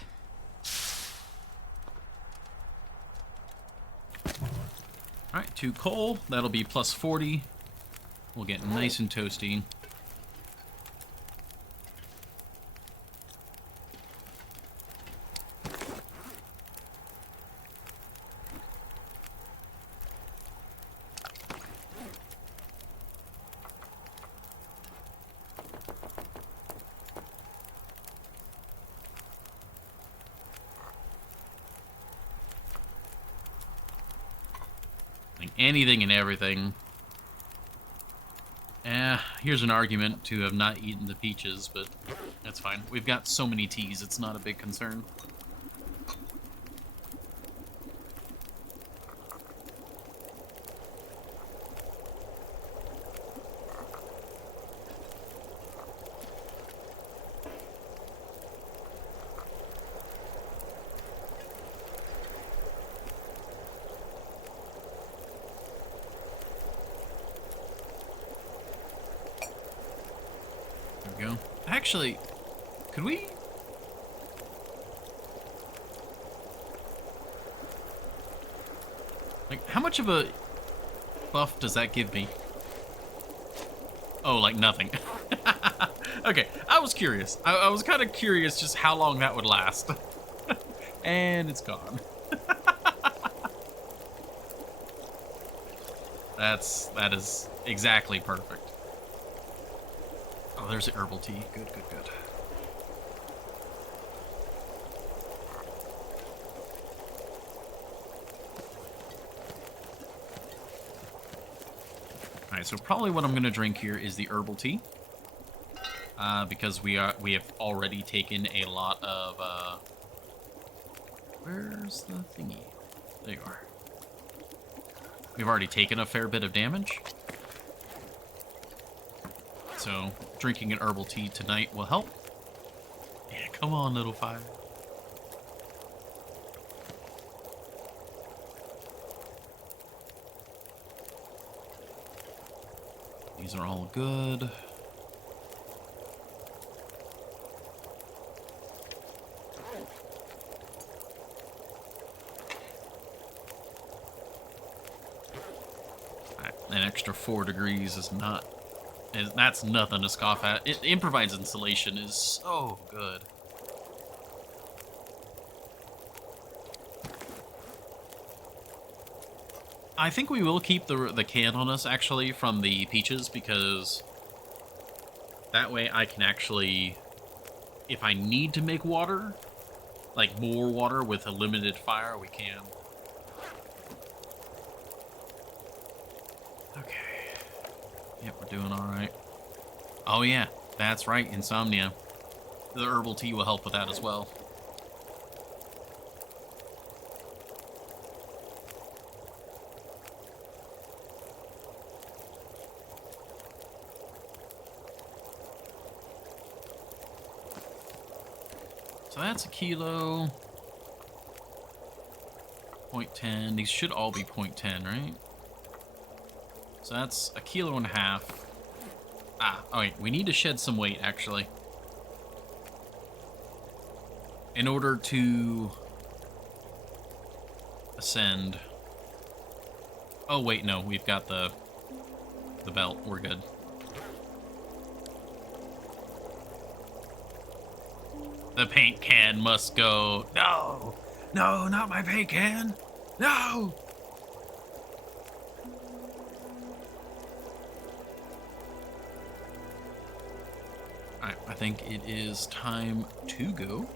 Alright, 2 coal. That'll be plus 40. We'll get nice and toasty. Anything and everything. Here's an argument to have not eaten the peaches, but that's fine. We've got so many teas, it's not a big concern. Go. Actually, could we? Like, how much of a buff does that give me? Oh, like nothing. Okay, I was curious. I was kind of curious just how long that would last. And it's gone. That is exactly perfect. Oh, there's the herbal tea. Good. Alright, so probably what I'm going to drink here is the herbal tea. Because we have already taken a lot of... Where's the thingy? There you are. We've already taken a fair bit of damage. So, drinking an herbal tea tonight will help. Yeah, come on, little fire. These are all good. extra 4 degrees is not... that's nothing to scoff at. Improvised insulation is so good. I think we will keep the can on us, actually, from the peaches, because that way I can actually, if I need to make water, like more water with a limited fire, we can. Okay. Yep, we're doing all right. Oh yeah, that's right, insomnia. The herbal tea will help with that as well. So that's a kilo. 0.10. These should all be 0.10, right? So that's a kilo and a half. Ah, oh wait, we need to shed some weight, actually. In order to ascend. Oh wait, no, we've got the belt. We're good. The paint can must go. No! No, not my paint can! No! Alright, I think it is time to go.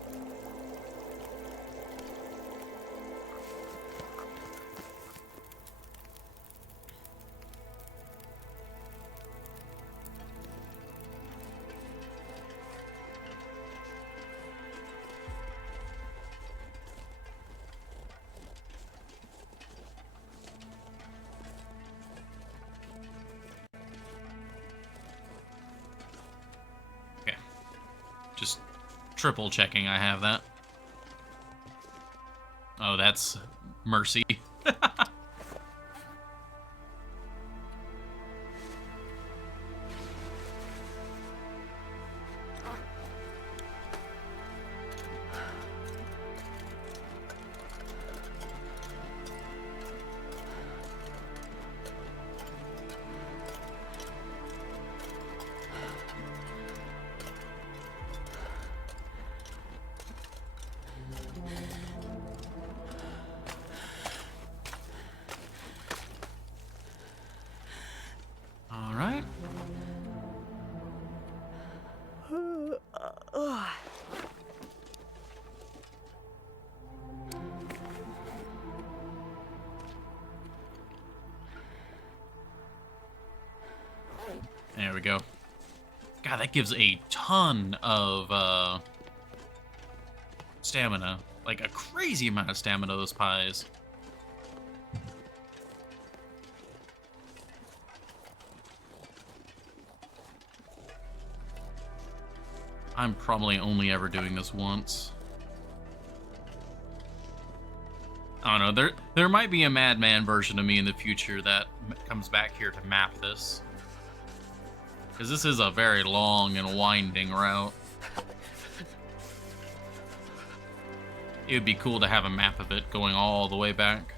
Just triple checking I have that. Oh, that's mercy. All right. There we go. God, that gives a ton of stamina. Like a crazy amount of stamina, those pies. I'm probably only ever doing this once. I don't know. There might be a madman version of me in the future that comes back here to map this. Because this is a very long and winding route. It would be cool to have a map of it going all the way back.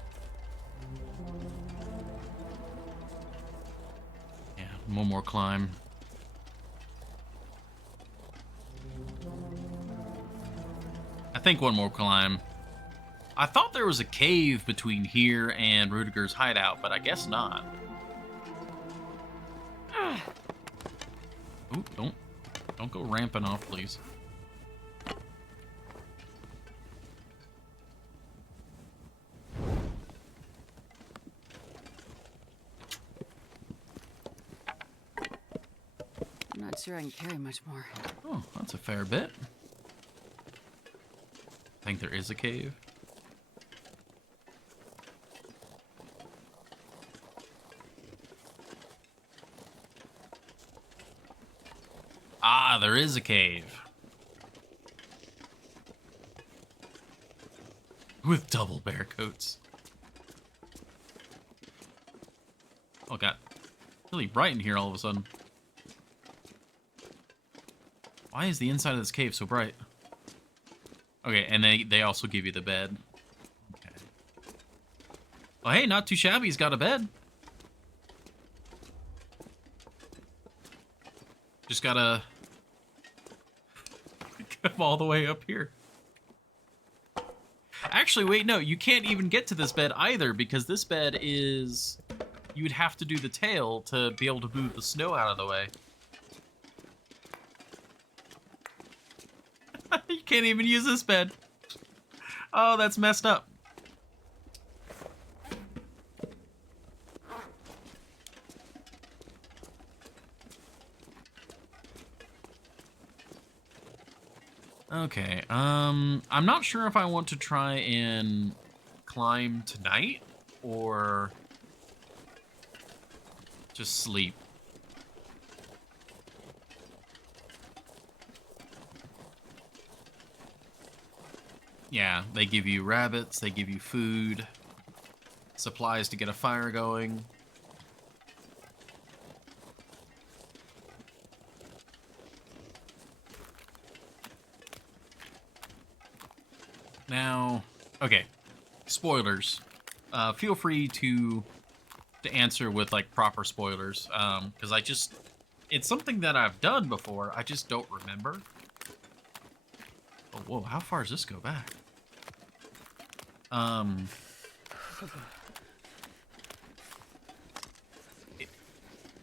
Yeah, one more climb. I think one more climb. I thought there was a cave between here and Rudiger's hideout, but I guess not. Ooh, don't go ramping off, please. I'm not sure I can carry much more. Oh, that's a fair bit. I think there is a cave. Ah, there is a cave. With double bear coats. Oh, God. Really bright in here all of a sudden. Why is the inside of this cave so bright? Okay, and they also give you the bed. Okay. Oh, hey, not too shabby. He's got a bed. Just gotta come all the way up here. Actually, wait, no, you can't even get to this bed either, because this bed is... You would have to do the tail to be able to move the snow out of the way. You can't even use this bed. Oh, that's messed up. Okay, I'm not sure if I want to try and climb tonight or just sleep. Yeah, they give you rabbits, they give you food, supplies to get a fire going. Now, okay, spoilers. Feel free to answer with like proper spoilers, because it's something that I've done before. I just don't remember. Oh, whoa! How far does this go back?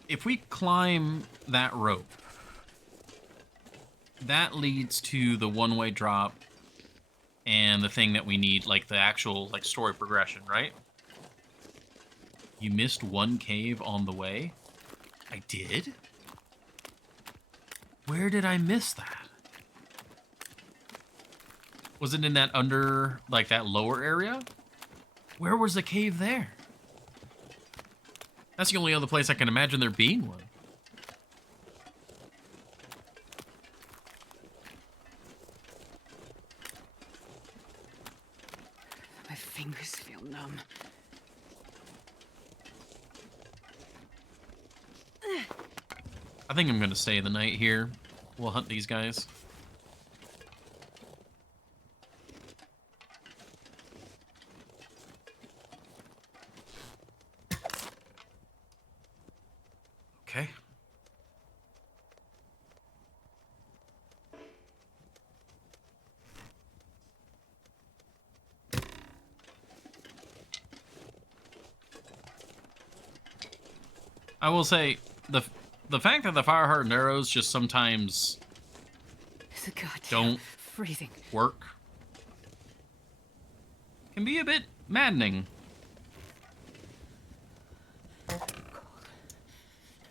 If we climb that rope, that leads to the one-way drop and the thing that we need, like the actual like story progression, right? You missed one cave on the way? I did? Where did I miss that? Was it in that like that lower area? Where was the cave there? That's the only other place I can imagine there being one. My fingers feel numb. I think I'm gonna stay the night here. We'll hunt these guys. Okay. I will say, the fact that the fire hardened arrows just sometimes It's a goddamn don't freezing. work can be a bit maddening. Oh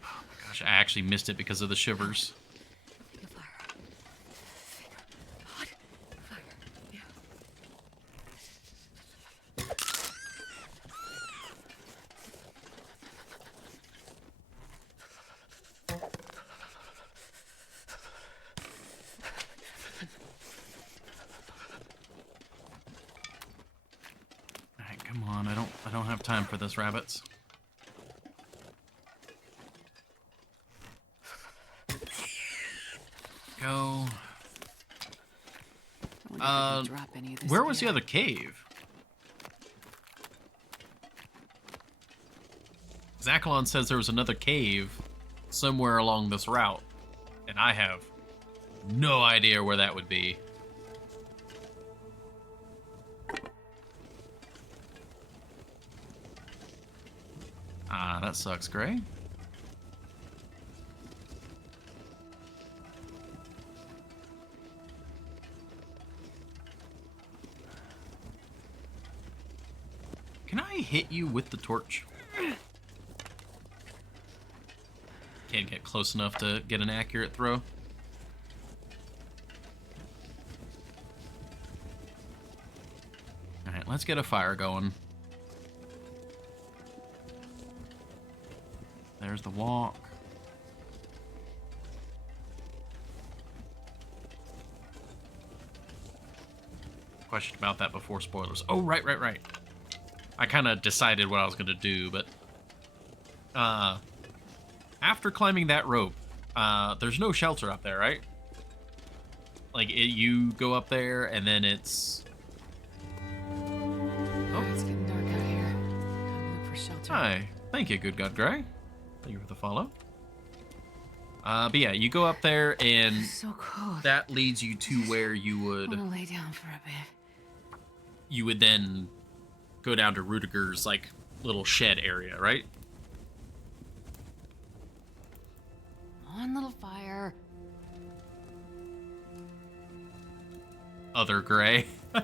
my gosh, I actually missed it because of the shivers. Feel fire. Hot fire. Yeah. Alright, come on, I don't have time for this, rabbits. Go. I wonder if I can drop any of this Where was the gear. other cave? Zachalon says there was another cave somewhere along this route, and I have no idea where that would be. Ah, that sucks, Gray. Can I hit you with the torch? Can't get close enough to get an accurate throw. Alright, let's get a fire going. There's the walk. Question about that before spoilers. Oh, right. I kind of decided what I was going to do, but after climbing that rope, there's no shelter up there, right? Like, you go up there, and then it's... Oh, it's getting dark out here. Time to look for shelter. Hi. Thank you, good God Gray. Thank you for the follow. But yeah, you go up there, and It's so cold. that leads you to where you I would want to lay down for a bit. then go down to Rudiger's like little shed area, right? On, little fire. Other gray. I'll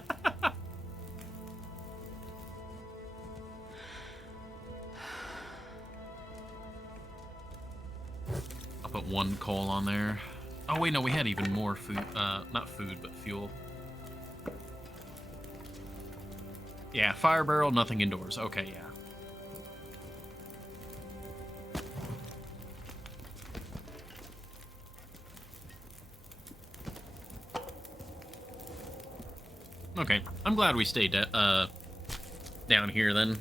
put one coal on there. Oh wait, no, we had even more food. Not food, but fuel. Yeah, fire barrel, nothing indoors. Okay, yeah. Okay, I'm glad we stayed down here then.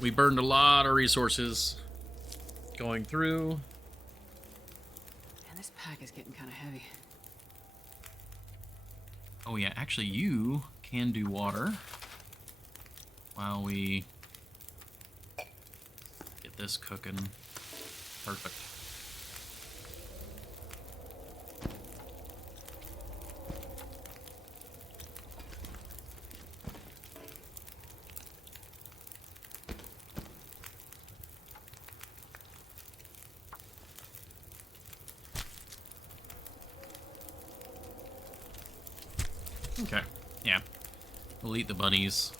We burned a lot of resources going through. Man, this pack is getting kind of heavy. Oh yeah, actually you can do water while we get this cooking. Perfect. Okay, yeah. We'll eat the bunnies.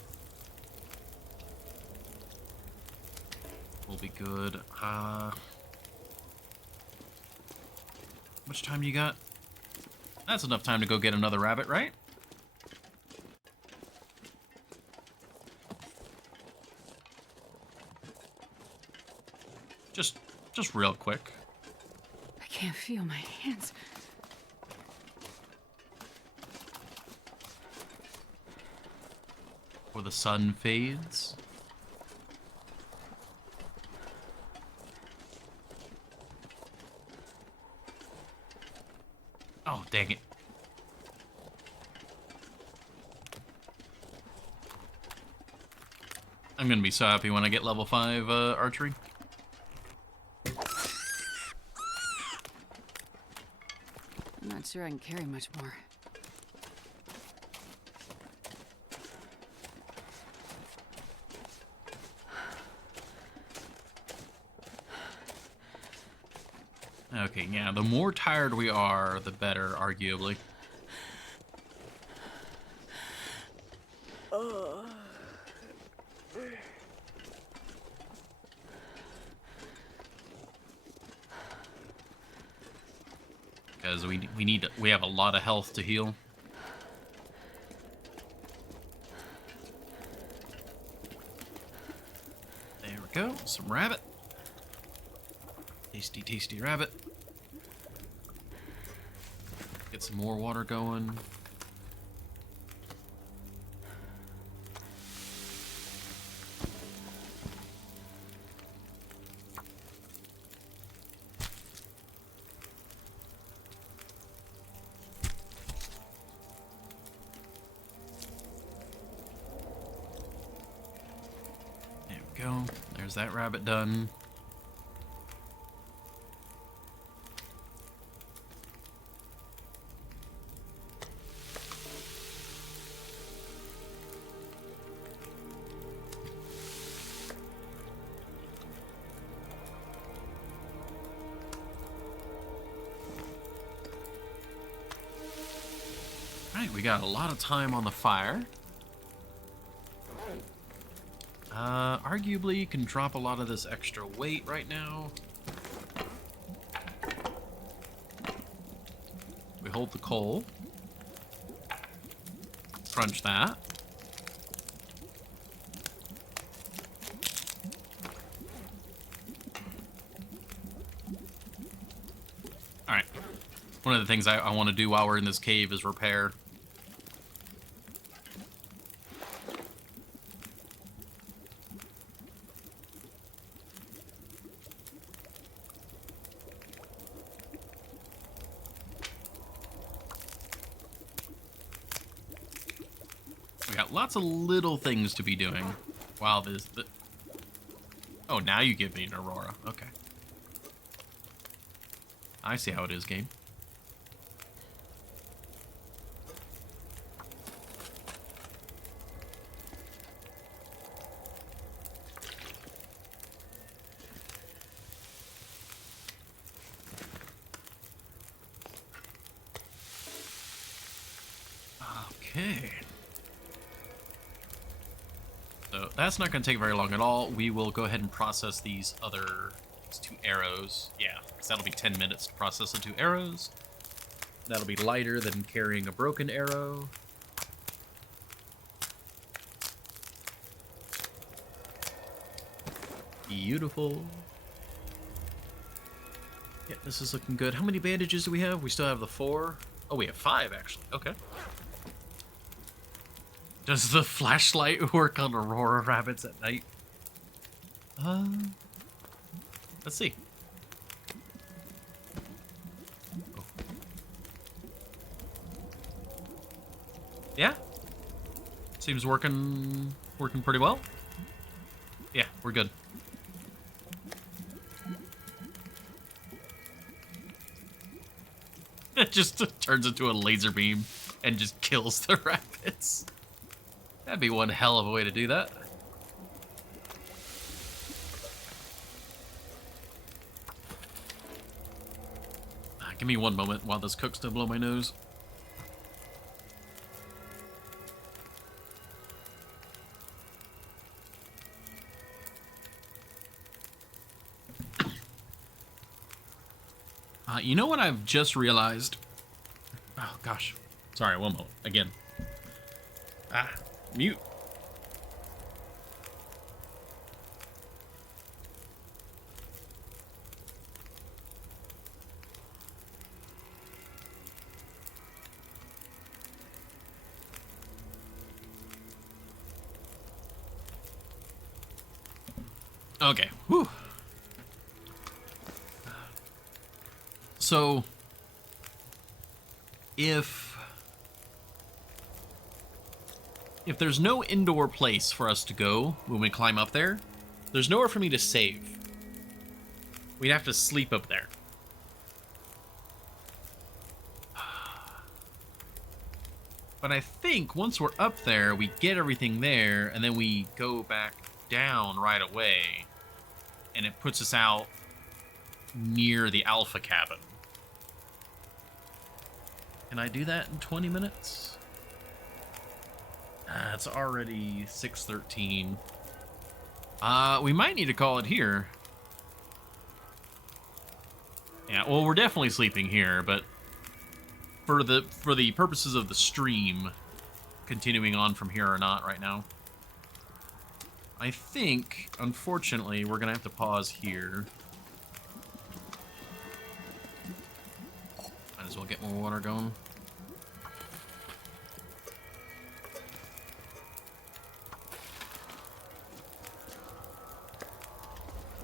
We'll be good. How much time you got? That's enough time to go get another rabbit, right? Just real quick. I can't feel my hands. Before the sun fades. Oh, dang it. I'm gonna be so happy when I get level 5 archery. I'm not sure I can carry much more. Okay, yeah, the more tired we are, the better, arguably. Because we have a lot of health to heal. There we go, some rabbit. Tasty, tasty rabbit. Get some more water going. There we go. There's that rabbit done. Alright, we got a lot of time on the fire. Arguably, you can drop a lot of this extra weight right now. We hold the coal. Crunch that. Alright. One of the things I want to do while we're in this cave is repair. We got lots of little things to be doing while this... Oh, now you give me an Aurora. Okay. I see how it is, game. Okay. So that's not going to take very long at all. We will go ahead and process these 2 arrows. Yeah, because that'll be 10 minutes to process the 2 arrows. That'll be lighter than carrying a broken arrow. Beautiful. Yeah, this is looking good. How many bandages do we have? We still have the 4. Oh, we have 5, actually. Okay. Does the flashlight work on Aurora rabbits at night? Let's see. Oh. Yeah. Seems working pretty well. Yeah, we're good. It just turns into a laser beam and just kills the rabbits. That'd be one hell of a way to do that. Give me one moment while this cooks to blow my nose. You know what I've just realized? Oh, gosh. Sorry, one moment. Again. Mute. Okay. Whew. So, if there's no indoor place for us to go when we climb up there, there's nowhere for me to save. We'd have to sleep up there. But I think once we're up there, we get everything there, and then we go back down right away, and it puts us out near the Alpha cabin. Can I do that in 20 minutes? It's already 6:13. We might need to call it here. Yeah, well, we're definitely sleeping here, but for the purposes of the stream, continuing on from here or not right now, I think, unfortunately, we're gonna have to pause here. Might as well get more water going.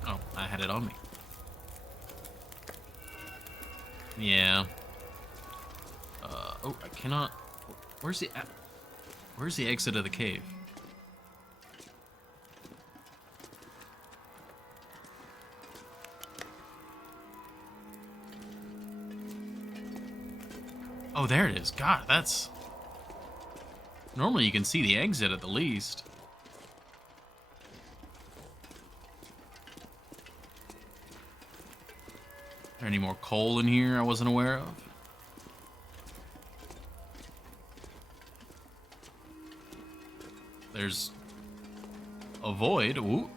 Oh, I had it on me. Yeah. Oh, I cannot. Where's the exit of the cave? Oh, there it is. God, that's... Normally you can see the exit at the least. Is there any more coal in here I wasn't aware of? There's a void. Ooh.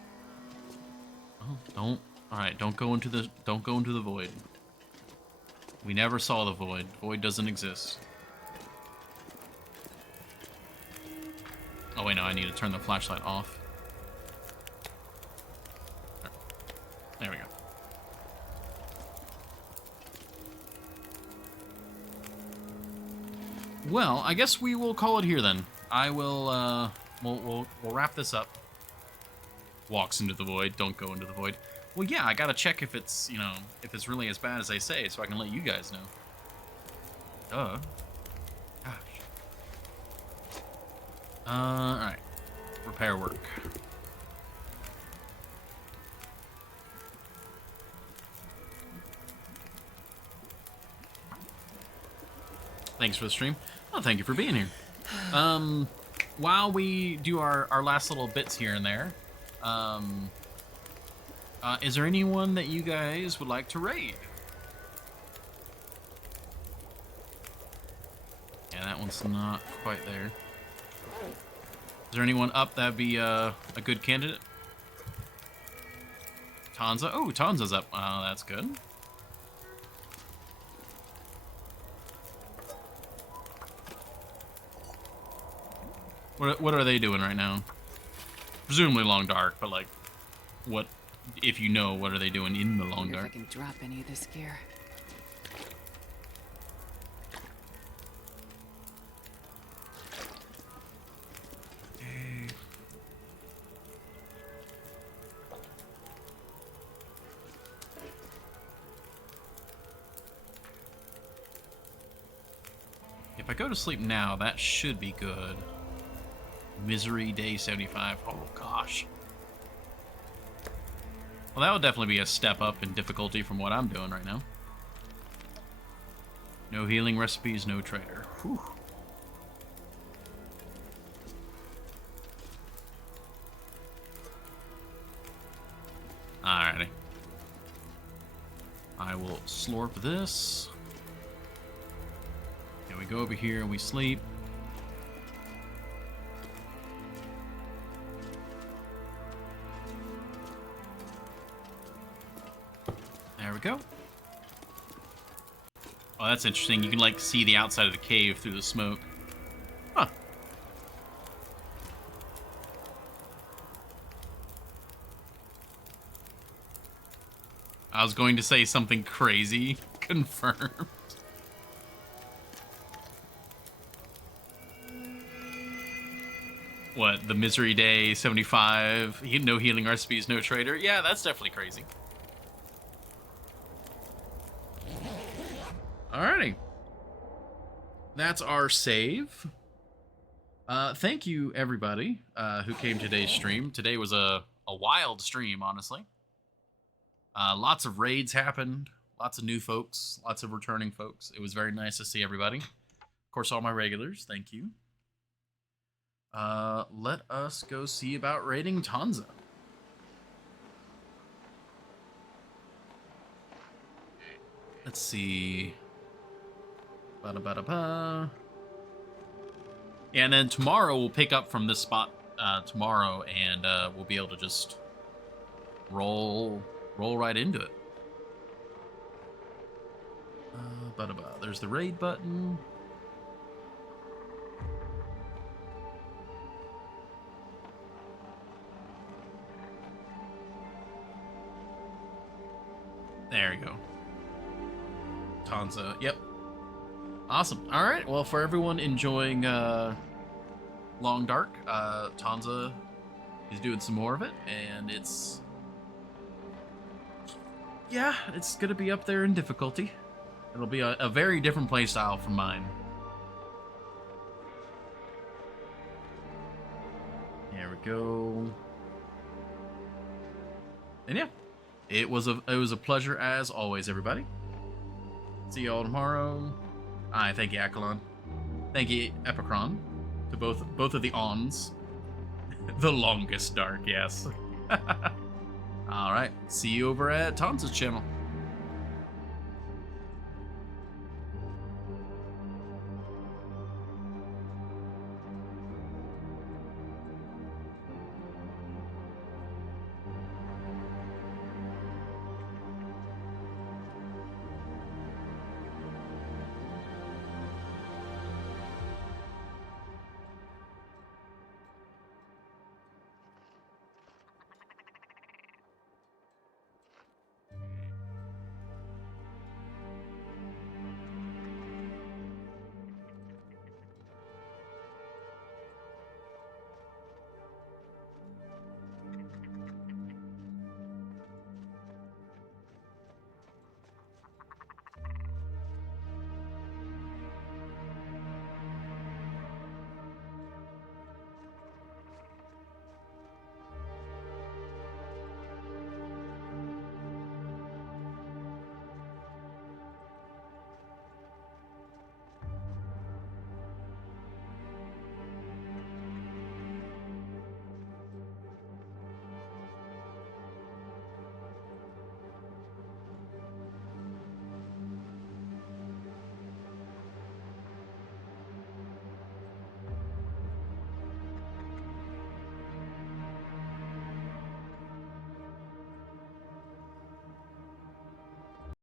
Oh, don't. All right, don't go into the void. We never saw the void. Void doesn't exist. Oh wait, no, I need to turn the flashlight off. There we go. Well, I guess we will call it here then. I will, we'll wrap this up. Walks into the void, don't go into the void. Well, yeah, I gotta check if it's, you know, if it's really as bad as they say, so I can let you guys know. Duh. Gosh. Alright. Repair work. Thanks for the stream. Oh, thank you for being here. While we do our last little bits here and there, is there anyone that you guys would like to raid? Yeah, that one's not quite there. Is there anyone up that'd be a good candidate? Tanza? Oh, Tanza's up. Oh, that's good. What are they doing right now? Presumably Long Dark, but like, what, if you know, what are they doing in the Long Dark? If I can drop any of this gear. If I go to sleep now, that should be good. Misery Day 75. Oh, gosh. Well, that would definitely be a step up in difficulty from what I'm doing right now. No healing recipes, no trader. Whew. Alrighty. I will slurp this. We go over here and we sleep. There we go. Oh, that's interesting. You can like see the outside of the cave through the smoke. Huh. I was going to say something crazy. Confirmed. What, the Misery Day 75, no healing recipes, no trader? Yeah, that's definitely crazy. Alrighty. That's our save. Thank you, everybody, who came to today's stream. Today was a wild stream, honestly. Lots of raids happened. Lots of new folks. Lots of returning folks. It was very nice to see everybody. Of course, all my regulars, thank you. Let us go see about raiding Tanza. Let's see. Ba-da-ba-da-ba. Yeah, and then tomorrow we'll pick up from this spot tomorrow, and we'll be able to just roll right into it. Ba-da-ba. There's the raid button. There we go. Tanza, yep. Awesome. All right. Well, for everyone enjoying Long Dark, Tanza is doing some more of it, and it's gonna be up there in difficulty. It'll be a very different play style from mine. There we go. And yeah. It was a pleasure as always, everybody. See y'all tomorrow. Thank you, Akalon. Thank you, Epicron. To both of the ons. The longest dark, yes. Alright. See you over at Tanza's channel.